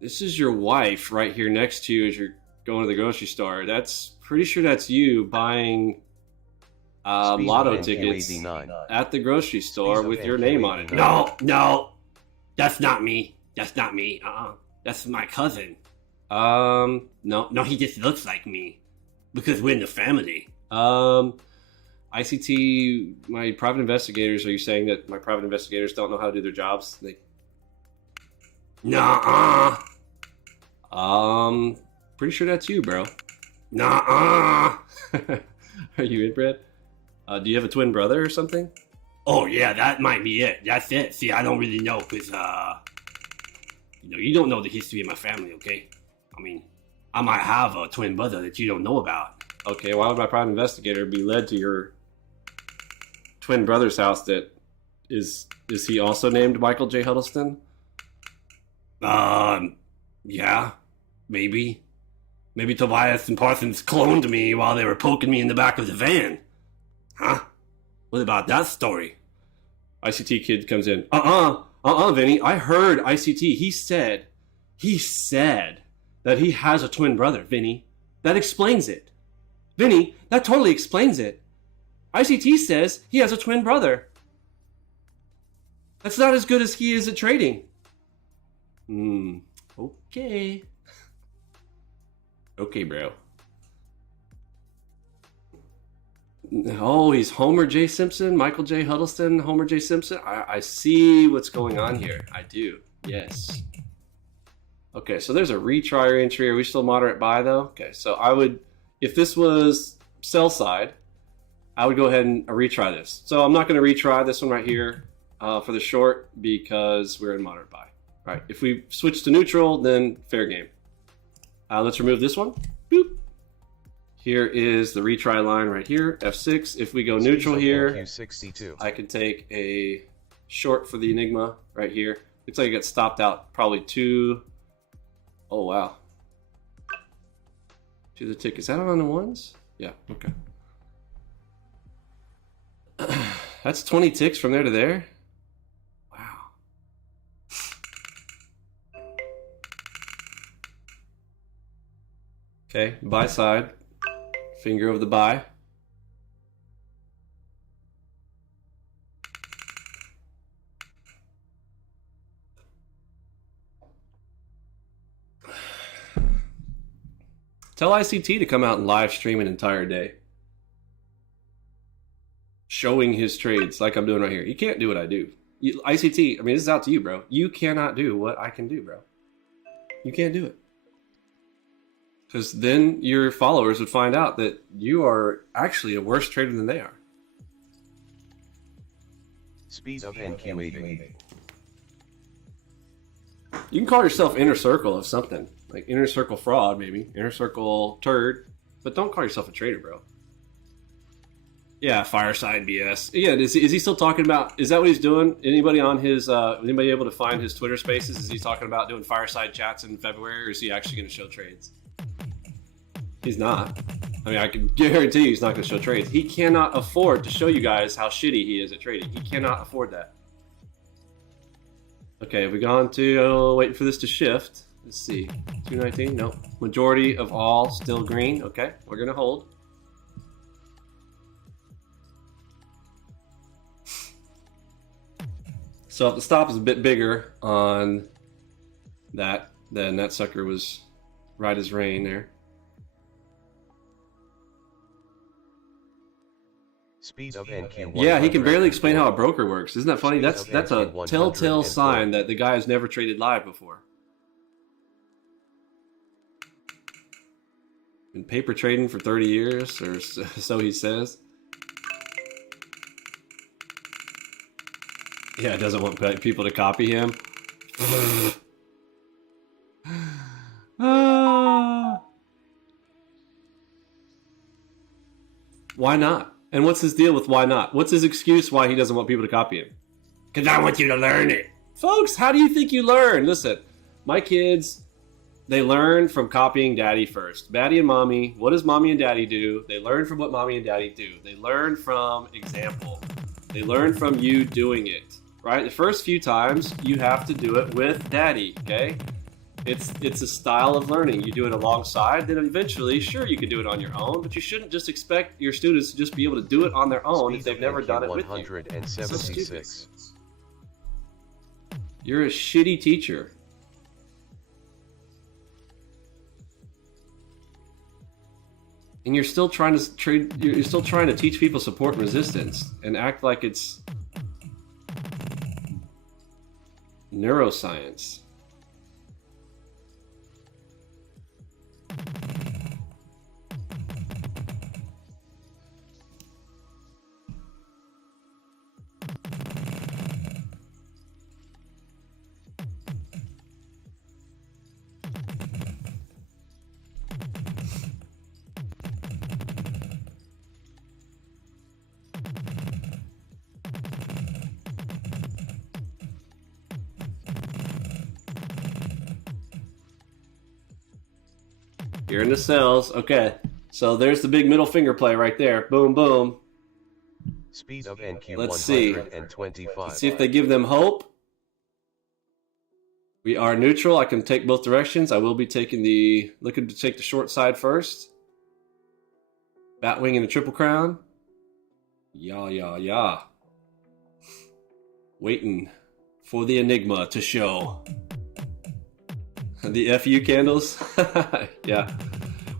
This is your wife right here next to you as you're going to the grocery store. That's pretty sure that's you buying lotto tickets at the grocery store with your name on it. No, that's not me. That's not me. That's my cousin. No, he just looks like me because we're in the family. ICT, my private investigators, are you saying that my private investigators don't know how to do their jobs? Nuh-uh. Pretty sure that's you, bro. Nuh-uh. Are you inbred? Do you have a twin brother or something? Oh, yeah, that might be it. That's it. See, I don't really know because, you don't know the history of my family, okay? I mean, I might have a twin brother that you don't know about. Okay, why would my private investigator be led to your twin brother's house that is he also named Michael J. Huddleston? Yeah, maybe. Maybe Tobias and Parsons cloned me while they were poking me in the back of the van. Huh? What about that story? ICT kid comes in. Vinny, I heard ICT. He said that he has a twin brother, Vinny. That explains it. Vinny, that totally explains it. ICT says he has a twin brother. That's not as good as he is at trading. Okay. Okay, bro. Oh, he's Homer J. Simpson, Michael J. Huddleston, Homer J. Simpson. I see what's going on here. I do. Yes. Okay, so there's a retry entry. Are we still moderate buy, though? Okay, so I would, if this was sell side, I would go ahead and retry this. So I'm not going to retry this one right here for the short because we're in moderate buy. All right, if we switch to neutral, then fair game. Let's remove this one. Boop. Here is the retry line right here, F6. If we go neutral here, I can take a short for the Enigma right here. Looks like it got stopped out probably two. Oh wow. To the tick. Is that on the ones? Yeah. Okay. That's 20 ticks from there to there. Wow. Okay. Buy side. Finger of the buy. Tell ICT to come out and live stream an entire day. Showing his trades like I'm doing right here. You can't do what I do. ICT, I mean, this is out to you, bro. You cannot do what I can do, bro. You can't do it. Because then your followers would find out that you are actually a worse trader than they are. Speed of NQ80. You can call yourself inner circle of something. Like inner circle fraud, maybe. Inner circle turd. But don't call yourself a trader, bro. Yeah, fireside BS. Yeah, is he still talking about, is that what he's doing? Anybody on his, anybody able to find his Twitter spaces? Is he talking about doing fireside chats in February, or is he actually going to show trades? He's not. I mean, I can guarantee you he's not going to show trades. He cannot afford to show you guys how shitty he is at trading. He cannot afford that. Okay, have we gone to, waiting for this to shift. Let's see, 219, no. Majority of all still green, okay. We're gonna hold. So if the stop is a bit bigger on that, then that sucker was right as rain there. Speed of NQ. Yeah, he can barely explain how a broker works. Isn't that funny? That's a telltale sign that the guy has never traded live before. Been paper trading for 30 years, or so he says. Yeah, doesn't want people to copy him. Why not? And what's his deal with why not? What's his excuse why he doesn't want people to copy him? Because I want you to learn it. Folks, how do you think you learn? Listen, my kids, they learn from copying daddy first. Daddy and mommy, what does mommy and daddy do? They learn from what mommy and daddy do. They learn from example. They learn from you doing it, right? The first few times, you have to do it with daddy, okay? It's a style of learning. You do it alongside, then eventually, sure, you can do it on your own, but you shouldn't just expect your students to just be able to do it on their own if they've never done it with you. So stupid. You're a shitty teacher. And you're still trying to trade. You're still trying to teach people support and resistance and act like it's neuroscience. You're in the cells. Okay. So there's the big middle finger play right there. Boom, boom. Speed of NQ. Let's see. 125. Let's see if they give them hope. We are neutral. I can take both directions. I will be taking looking to take the short side first. Batwing and a triple crown. Yeah. Waiting for the Enigma to show. The FU candles? Yeah.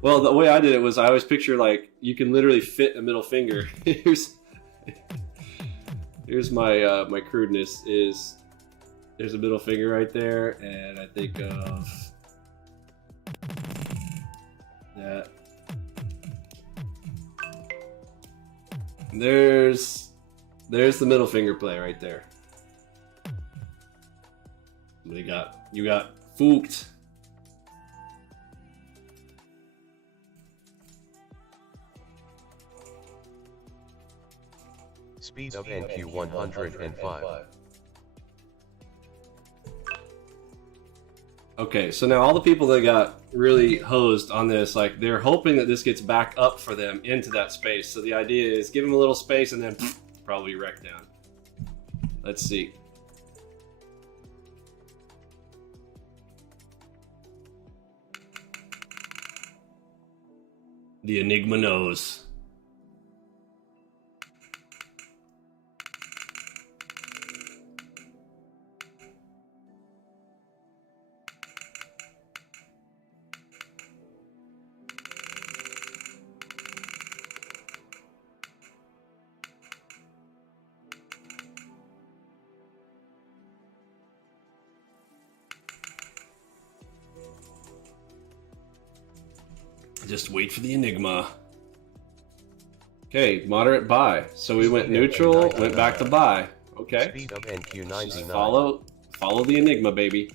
Well, the way I did it was I always picture like you can literally fit a middle finger. Here's my my crudeness is there's a middle finger right there, and I think of that. There's the middle finger play right there. You got fooked. Speed of NQ 105. Okay, so now all the people that got really hosed on this, like they're hoping that this gets back up for them into that space. So the idea is give them a little space and then probably wreck down. Let's see. The Enigma knows. Just wait for the Enigma. Okay, moderate buy. So we went neutral, went back to buy. Okay. Speed of NQ99. Just follow the Enigma, baby.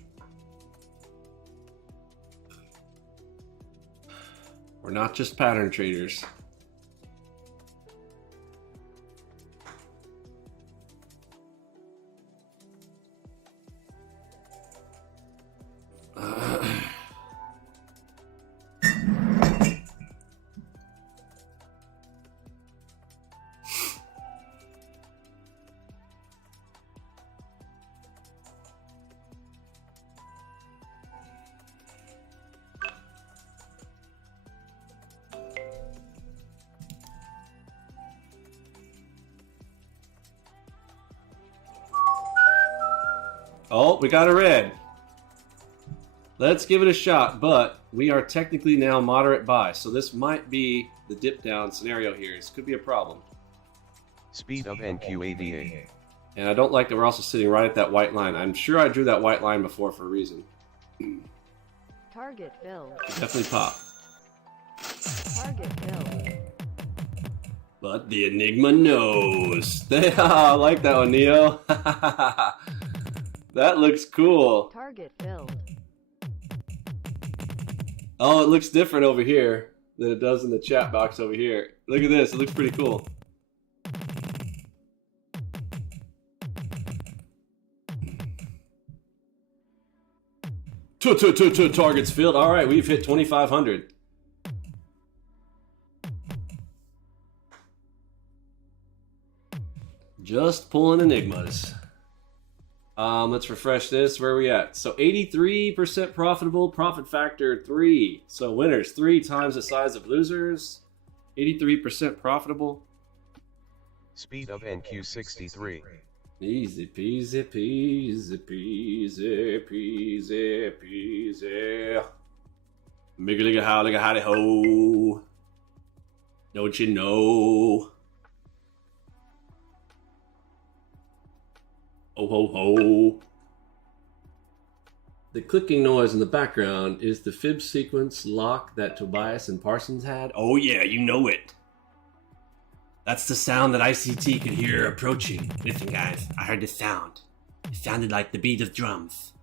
We're not just pattern traders. Oh, we got a red. Let's give it a shot, but we are technically now moderate buy, so this might be the dip down scenario here. This could be a problem. Speed of NQ88. And I don't like that we're also sitting right at that white line. I'm sure I drew that white line before for a reason. Target filled. Definitely pop. Target filled. But the Enigma knows. I like that one, Neo. That looks cool. Target filled. Oh, it looks different over here than it does in the chat box over here. Look at this. It looks pretty cool. Targets filled. All right, we've hit 2,500. Just pulling Enigmas. Let's refresh this. Where are we at? So 83% profitable, profit factor 3. So winners 3 times the size of losers. 83% profitable. Speed of NQ63. Easy peasy, peasy, peasy, peasy, peasy. Migga how, ligga howdy ho. Don't you know? Oh ho ho. The clicking noise in the background is the fib sequence lock that Tobias and Parsons had. Oh yeah, you know it. That's the sound that ICT could hear approaching. Listen guys, I heard the sound. It sounded like the beat of drums.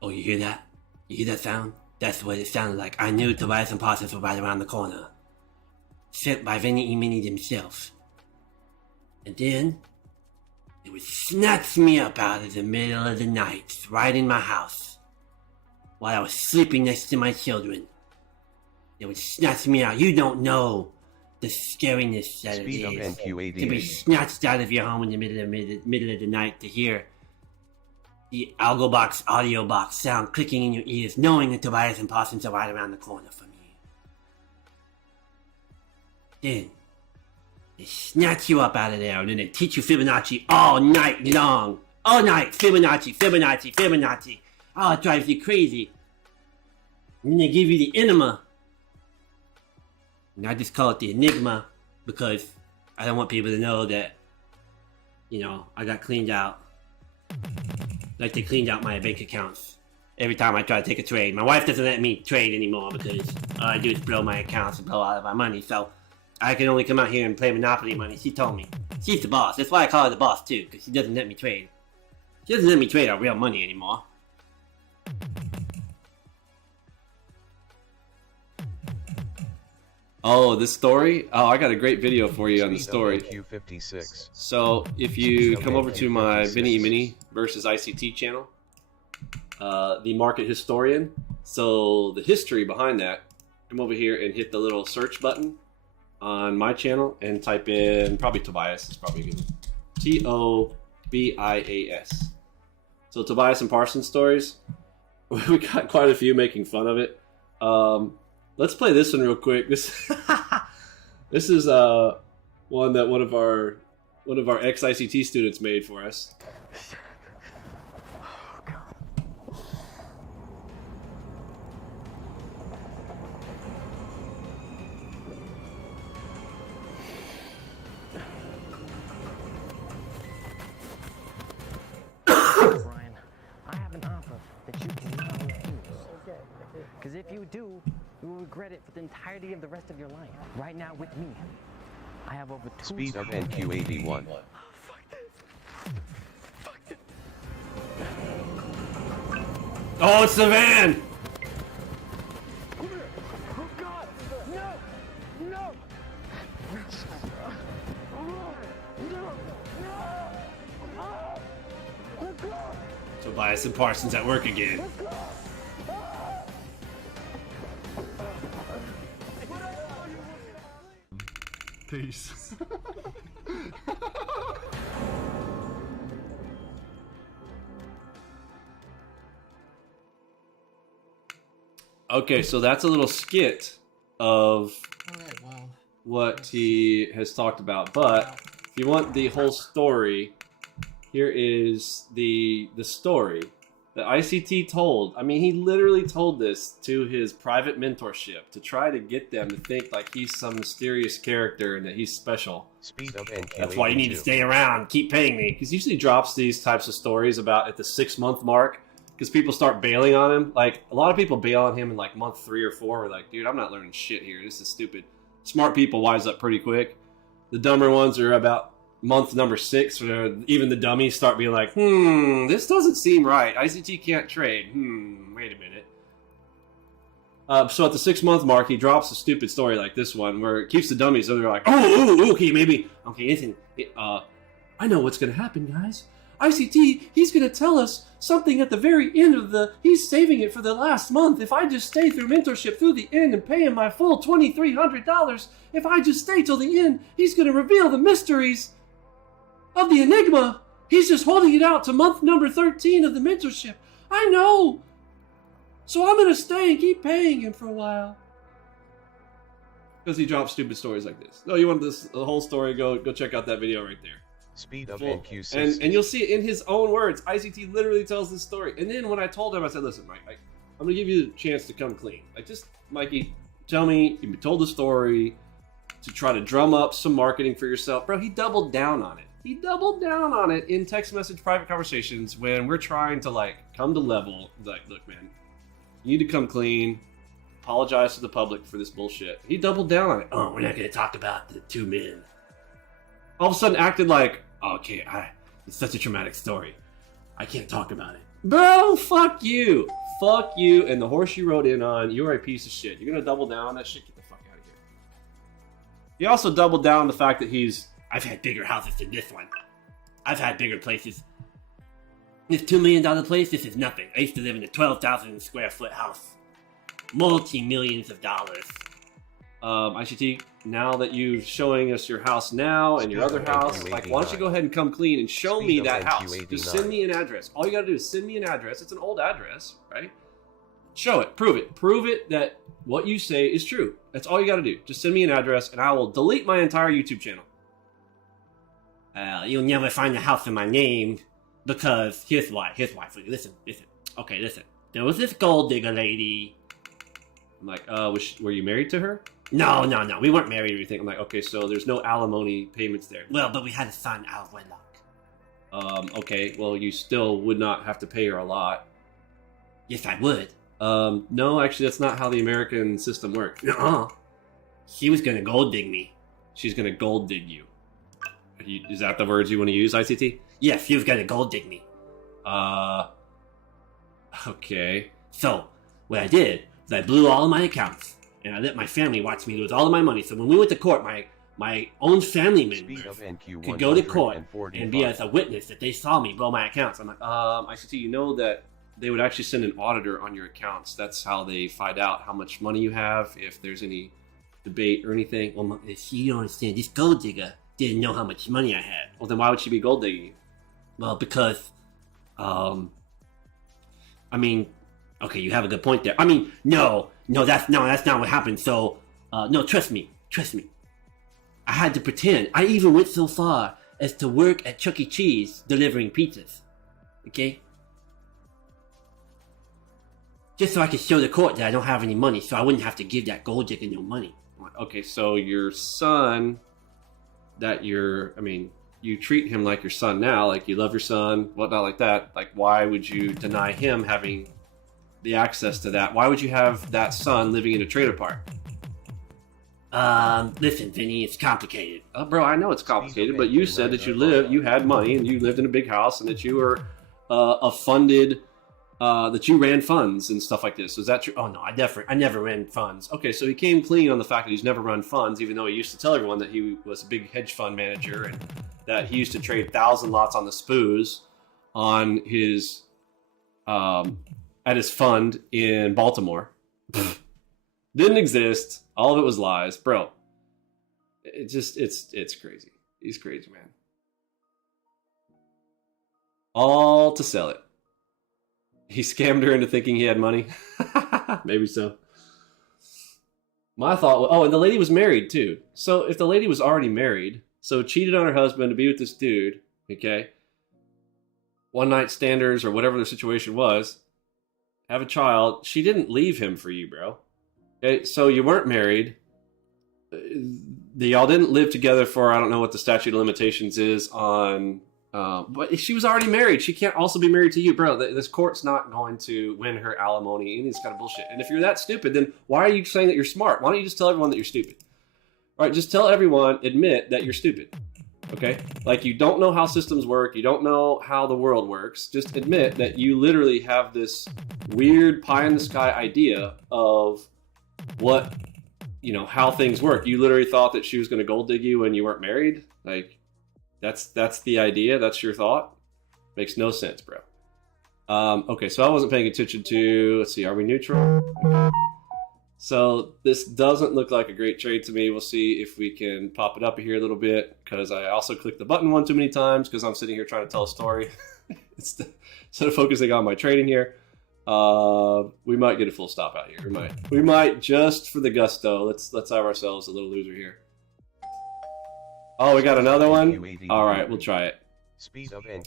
Oh, you hear that? You hear that sound? That's what it sounded like. I knew Tobias and Parsons were right around the corner. Sent by Vinny Emini himself. And then it would snatch me up out of the middle of the night, right in my house, while I was sleeping next to my children. It would snatch me out. You don't know the scariness that Speed of it is NQ88. to be snatched out of your home in the middle of the night to hear the Algobox audio box sound clicking in your ears, knowing that Tobias and Parsons are right around the corner from you. Then they snatch you up out of there, and then they teach you Fibonacci all night long. All night, Fibonacci, Fibonacci, Fibonacci. Oh, it drives you crazy. And then they give you the Enigma. And I just call it the Enigma because I don't want people to know that, you know, I got cleaned out. Like they cleaned out my bank accounts every time I try to take a trade. My wife doesn't let me trade anymore because all I do is blow my accounts and blow all of my money. So I can only come out here and play Monopoly money. She told me. She's the boss. That's why I call her the boss too, because she doesn't let me trade. She doesn't let me trade our real money anymore. Oh, this story? Oh, I got a great video for you on the story. NQ56. So if you come over to my Vinny Emini versus ICT channel, the market historian. So the history behind that, come over here and hit the little search button on my channel and type in, probably Tobias is probably a good one. Tobias. So Tobias and Parsons stories. We got quite a few making fun of it. Let's play this one real quick. This is one that one of our ex-ICT students made for us. Brian, I have an offer that you cannot refuse. Because if you do, you will regret it for the entirety of the rest of your life. Right now with me, I have over 2 Speed of NQ81. Oh, it's the van! Oh God! No! No! Tobias and Parsons at work again. Peace. Okay, so that's a little skit of Alright, well. what he has talked about. But if you want the whole story, here is the story that ICT told. I mean, he literally told this to his private mentorship to try to get them to think like he's some mysterious character and that he's special. Speed of NQ82. That's why you need to stay around, keep paying me. Because he usually drops these types of stories about at the 6-month mark. Because people start bailing on him. Like, a lot of people bail on him in like month 3 or 4. We're like, dude, I'm not learning shit here. This is stupid. Smart people wise up pretty quick. The dumber ones are about month number 6, where even the dummies start being like, this doesn't seem right. ICT can't trade. Wait a minute. So at the 6-month mark, he drops a stupid story like this one, where it keeps the dummies, so they're like, okay, maybe, okay, listen, I know what's going to happen, guys. ICT, he's going to tell us something at the very end of he's saving it for the last month. If I just stay through mentorship through the end and pay him my full $2,300, if I just stay till the end, he's going to reveal the mysteries of the Enigma. He's just holding it out to month number 13 of the mentorship. I know. So I'm going to stay and keep paying him for a while. Because he drops stupid stories like this. No, you want the whole story, go check out that video right there. Speed of NQ60. And you'll see it in his own words. ICT literally tells this story. And then when I told him, I said, listen, Mike, I'm going to give you the chance to come clean. Like, just, Mikey, tell me you told the story to try to drum up some marketing for yourself. Bro, he doubled down on it. He doubled down on it in text message private conversations when we're trying to, like, come to level. Like, look, man, you need to come clean. Apologize to the public for this bullshit. He doubled down on it. Oh, we're not going to talk about the 2 men. All of a sudden acted like, okay, it's such a traumatic story. I can't talk about it. Bro, fuck you. Fuck you and the horse you rode in on. You're a piece of shit. You're going to double down on that shit? Get the fuck out of here. He also doubled down on the fact that I've had bigger houses than this one. I've had bigger places. This $2 million place, this is nothing. I used to live in a 12,000 square foot house. Multi-millions of dollars. ICT, now that you're showing us your house now and your other house, like, why don't you go ahead and come clean and show me that house? Just send me an address. All you gotta do is send me an address. It's an old address, right? Show it. Prove it. Prove it that what you say is true. That's all you gotta do. Just send me an address and I will delete my entire YouTube channel. You'll never find a house in my name because here's why. Listen. Okay, listen. There was this gold digger lady. I'm like, were you married to her? No, we weren't married or anything. I'm like, okay, so there's no alimony payments there. Well, but we had a son out of wedlock. Okay, well, you still would not have to pay her a lot. Yes, I would. No, actually, that's not how the American system works. Nuh-uh. She was gonna gold dig me. She's gonna gold dig you. Is that the words you want to use, ICT? Yes, she was gonna gold dig me. Okay. So, what I did is I blew all of my accounts. And I let my family watch me lose all of my money. So when we went to court, my own family members could go to court and be as a witness that they saw me blow my accounts. I'm like, ICT, you know that they would actually send an auditor on your accounts. That's how they find out how much money you have, if there's any debate or anything. Well, see, you don't understand. This gold digger didn't know how much money I had. Well, then why would she be gold digging you? Well, because, I mean, okay, you have a good point there. I mean, no, that's not what happened. So, no, trust me. I had to pretend. I even went so far as to work at Chuck E. Cheese delivering pizzas. Okay? Just so I could show the court that I don't have any money, so I wouldn't have to give that gold digger no money. Okay, so your son, you treat him like your son now, like you love your son, whatnot like that. Like, why would you deny him having the access to that? Why would you have that son living in a trailer park? Listen, Vinny, it's complicated. Bro, I know it's complicated, but you said that you had money and you lived in a big house and that you were that you ran funds and stuff like this. Was that true? Oh no, I never ran funds. Okay, so he came clean on the fact that he's never run funds, even though he used to tell everyone that he was a big hedge fund manager and that he used to trade 1,000 lots on the spoos on his at his fund in Baltimore. Didn't exist. All of it was lies, bro. It's crazy. He's crazy, man. All to sell it. He scammed her into thinking he had money. Maybe so. My thought was, oh, and the lady was married too. So if the lady was already married, so cheated on her husband to be with this dude, okay, one night standers or whatever the situation was, have a child, she didn't leave him for you, bro. Okay, so you weren't married. Y'all didn't live together for, I don't know what the statute of limitations is on, but she was already married. She can't also be married to you, bro. This court's not going to win her alimony, any of this kind of bullshit. And if you're that stupid, then why are you saying that you're smart? Why don't you just tell everyone that you're stupid? All right, just tell everyone, admit that you're stupid. Okay? Like, you don't know how systems work. You don't know how the world works. Just admit that you literally have this weird pie-in-the-sky idea of what, you know, how things work. You literally thought that she was going to gold dig you when you weren't married. Like, that's the idea. That's your thought. Makes no sense, bro. Okay, so I wasn't paying attention to, let's see, are we neutral? Okay. So this doesn't look like a great trade to me. We'll see if we can pop it up here a little bit, because I also clicked the button one too many times because I'm sitting here trying to tell a story instead of focusing on my trading here. We might get a full stop out here. We might just for the gusto. Let's have ourselves a little loser here. Oh, we got another one? All right, we'll try it.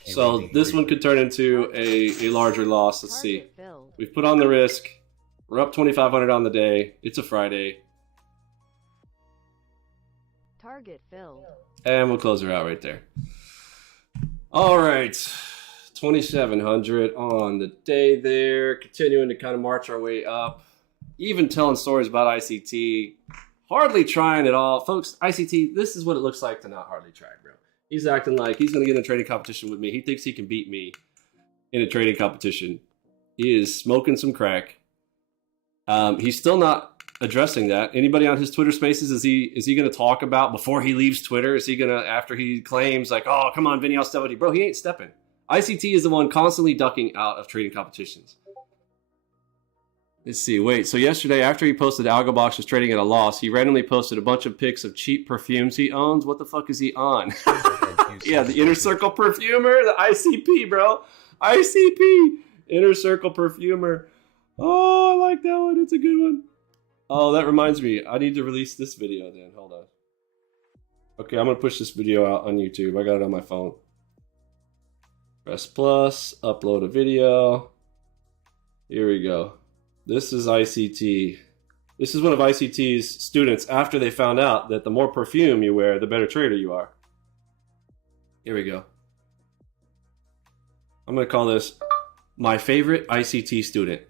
So this one could turn into a larger loss. Let's see. We've put on the risk. We're up 2,500 on the day. It's a Friday. Target filled. And we'll close her out right there. All right. 2,700 on the day there. Continuing to kind of march our way up. Even telling stories about ICT. Hardly trying at all. Folks, ICT, this is what it looks like to not hardly try, bro. He's acting like he's going to get in a trading competition with me. He thinks he can beat me in a trading competition. He is smoking some crack. He's still not addressing that. Anybody on his Twitter spaces, is he going to talk about before he leaves Twitter? Is he going to, after he claims like, oh, come on, Vinny, I'll step with you. Bro, he ain't stepping. ICT is the one constantly ducking out of trading competitions. Let's see. Wait, so yesterday after he posted Algobox was trading at a loss, he randomly posted a bunch of pics of cheap perfumes he owns. What the fuck is he on? Yeah, the Inner Circle Perfumer, the ICP, bro. ICP, Inner Circle Perfumer. Oh, I like that one. It's a good one. Oh, that reminds me. I need to release this video then. Hold on. Okay, I'm going to push this video out on YouTube. I got it on my phone. Press plus, upload a video. Here we go. This is ICT. This is one of ICT's students after they found out that the more perfume you wear, the better trader you are. Here we go. I'm going to call this my favorite ICT student.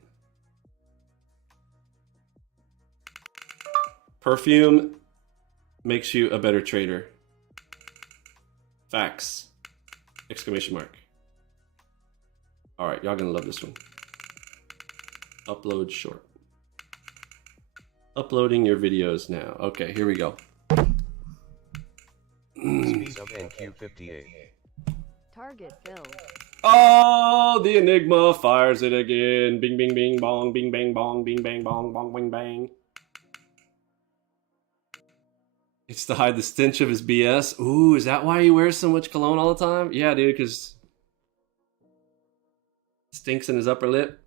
Perfume makes you a better trader. Facts. Exclamation mark. All right, y'all gonna love this one. Upload short. Uploading your videos now. Okay, here we go. Speed of NQ58. Target filled. Oh, the Enigma fires it again. Bing, bing, bing, bong, bing, bang, bong, bing, bang, bong, bong, bing, bang. It's to hide the stench of his BS. Ooh, is that why he wears so much cologne all the time? Yeah, dude, because stinks in his upper lip.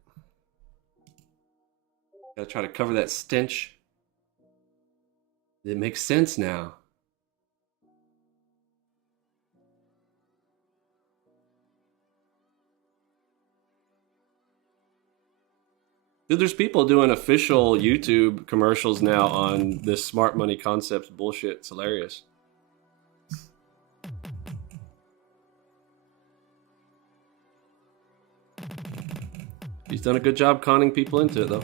Gotta try to cover that stench. It makes sense now. Dude, there's people doing official YouTube commercials now on this smart money concepts bullshit. It's hilarious. He's done a good job conning people into it, though.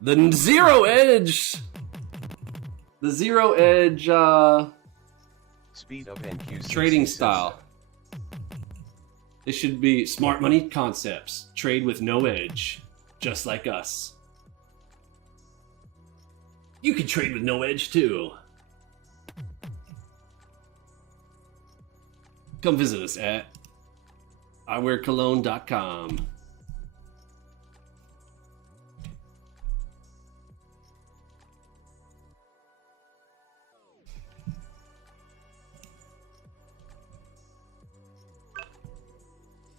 The zero edge! The zero edge Speed of NQ trading style. It should be smart money concepts. Trade with no edge. Just like us. You can trade with no edge too. Come visit us at iwearcologne.com.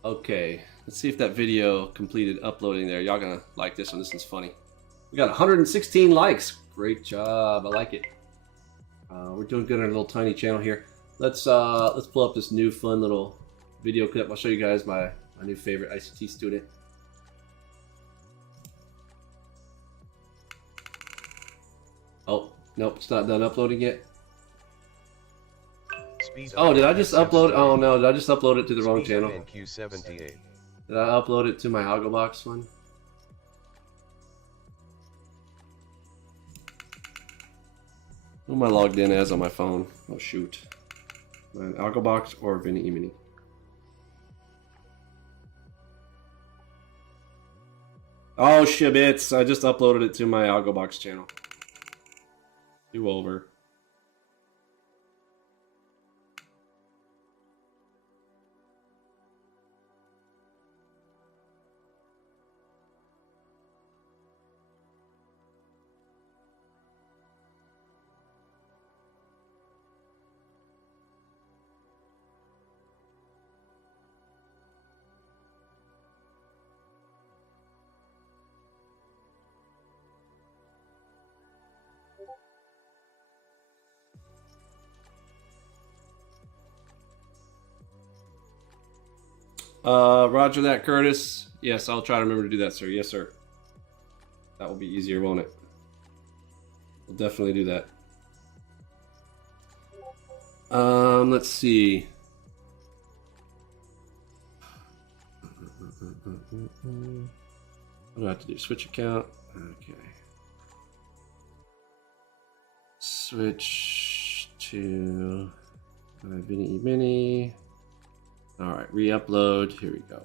Okay, let's see if that video completed uploading there. Y'all gonna like this one. This one's funny. We got 116 likes. Great job. I like it. We're doing good on our little tiny channel here. Let's pull up this new fun little video clip. I'll show you guys my new favorite ICT student. Oh, nope, it's not done uploading yet. Oh, did I just upload? Oh no, did I just upload it to the wrong channel? NQ78. Did I upload it to my Algobox one? Who am I logged in as on my phone? Oh shoot. Algobox or Vinny Emini? Oh shibits, I just uploaded it to my Algobox channel. Do over. Roger that, Curtis. Yes, I'll try to remember to do that, sir. Yes, sir. That will be easier, won't it? We'll definitely do that. Let's see. What do I have to do? Switch account? Okay. Switch to Vinny Emini. Alright, re-upload. Here we go.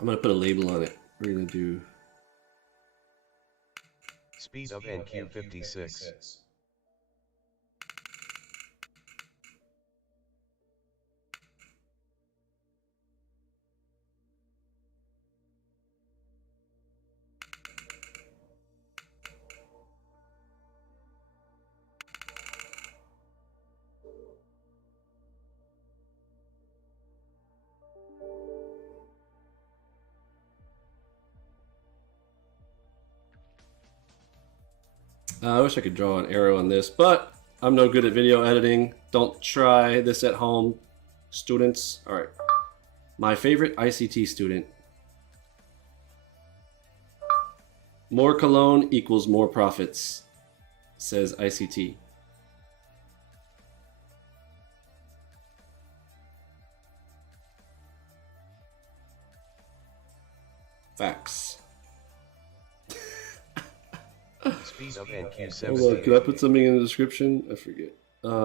I'm going to put a label on it. We're going to do Speed of NQ56. I wish I could draw an arrow on this, but I'm no good at video editing. Don't try this at home, students. All right. My favorite ICT student. More cologne equals more profits, says ICT. Facts. Speed of NQ Hold on, can I put 70. something in the description? I forget.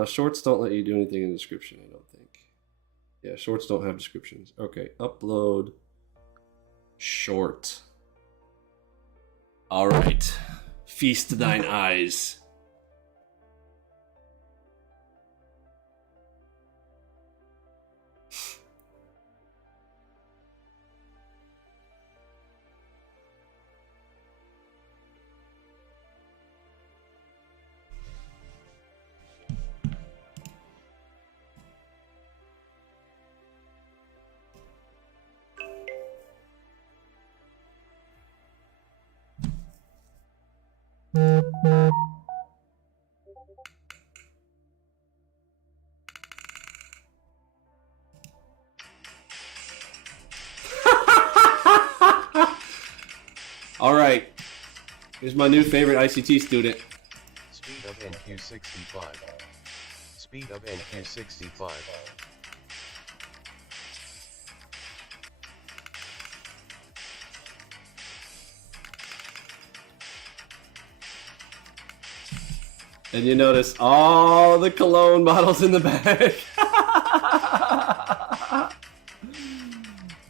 Shorts don't let you do anything in the description, I don't think. Yeah, shorts don't have descriptions. Okay, upload short. All right. Feast thine eyes. All right. Here's my new favorite ICT student. Speed of NQ 65. Speed of NQ 65. And you notice all the cologne bottles in the bag.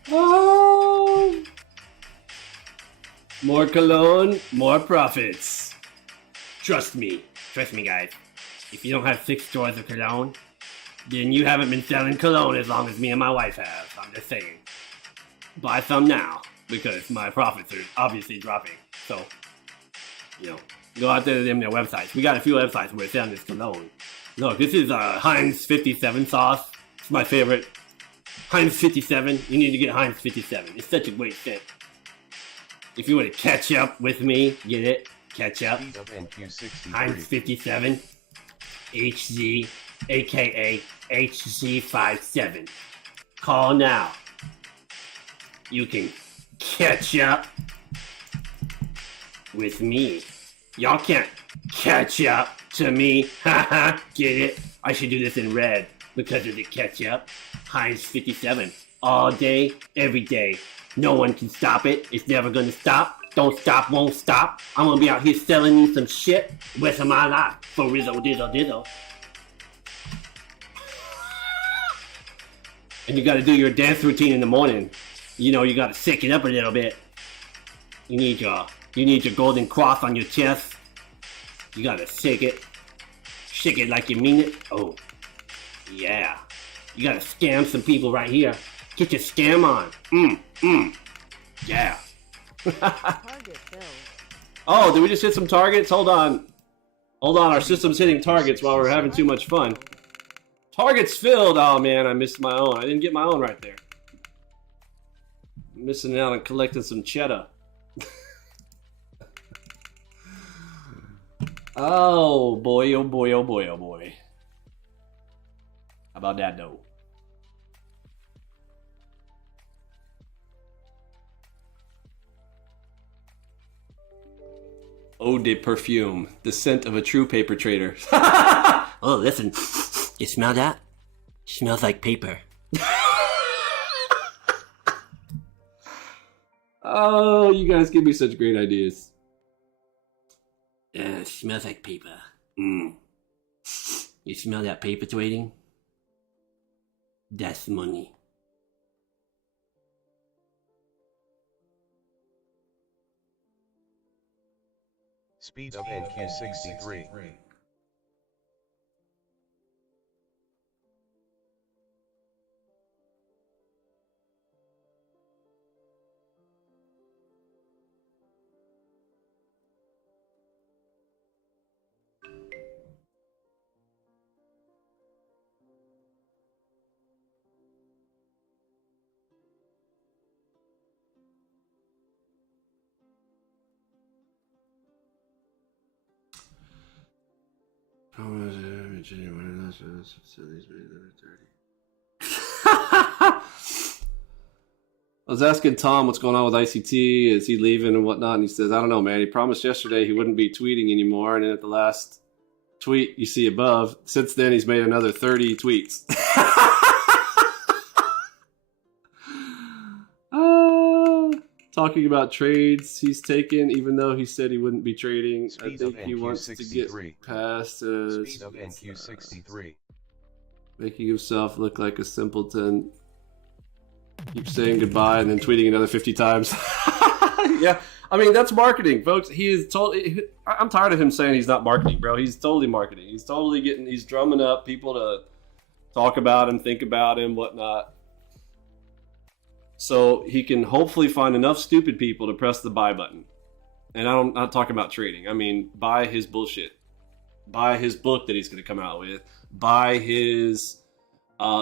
Oh. More cologne, more profits. Trust me, guys. If you don't have 6 drawers of cologne, then you haven't been selling cologne as long as me and my wife have. I'm just saying. Buy some now, because my profits are obviously dropping. So, you know, go out there to them their websites. We got a few websites where we're selling this cologne. Look, this is Heinz 57 sauce. It's my favorite. Heinz 57. You need to get Heinz 57. It's such a great scent. If you want to catch up with me, get it? Catch up. Speed of NQ 63. Heinz 57. HZ, aka HZ57. Call now. You can catch up with me. Y'all can't catch up to me. Haha, get it? I should do this in red because of the catch up. Heinz 57. All day, every day. No one can stop it. It's never gonna stop. Don't stop, won't stop. I'm gonna be out here selling you some shit the rest of my life. For Rizzo Dizzle Dizzle. And you gotta do your dance routine in the morning. You know, you gotta shake it up a little bit. You need your golden cross on your chest. You gotta shake it. Shake it like you mean it. Oh, yeah. You gotta scam some people right here. Get your scam on. Yeah. Target filled. Oh, did we just hit some targets? Hold on. Hold on, our system's hitting targets while we're having too much fun. Targets filled. Oh man, I missed my own. I didn't get my own right there. I'm missing out on collecting some cheddar. Oh boy, oh boy, oh boy, oh boy. How about that though? Eau de perfume, the scent of a true paper trader. Oh, listen, you smell that? Smells like paper. Oh, you guys give me such great ideas. Yeah, it smells like paper. You smell that paper trading? That's money. Speed of NQ 63. I was asking Tom what's going on with ICT. Is he leaving and whatnot? And he says, I don't know, man. He promised yesterday he wouldn't be tweeting anymore. And then at the last tweet you see above, since then he's made another 30 tweets. talking about trades he's taken, even though he said he wouldn't be trading. Speed I think of he wants to get NQ63. past Speed of NQ63. making himself look like a simpleton. Keep saying goodbye and then tweeting another 50 times. Yeah, I mean, that's marketing, folks. He is totally. I'm tired of him saying he's not marketing, bro. He's totally marketing. He's totally he's drumming up people to talk about him, think about him, whatnot. So he can hopefully find enough stupid people to press the buy button. And I'm not talking about trading. I mean, buy his bullshit. Buy his book that he's going to come out with. Buy his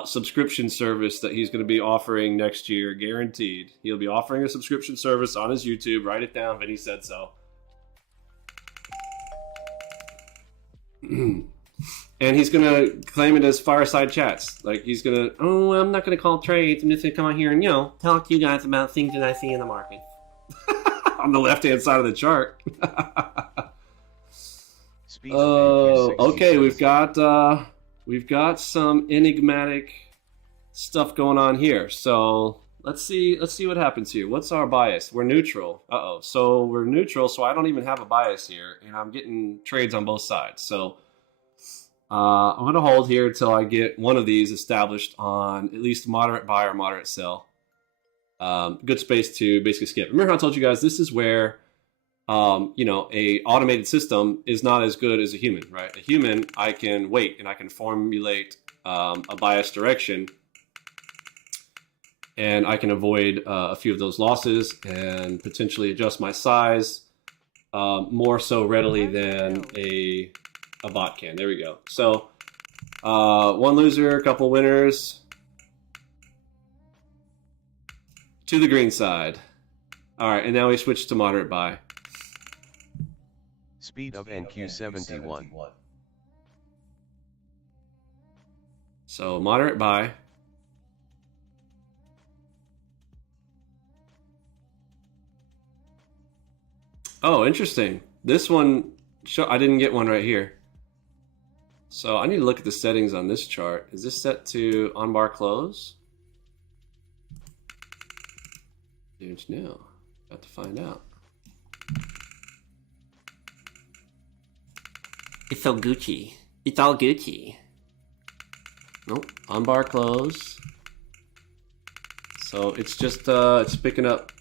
subscription service that he's going to be offering next year, guaranteed. He'll be offering a subscription service on his YouTube. Write it down. Vinny said so. And he's going to claim it as fireside chats. Like, he's going to, oh, I'm not going to call trades. I'm just going to come on here and, you know, talk to you guys about things that I see in the market. On the left-hand side of the chart. Oh, okay. We've got some enigmatic stuff going on here. So let's see what happens here. What's our bias? We're neutral. Uh-oh. So we're neutral, so I don't even have a bias here, and I'm getting trades on both sides. So I'm going to hold here until I get one of these established on at least moderate buy or moderate sell. Good space to basically skip. Remember how I told you guys this is where you know, a automated system is not as good as a human, right? A human, I can wait and I can formulate a bias direction, and I can avoid a few of those losses and potentially adjust my size more so readily than a bot can. There we go. So one loser, a couple winners. To the green side. All right, and now we switch to moderate buy. Speed of NQ71. So moderate buy. Oh, interesting. This one, I didn't get one right here. So I need to look at the settings on this chart. Is this set to on bar close? Don't know. Got to find out. It's all Gucci. It's all Gucci. Nope. On bar close. So it's just it's picking up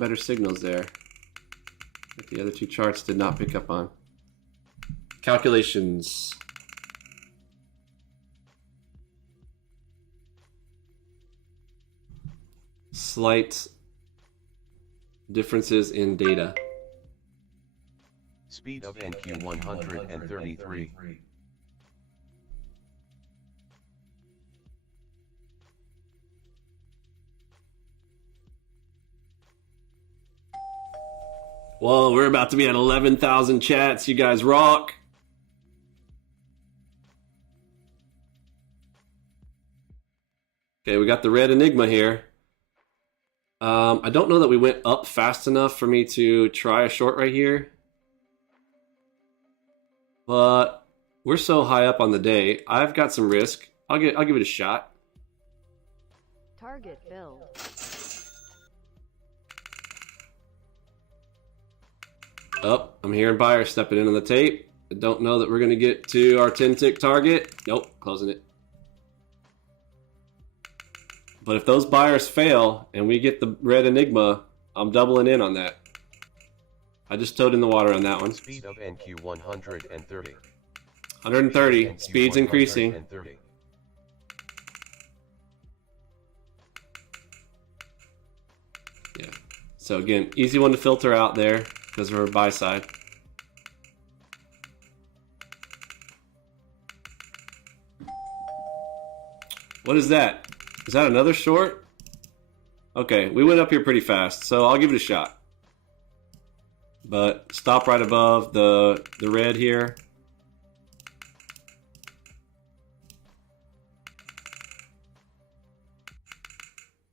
better signals there. That the other two charts did not pick up on. Calculations. Slight differences in data. Speed of NQ133. Whoa, we're about to be at 11,000 chats. You guys rock. Okay, we got the red Enigma here. I don't know that we went up fast enough for me to try a short right here. But we're so high up on the day. I've got some risk. I'll give it a shot. Target filled. Oh, I'm hearing buyers stepping in on the tape. I don't know that we're going to get to our 10-tick target. Nope, closing it. But if those buyers fail and we get the red Enigma, I'm doubling in on that. I just toed in the water on that one. Speed of NQ 130. 130. Speed's increasing. 130. Yeah. So again, easy one to filter out there because we're buy side. What is that? Is that another short? Okay, we went up here pretty fast, so I'll give it a shot. But stop right above the red here.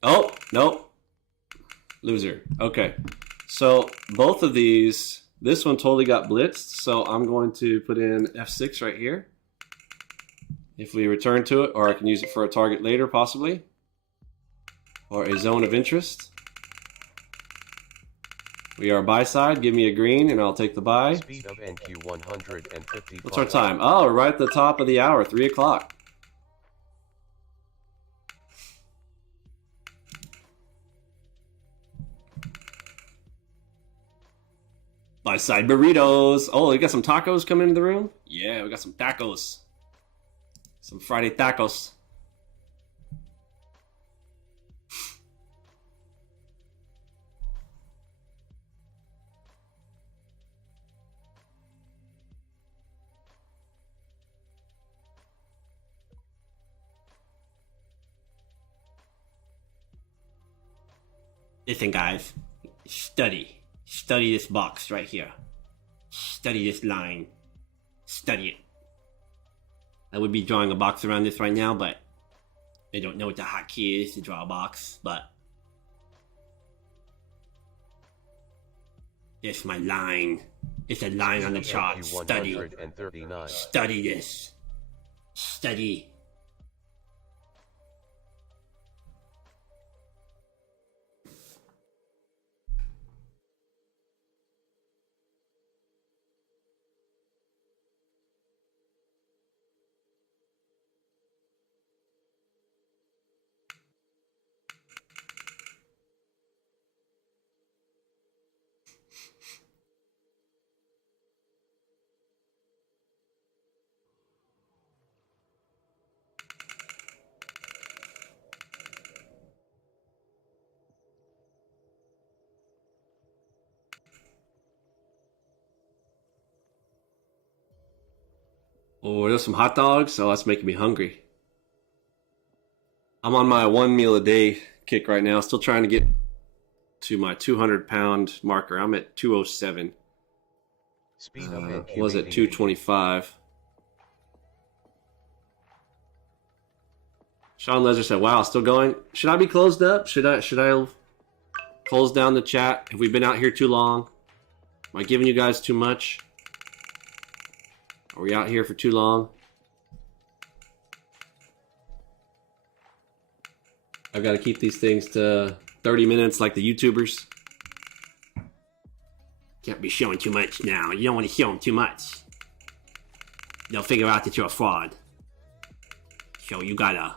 Oh, nope. Loser. Okay. So both of these, this one totally got blitzed, so I'm going to put in F6 right here. If we return to it, or I can use it for a target later, possibly. Or a zone of interest. We are buy side. Give me a green, and I'll take the buy. Speed of NQ 155. What's our time? Oh, we're right at the top of the hour, 3 o'clock. Buy side burritos. Oh, we got some tacos coming into the room? Yeah, we got some tacos. Some Friday tacos. Listen, guys. Study this box right here. Study this line. Study it. I would be drawing a box around this right now, but I don't know what the hotkey is to draw a box, but it's my line. It's a line on the chart. Study. Study this. Study. Oh, there's some hot dogs. Oh, that's making me hungry. I'm on my 1 meal a day kick right now. Still trying to get to my 200-pound marker. I'm at 207. Speed of NQ Was it 225? Sean Lezer said, "Wow, still going. Should I be closed up? Should I close down the chat? Have we been out here too long? Am I giving you guys too much? Are we out here for too long?" I've got to keep these things to 30 minutes like the YouTubers. Can't be showing too much now. You don't want to show them too much. They'll figure out that you're a fraud. So you gotta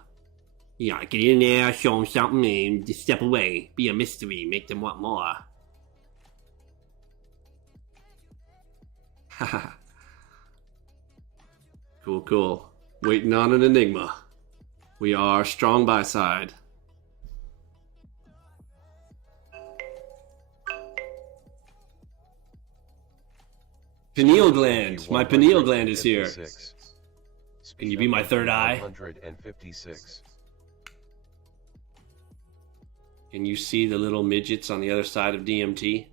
get in there, show them something, and just step away. Be a mystery. Make them want more. Haha. Cool, cool. Waiting on an Enigma. We are strong by side. Pineal gland. My pineal gland is here. Can you be my third eye? 156. Can you see the little midgets on the other side of DMT?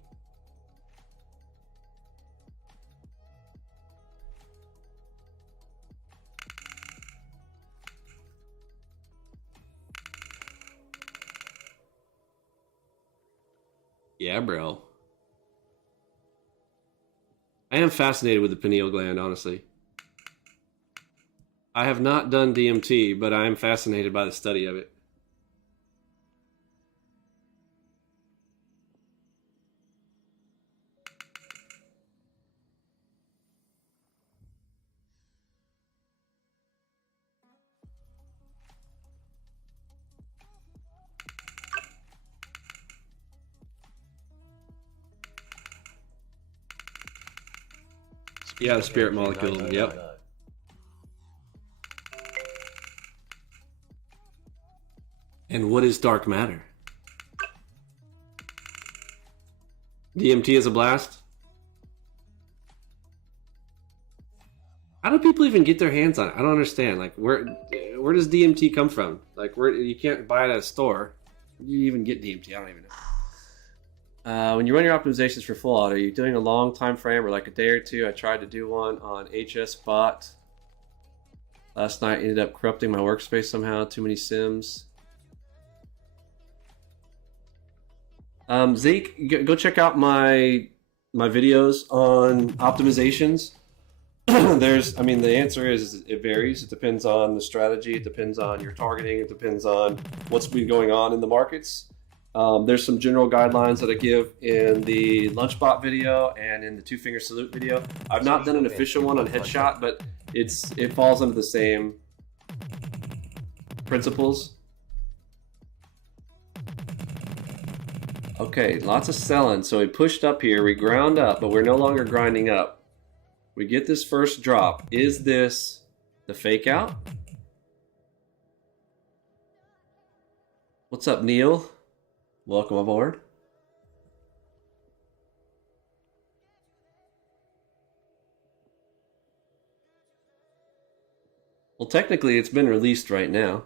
Yeah, bro. I am fascinated with the pineal gland, honestly. I have not done DMT, but I am fascinated by the study of it. Yeah, the spirit molecule. Yep. And what is dark matter? DMT is a blast? How do people even get their hands on it? I don't understand. Like, where does DMT come from? Like, where you can't buy it at a store. Where do you even get DMT? I don't even know. When you run your optimizations for full auto, are you doing a long time frame or like a day or two? I tried to do one on HSBot. Last night ended up corrupting my workspace somehow. Too many sims. Zeke, go check out my videos on optimizations. The answer is it varies. It depends on the strategy. It depends on your targeting. It depends on what's been going on in the markets. There's some general guidelines that I give in the Lunchbot video and in the 2-finger salute video. I've not done an official one on headshot, but it falls under the same principles. Okay, lots of selling. So we pushed up here, we ground up, but we're no longer grinding up. We get this first drop. Is this the fake out? What's up, Neil? Welcome aboard. Well, technically, it's been released right now.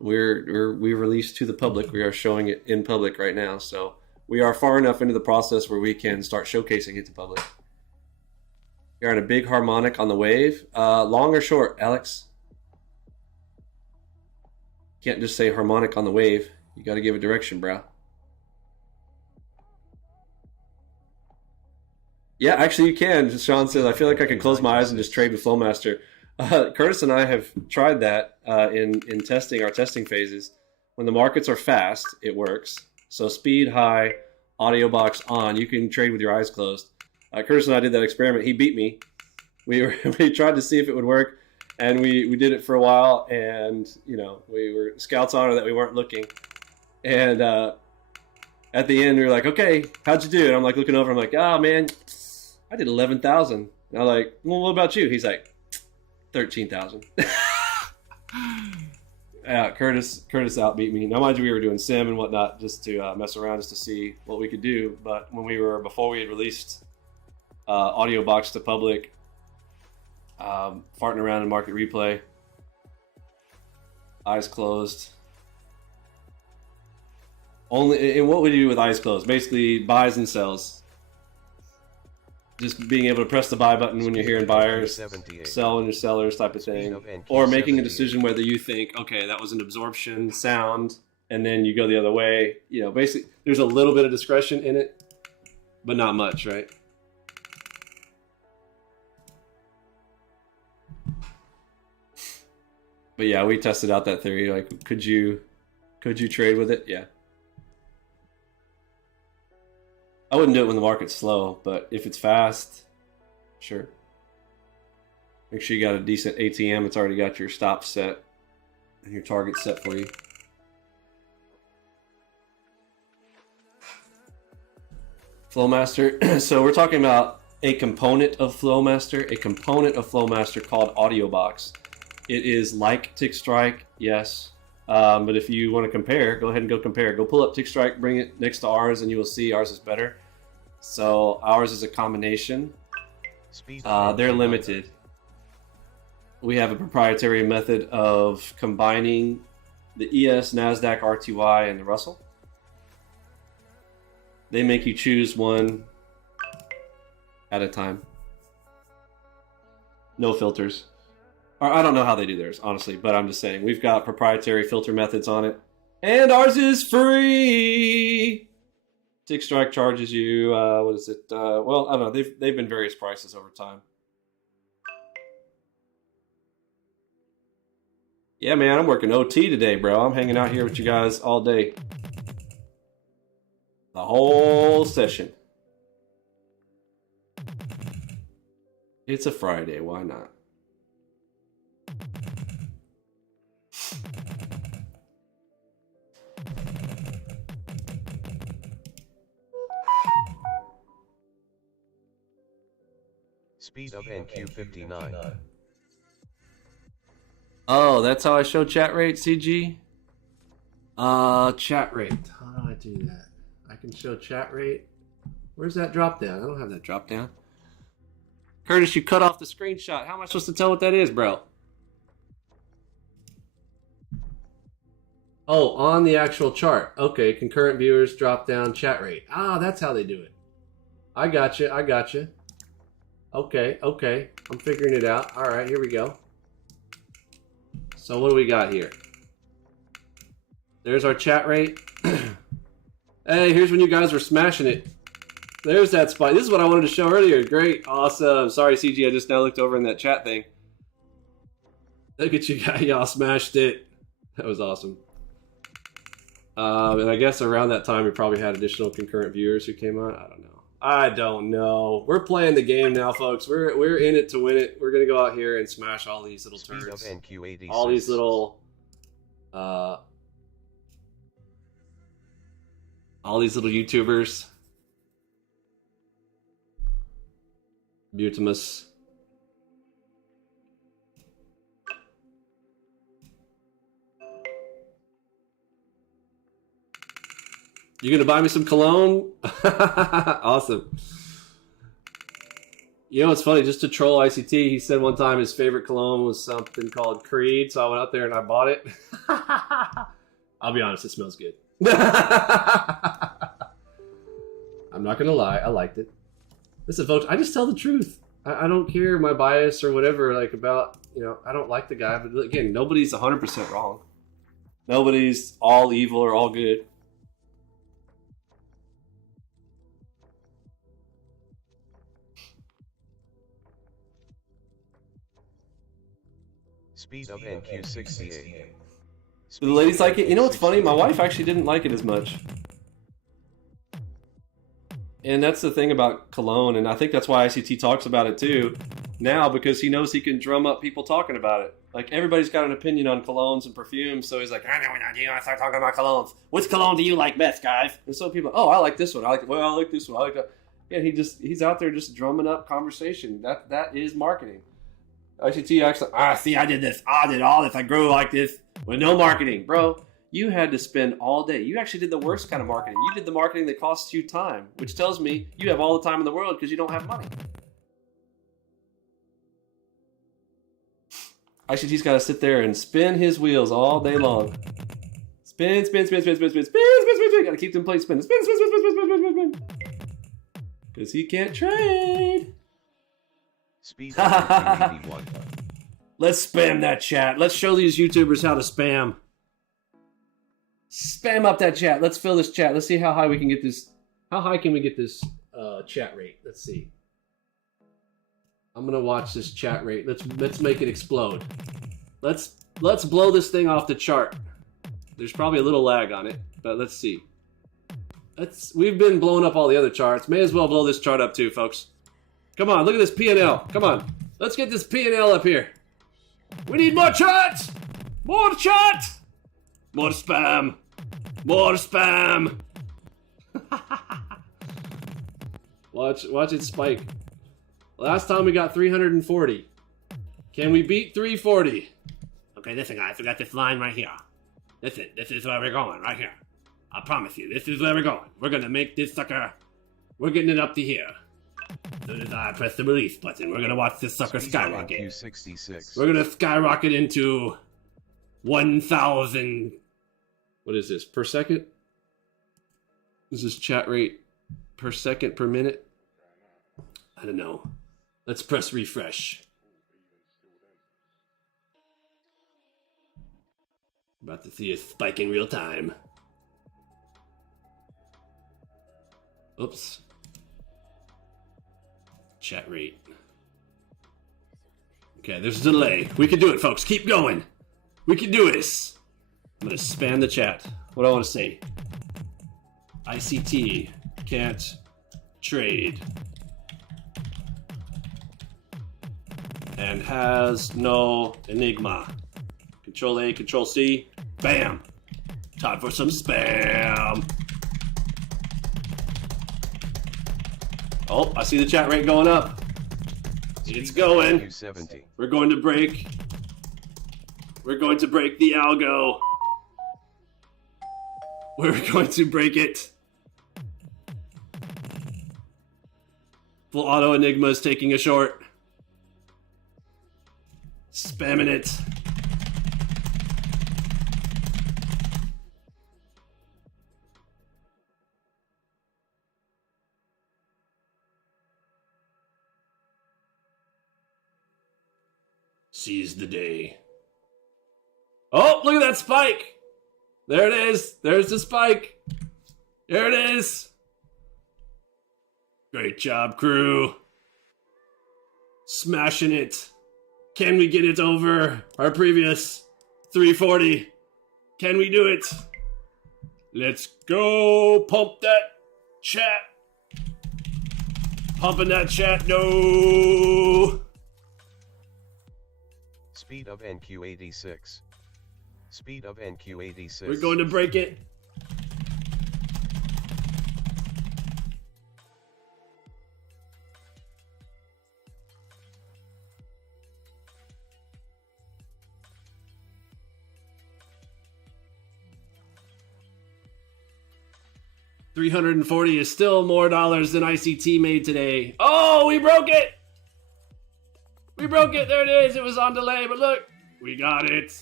We released to the public. We are showing it in public right now. So we are far enough into the process where we can start showcasing it to public. You're on a big harmonic on the wave. Long or short, Alex? Can't just say harmonic on the wave. You got to give a direction, bro. Yeah, actually you can. Sean says, I feel like I could close my eyes and just trade with Flowmaster. Curtis and I have tried that in testing, our testing phases. When the markets are fast, it works. So speed high, audio box on, you can trade with your eyes closed. Curtis and I did that experiment. He beat me. We tried to see if it would work, and we did it for a while, and you know, we were scouts honor that we weren't looking. And at the end, we were like, okay, how'd you do? And I'm like looking over, I'm like, oh man, I did 11,000. And I'm like, well, what about you? He's like, 13,000. Yeah, Curtis outbeat me. Now, mind you, we were doing sim and whatnot just to mess around, just to see what we could do. But before we had released audio box to public, farting around in market replay, eyes closed. And what would you do with eyes closed? Basically, buys and sells. Just being able to press the buy button when you're hearing buyers, sell when you're sellers type of thing. Or making a decision whether you think, okay, that was an absorption sound, and then you go the other way. You know, basically, there's a little bit of discretion in it, but not much, right? But yeah, we tested out that theory. Like, could you trade with it? Yeah. I wouldn't do it when the market's slow, but if it's fast, sure. Make sure you got a decent ATM. It's already got your stop set and your target set for you. Flowmaster. So we're talking about a component of Flowmaster, called Audiobox. It is like Tick Strike, yes. But if you want to compare, go ahead and go compare. Go pull up Tick Strike, bring it next to ours, and you will see ours is better. So ours is a combination. They're limited. We have a proprietary method of combining the ES, NASDAQ, RTY, and the Russell. They make you choose one at a time. No filters. Or I don't know how they do theirs, honestly, but I'm just saying we've got proprietary filter methods on it, and ours is free. Tick Strike charges you what is it? Well, I don't know. They've been various prices over time. Yeah, man, I'm working OT today, bro. I'm hanging out here with you guys all day, the whole session. It's a Friday. Why not? Speed of NQ59. Oh, that's how I show chat rate, CG? Chat rate. How do I do that? I can show chat rate. Where's that drop down? I don't have that drop down. Curtis, you cut off the screenshot. How am I supposed to tell what that is, bro? Oh, on the actual chart. Okay, concurrent viewers, drop down, chat rate. Ah, that's how they do it. I got you. Okay. I'm figuring it out. All right, here we go. So what do we got here? There's our chat rate. Hey, here's when you guys were smashing it. There's that spot. This is what I wanted to show earlier. Great. Awesome. Sorry, CG. I just now looked over in that chat thing. Look at you guys. Y'all smashed it. That was awesome. And I guess around that time we probably had additional concurrent viewers who came on. I don't know. We're playing the game now, folks. We're in it to win it. We're gonna go out here and smash all these little Speed of turds. NQ86. All these little YouTubers. Butimus. You gonna buy me some cologne? Awesome. You know what's funny? Just to troll ICT, he said one time his favorite cologne was something called Creed, so I went out there and I bought it. I'll be honest, it smells good. I'm not gonna lie, I liked it. Listen, folks, I just tell the truth. I don't care my bias or whatever, like about, you know, I don't like the guy, but again, nobody's 100% wrong. Nobody's all evil or all good. Speed of NQ68. Do the ladies like it? You know what's funny? My wife actually didn't like it as much. And that's the thing about cologne, and I think that's why ICT talks about it too now, because he knows he can drum up people talking about it. Like, everybody's got an opinion on colognes and perfumes, so he's like, I know what I do. I start talking about colognes. Which cologne do you like best, guys? And so people, oh, I like this one. I like this one. I like that. Yeah, he's out there just drumming up conversation. That is marketing. ICT actually, see, I did this. I did all this. I grew like this with no marketing. Bro, you had to spend all day. You actually did the worst kind of marketing. You did the marketing that costs you time, which tells me you have all the time in the world because you don't have money. ICT's got to sit there and spin his wheels all day long. Spin. Got to keep them plates spinning. Spin. Because he can't trade. Speed of NQ81. Let's spam that chat. Let's show these YouTubers how to spam. Spam up that chat. Let's fill this chat. Let's see how high we can get this. How high can we get this chat rate? Let's see. I'm gonna watch this chat rate. Let's make it explode. Let's blow this thing off the chart. There's probably a little lag on it, but let's see. We've been blowing up all the other charts. May as well blow this chart up too, folks. Come on, look at this P&L. Come on. Let's get this P&L up here. We need more charts! More chat! More spam! More spam! Watch it spike. Last time we got 340. Can we beat 340? Okay, listen guys, we got this line right here. Listen, this is where we're going, right here. I promise you, this is where we're going. We're gonna make this sucker, we're getting it up to here. As soon as I press the release button, we're gonna watch this sucker skyrocket. NQ66. We're gonna skyrocket into 1,000. What is this, per second? Is this chat rate per second, per minute? I don't know. Let's press refresh. About to see a spike in real time. Oops. Chat rate. Okay, there's a delay. We can do it, folks. Keep going. We can do this. I'm gonna spam the chat. What do I want to say? ICT can't trade and has no Enigma. Control A, Control C. Bam! Time for some spam. Oh, I see the chat rate going up. It's going. NQ70. We're going to break. We're going to break the algo. We're going to break it. Full auto Enigma is taking a short. Spamming it. Seize the day. Oh, look at that spike! There it is. There's the spike. There it is. Great job, crew. Smashing it. Can we get it over our previous 340? Can we do it? Let's go. Pump that chat. Pumping that chat. No. Speed of NQ86. Speed of NQ86. We're going to break it. $340 is still more dollars than ICT made today. Oh, we broke it! We broke it. There it is. It was on delay, but look, we got it.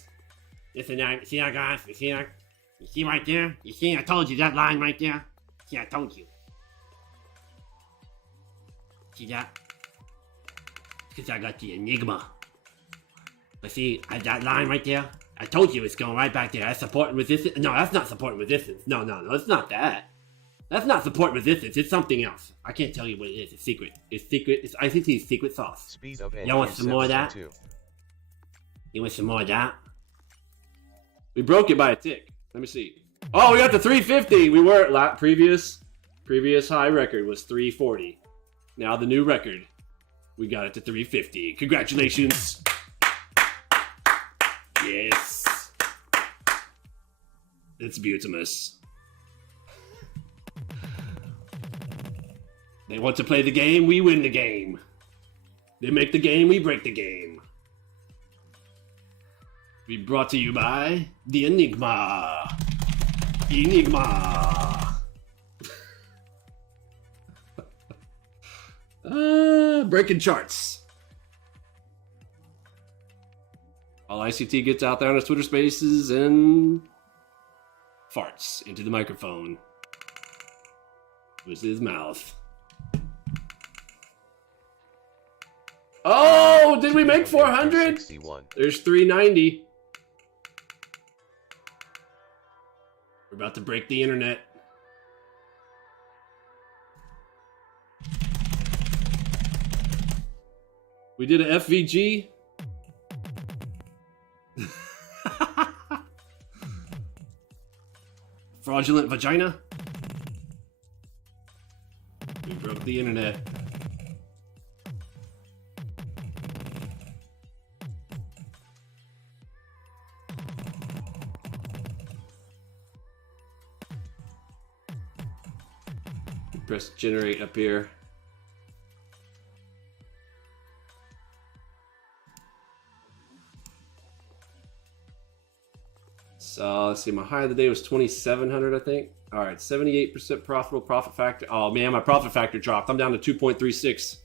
Listen, see that, guys? You see that? You see right there? You see? I told you that line right there. See, I told you. See that? Because I got the Enigma. But see, that line right there. I told you it's going right back there. That's support and resistance. No, that's not support and resistance. No, it's not that. That's not support resistance. It's something else. I can't tell you what it is. It's secret. It's secret. It's ICT's secret sauce. Speed of Y'all want some more of that? You want some more of that? We broke it by a tick. Let me see. Oh, we got the 350. We were at previous high record was 340. Now the new record, we got it to 350. Congratulations. Yes. It's beautimous. They want to play the game, we win the game. They make the game, we break the game. We brought to you by the Enigma. Enigma. Breaking charts. All ICT gets out there on his Twitter spaces and farts into the microphone with his mouth. Oh, did we make 400? There's 390. We're about to break the internet. We did a FVG. Fraudulent vagina. We broke the internet. Press generate up here. So let's see, my high of the day was 2,700, I think. All right, 78% profitable profit factor. Oh man, my profit factor dropped. I'm down to 2.36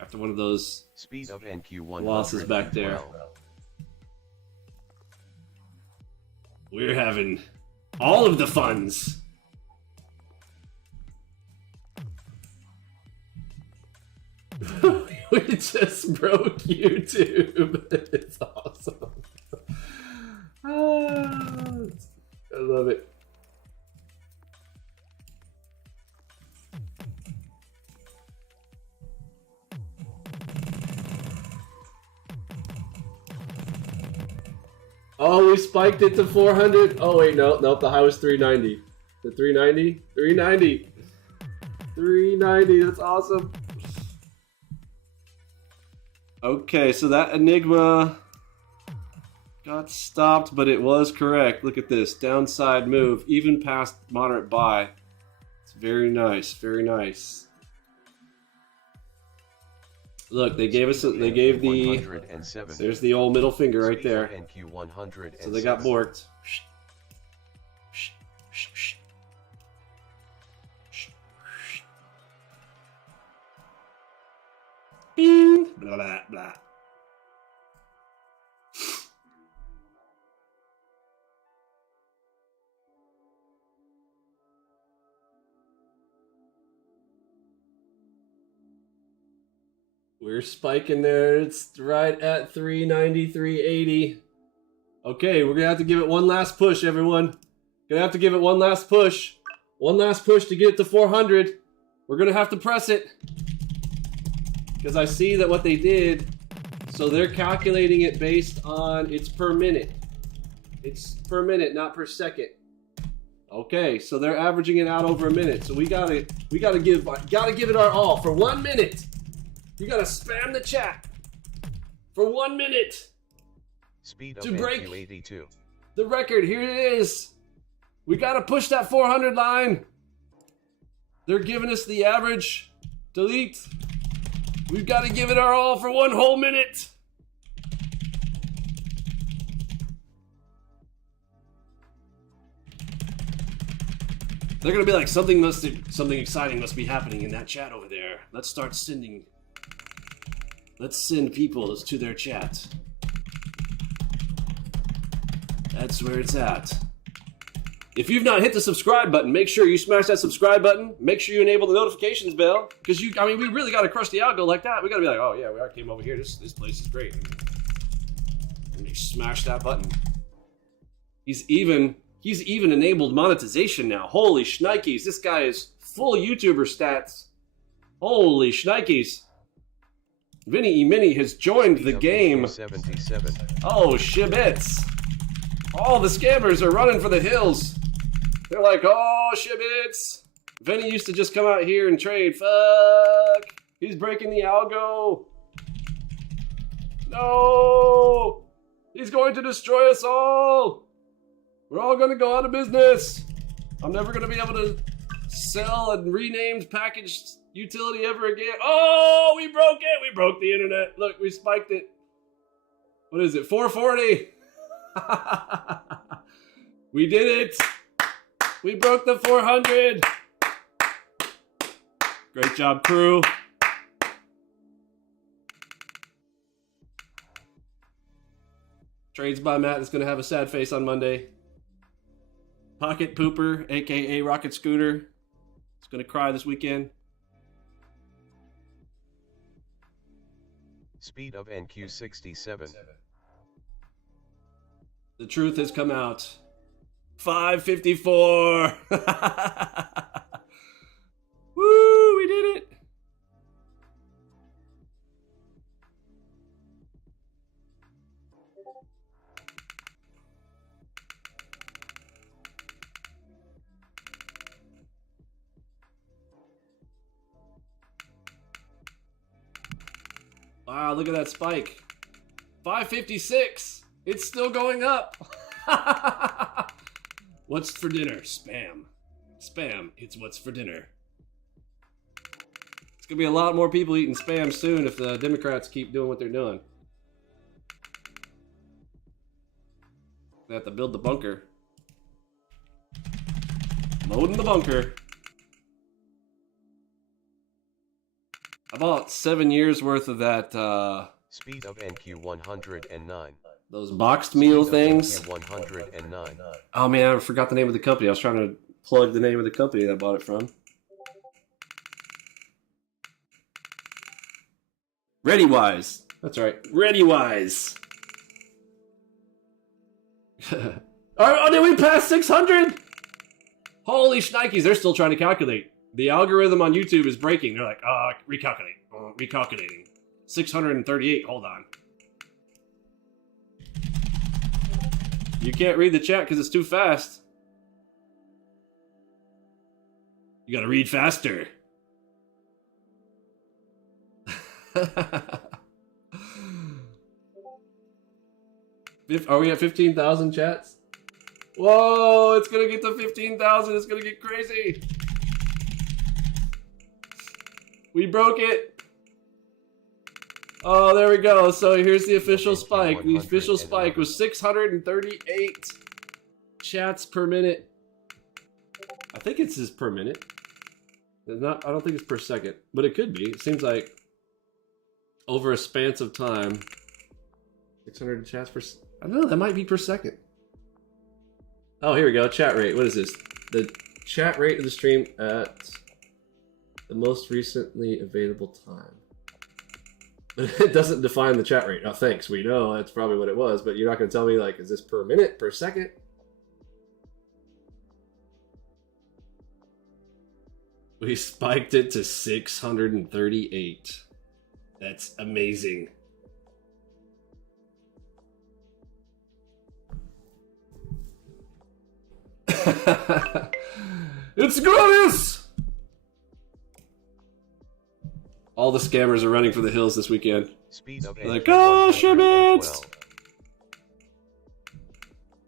after one of those Speed of NQ100 losses back there. We're having all of the funds. We just broke YouTube. It's awesome. I love it. Oh, we spiked it to 400. Oh wait, nope, the high was 390. The 390? 390. 390, that's awesome. Okay, so that Enigma got stopped, but it was correct. Look at this, downside move, even past moderate buy. It's very nice, very nice. Look, they gave us, they gave the, there's the old middle finger right there. So they got borked. Bing! Blah, blah, blah. We're spiking there. It's right at 390, 380. Okay, we're gonna have to give it one last push, everyone. Gonna have to give it one last push. One last push to get it to 400. We're gonna have to press it. Because I see that what they did, so they're calculating it based on, it's per minute. It's per minute, not per second. Okay, so they're averaging it out over a minute. So we gotta give it our all for 1 minute. You gotta spam the chat for 1 minute Speed of to break NQ82. the record. Here it is. We gotta push that 400 line. They're giving us the average. Delete. We've got to give it our all for 1 whole minute. They're gonna be like, something exciting must be happening in that chat over there. Let's start sending. Let's send people to their chat. That's where it's at. If you've not hit the subscribe button, make sure you smash that subscribe button. Make sure you enable the notifications bell, because we really got to crush the algo like that. We got to be like, oh yeah, I came over here. This place is great. And you smash that button. He's even enabled monetization now. Holy shnikes! This guy is full YouTuber stats. Holy shnikes! Vinny Emini has joined the game. 77. Oh shibits! All the scammers are running for the hills. They're like, oh, shibits. Vinny used to just come out here and trade. Fuck. He's breaking the algo. No. He's going to destroy us all. We're all going to go out of business. I'm never going to be able to sell a renamed packaged utility ever again. Oh, we broke it. We broke the internet. Look, we spiked it. What is it? 440. We did it. We broke the 400. Great job, crew. Trades by Matt is going to have a sad face on Monday. Pocket Pooper, aka Rocket Scooter, is going to cry this weekend. Speed of NQ67. The truth has come out. 554. Woo, we did it. Wow, look at that spike. 556. It's still going up. What's for dinner? Spam. Spam. It's what's for dinner. It's gonna be a lot more people eating spam soon if the Democrats keep doing what they're doing. They have to build the bunker. Loading the bunker. I bought 7 years worth of that, Speed of NQ109. those boxed meal things. NQ109. Oh man, I forgot the name of the company. I was trying to plug the name of the company that I bought it from. ReadyWise. That's right. ReadyWise. Oh, did we pass 600? Holy shnikes, they're still trying to calculate. The algorithm on YouTube is breaking. They're like, recalculating. 638, hold on. You can't read the chat because it's too fast. You gotta read faster. Are we at 15,000 chats? Whoa, it's gonna get to 15,000. It's gonna get crazy. We broke it. Oh, there we go. So here's the official spike. The official spike was 638 chats per minute. I think it's just per minute. It's not. I don't think it's per second, but it could be. It seems like over a span of time, 600 chats per. I don't know. That might be per second. Oh, here we go. Chat rate. What is this? The chat rate of the stream at the most recently available time. It doesn't define the chat rate. Oh, thanks. We know that's probably what it was, but you're not going to tell me, like, is this per minute, per second? We spiked it to 638. That's amazing. It's glorious! All the scammers are running for the hills this weekend. Speed of Like, NQ oh, 112. Shibits!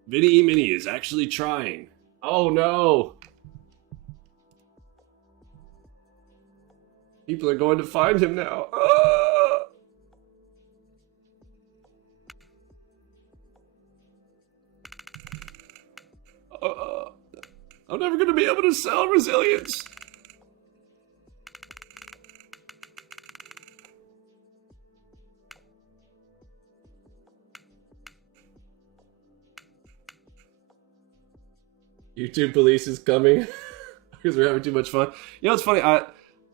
Vinny Emini is actually trying. Oh no! People are going to find him now. Ah! I'm never going to be able to sell resilience. YouTube police is coming because we're having too much fun. You know what's funny?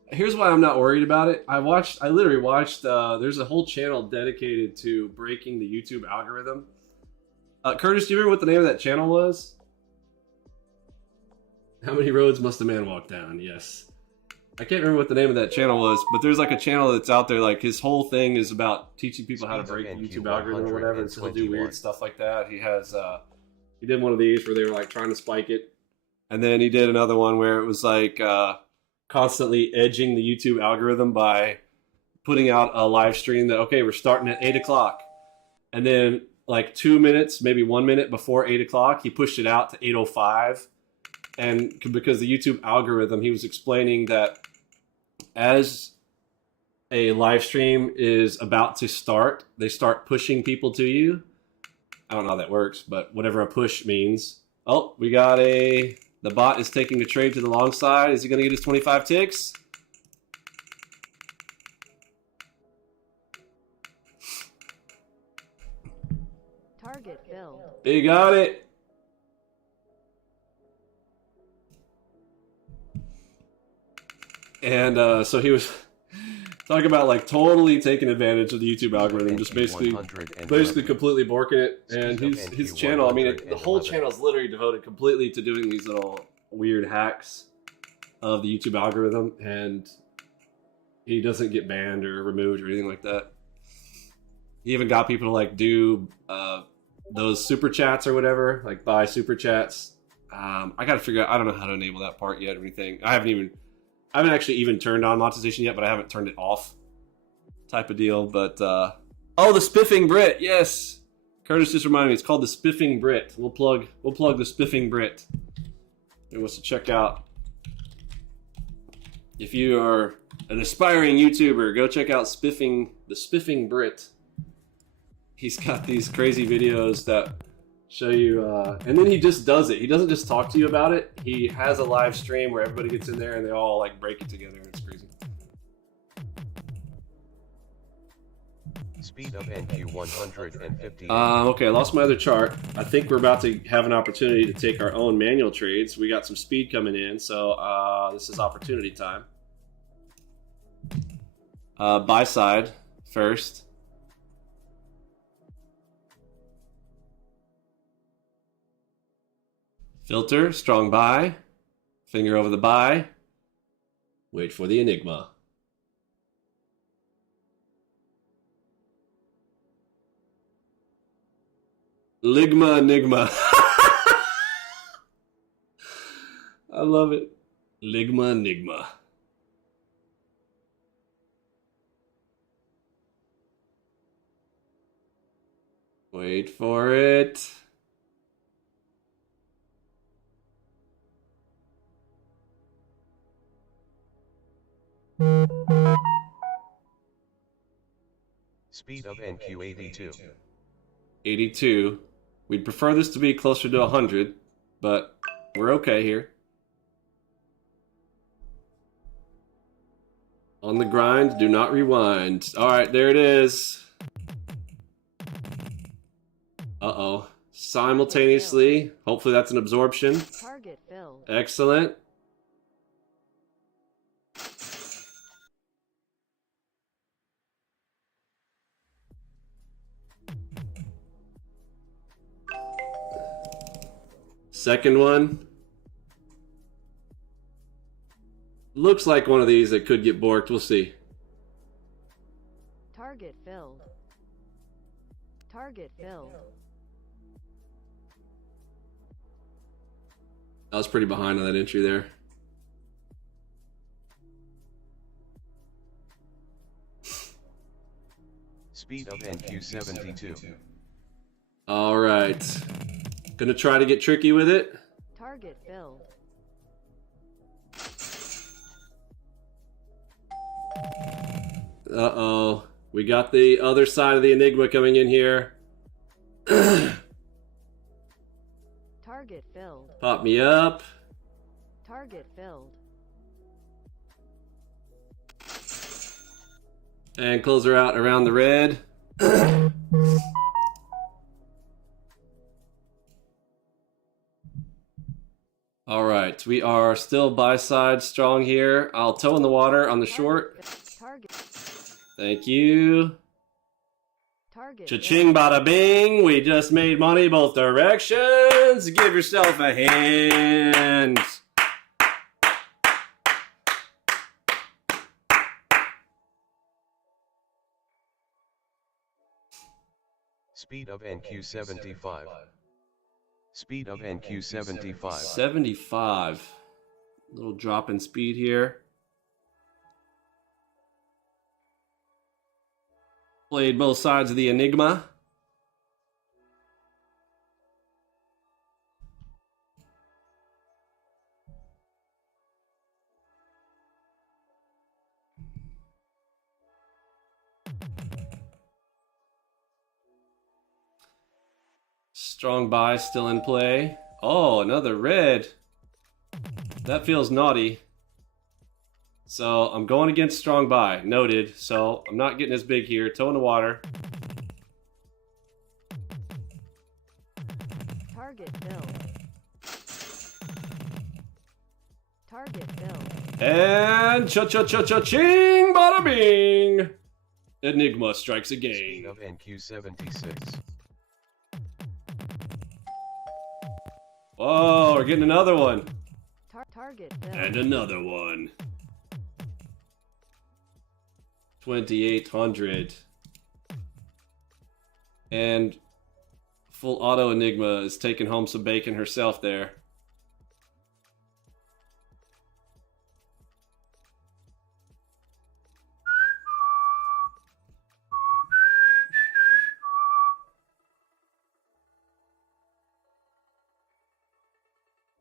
Here's why I'm not worried about it. I literally watched. There's a whole channel dedicated to breaking the YouTube algorithm. Curtis, do you remember what the name of that channel was? How many roads must a man walk down? Yes. I can't remember what the name of that channel was, but there's like a channel that's out there. Like his whole thing is about teaching people how to break the YouTube algorithm or whatever. And so he'll do weird stuff like that. He has. He did one of these where they were like trying to spike it, and then he did another one where it was like constantly edging the YouTube algorithm by putting out a live stream that, okay, we're starting at 8 o'clock, and then like 2 minutes, maybe 1 minute before 8 o'clock, he pushed it out to 8:05, and because the YouTube algorithm, he was explaining that as a live stream is about to start, they start pushing people to you. I don't know how that works, but whatever a push means. Oh, we got the bot is taking a trade to the long side. Is he going to get his 25 ticks? Target filled. He got it. And so he was talking about like totally taking advantage of the YouTube algorithm, just basically completely borking it. And his channel, I mean, the whole channel is literally devoted completely to doing these little weird hacks of the YouTube algorithm, and he doesn't get banned or removed or anything like that. He even got people to like do those super chats or whatever, like buy super chats. I got to figure out. I don't know how to enable that part yet or anything. I haven't actually even turned on monetization yet, but I haven't turned it off, type of deal. But oh, the Spiffing Brit, yes. Curtis just reminded me, it's called the Spiffing Brit. We'll plug the Spiffing Brit. Who wants to check out? If you are an aspiring YouTuber, go check out the Spiffing Brit. He's got these crazy videos that show you, and then he just does it. He doesn't just talk to you about it. He has a live stream where everybody gets in there and they all like break it together. It's crazy. Speed of NQ 150. Okay, I lost my other chart. I think we're about to have an opportunity to take our own manual trades. We got some speed coming in, so this is opportunity time. Buy side first. Filter, strong buy. Finger over the buy. Wait for the Enigma. Enigma. I love it. Enigma. Wait for it. Speed of NQ 82. 82. We'd prefer this to be closer to 100, but we're okay here. On the grind, do not rewind. All right, there it is. Uh-oh. Simultaneously. Hopefully that's an absorption. Target filled. Excellent. Second one. Looks like one of these that could get borked. We'll see. Target filled. Target filled. I was pretty behind on that entry there. Speed of NQ72. All right. Gonna try to get tricky with it. Target filled. Uh-oh. We got the other side of the Enigma coming in here. Target filled. Pop me up. Target filled. And close her out around the red. All right, we are still buy side strong here. I'll toe in the water on the short. Target. Thank you. Target. Cha-ching, bada bing. We just made money both directions. Give yourself a hand. Speed of NQ75. Speed of NQ75. 75. Little drop in speed here. Played both sides of the Enigma. Strong buy still in play. Oh, another red. That feels naughty. So I'm going against strong buy. Noted. So I'm not getting as big here. Toe in the water. Target filled. Target filled. And cha-cha-cha-cha-ching, bada bing. Enigma strikes again. Speed of NQ76. Oh, we're getting another one. Target filled. And another one. 2,800. And full auto Enigma is taking home some bacon herself there.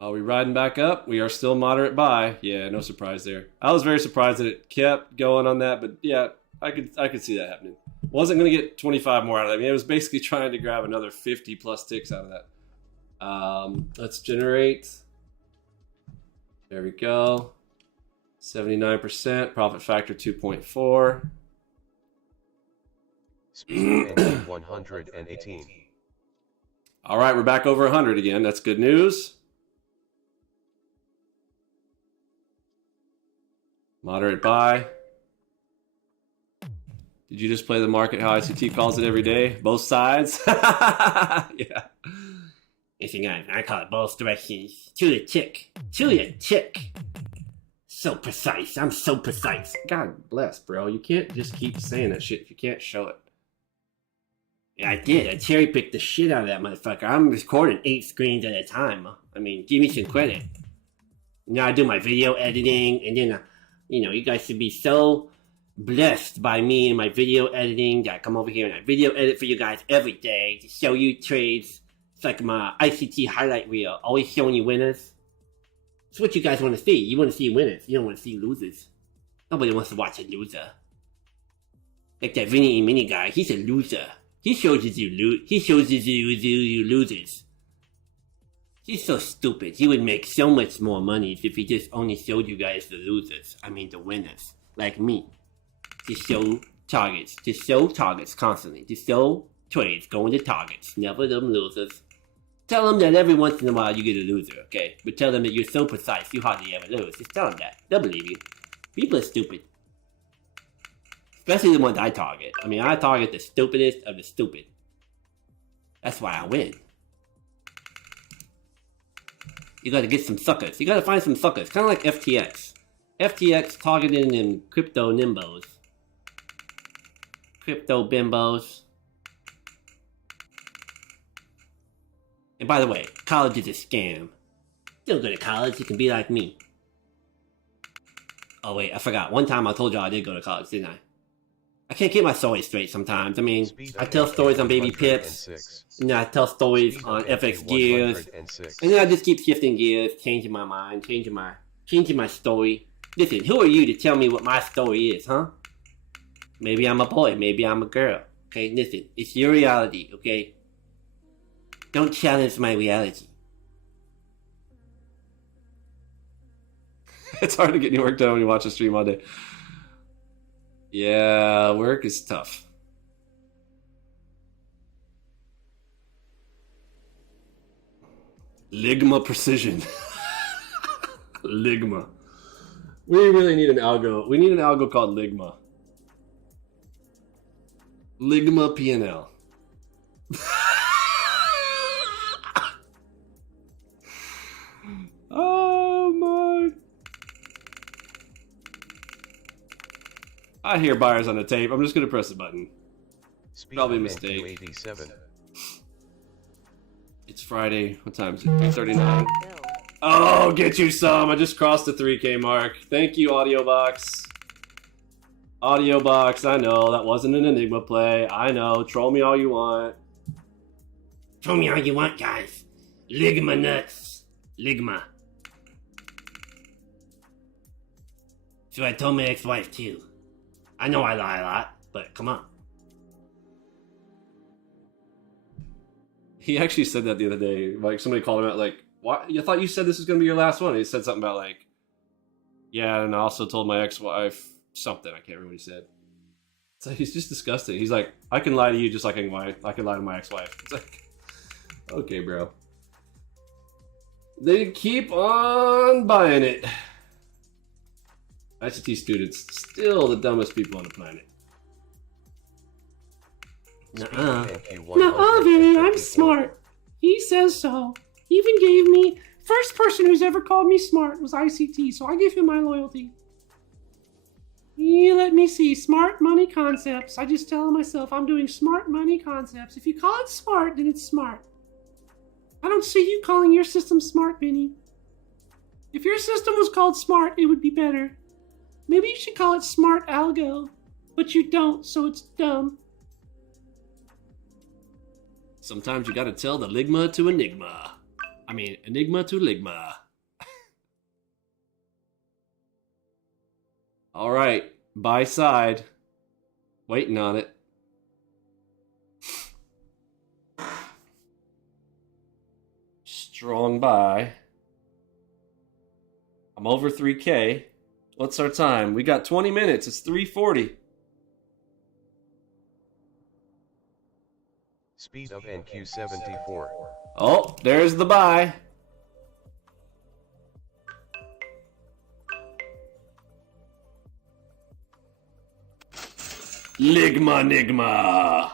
Are we riding back up? We are still moderate buy. Yeah, no surprise there. I was very surprised that it kept going on that, but yeah, I could see that happening. Wasn't going to get 25 more out of that. I mean, it was basically trying to grab another 50 plus ticks out of that. Let's generate. There we go. 79%. Profit factor 2.4. Speed of NQ118. All right, we're back over 100 again. That's good news. Moderate buy. Did you just play the market how ICT calls it every day? Both sides? Yeah. Listen, guys, I call it both directions. To the tick. To the tick. So precise. I'm so precise. God bless, bro. You can't just keep saying that shit if you can't show it. Yeah, I did. I cherry picked the shit out of that motherfucker. I'm recording 8 screens at a time. I mean, give me some credit. Now I do my video editing, and then you know, you guys should be so blessed by me and my video editing that I come over here and I video edit for you guys every day to show you trades. It's like my ICT highlight reel, always showing you winners. It's what you guys want to see. You want to see winners. You don't want to see losers. Nobody wants to watch a loser. Like that Vinny Emini guy, he's a loser. He shows you losers. He's so stupid. He would make so much more money if he just only showed you guys the losers. I mean the winners. Like me. To show targets. To show targets constantly. To show trades going to targets. Never them losers. Tell them that every once in a while you get a loser, okay? But tell them that you're so precise you hardly ever lose. Just tell them that. They'll believe you. People are stupid. Especially the ones I target. I mean, I target the stupidest of the stupid. That's why I win. You gotta get some suckers. You gotta find some suckers. Kind of like FTX. FTX targeting them crypto nimbos. Crypto bimbos. And by the way, college is a scam. Don't go to college, you can be like me. Oh wait, I forgot. One time I told y'all I did go to college, didn't I? I can't get my stories straight sometimes. I mean, I tell stories on Baby Pips, and then I tell stories on FX Gears, and then I just keep shifting gears, changing my mind, changing my story. Listen, who are you to tell me what my story is, huh? Maybe I'm a boy, maybe I'm a girl. Okay, listen, it's your reality, okay? Don't challenge my reality. It's hard to get any work done when you watch a stream all day. Yeah, work is tough. Ligma precision. Ligma. We really need an algo. We need an algo called Ligma. Ligma PNL. Oh my. I hear buyers on the tape. I'm just going to press the button. Probably a mistake. 87. It's Friday. What time is it? 3:39. Oh, get you some. I just crossed the 3K mark. Thank you, Audiobox. Audiobox, I know. That wasn't an Enigma play. I know. Troll me all you want. Troll me all you want, guys. Ligma nuts. Ligma. So I told my ex-wife too. I know I lie a lot, but come on. He actually said that the other day. Like, somebody called him out, like, "What? I thought you said this was going to be your last one." And he said something about, like, yeah, and I also told my ex-wife something. I can't remember what he said. So he's just disgusting. He's like, I can lie to you just like I can lie to my ex-wife. It's like, okay, bro. They keep on buying it. ICT students, still the dumbest people on the planet. Nuh-uh, Vinny, I'm smart. He says so. He even gave me... First person who's ever called me smart was ICT, so I give him my loyalty. You let me see. Smart money concepts. I just tell myself I'm doing smart money concepts. If you call it smart, then it's smart. I don't see you calling your system smart, Vinny. If your system was called smart, it would be better. Maybe you should call it smart algo. But you don't, so it's dumb. Sometimes you gotta tell the Ligma to Enigma. I mean, Enigma to Ligma. Alright, buy side. Waiting on it. Strong buy. I'm over 3K. What's our time? We got 20 minutes. It's 3:40. Speed of NQ74. Oh, there's the buy. Ligma Nigma.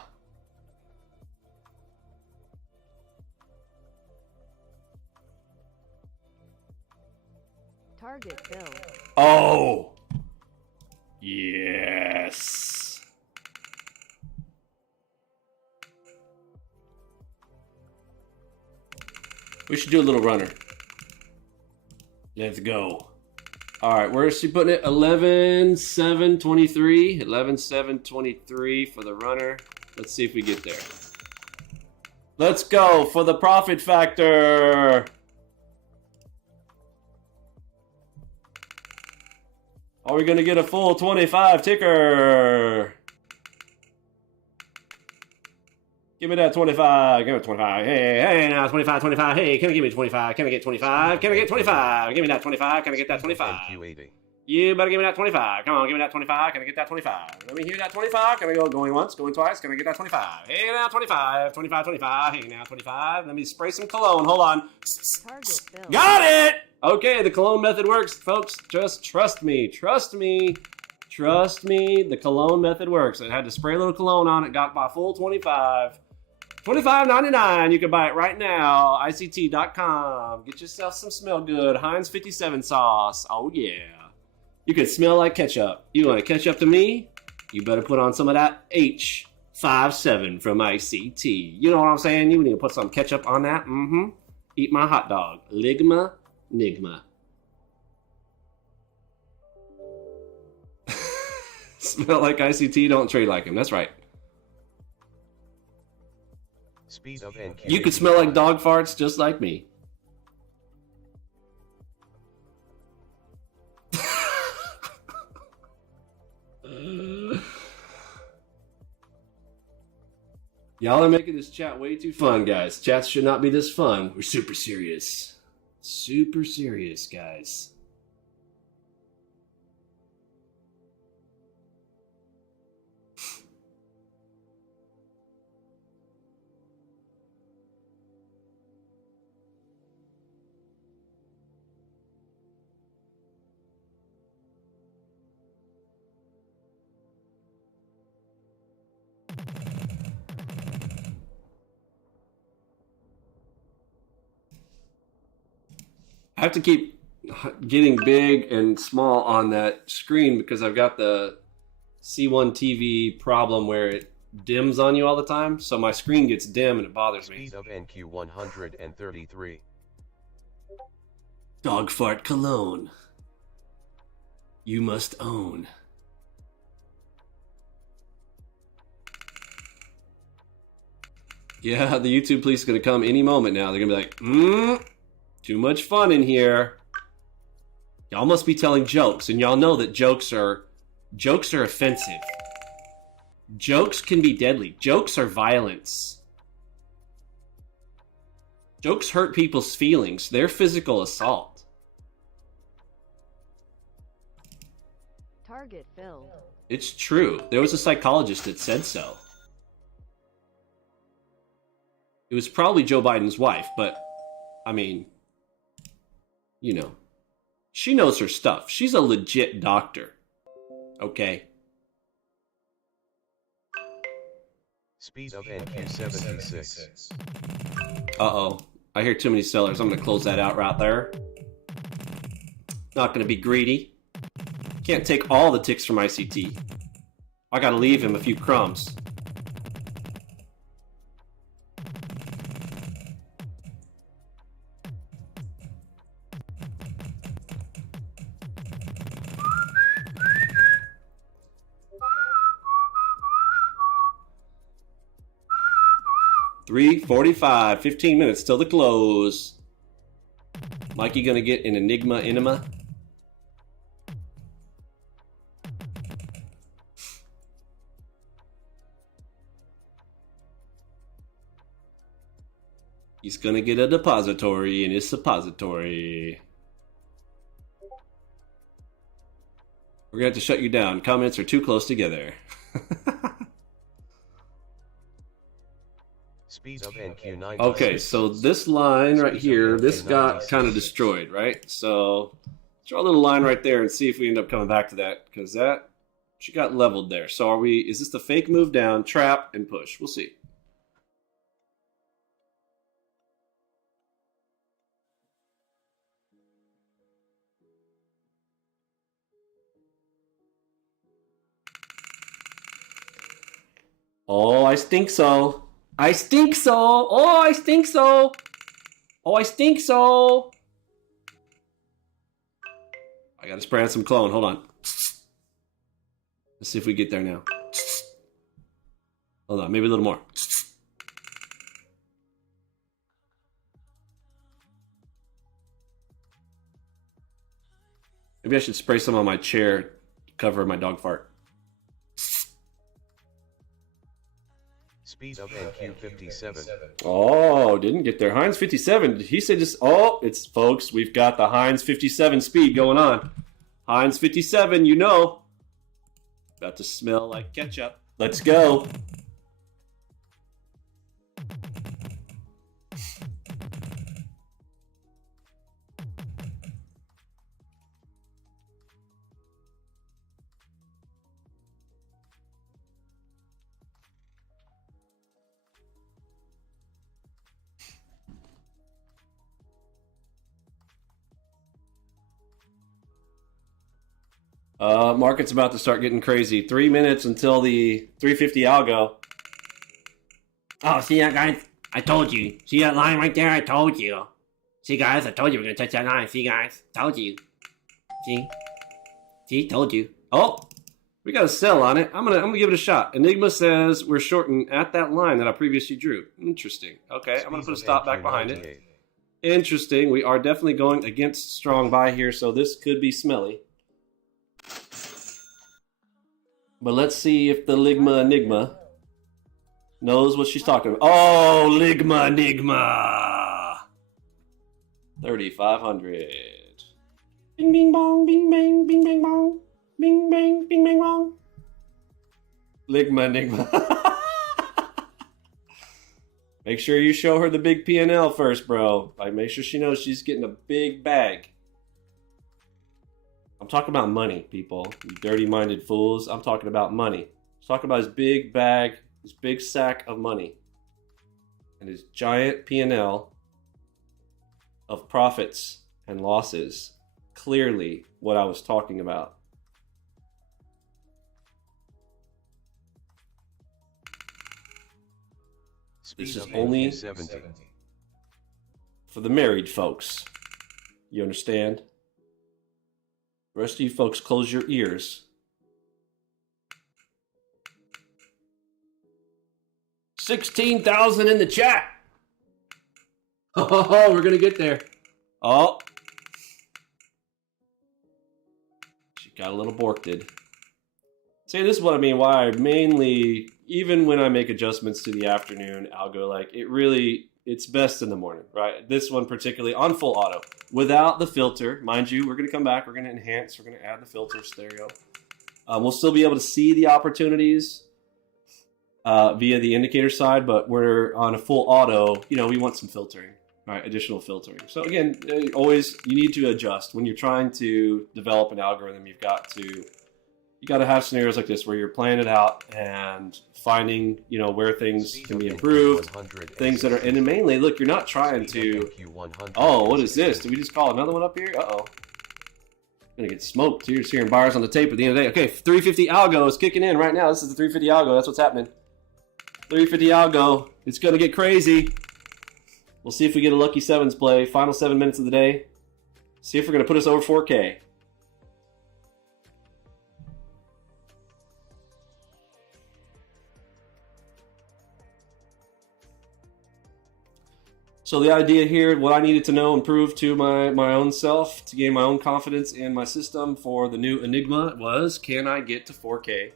Target bill. Oh. Yes. We should do a little runner. Let's go. All right, where is she putting it? 11-7-23. 11-7-23 for the runner. Let's see if we get there. Let's go for the profit factor. Are we going to get a full 25 ticker? Give me that 25. Give me 25. Hey, now 25, 25. Hey, can I give me 25? Can I get 25? Can I get 25? Give me that 25. Can I get that 25? NQ80. You better give me that 25. Come on, give me that 25. Can I get that 25? Let me hear that 25. Can I go going once, going twice? Can I get that 25? Hey, now 25. 25, 25. Hey, now 25. Let me spray some cologne. Hold on. Target bill. Got it! Okay, the cologne method works, folks. Just trust me. Trust me. Trust me. The cologne method works. I had to spray a little cologne on it. Got my full 25. $25.99. You can buy it right now. ICT.com. Get yourself some smell good. Heinz 57 sauce. Oh, yeah. You can smell like ketchup. You want to catch up to me? You better put on some of that H57 from ICT. You know what I'm saying? You need to put some ketchup on that. Eat my hot dog. Ligma Enigma. Smell like ICT, don't trade like him. That's right. Speed of NQ. You could smell like dog farts just like me. Y'all are making this chat way too fun, guys. Chats should not be this fun. We're super serious. Super serious, guys. I have to keep getting big and small on that screen because I've got the C1 TV problem where it dims on you all the time. So my screen gets dim and it bothers me. Speed of NQ 133. Dog fart cologne. You must own. Yeah, the YouTube police is going to come any moment now. They're going to be like, too much fun in here. Y'all must be telling jokes, and y'all know that jokes are offensive. Jokes can be deadly. Jokes are violence. Jokes hurt people's feelings. They're physical assault. Target filled. It's true. There was a psychologist that said so. It was probably Joe Biden's wife, but, I mean, you know, she knows her stuff. She's a legit doctor. Okay? Speed of NQ 76. Uh-oh. I hear too many sellers. I'm going to close that out right there. Not going to be greedy. Can't take all the ticks from ICT. I got to leave him a few crumbs. $3:45, 15 minutes till the close. Mikey gonna get an Enigma. He's gonna get a depository in his suppository. We're gonna have to shut you down. Comments are too close together. Speed of NQ 96. Okay, so this line right here, this got kind of destroyed, right? So draw a little line right there and see if we end up coming back to that, because that, she got leveled there. So is this the fake move down, trap, and push? We'll see. Oh, I stink so. I stink so. Oh, I stink so. Oh, I stink so. I gotta spray on some cologne. Hold on. Let's see if we get there now. Hold on, maybe a little more. Maybe I should spray some on my chair to cover my dog fart. Speed of NQ 57. Oh, didn't get there. Heinz 57. He said just, oh, it's, folks, we've got the Heinz 57 speed going on. Heinz 57, you know. About to smell like ketchup. Let's go. Market's about to start getting crazy. 3 minutes until the 350 algo. Oh, see that, guys? I told you. See that line right there? I told you. See, guys, I told you we're gonna touch that line. See, guys, told you. See, told you. Oh, we got a sell on it. I'm gonna give it a shot. Enigma says we're shorting at that line that I previously drew. Interesting. Okay, I'm gonna put a stop back behind it. Interesting. We are definitely going against strong buy here, so this could be smelly. But let's see if the Ligma Enigma knows what she's talking about. Oh, Ligma Enigma! 3,500. Bing, bing, bong, bing, bang, bing, bang, bong. Bing, bang, bing, bang, bong. Ligma Enigma. Make sure you show her the big P&L first, bro. Like, make sure she knows she's getting a big bag. I'm talking about money, people. You dirty-minded fools. I'm talking about money. I'm talking about his big bag, his big sack of money. And his giant P&L of profits and losses. Clearly what I was talking about. This is only for the married folks. You understand? The rest of you folks, close your ears. 16,000 in the chat. Oh, we're gonna get there. Oh, she got a little borked. See, this is what I mean. Why I mainly, even when I make adjustments to the afternoon algo, like it's best in the morning, right? This one particularly on full auto without the filter. Mind you, we're going to come back. We're going to enhance. We're going to add the filter stereo. We'll still be able to see the opportunities via the indicator side, but we're on a full auto. You know, we want some filtering, right? Additional filtering. So again, always you need to adjust when you're trying to develop an algorithm. You got to have scenarios like this where you're playing it out and finding, you know, where things can be improved, things that are, and then mainly, look, you're not trying to, oh, what is this? Did we just call another one up here? Uh-oh. Gonna get smoked. You're just hearing buyers on the tape at the end of the day. Okay, 350 algo is kicking in right now. This is the 350 algo. That's what's happening. 350 algo. It's gonna get crazy. We'll see if we get a lucky sevens play. Final 7 minutes of the day. See if we're gonna put us over 4K. So the idea here, what I needed to know and prove to my own self to gain my own confidence in my system for the new Enigma was, can I get to 4K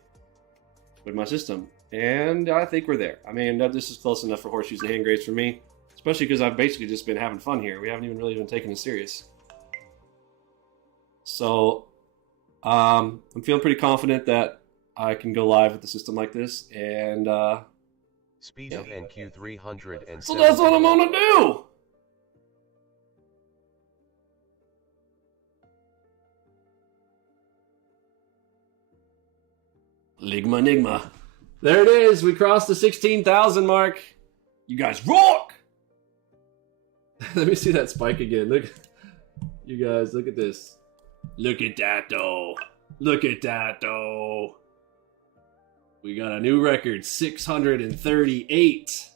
with my system? And I think we're there. I mean, this is close enough for horseshoes and hand grades for me, especially because I've basically just been having fun here. We haven't even really been taking it serious. So I'm feeling pretty confident that I can go live with the system like this, and Speed of NQ 307. so that's what I'm gonna do. Ligma Enigma. There it is. We crossed the 16,000 mark. You guys rock. Let me see that spike again. Look, you guys, look at this. Look at that though. Look at that though. We got a new record, 638.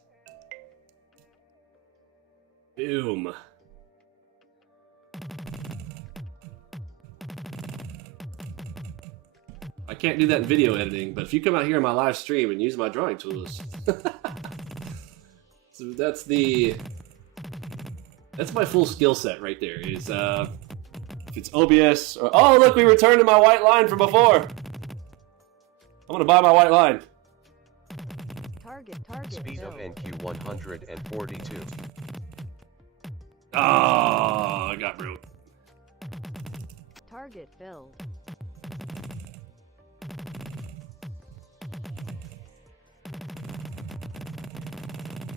Boom. I can't do that in video editing, but if you come out here in my live stream and use my drawing tools, so that's my full skill set right there. Is if it's OBS or, oh look, we returned to my white line from before. I'm gonna buy my white line. Target Speed of filled. NQ 142. Oh, I got broke. Target filled.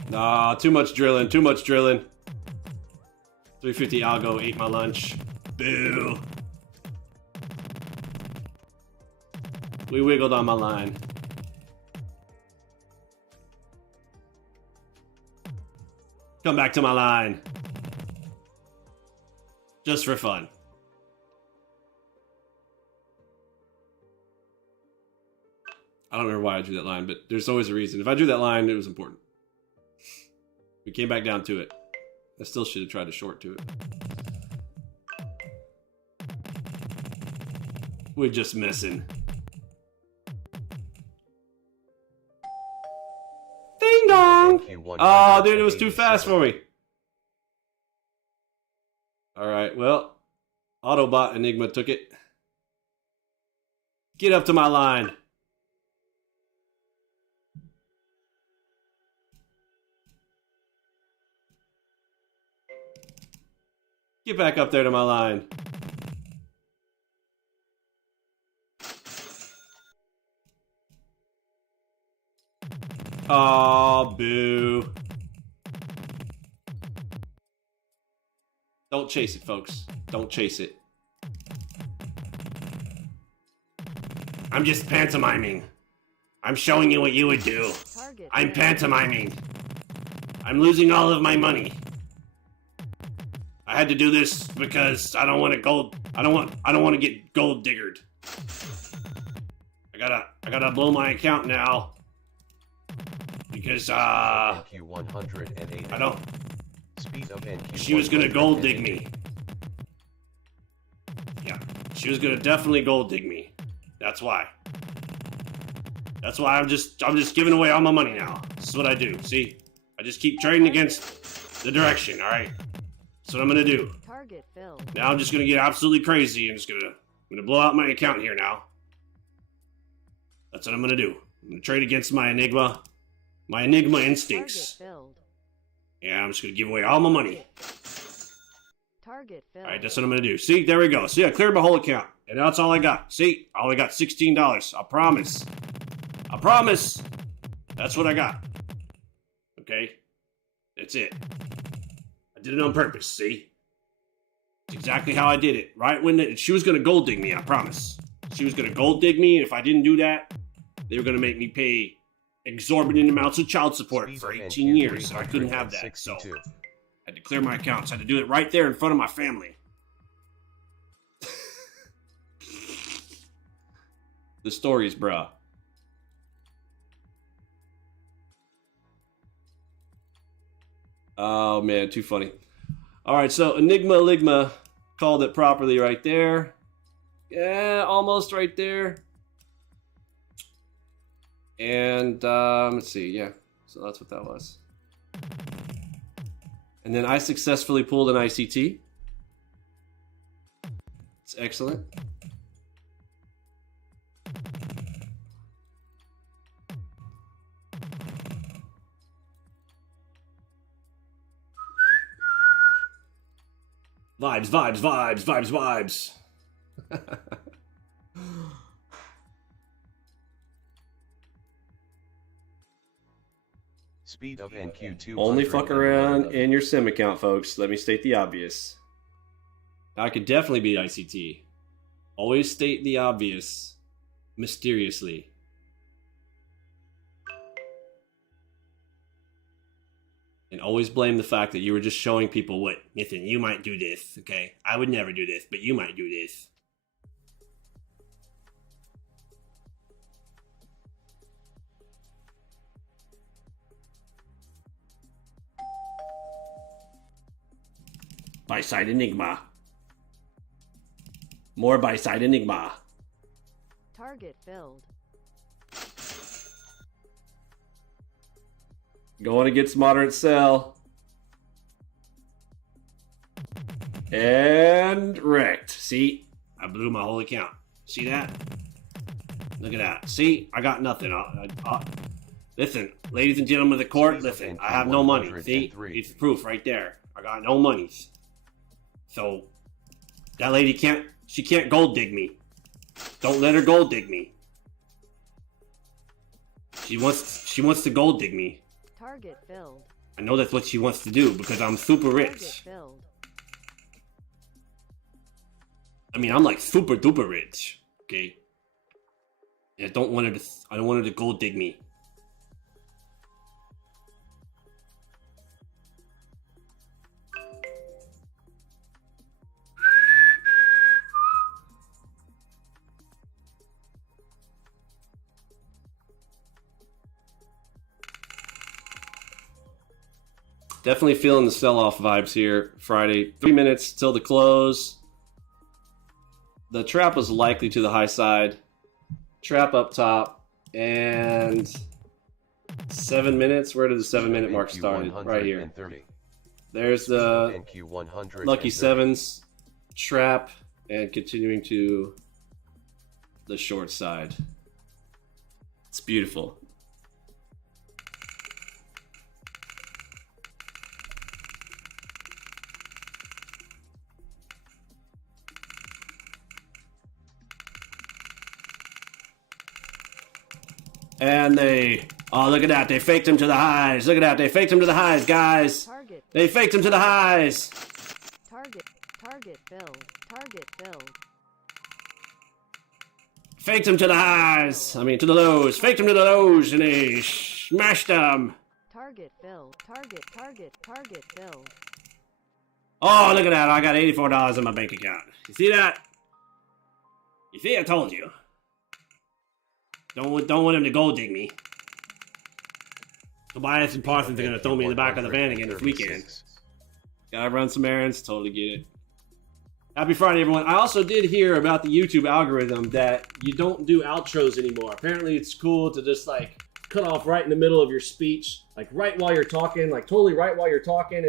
Nah, too much drilling, too much drilling. 350 algo ate my lunch. Boo. We wiggled on my line. Come back to my line. Just for fun. I don't remember why I drew that line, but there's always a reason. If I drew that line, it was important. We came back down to it. I still should have tried to short to it. We're just messing. Ding dong! Oh, dude, it was too fast for me. Alright, well, Autobot Enigma took it. Get up to my line. Get back up there to my line. Oh, boo. Don't chase it, folks. Don't chase it. I'm just pantomiming. I'm showing you what you would do. Target I'm failed. pantomiming. I'm losing all of my money. I had to do this because I don't want to gold. I don't want to get gold diggered. I gotta blow my account now because I don't. She was gonna gold dig me. Yeah, she was gonna definitely gold dig me. That's why. That's why I'm just giving away all my money now. This is what I do. See, I just keep trading against the direction. All right, that's what I'm gonna do. Target filled. Now I'm just gonna get absolutely crazy. I'm gonna blow out my account here now. That's what I'm gonna do. I'm gonna trade against my Enigma instincts. Target filled. Yeah, I'm just gonna give away all my money. Target filled. All right, that's what I'm gonna do. See, there we go. See, I cleared my whole account, and that's all I got. See, I only got $16. I promise. I promise. That's what I got. Okay, that's it. I did it on purpose. See, it's exactly how I did it. Right when she was gonna gold dig me, I promise. She was gonna gold dig me, and if I didn't do that, they were gonna make me pay exorbitant amounts of child support for 18 years. So I couldn't have that. So I had to clear my accounts. I had to do it right there in front of my family. The stories, bruh. Oh man, too funny. All right, so Enigma called it properly right there. Yeah, almost right there. And let's see, yeah. So that's what that was. And then I successfully pulled an ICT. It's excellent. Vibes, vibes, vibes, vibes, vibes. Speed of NQ2. Only fuck around in your sim account, folks. Let me state the obvious. I could definitely beat ICT. Always state the obvious. Mysteriously. And always blame the fact that you were just showing people what, listen, you might do this, okay? I would never do this, but you might do this. Buy-side Enigma. More buy-side Enigma. Target filled. Going against moderate sell. And wrecked. See? I blew my whole account. See that? Look at that. See? I got nothing. Listen, ladies and gentlemen of the court, listen. I have no money. See? It's proof right there. I got no monies. So, that lady she can't gold dig me. Don't let her gold dig me. She wants to gold dig me. Target filled. I know that's what she wants to do because I'm super Target rich. filled. I mean, I'm like super duper rich. Okay. And I don't want her to gold dig me. Definitely feeling the sell-off vibes here. Friday, 3 minutes till the close. The trap was likely to the high side. Trap up top. And 7 minutes. Where did the 7-minute mark start? Right here. There's the lucky sevens trap and continuing to the short side. It's beautiful. And they, oh, look at that. They faked him to the highs. Look at that. They faked him to the highs, guys. Target. They faked him to the highs. Target filled. Target filled. Faked him to the highs. I mean, to the lows. Faked him to the lows, and they smashed them. Target filled. Target filled. Oh, look at that. I got $84 in my bank account. You see that? You see, I told you. Don't want him to gold dig me. Tobias and Parsons are going to throw me in the back of the van again this weekend. Gotta run some errands. Totally get it. Happy Friday, everyone. I also did hear about the YouTube algorithm that you don't do outros anymore. Apparently, it's cool to just, like, cut off right in the middle of your speech. Like, right while you're talking. Like, totally right while you're talking.